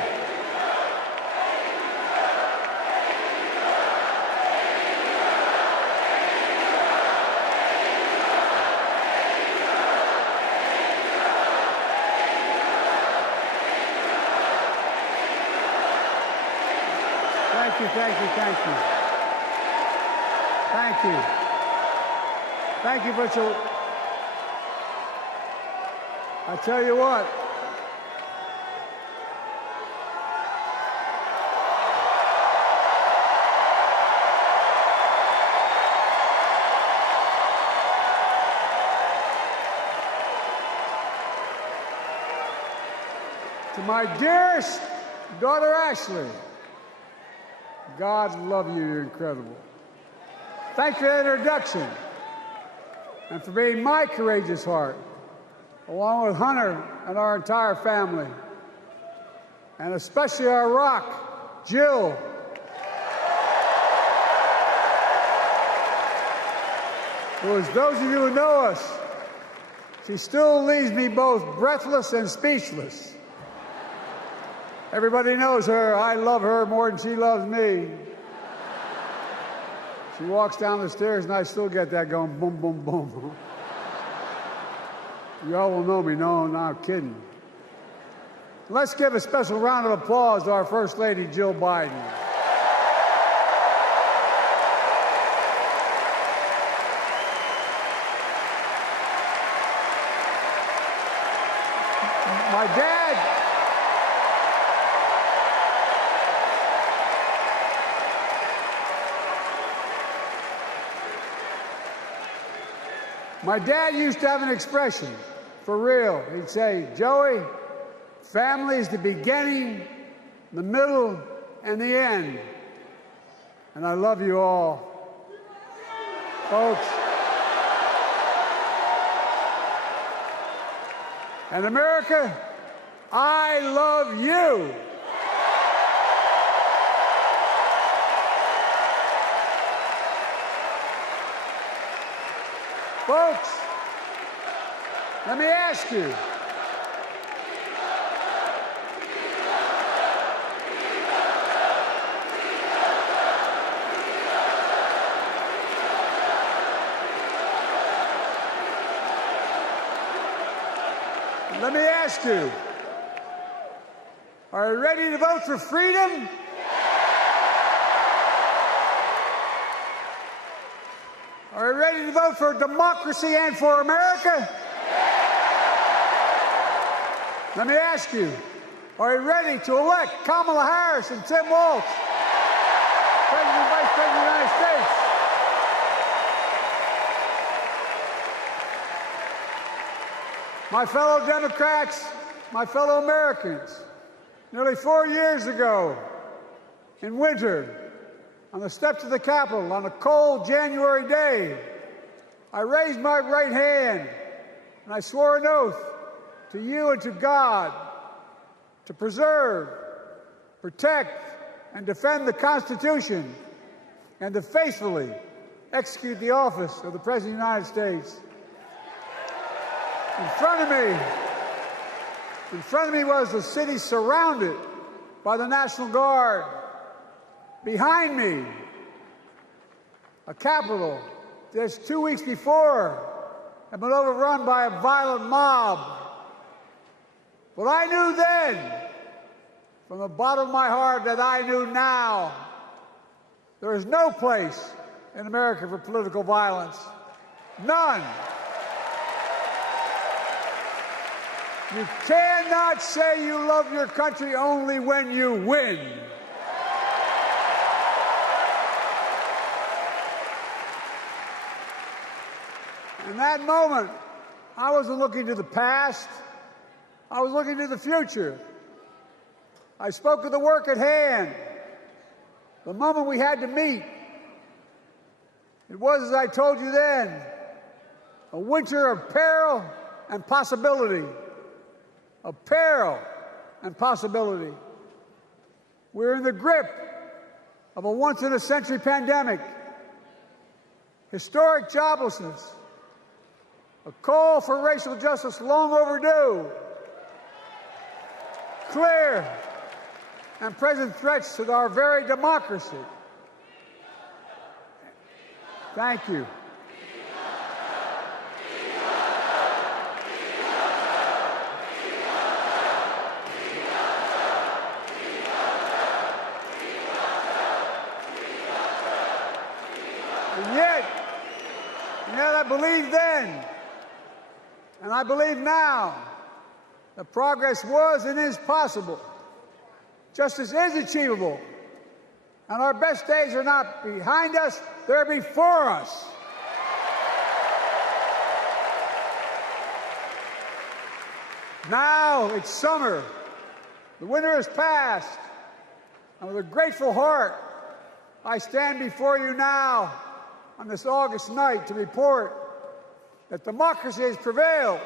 Thank you, thank you, thank you. Thank you. Thank you, Butcher. I tell you what. To my dearest daughter, Ashley, God love you, you're incredible. Thanks for the introduction and for being my courageous heart, along with Hunter and our entire family, and especially our rock, Jill. Who, as those of you who know us, she still leaves me both breathless and speechless. Everybody knows her. I love her more than she loves me. She walks down the stairs and I still get that going boom, boom, boom. Y'all will know me. No, I'm not kidding. Let's give a special round of applause to our First Lady, Jill Biden. My dad used to have an expression, for real. He'd say, Joey, family is the beginning, the middle, and the end. And I love you all. Folks. And America, I love you. Folks, let me ask you. Let me ask you. Are you ready to vote for freedom? Are you ready to vote for democracy and for America? Let me ask you, are you ready to elect Kamala Harris and Tim Walz, President and Vice President of the United States? My fellow Democrats, my fellow Americans, nearly 4 years ago, in winter, on the steps of the Capitol, on a cold January day, I raised my right hand and I swore an oath to you and to God to preserve, protect, and defend the Constitution and to faithfully execute the office of the President of the United States. In front of me was the city surrounded by the National Guard. Behind me, a Capitol just 2 weeks before had been overrun by a violent mob. But I knew then, from the bottom of my heart, that I knew now, there is no place in America for political violence. None. You cannot say you love your country only when you win. In that moment, I wasn't looking to the past. I was looking to the future. I spoke of the work at hand, the moment we had to meet. It was, as I told you then, a winter of peril and possibility. Of peril and possibility. We're in the grip of a once-in-a-century pandemic, historic joblessness, a call for racial justice long overdue, clear and present threats to our very democracy. Thank you. And yet I believed then, and I believe now, that progress was and is possible. Justice is achievable. And our best days are not behind us, they're before us. Now it's summer. The winter has passed. And with a grateful heart, I stand before you now on this August night to report that democracy has prevailed.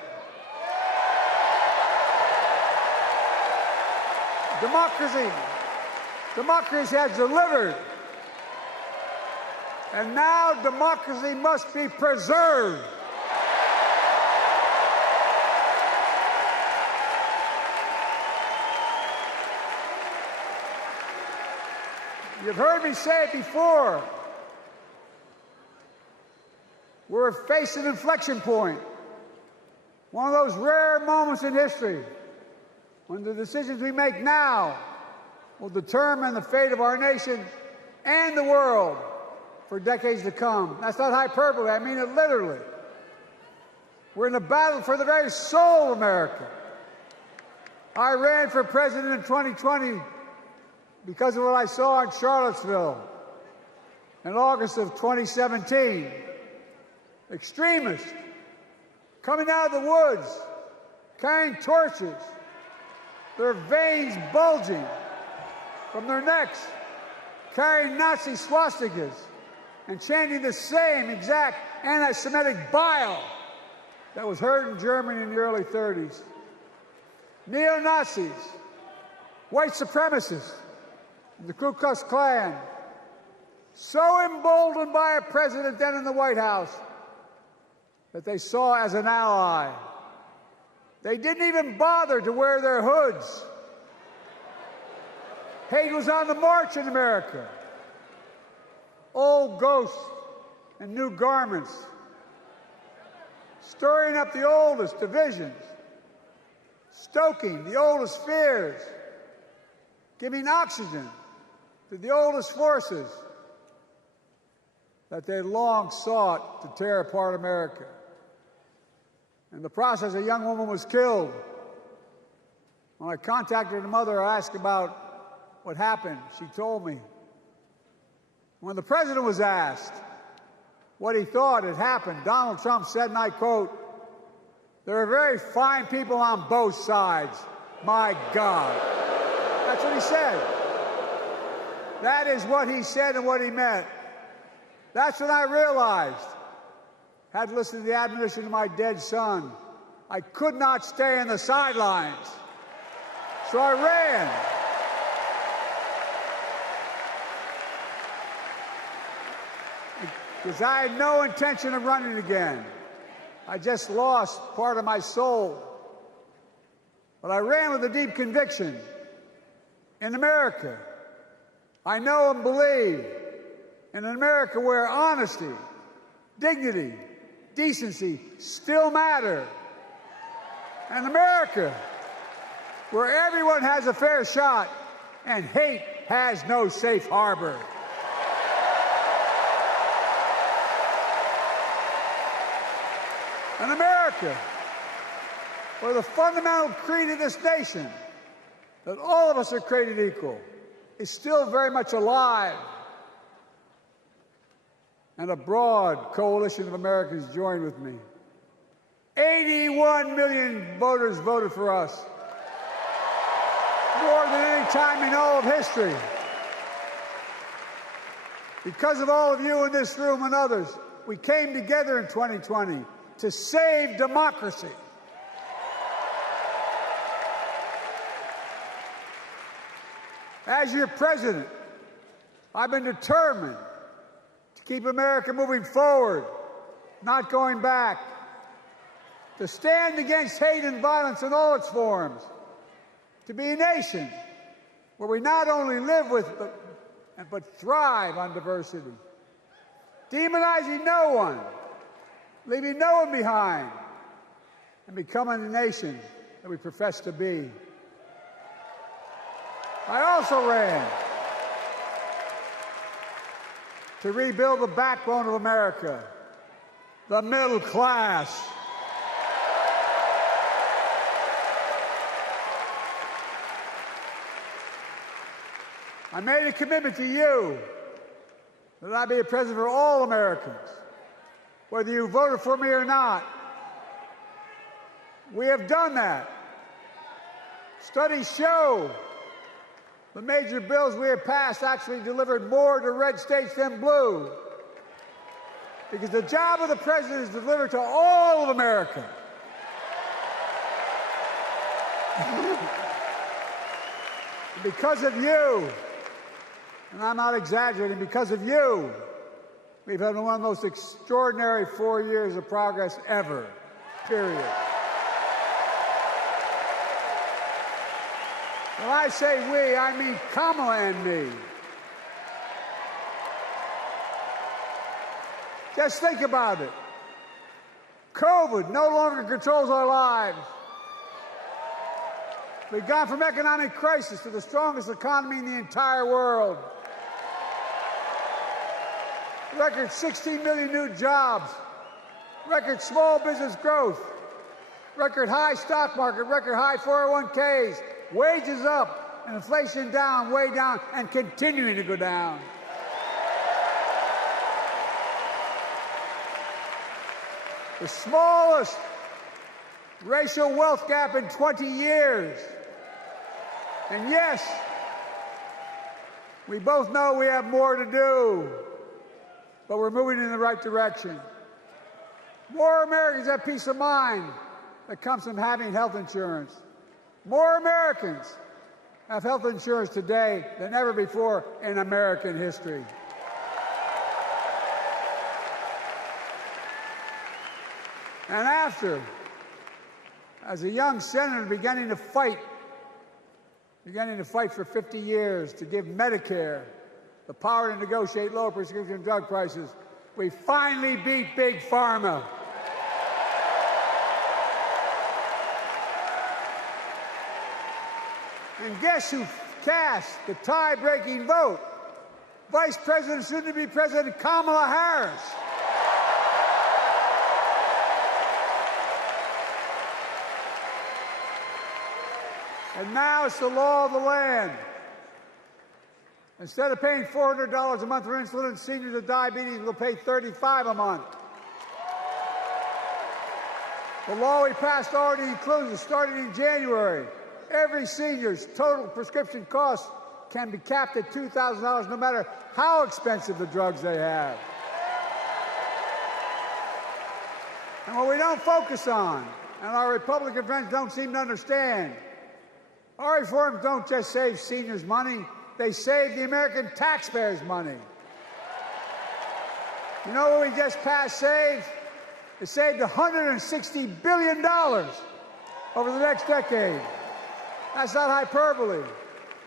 Democracy has delivered. And now democracy must be preserved. You've heard me say it before. We're facing an inflection point. One of those rare moments in history when the decisions we make now will determine the fate of our nation and the world for decades to come. That's not hyperbole, I mean it literally. We're in a battle for the very soul of America. I ran for president in 2020 because of what I saw in Charlottesville in August of 2017. Extremists coming out of the woods, carrying torches, their veins bulging from their necks, carrying Nazi swastikas, and chanting the same exact anti-Semitic bile that was heard in Germany in the early 30s. Neo-Nazis, white supremacists, the Ku Klux Klan, so emboldened by a president then in the White House that they saw as an ally. They didn't even bother to wear their hoods. Hate was on the march in America. Old ghosts and new garments, stirring up the oldest divisions, stoking the oldest fears, giving oxygen to the oldest forces that they long sought to tear apart America. In the process, a young woman was killed. When I contacted her mother, I asked about what happened. She told me. When the president was asked what he thought had happened, Donald Trump said, and I quote, There are very fine people on both sides. My God. That's what he said. That is what he said and what he meant. That's when I realized, had listened to the admonition of my dead son, I could not stay in the sidelines. So I ran. Because I had no intention of running again. I just lost part of my soul. But I ran with a deep conviction. In America, I know and believe in an America where honesty, dignity, decency still matter. An America where everyone has a fair shot and hate has no safe harbor. An America where the fundamental creed of this nation, that all of us are created equal, is still very much alive. And a broad coalition of Americans joined with me. 81 million voters voted for us. More than any time in all of history. Because of all of you in this room and others, we came together in 2020 to save democracy. As your president, I've been determined to keep America moving forward, not going back, to stand against hate and violence in all its forms, to be a nation where we not only live with but thrive on diversity, demonizing no one, leaving no one behind, and becoming the nation that we profess to be. I also ran to rebuild the backbone of America, the middle class. I made a commitment to you that I'd be a president for all Americans, whether you voted for me or not. We have done that. Studies show the major bills we have passed actually delivered more to red states than blue. Because the job of the president is to deliver to all of America. Because of you, and I'm not exaggerating, because of you, we've had one of the most extraordinary 4 years of progress ever, period. When I say we, I mean Kamala and me. Just think about it. COVID no longer controls our lives. We've gone from economic crisis to the strongest economy in the entire world. Record 16 million new jobs. Record small business growth. Record high stock market. Record high 401ks. Wages up and inflation down, way down, and continuing to go down. The smallest racial wealth gap in 20 years. And yes, we both know we have more to do, but we're moving in the right direction. More Americans have peace of mind that comes from having health insurance. More Americans have health insurance today than ever before in American history. And after, as a young senator beginning to fight for 50 years to give Medicare the power to negotiate lower prescription drug prices, we finally beat Big Pharma. And guess who cast the tie-breaking vote? Vice President, soon-to-be President Kamala Harris. And now it's the law of the land. Instead of paying $400 a month for insulin, seniors with diabetes will pay $35 a month. The law we passed already includes, starting in January, every senior's total prescription cost can be capped at $2,000 no matter how expensive the drugs they have. And what we don't focus on, and our Republican friends don't seem to understand, our reforms don't just save seniors money, they save the American taxpayers money. You know what we just passed saved? It saved $160 billion over the next decade. That's not hyperbole.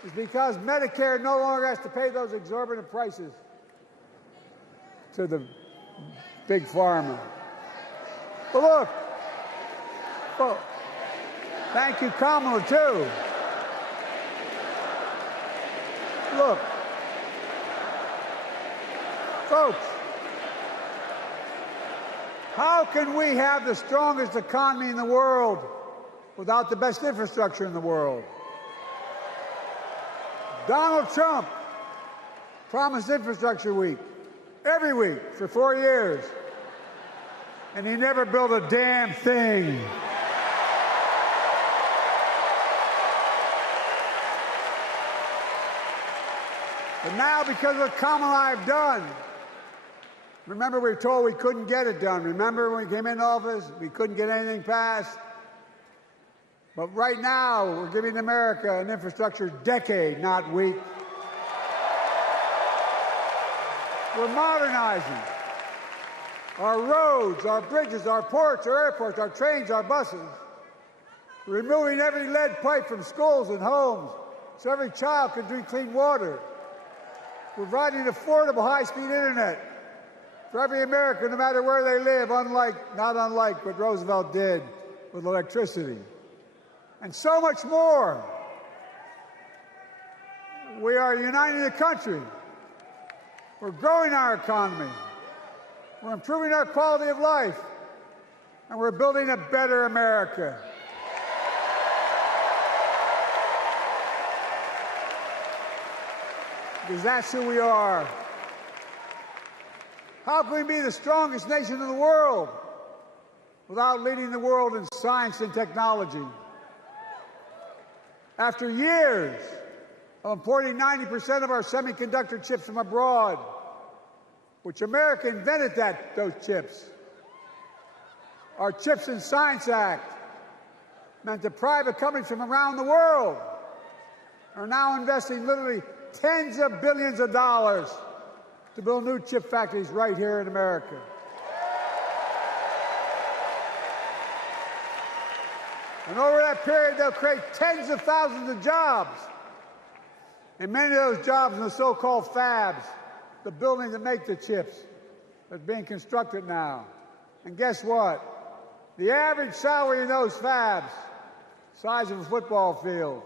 It's because Medicare no longer has to pay those exorbitant prices to the big pharma. But look, oh, thank you, Kamala, too. Look, folks, how can we have the strongest economy in the world without the best infrastructure in the world? Donald Trump promised Infrastructure Week every week for 4 years, and he never built a damn thing. But now, because of what Kamala and I have done, remember we were told we couldn't get it done. Remember when we came into office, we couldn't get anything passed? But right now, we're giving America an infrastructure decade, not week. We're modernizing our roads, our bridges, our ports, our airports, our trains, our buses. We're removing every lead pipe from schools and homes so every child can drink clean water. We're providing affordable high-speed internet for every American, no matter where they live, not unlike what Roosevelt did with electricity. And so much more. We are uniting the country. We're growing our economy. We're improving our quality of life. And we're building a better America. Because that's who we are. How can we be the strongest nation in the world without leading the world in science and technology? After years of importing 90% of our semiconductor chips from abroad, which America invented those chips, our Chips and Science Act meant that private companies from around the world are now investing literally tens of billions of dollars to build new chip factories right here in America. And over that period, they'll create tens of thousands of jobs. And many of those jobs in the so-called fabs, the buildings that make the chips, that's being constructed now. And guess what? The average salary in those fabs, size of a football field,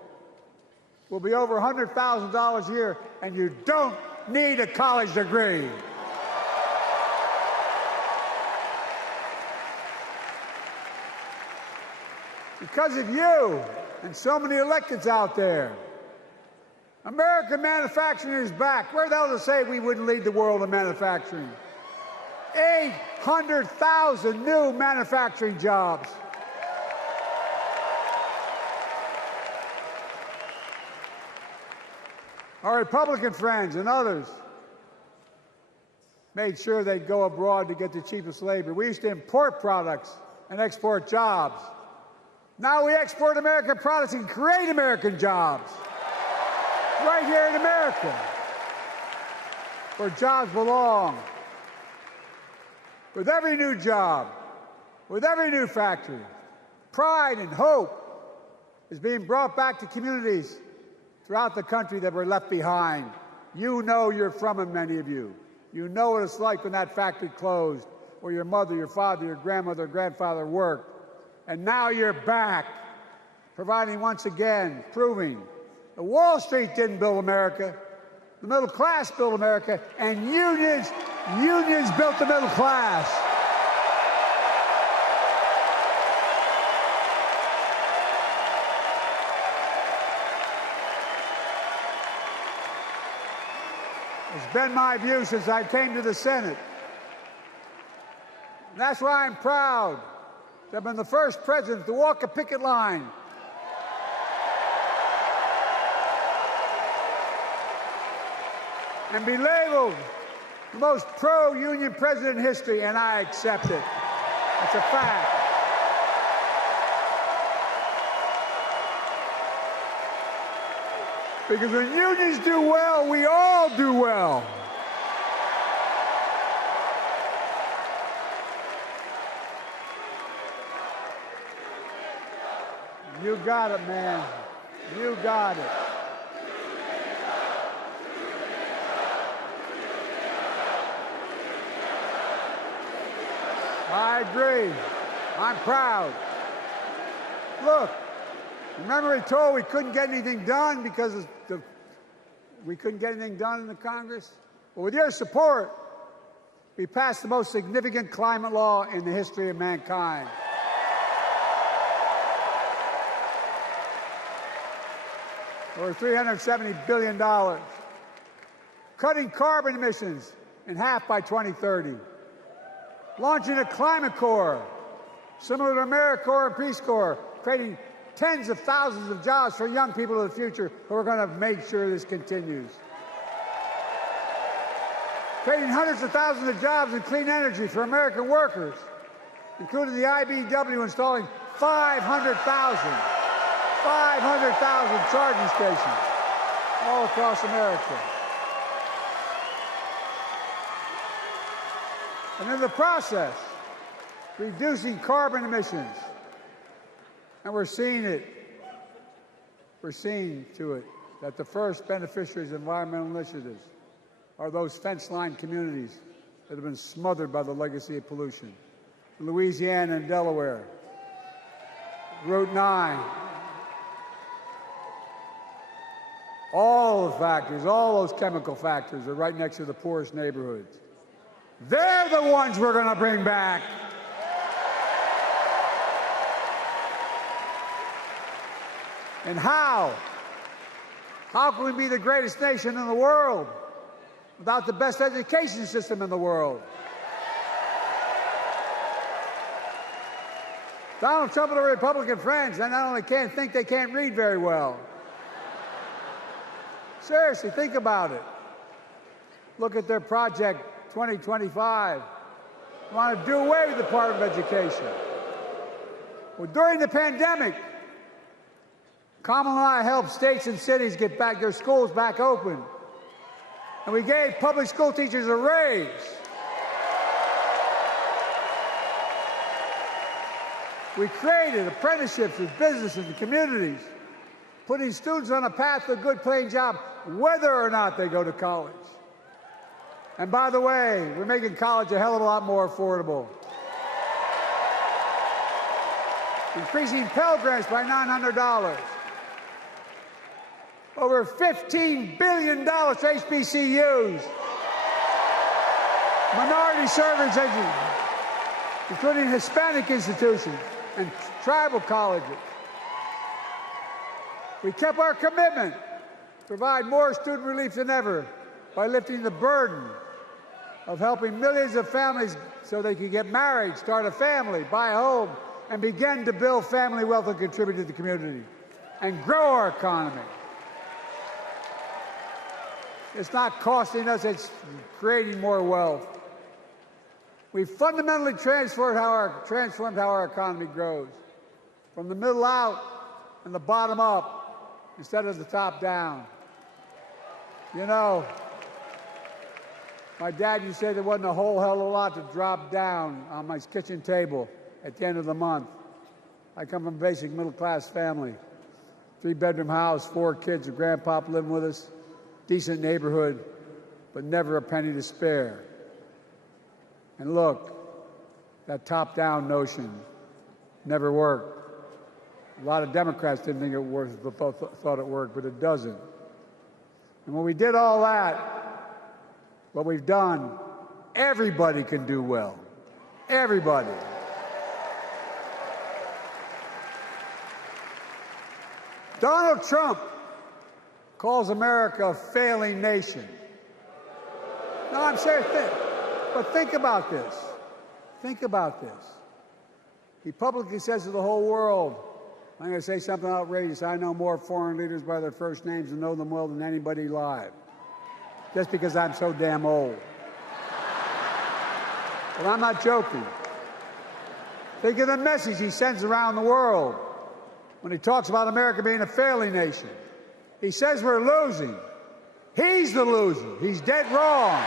will be over $100,000 a year, and you don't need a college degree. Because of you and so many electeds out there, American manufacturing is back. Where the hell does it say we wouldn't lead the world in manufacturing? 800,000 new manufacturing jobs. Our Republican friends and others made sure they'd go abroad to get the cheapest labor. We used to import products and export jobs. Now we export American products and create American jobs right here in America, where jobs belong. With every new job, with every new factory, pride and hope is being brought back to communities throughout the country that were left behind. You know you're from them, many of you. You know what it's like when that factory closed, where your mother, your father, your grandmother, grandfather worked. And now you're back, providing once again, proving that Wall Street didn't build America, the middle class built America, and unions built the middle class. It's been my view since I came to the Senate. And that's why I'm proud to have been the first president to walk a picket line. And be labeled the most pro-union president in history, and I accept it. It's a fact. Because when unions do well, we all do well. You got it, man. You got it. I agree. I'm proud. Look, remember he told we couldn't get anything done because we couldn't get anything done in the Congress? Well, with your support, we passed the most significant climate law in the history of mankind. Over $370 billion. Cutting carbon emissions in half by 2030. Launching a climate corps, similar to AmeriCorps and Peace Corps, creating tens of thousands of jobs for young people of the future who are going to make sure this continues. Creating hundreds of thousands of jobs in clean energy for American workers, including the IBEW installing 500,000 charging stations all across America. And in the process, reducing carbon emissions. And we're seeing it. We're seeing to it that the first beneficiaries of environmental initiatives are those fence-line communities that have been smothered by the legacy of pollution. Louisiana and Delaware, Route 9, all the factories, all those chemical factories are right next to the poorest neighborhoods. They're the ones we're going to bring back. And how? How can we be the greatest nation in the world without the best education system in the world? Donald Trump and the Republican friends, they not only can't think, they can't read very well. Seriously, think about it. Look at their Project 2025. They want to do away with the Department of Education. Well, during the pandemic, Kamala and I helped states and cities get back their schools back open. And we gave public school teachers a raise. We created apprenticeships with businesses and communities, putting students on a path to a good paying job, whether or not they go to college. And by the way, we're making college a hell of a lot more affordable. Increasing Pell Grants by $900. Over $15 billion to HBCUs. Minority service education, including Hispanic institutions and tribal colleges. We kept our commitment to provide more student relief than ever by lifting the burden of helping millions of families so they can get married, start a family, buy a home, and begin to build family wealth and contribute to the community and grow our economy. It's not costing us, it's creating more wealth. We fundamentally transformed how our economy grows, from the middle out and the bottom up instead of the top down. You know, my dad used to say there wasn't a whole hell of a lot to drop down on my kitchen table at the end of the month. I come from a basic middle-class family, 3-bedroom house, 4 kids, a grandpop living with us, decent neighborhood, but never a penny to spare. And look, that top-down notion never worked. A lot of Democrats didn't think it worked, thought it worked, but it doesn't. And when we did all that, what we've done, everybody can do well. Everybody. Donald Trump calls America a failing nation. No, I'm serious. But think about this. Think about this. He publicly says to the whole world, I'm going to say something outrageous, I know more foreign leaders by their first names and know them well than anybody alive, just because I'm so damn old. But I'm not joking. Think of the message he sends around the world when he talks about America being a failing nation. He says we're losing. He's the loser. He's dead wrong.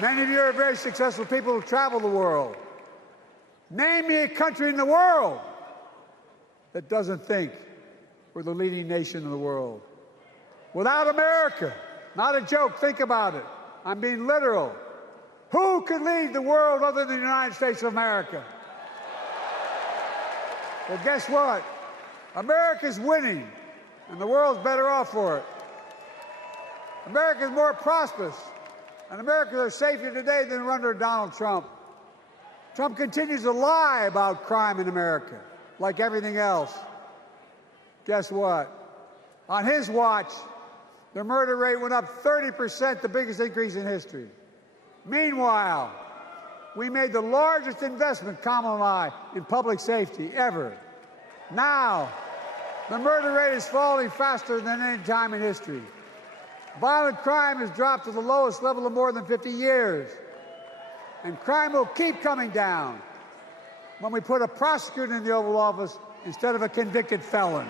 Many of you are very successful people who travel the world. Name me a country in the world that doesn't think we're the leading nation in the world. Without America, not a joke, think about it. I'm being literal. Who could lead the world other than the United States of America? Well, guess what? America's winning, and the world's better off for it. America's more prosperous, and Americans are safer today than under Donald Trump. Trump continues to lie about crime in America, like everything else. Guess what? On his watch, the murder rate went up 30%, the biggest increase in history. Meanwhile, we made the largest investment, Kamala and I, in public safety ever. Now, the murder rate is falling faster than any time in history. Violent crime has dropped to the lowest level in more than 50 years. And crime will keep coming down when we put a prosecutor in the Oval Office instead of a convicted felon.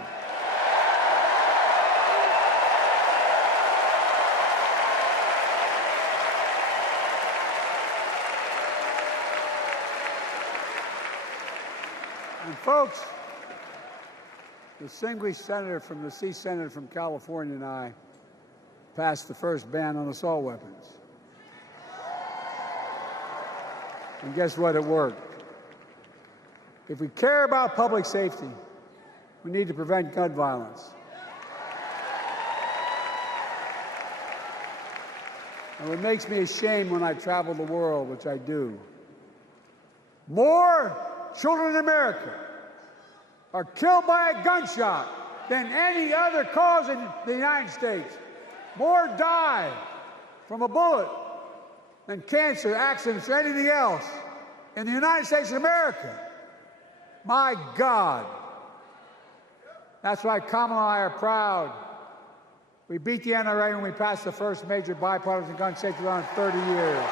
And folks, the distinguished senator from the C Senator from California and I passed the first ban on assault weapons. And guess what? It worked. If we care about public safety, we need to prevent gun violence. And what makes me ashamed when I travel the world, which I do, more children in America are killed by a gunshot than any other cause in the United States. More die from a bullet than cancer, accidents, or anything else in the United States of America. My God. That's why Kamala and I are proud. We beat the NRA when we passed the first major bipartisan gun safety law in 30 years.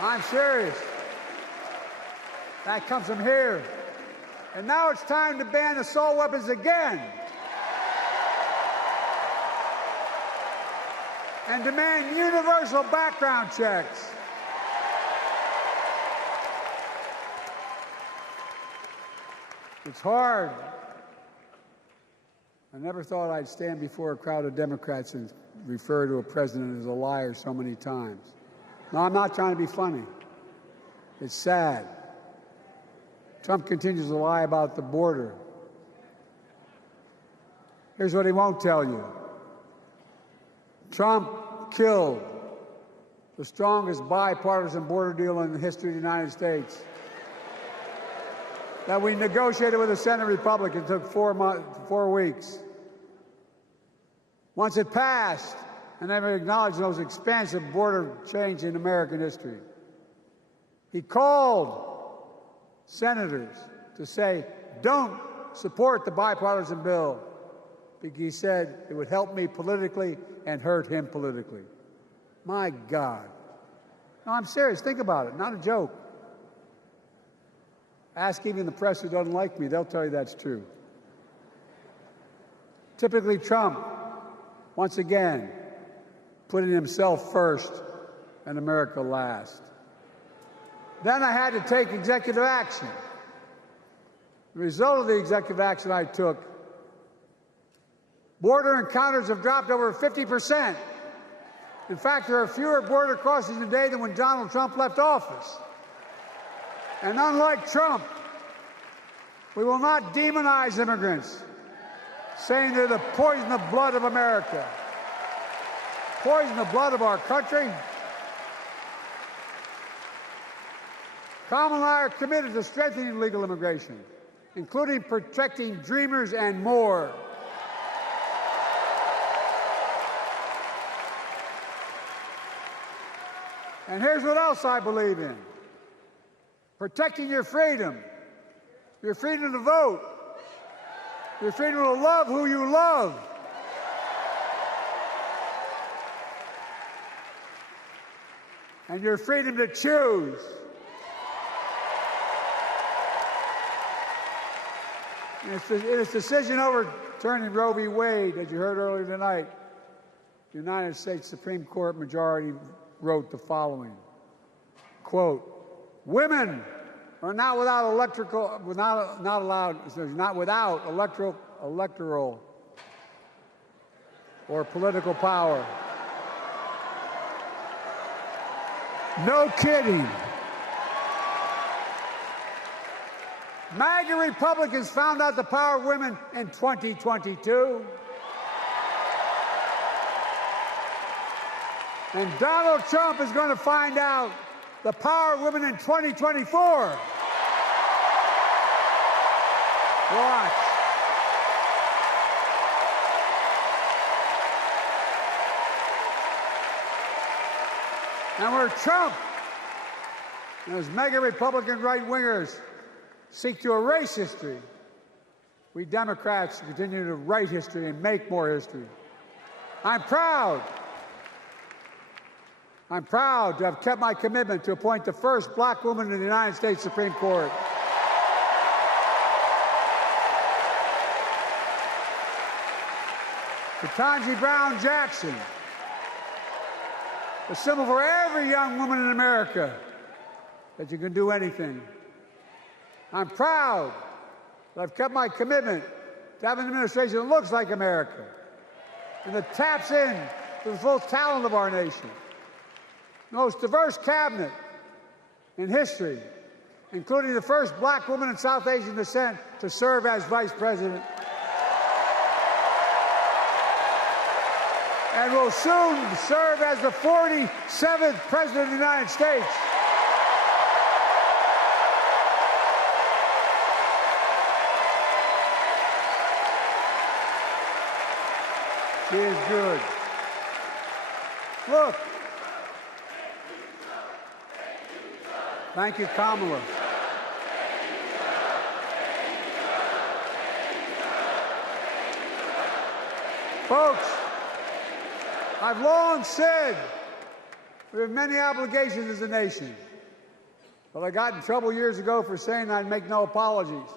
I'm serious. That comes from here. And now it's time to ban assault weapons again. And demand universal background checks. It's hard. I never thought I'd stand before a crowd of Democrats and refer to a president as a liar so many times. No, I'm not trying to be funny. It's sad. Trump continues to lie about the border. Here's what he won't tell you. Trump killed the strongest bipartisan border deal in the history of the United States that we negotiated with the Senate Republicans. It took 4 weeks. Once it passed, and never acknowledged the most expansive border change in American history, he called senators to say, don't support the bipartisan bill, because he said it would help me politically and hurt him politically. My God. No, I'm serious. Think about it. Not a joke. Ask even the press who doesn't like me. They'll tell you that's true. Typically, Trump, once again, putting himself first and America last. Then I had to take executive action. The result of the executive action I took, border encounters have dropped over 50%. In fact, there are fewer border crossings today than when Donald Trump left office. And unlike Trump, we will not demonize immigrants, saying they're the poison of blood of America, poison the blood of our country. Kamala and I are committed to strengthening legal immigration, including protecting dreamers and more. And here's what else I believe in: protecting your freedom to vote, your freedom to love who you love, and your freedom to choose. In its decision overturning Roe v. Wade, as you heard earlier tonight, the United States Supreme Court majority wrote the following, quote, "Women are not without electoral or political power." No kidding. MAGA Republicans found out the power of women in 2022. And Donald Trump is going to find out the power of women in 2024. Watch. And where Trump and his mega Republican right-wingers seek to erase history, we Democrats continue to write history and make more history. I'm proud to have kept my commitment to appoint the first black woman in the United States Supreme Court. Ketanji Brown Jackson, a symbol for every young woman in America that you can do anything. I'm proud that I've kept my commitment to have an administration that looks like America and that taps in to the full talent of our nation. The most diverse cabinet in history, including the first black woman in South Asian descent to serve as vice president, and will soon serve as the 47th president of the United States. She is good. Look. Thank you, Kamala. Folks, I've long said we have many obligations as a nation, but I got in trouble years ago for saying I'd make no apologies.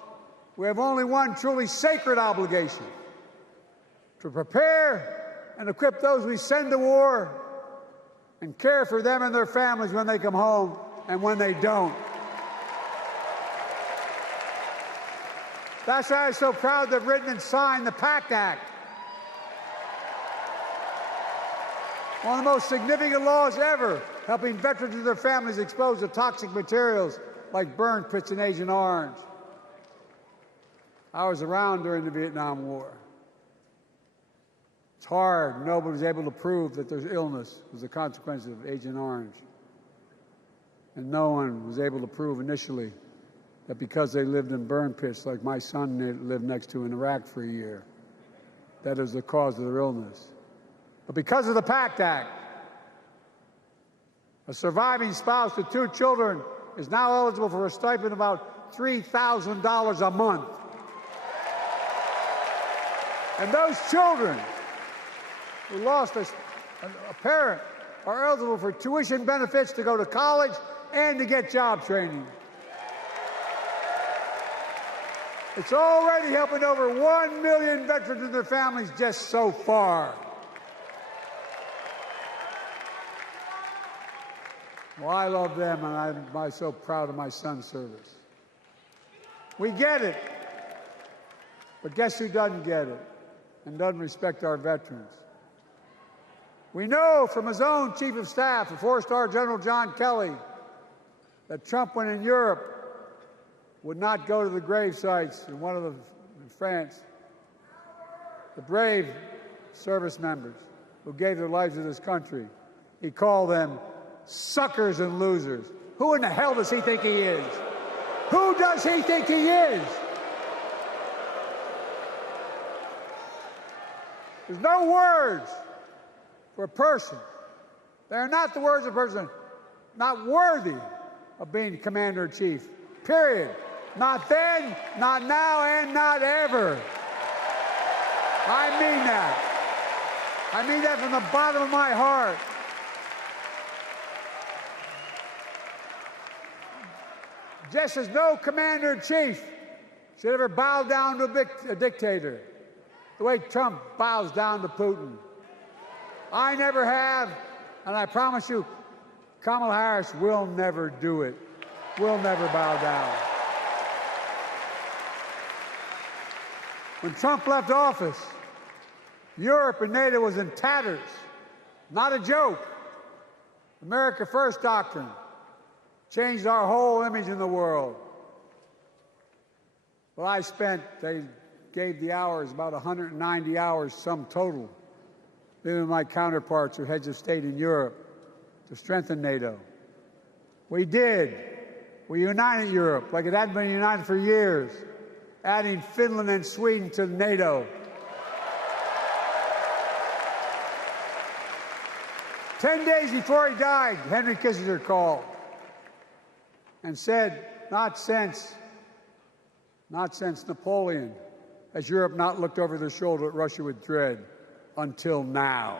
We have only one truly sacred obligation: to prepare and equip those we send to war and care for them and their families when they come home and when they don't. That's why I'm so proud to have written and signed the PACT Act, one of the most significant laws ever, helping veterans and their families exposed to toxic materials like burn pits and Agent Orange. I was around during the Vietnam War. It's hard. Nobody was able to prove that their illness was a consequence of Agent Orange. And no one was able to prove initially that because they lived in burn pits like my son lived next to in Iraq for a year, that is the cause of their illness. But because of the PACT Act, a surviving spouse with 2 children is now eligible for a stipend of about $3,000 a month. And those children who lost a parent are eligible for tuition benefits to go to college and to get job training. It's already helping over 1 million veterans and their families just so far. Well, I love them, and I'm so proud of my son's service. We get it. But guess who doesn't get it and doesn't respect our veterans? We know from his own chief of staff, the 4-star General John Kelly, that Trump, when in Europe, would not go to the grave sites in France. The brave service members who gave their lives to this country. He called them suckers and losers. Who in the hell does he think he is? Who does he think he is? There's no words for a person. They're not the words of a person not worthy of being commander-in-chief. Period. Not then, not now, and not ever. I mean that. I mean that from the bottom of my heart. Just as no commander-in-chief should ever bow down to a dictator, the way Trump bows down to Putin. I never have, and I promise you, Kamala Harris will never do it. Will never bow down. When Trump left office, Europe and NATO was in tatters. Not a joke. America First doctrine changed our whole image in the world. Well, they gave the hours, about 190 hours, sum total, even my counterparts or heads of state in Europe, to strengthen NATO. We did. We united Europe like it hadn't been united for years, adding Finland and Sweden to NATO. 10 days before he died, Henry Kissinger called and said, not since Napoleon has Europe not looked over their shoulder at Russia with dread, until now.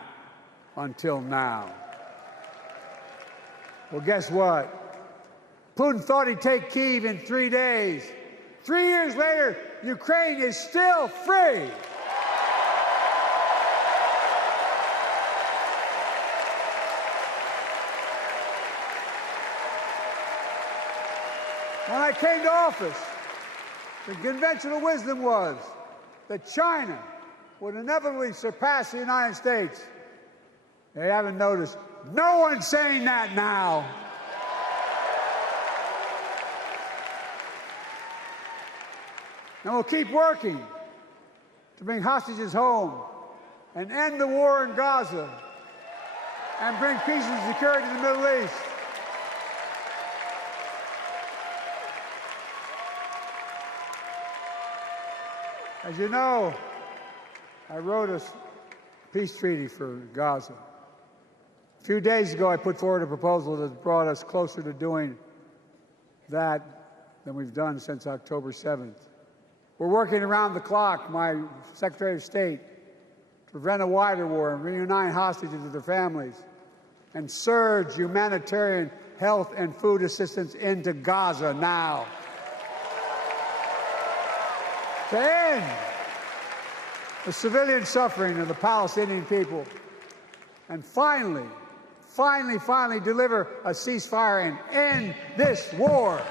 Until now. Well, guess what? Putin thought he'd take Kyiv in 3 days. 3 years later, Ukraine is still free. When I came to office, the conventional wisdom was that China would inevitably surpass the United States. They haven't noticed. No one's saying that now. And we'll keep working to bring hostages home and end the war in Gaza and bring peace and security to the Middle East. As you know, I wrote a peace treaty for Gaza. A few days ago, I put forward a proposal that brought us closer to doing that than we've done since October 7th. We're working around the clock, my Secretary of State, to prevent a wider war and reunite hostages with their families and surge humanitarian health and food assistance into Gaza now. To end the civilian suffering of the Palestinian people, and finally deliver a ceasefire and end this war.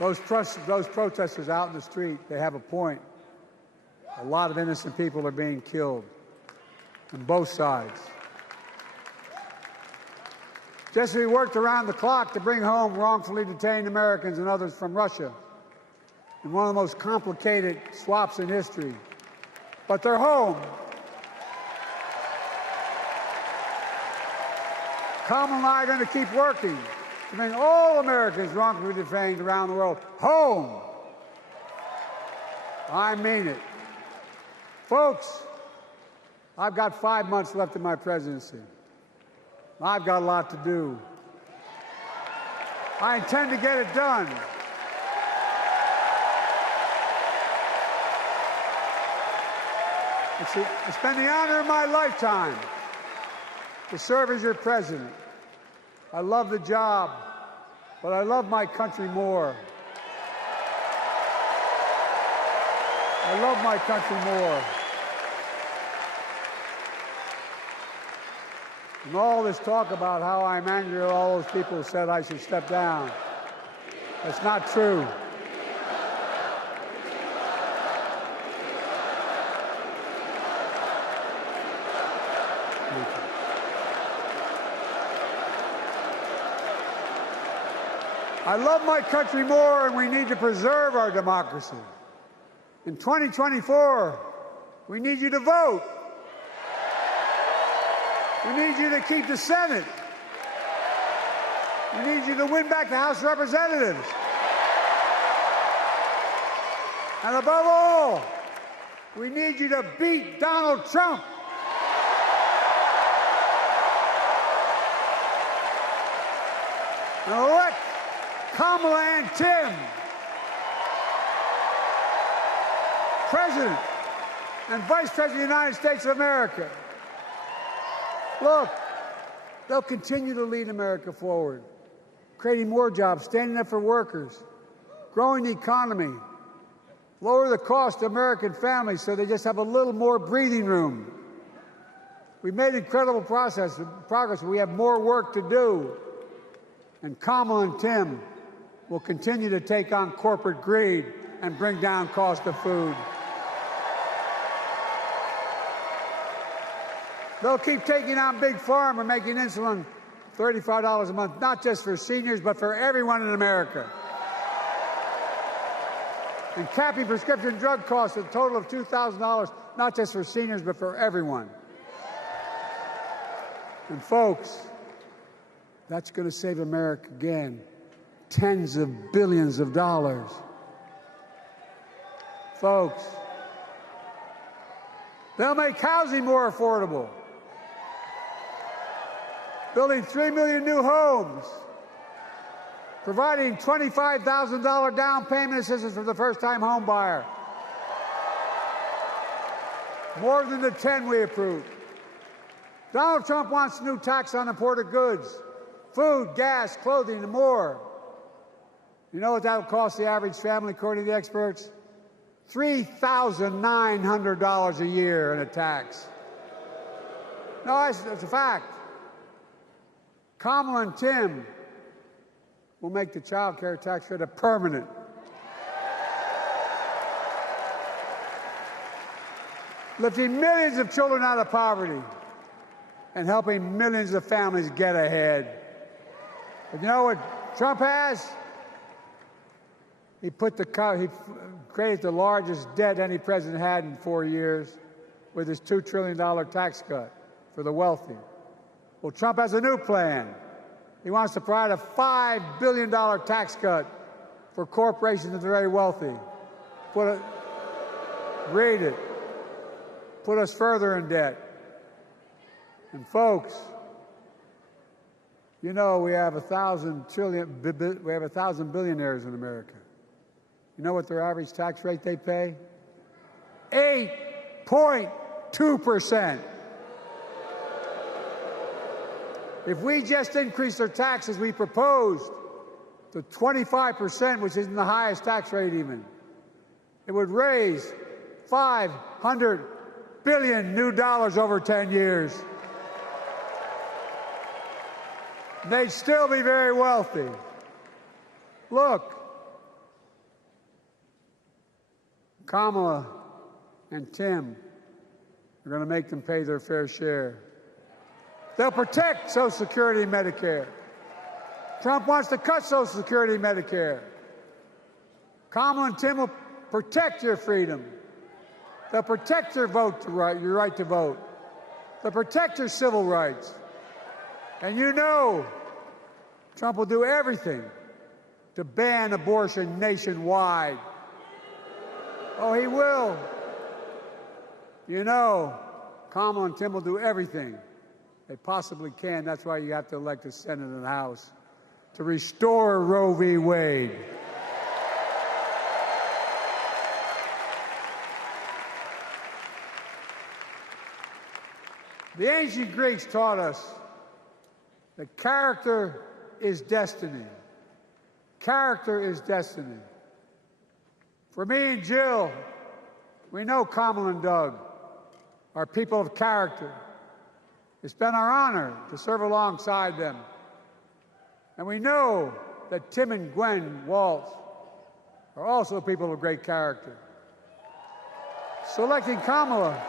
Those protesters out in the street, they have a point. A lot of innocent people are being killed on both sides. Just as we worked around the clock to bring home wrongfully detained Americans and others from Russia in one of the most complicated swaps in history, but they're home. Kamala and I are going to keep working to bring all Americans wrongfully detained around the world home. I mean it. Folks, I've got 5 months left in my presidency. I've got a lot to do. I intend to get it done. It's been the honor of my lifetime to serve as your president. I love the job, but I love my country more. I love my country more. And all this talk about how I'm angry at all those people who said I should step down, that's not true. I love my country more, and we need to preserve our democracy. In 2024, we need you to vote. We need you to keep the Senate. We need you to win back the House of Representatives. And above all, we need you to beat Donald Trump. And elect Kamala and Tim President and Vice President of the United States of America. Look, they'll continue to lead America forward, creating more jobs, standing up for workers, growing the economy, lower the cost to American families so they just have a little more breathing room. We've made incredible progress, but we have more work to do. And Kamala and Tim will continue to take on corporate greed and bring down cost of food. They'll keep taking on Big Pharma, making insulin $35 a month, not just for seniors, but for everyone in America. And capping prescription drug costs at a total of $2,000, not just for seniors, but for everyone. And folks, that's going to save America again tens of billions of dollars. Folks, they'll make housing more affordable, building 3 million new homes, providing $25,000 down payment assistance for the first-time home buyer, more than the 10 we approved. Donald Trump wants a new tax on imported goods, food, gas, clothing, and more. You know what that will cost the average family, according to the experts? $3,900 a year in a tax. No, it's a fact. Kamala and Tim will make the child care tax credit permanent. Lifting millions of children out of poverty and helping millions of families get ahead. But you know what Trump has? He created the largest debt any president had in 4 years with his $2 trillion tax cut for the wealthy. Well, Trump has a new plan. He wants to provide a $5 billion tax cut for corporations and the very wealthy. Read it. Put us further in debt. And folks, you know we have 1,000 billionaires in America. You know what their average tax rate they pay? 8.2%. If we just increase their taxes we proposed to 25%, which isn't the highest tax rate even, it would raise $500 billion new dollars over 10 years. They'd still be very wealthy. Look, Kamala and Tim are going to make them pay their fair share. They'll protect Social Security and Medicare. Trump wants to cut Social Security and Medicare. Kamala and Tim will protect your freedom. They'll protect your your right to vote. They'll protect your civil rights. And you know Trump will do everything to ban abortion nationwide. Oh, he will. You know, Kamala and Tim will do everything they possibly can. That's why you have to elect the Senate and the House to restore Roe v. Wade. The ancient Greeks taught us that character is destiny. Character is destiny. For me and Jill, we know Kamala and Doug are people of character. It's been our honor to serve alongside them. And we know that Tim and Gwen Waltz are also people of great character. Selecting Kamala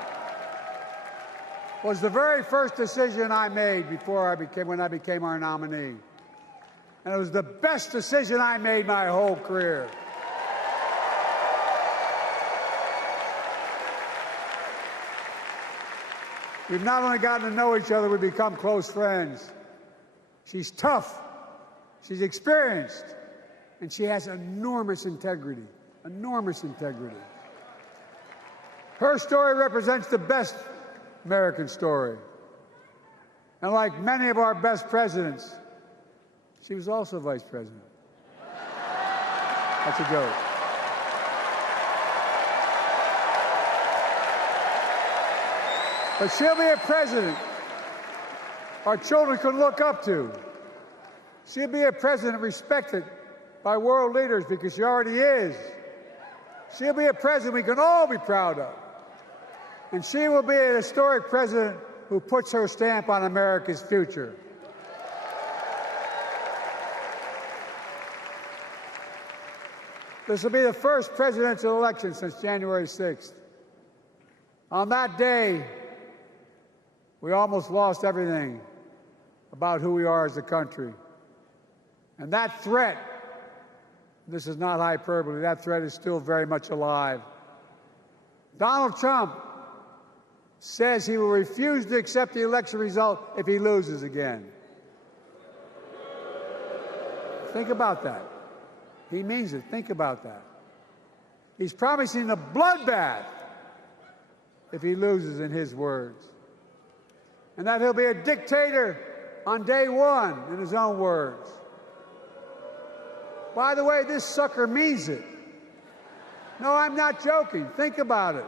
was the very first decision I made when I became our nominee. And it was the best decision I made my whole career. We've not only gotten to know each other, we've become close friends. She's tough, she's experienced, and she has enormous integrity, enormous integrity. Her story represents the best American story. And like many of our best presidents, she was also vice president. That's a joke. But she'll be a president our children can look up to. She'll be a president respected by world leaders because she already is. She'll be a president we can all be proud of. And she will be a historic president who puts her stamp on America's future. This will be the first presidential election since January 6th. On that day, we almost lost everything about who we are as a country. And that threat, this is not hyperbole, that threat is still very much alive. Donald Trump says he will refuse to accept the election result if he loses again. Think about that. He means it. Think about that. He's promising a bloodbath if he loses, in his words. And that he'll be a dictator on day one, in his own words. By the way, this sucker means it. No, I'm not joking. Think about it.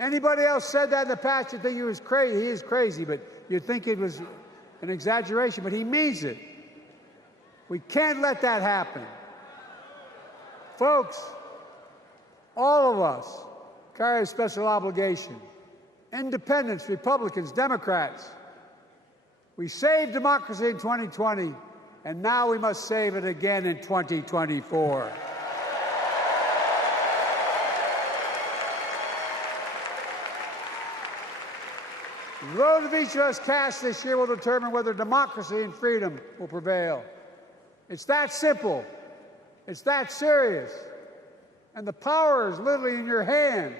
Anybody else said that in the past, you'd think he was crazy. He is crazy, but you'd think it was an exaggeration, but he means it. We can't let that happen. Folks, all of us carry a special obligation. Independents, Republicans, Democrats. We saved democracy in 2020, and now we must save it again in 2024. The vote of each of us cast this year will determine whether democracy and freedom will prevail. It's that simple. It's that serious. And the power is literally in your hands.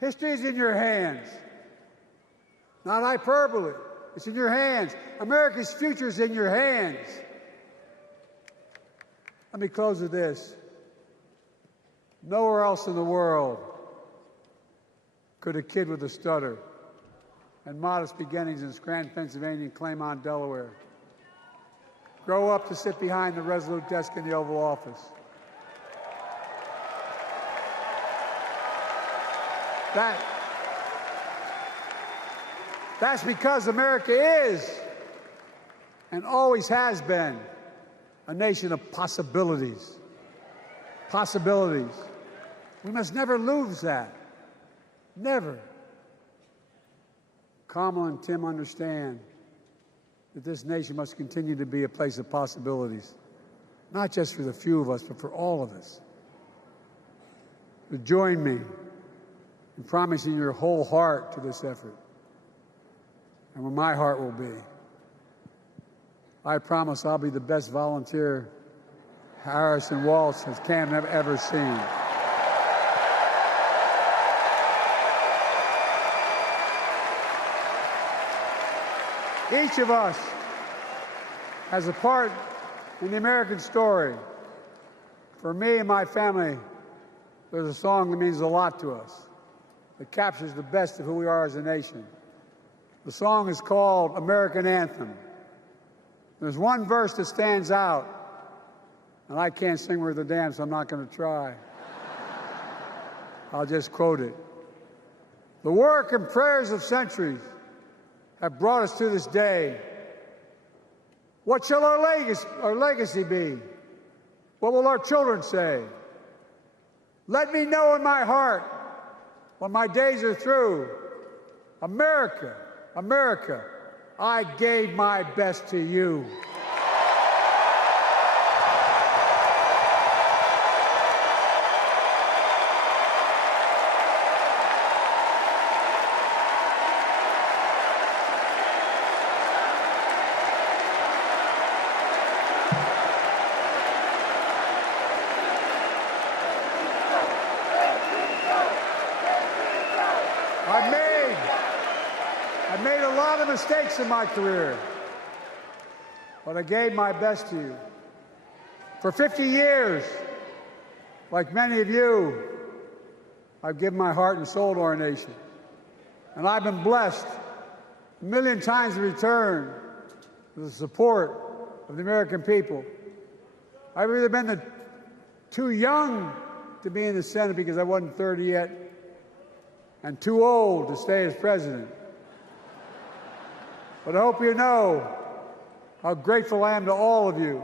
History is in your hands. Not hyperbole. It's in your hands. America's future is in your hands. Let me close with this. Nowhere else in the world could a kid with a stutter and modest beginnings in Scranton, Pennsylvania, and Claymont, Delaware, grow up to sit behind the resolute desk in the Oval Office. That's because America is and always has been a nation of possibilities. Possibilities. We must never lose that. Never. Kamala and Tim understand that this nation must continue to be a place of possibilities, not just for the few of us, but for all of us. But join me in promising your whole heart to this effort, and where my heart will be. I promise I'll be the best volunteer Harrison Walsh has ever seen. Each of us has a part in the American story. For me and my family, there's a song that means a lot to us. It captures the best of who we are as a nation. The song is called American Anthem. There's one verse that stands out, and I can't sing worth a damn, so I'm not going to try. I'll just quote it. The work and prayers of centuries have brought us to this day. What shall our legacy be? What will our children say? Let me know in my heart, when my days are through, America, America, I gave my best to you. I made of mistakes in my career, but I gave my best to you. For 50 years, like many of you, I've given my heart and soul to our nation. And I've been blessed a million times in return with the support of the American people. I've either been too young to be in the Senate because I wasn't 30 yet, and too old to stay as president. But I hope you know how grateful I am to all of you.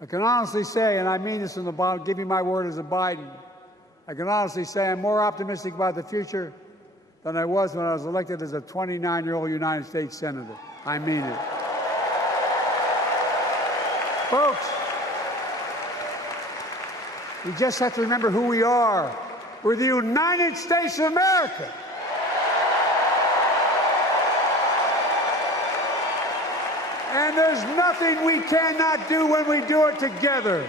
I can honestly say, and I mean this from the bottom, give you my word as a Biden, I can honestly say I'm more optimistic about the future than I was when I was elected as a 29-year-old United States Senator. I mean it. Folks, we just have to remember who we are. We're the United States of America. And there's nothing we cannot do when we do it together.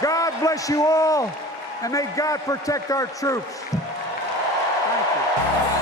God bless you all, and may God protect our troops. Thank you.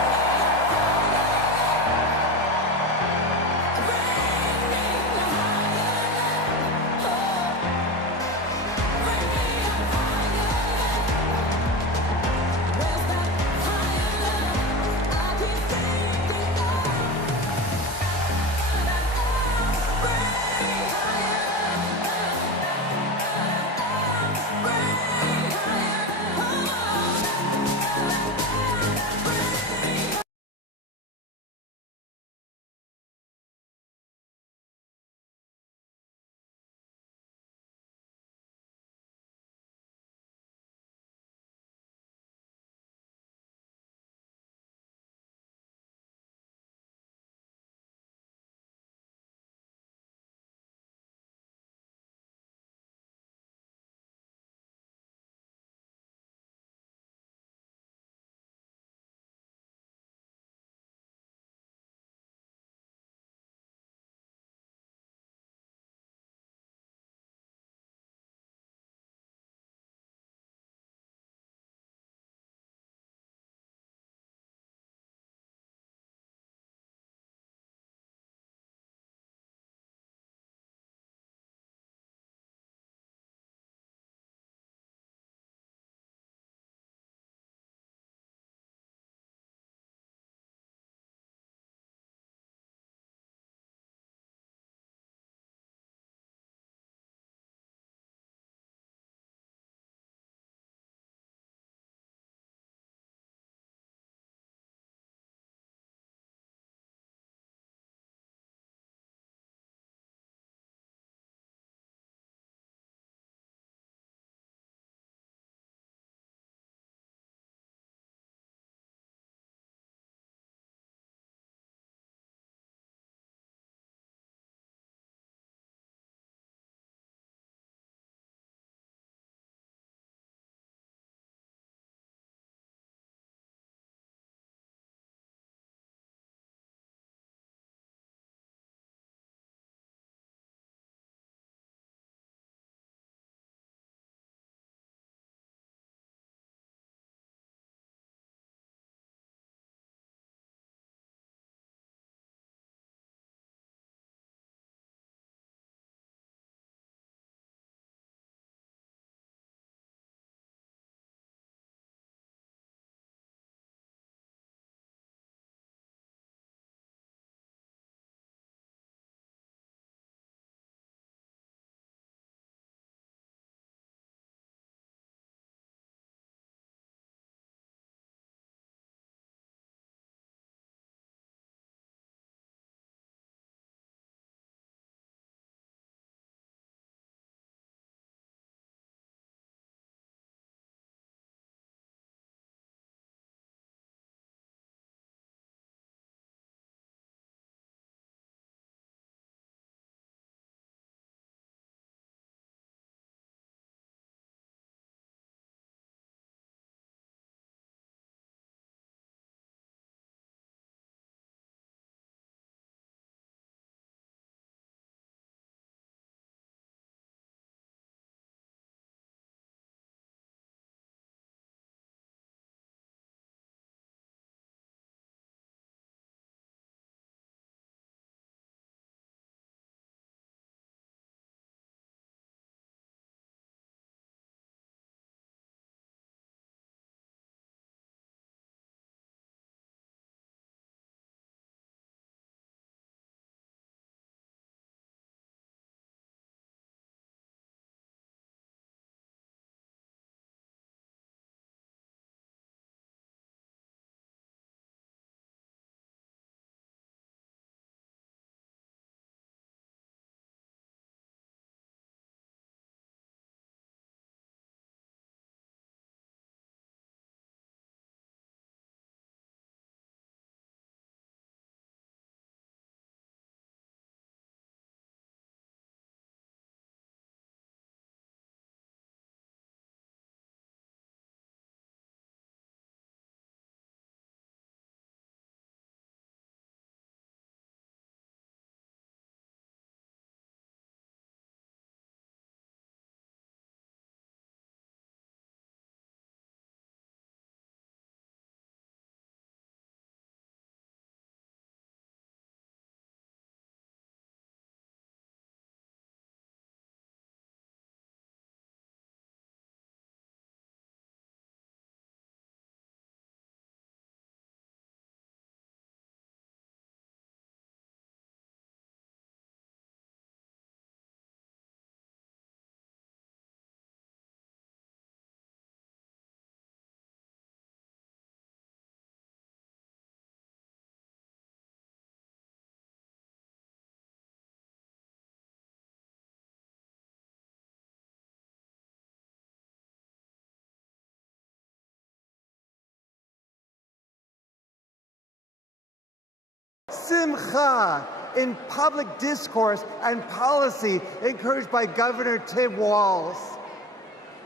simcha in public discourse and policy encouraged by Governor Tim Walz.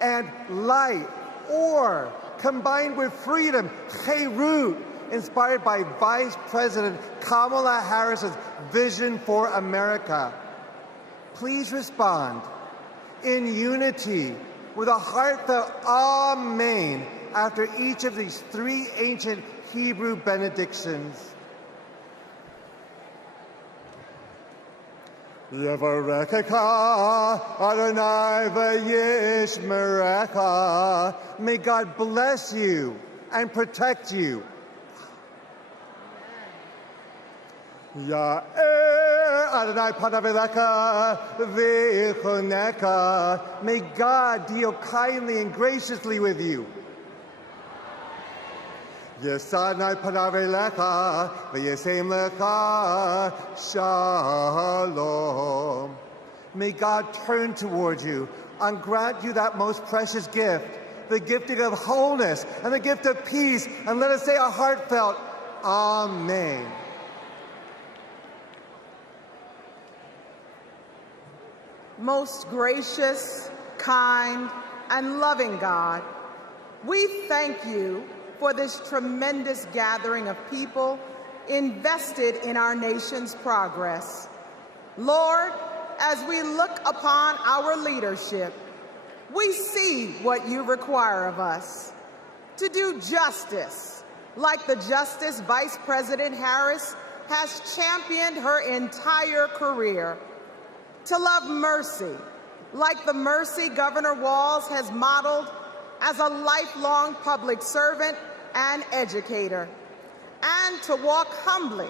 And light, or, combined with freedom, cherut, inspired by Vice President Kamala Harris's vision for America. Please respond in unity with a heartfelt Amen after each of these three ancient Hebrew benedictions. Yevarechecha Adonai v'yishmerecha. May God bless you and protect you. Ya'er Adonai panav elecha v'yichoneka. May God deal kindly and graciously with you. Yesadnai panav elecha v'yesem lecha shalom. May God turn toward you and grant you that most precious gift, the gifting of wholeness and the gift of peace. And let us say a heartfelt Amen. Most gracious, kind, and loving God, we thank you for this tremendous gathering of people invested in our nation's progress. Lord, as we look upon our leadership, we see what you require of us. To do justice, like the justice Vice President Harris has championed her entire career. To love mercy, like the mercy Governor Walz has modeled as a lifelong public servant and educator. And to walk humbly,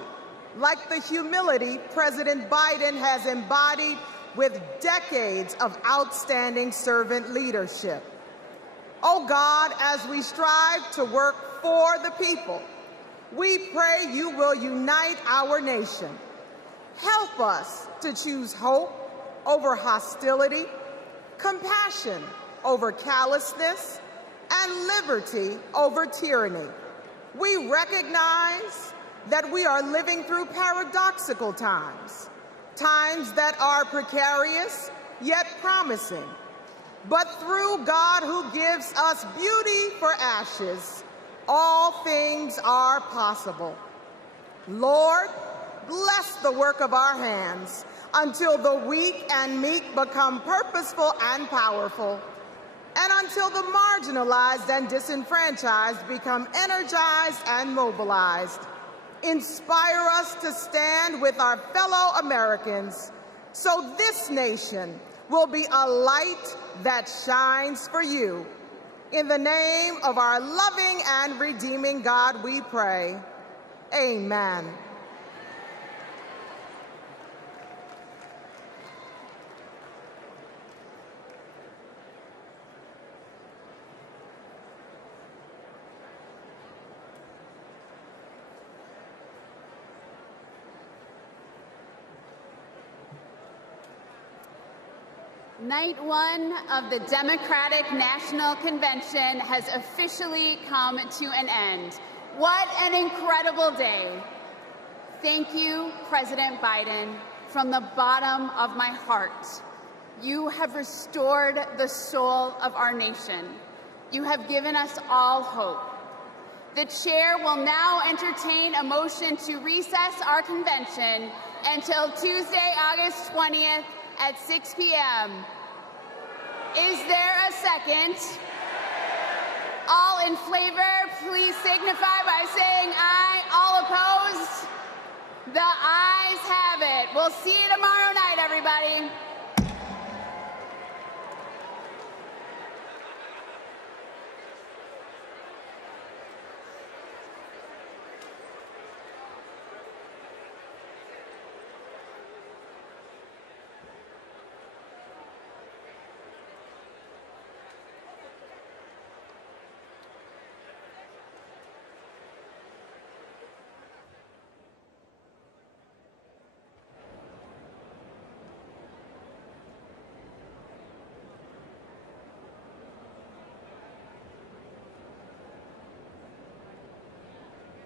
like the humility President Biden has embodied with decades of outstanding servant leadership. Oh God, as we strive to work for the people, we pray you will unite our nation. Help us to choose hope over hostility, compassion over callousness, and liberty over tyranny. We recognize that we are living through paradoxical times, times that are precarious yet promising. But through God who gives us beauty for ashes, all things are possible. Lord, bless the work of our hands until the weak and meek become purposeful and powerful, and until the marginalized and disenfranchised become energized and mobilized. Inspire us to stand with our fellow Americans so this nation will be a light that shines for you. In the name of our loving and redeeming God, we pray. Amen. Night one of the Democratic National Convention has officially come to an end. What an incredible day. Thank you, President Biden, from the bottom of my heart. You have restored the soul of our nation. You have given us all hope. The chair will now entertain a motion to recess our convention until Tuesday, August 20th at 6 p.m. Is there a second? All in favor, please signify by saying aye. All opposed? The ayes have it. We'll see you tomorrow night, everybody.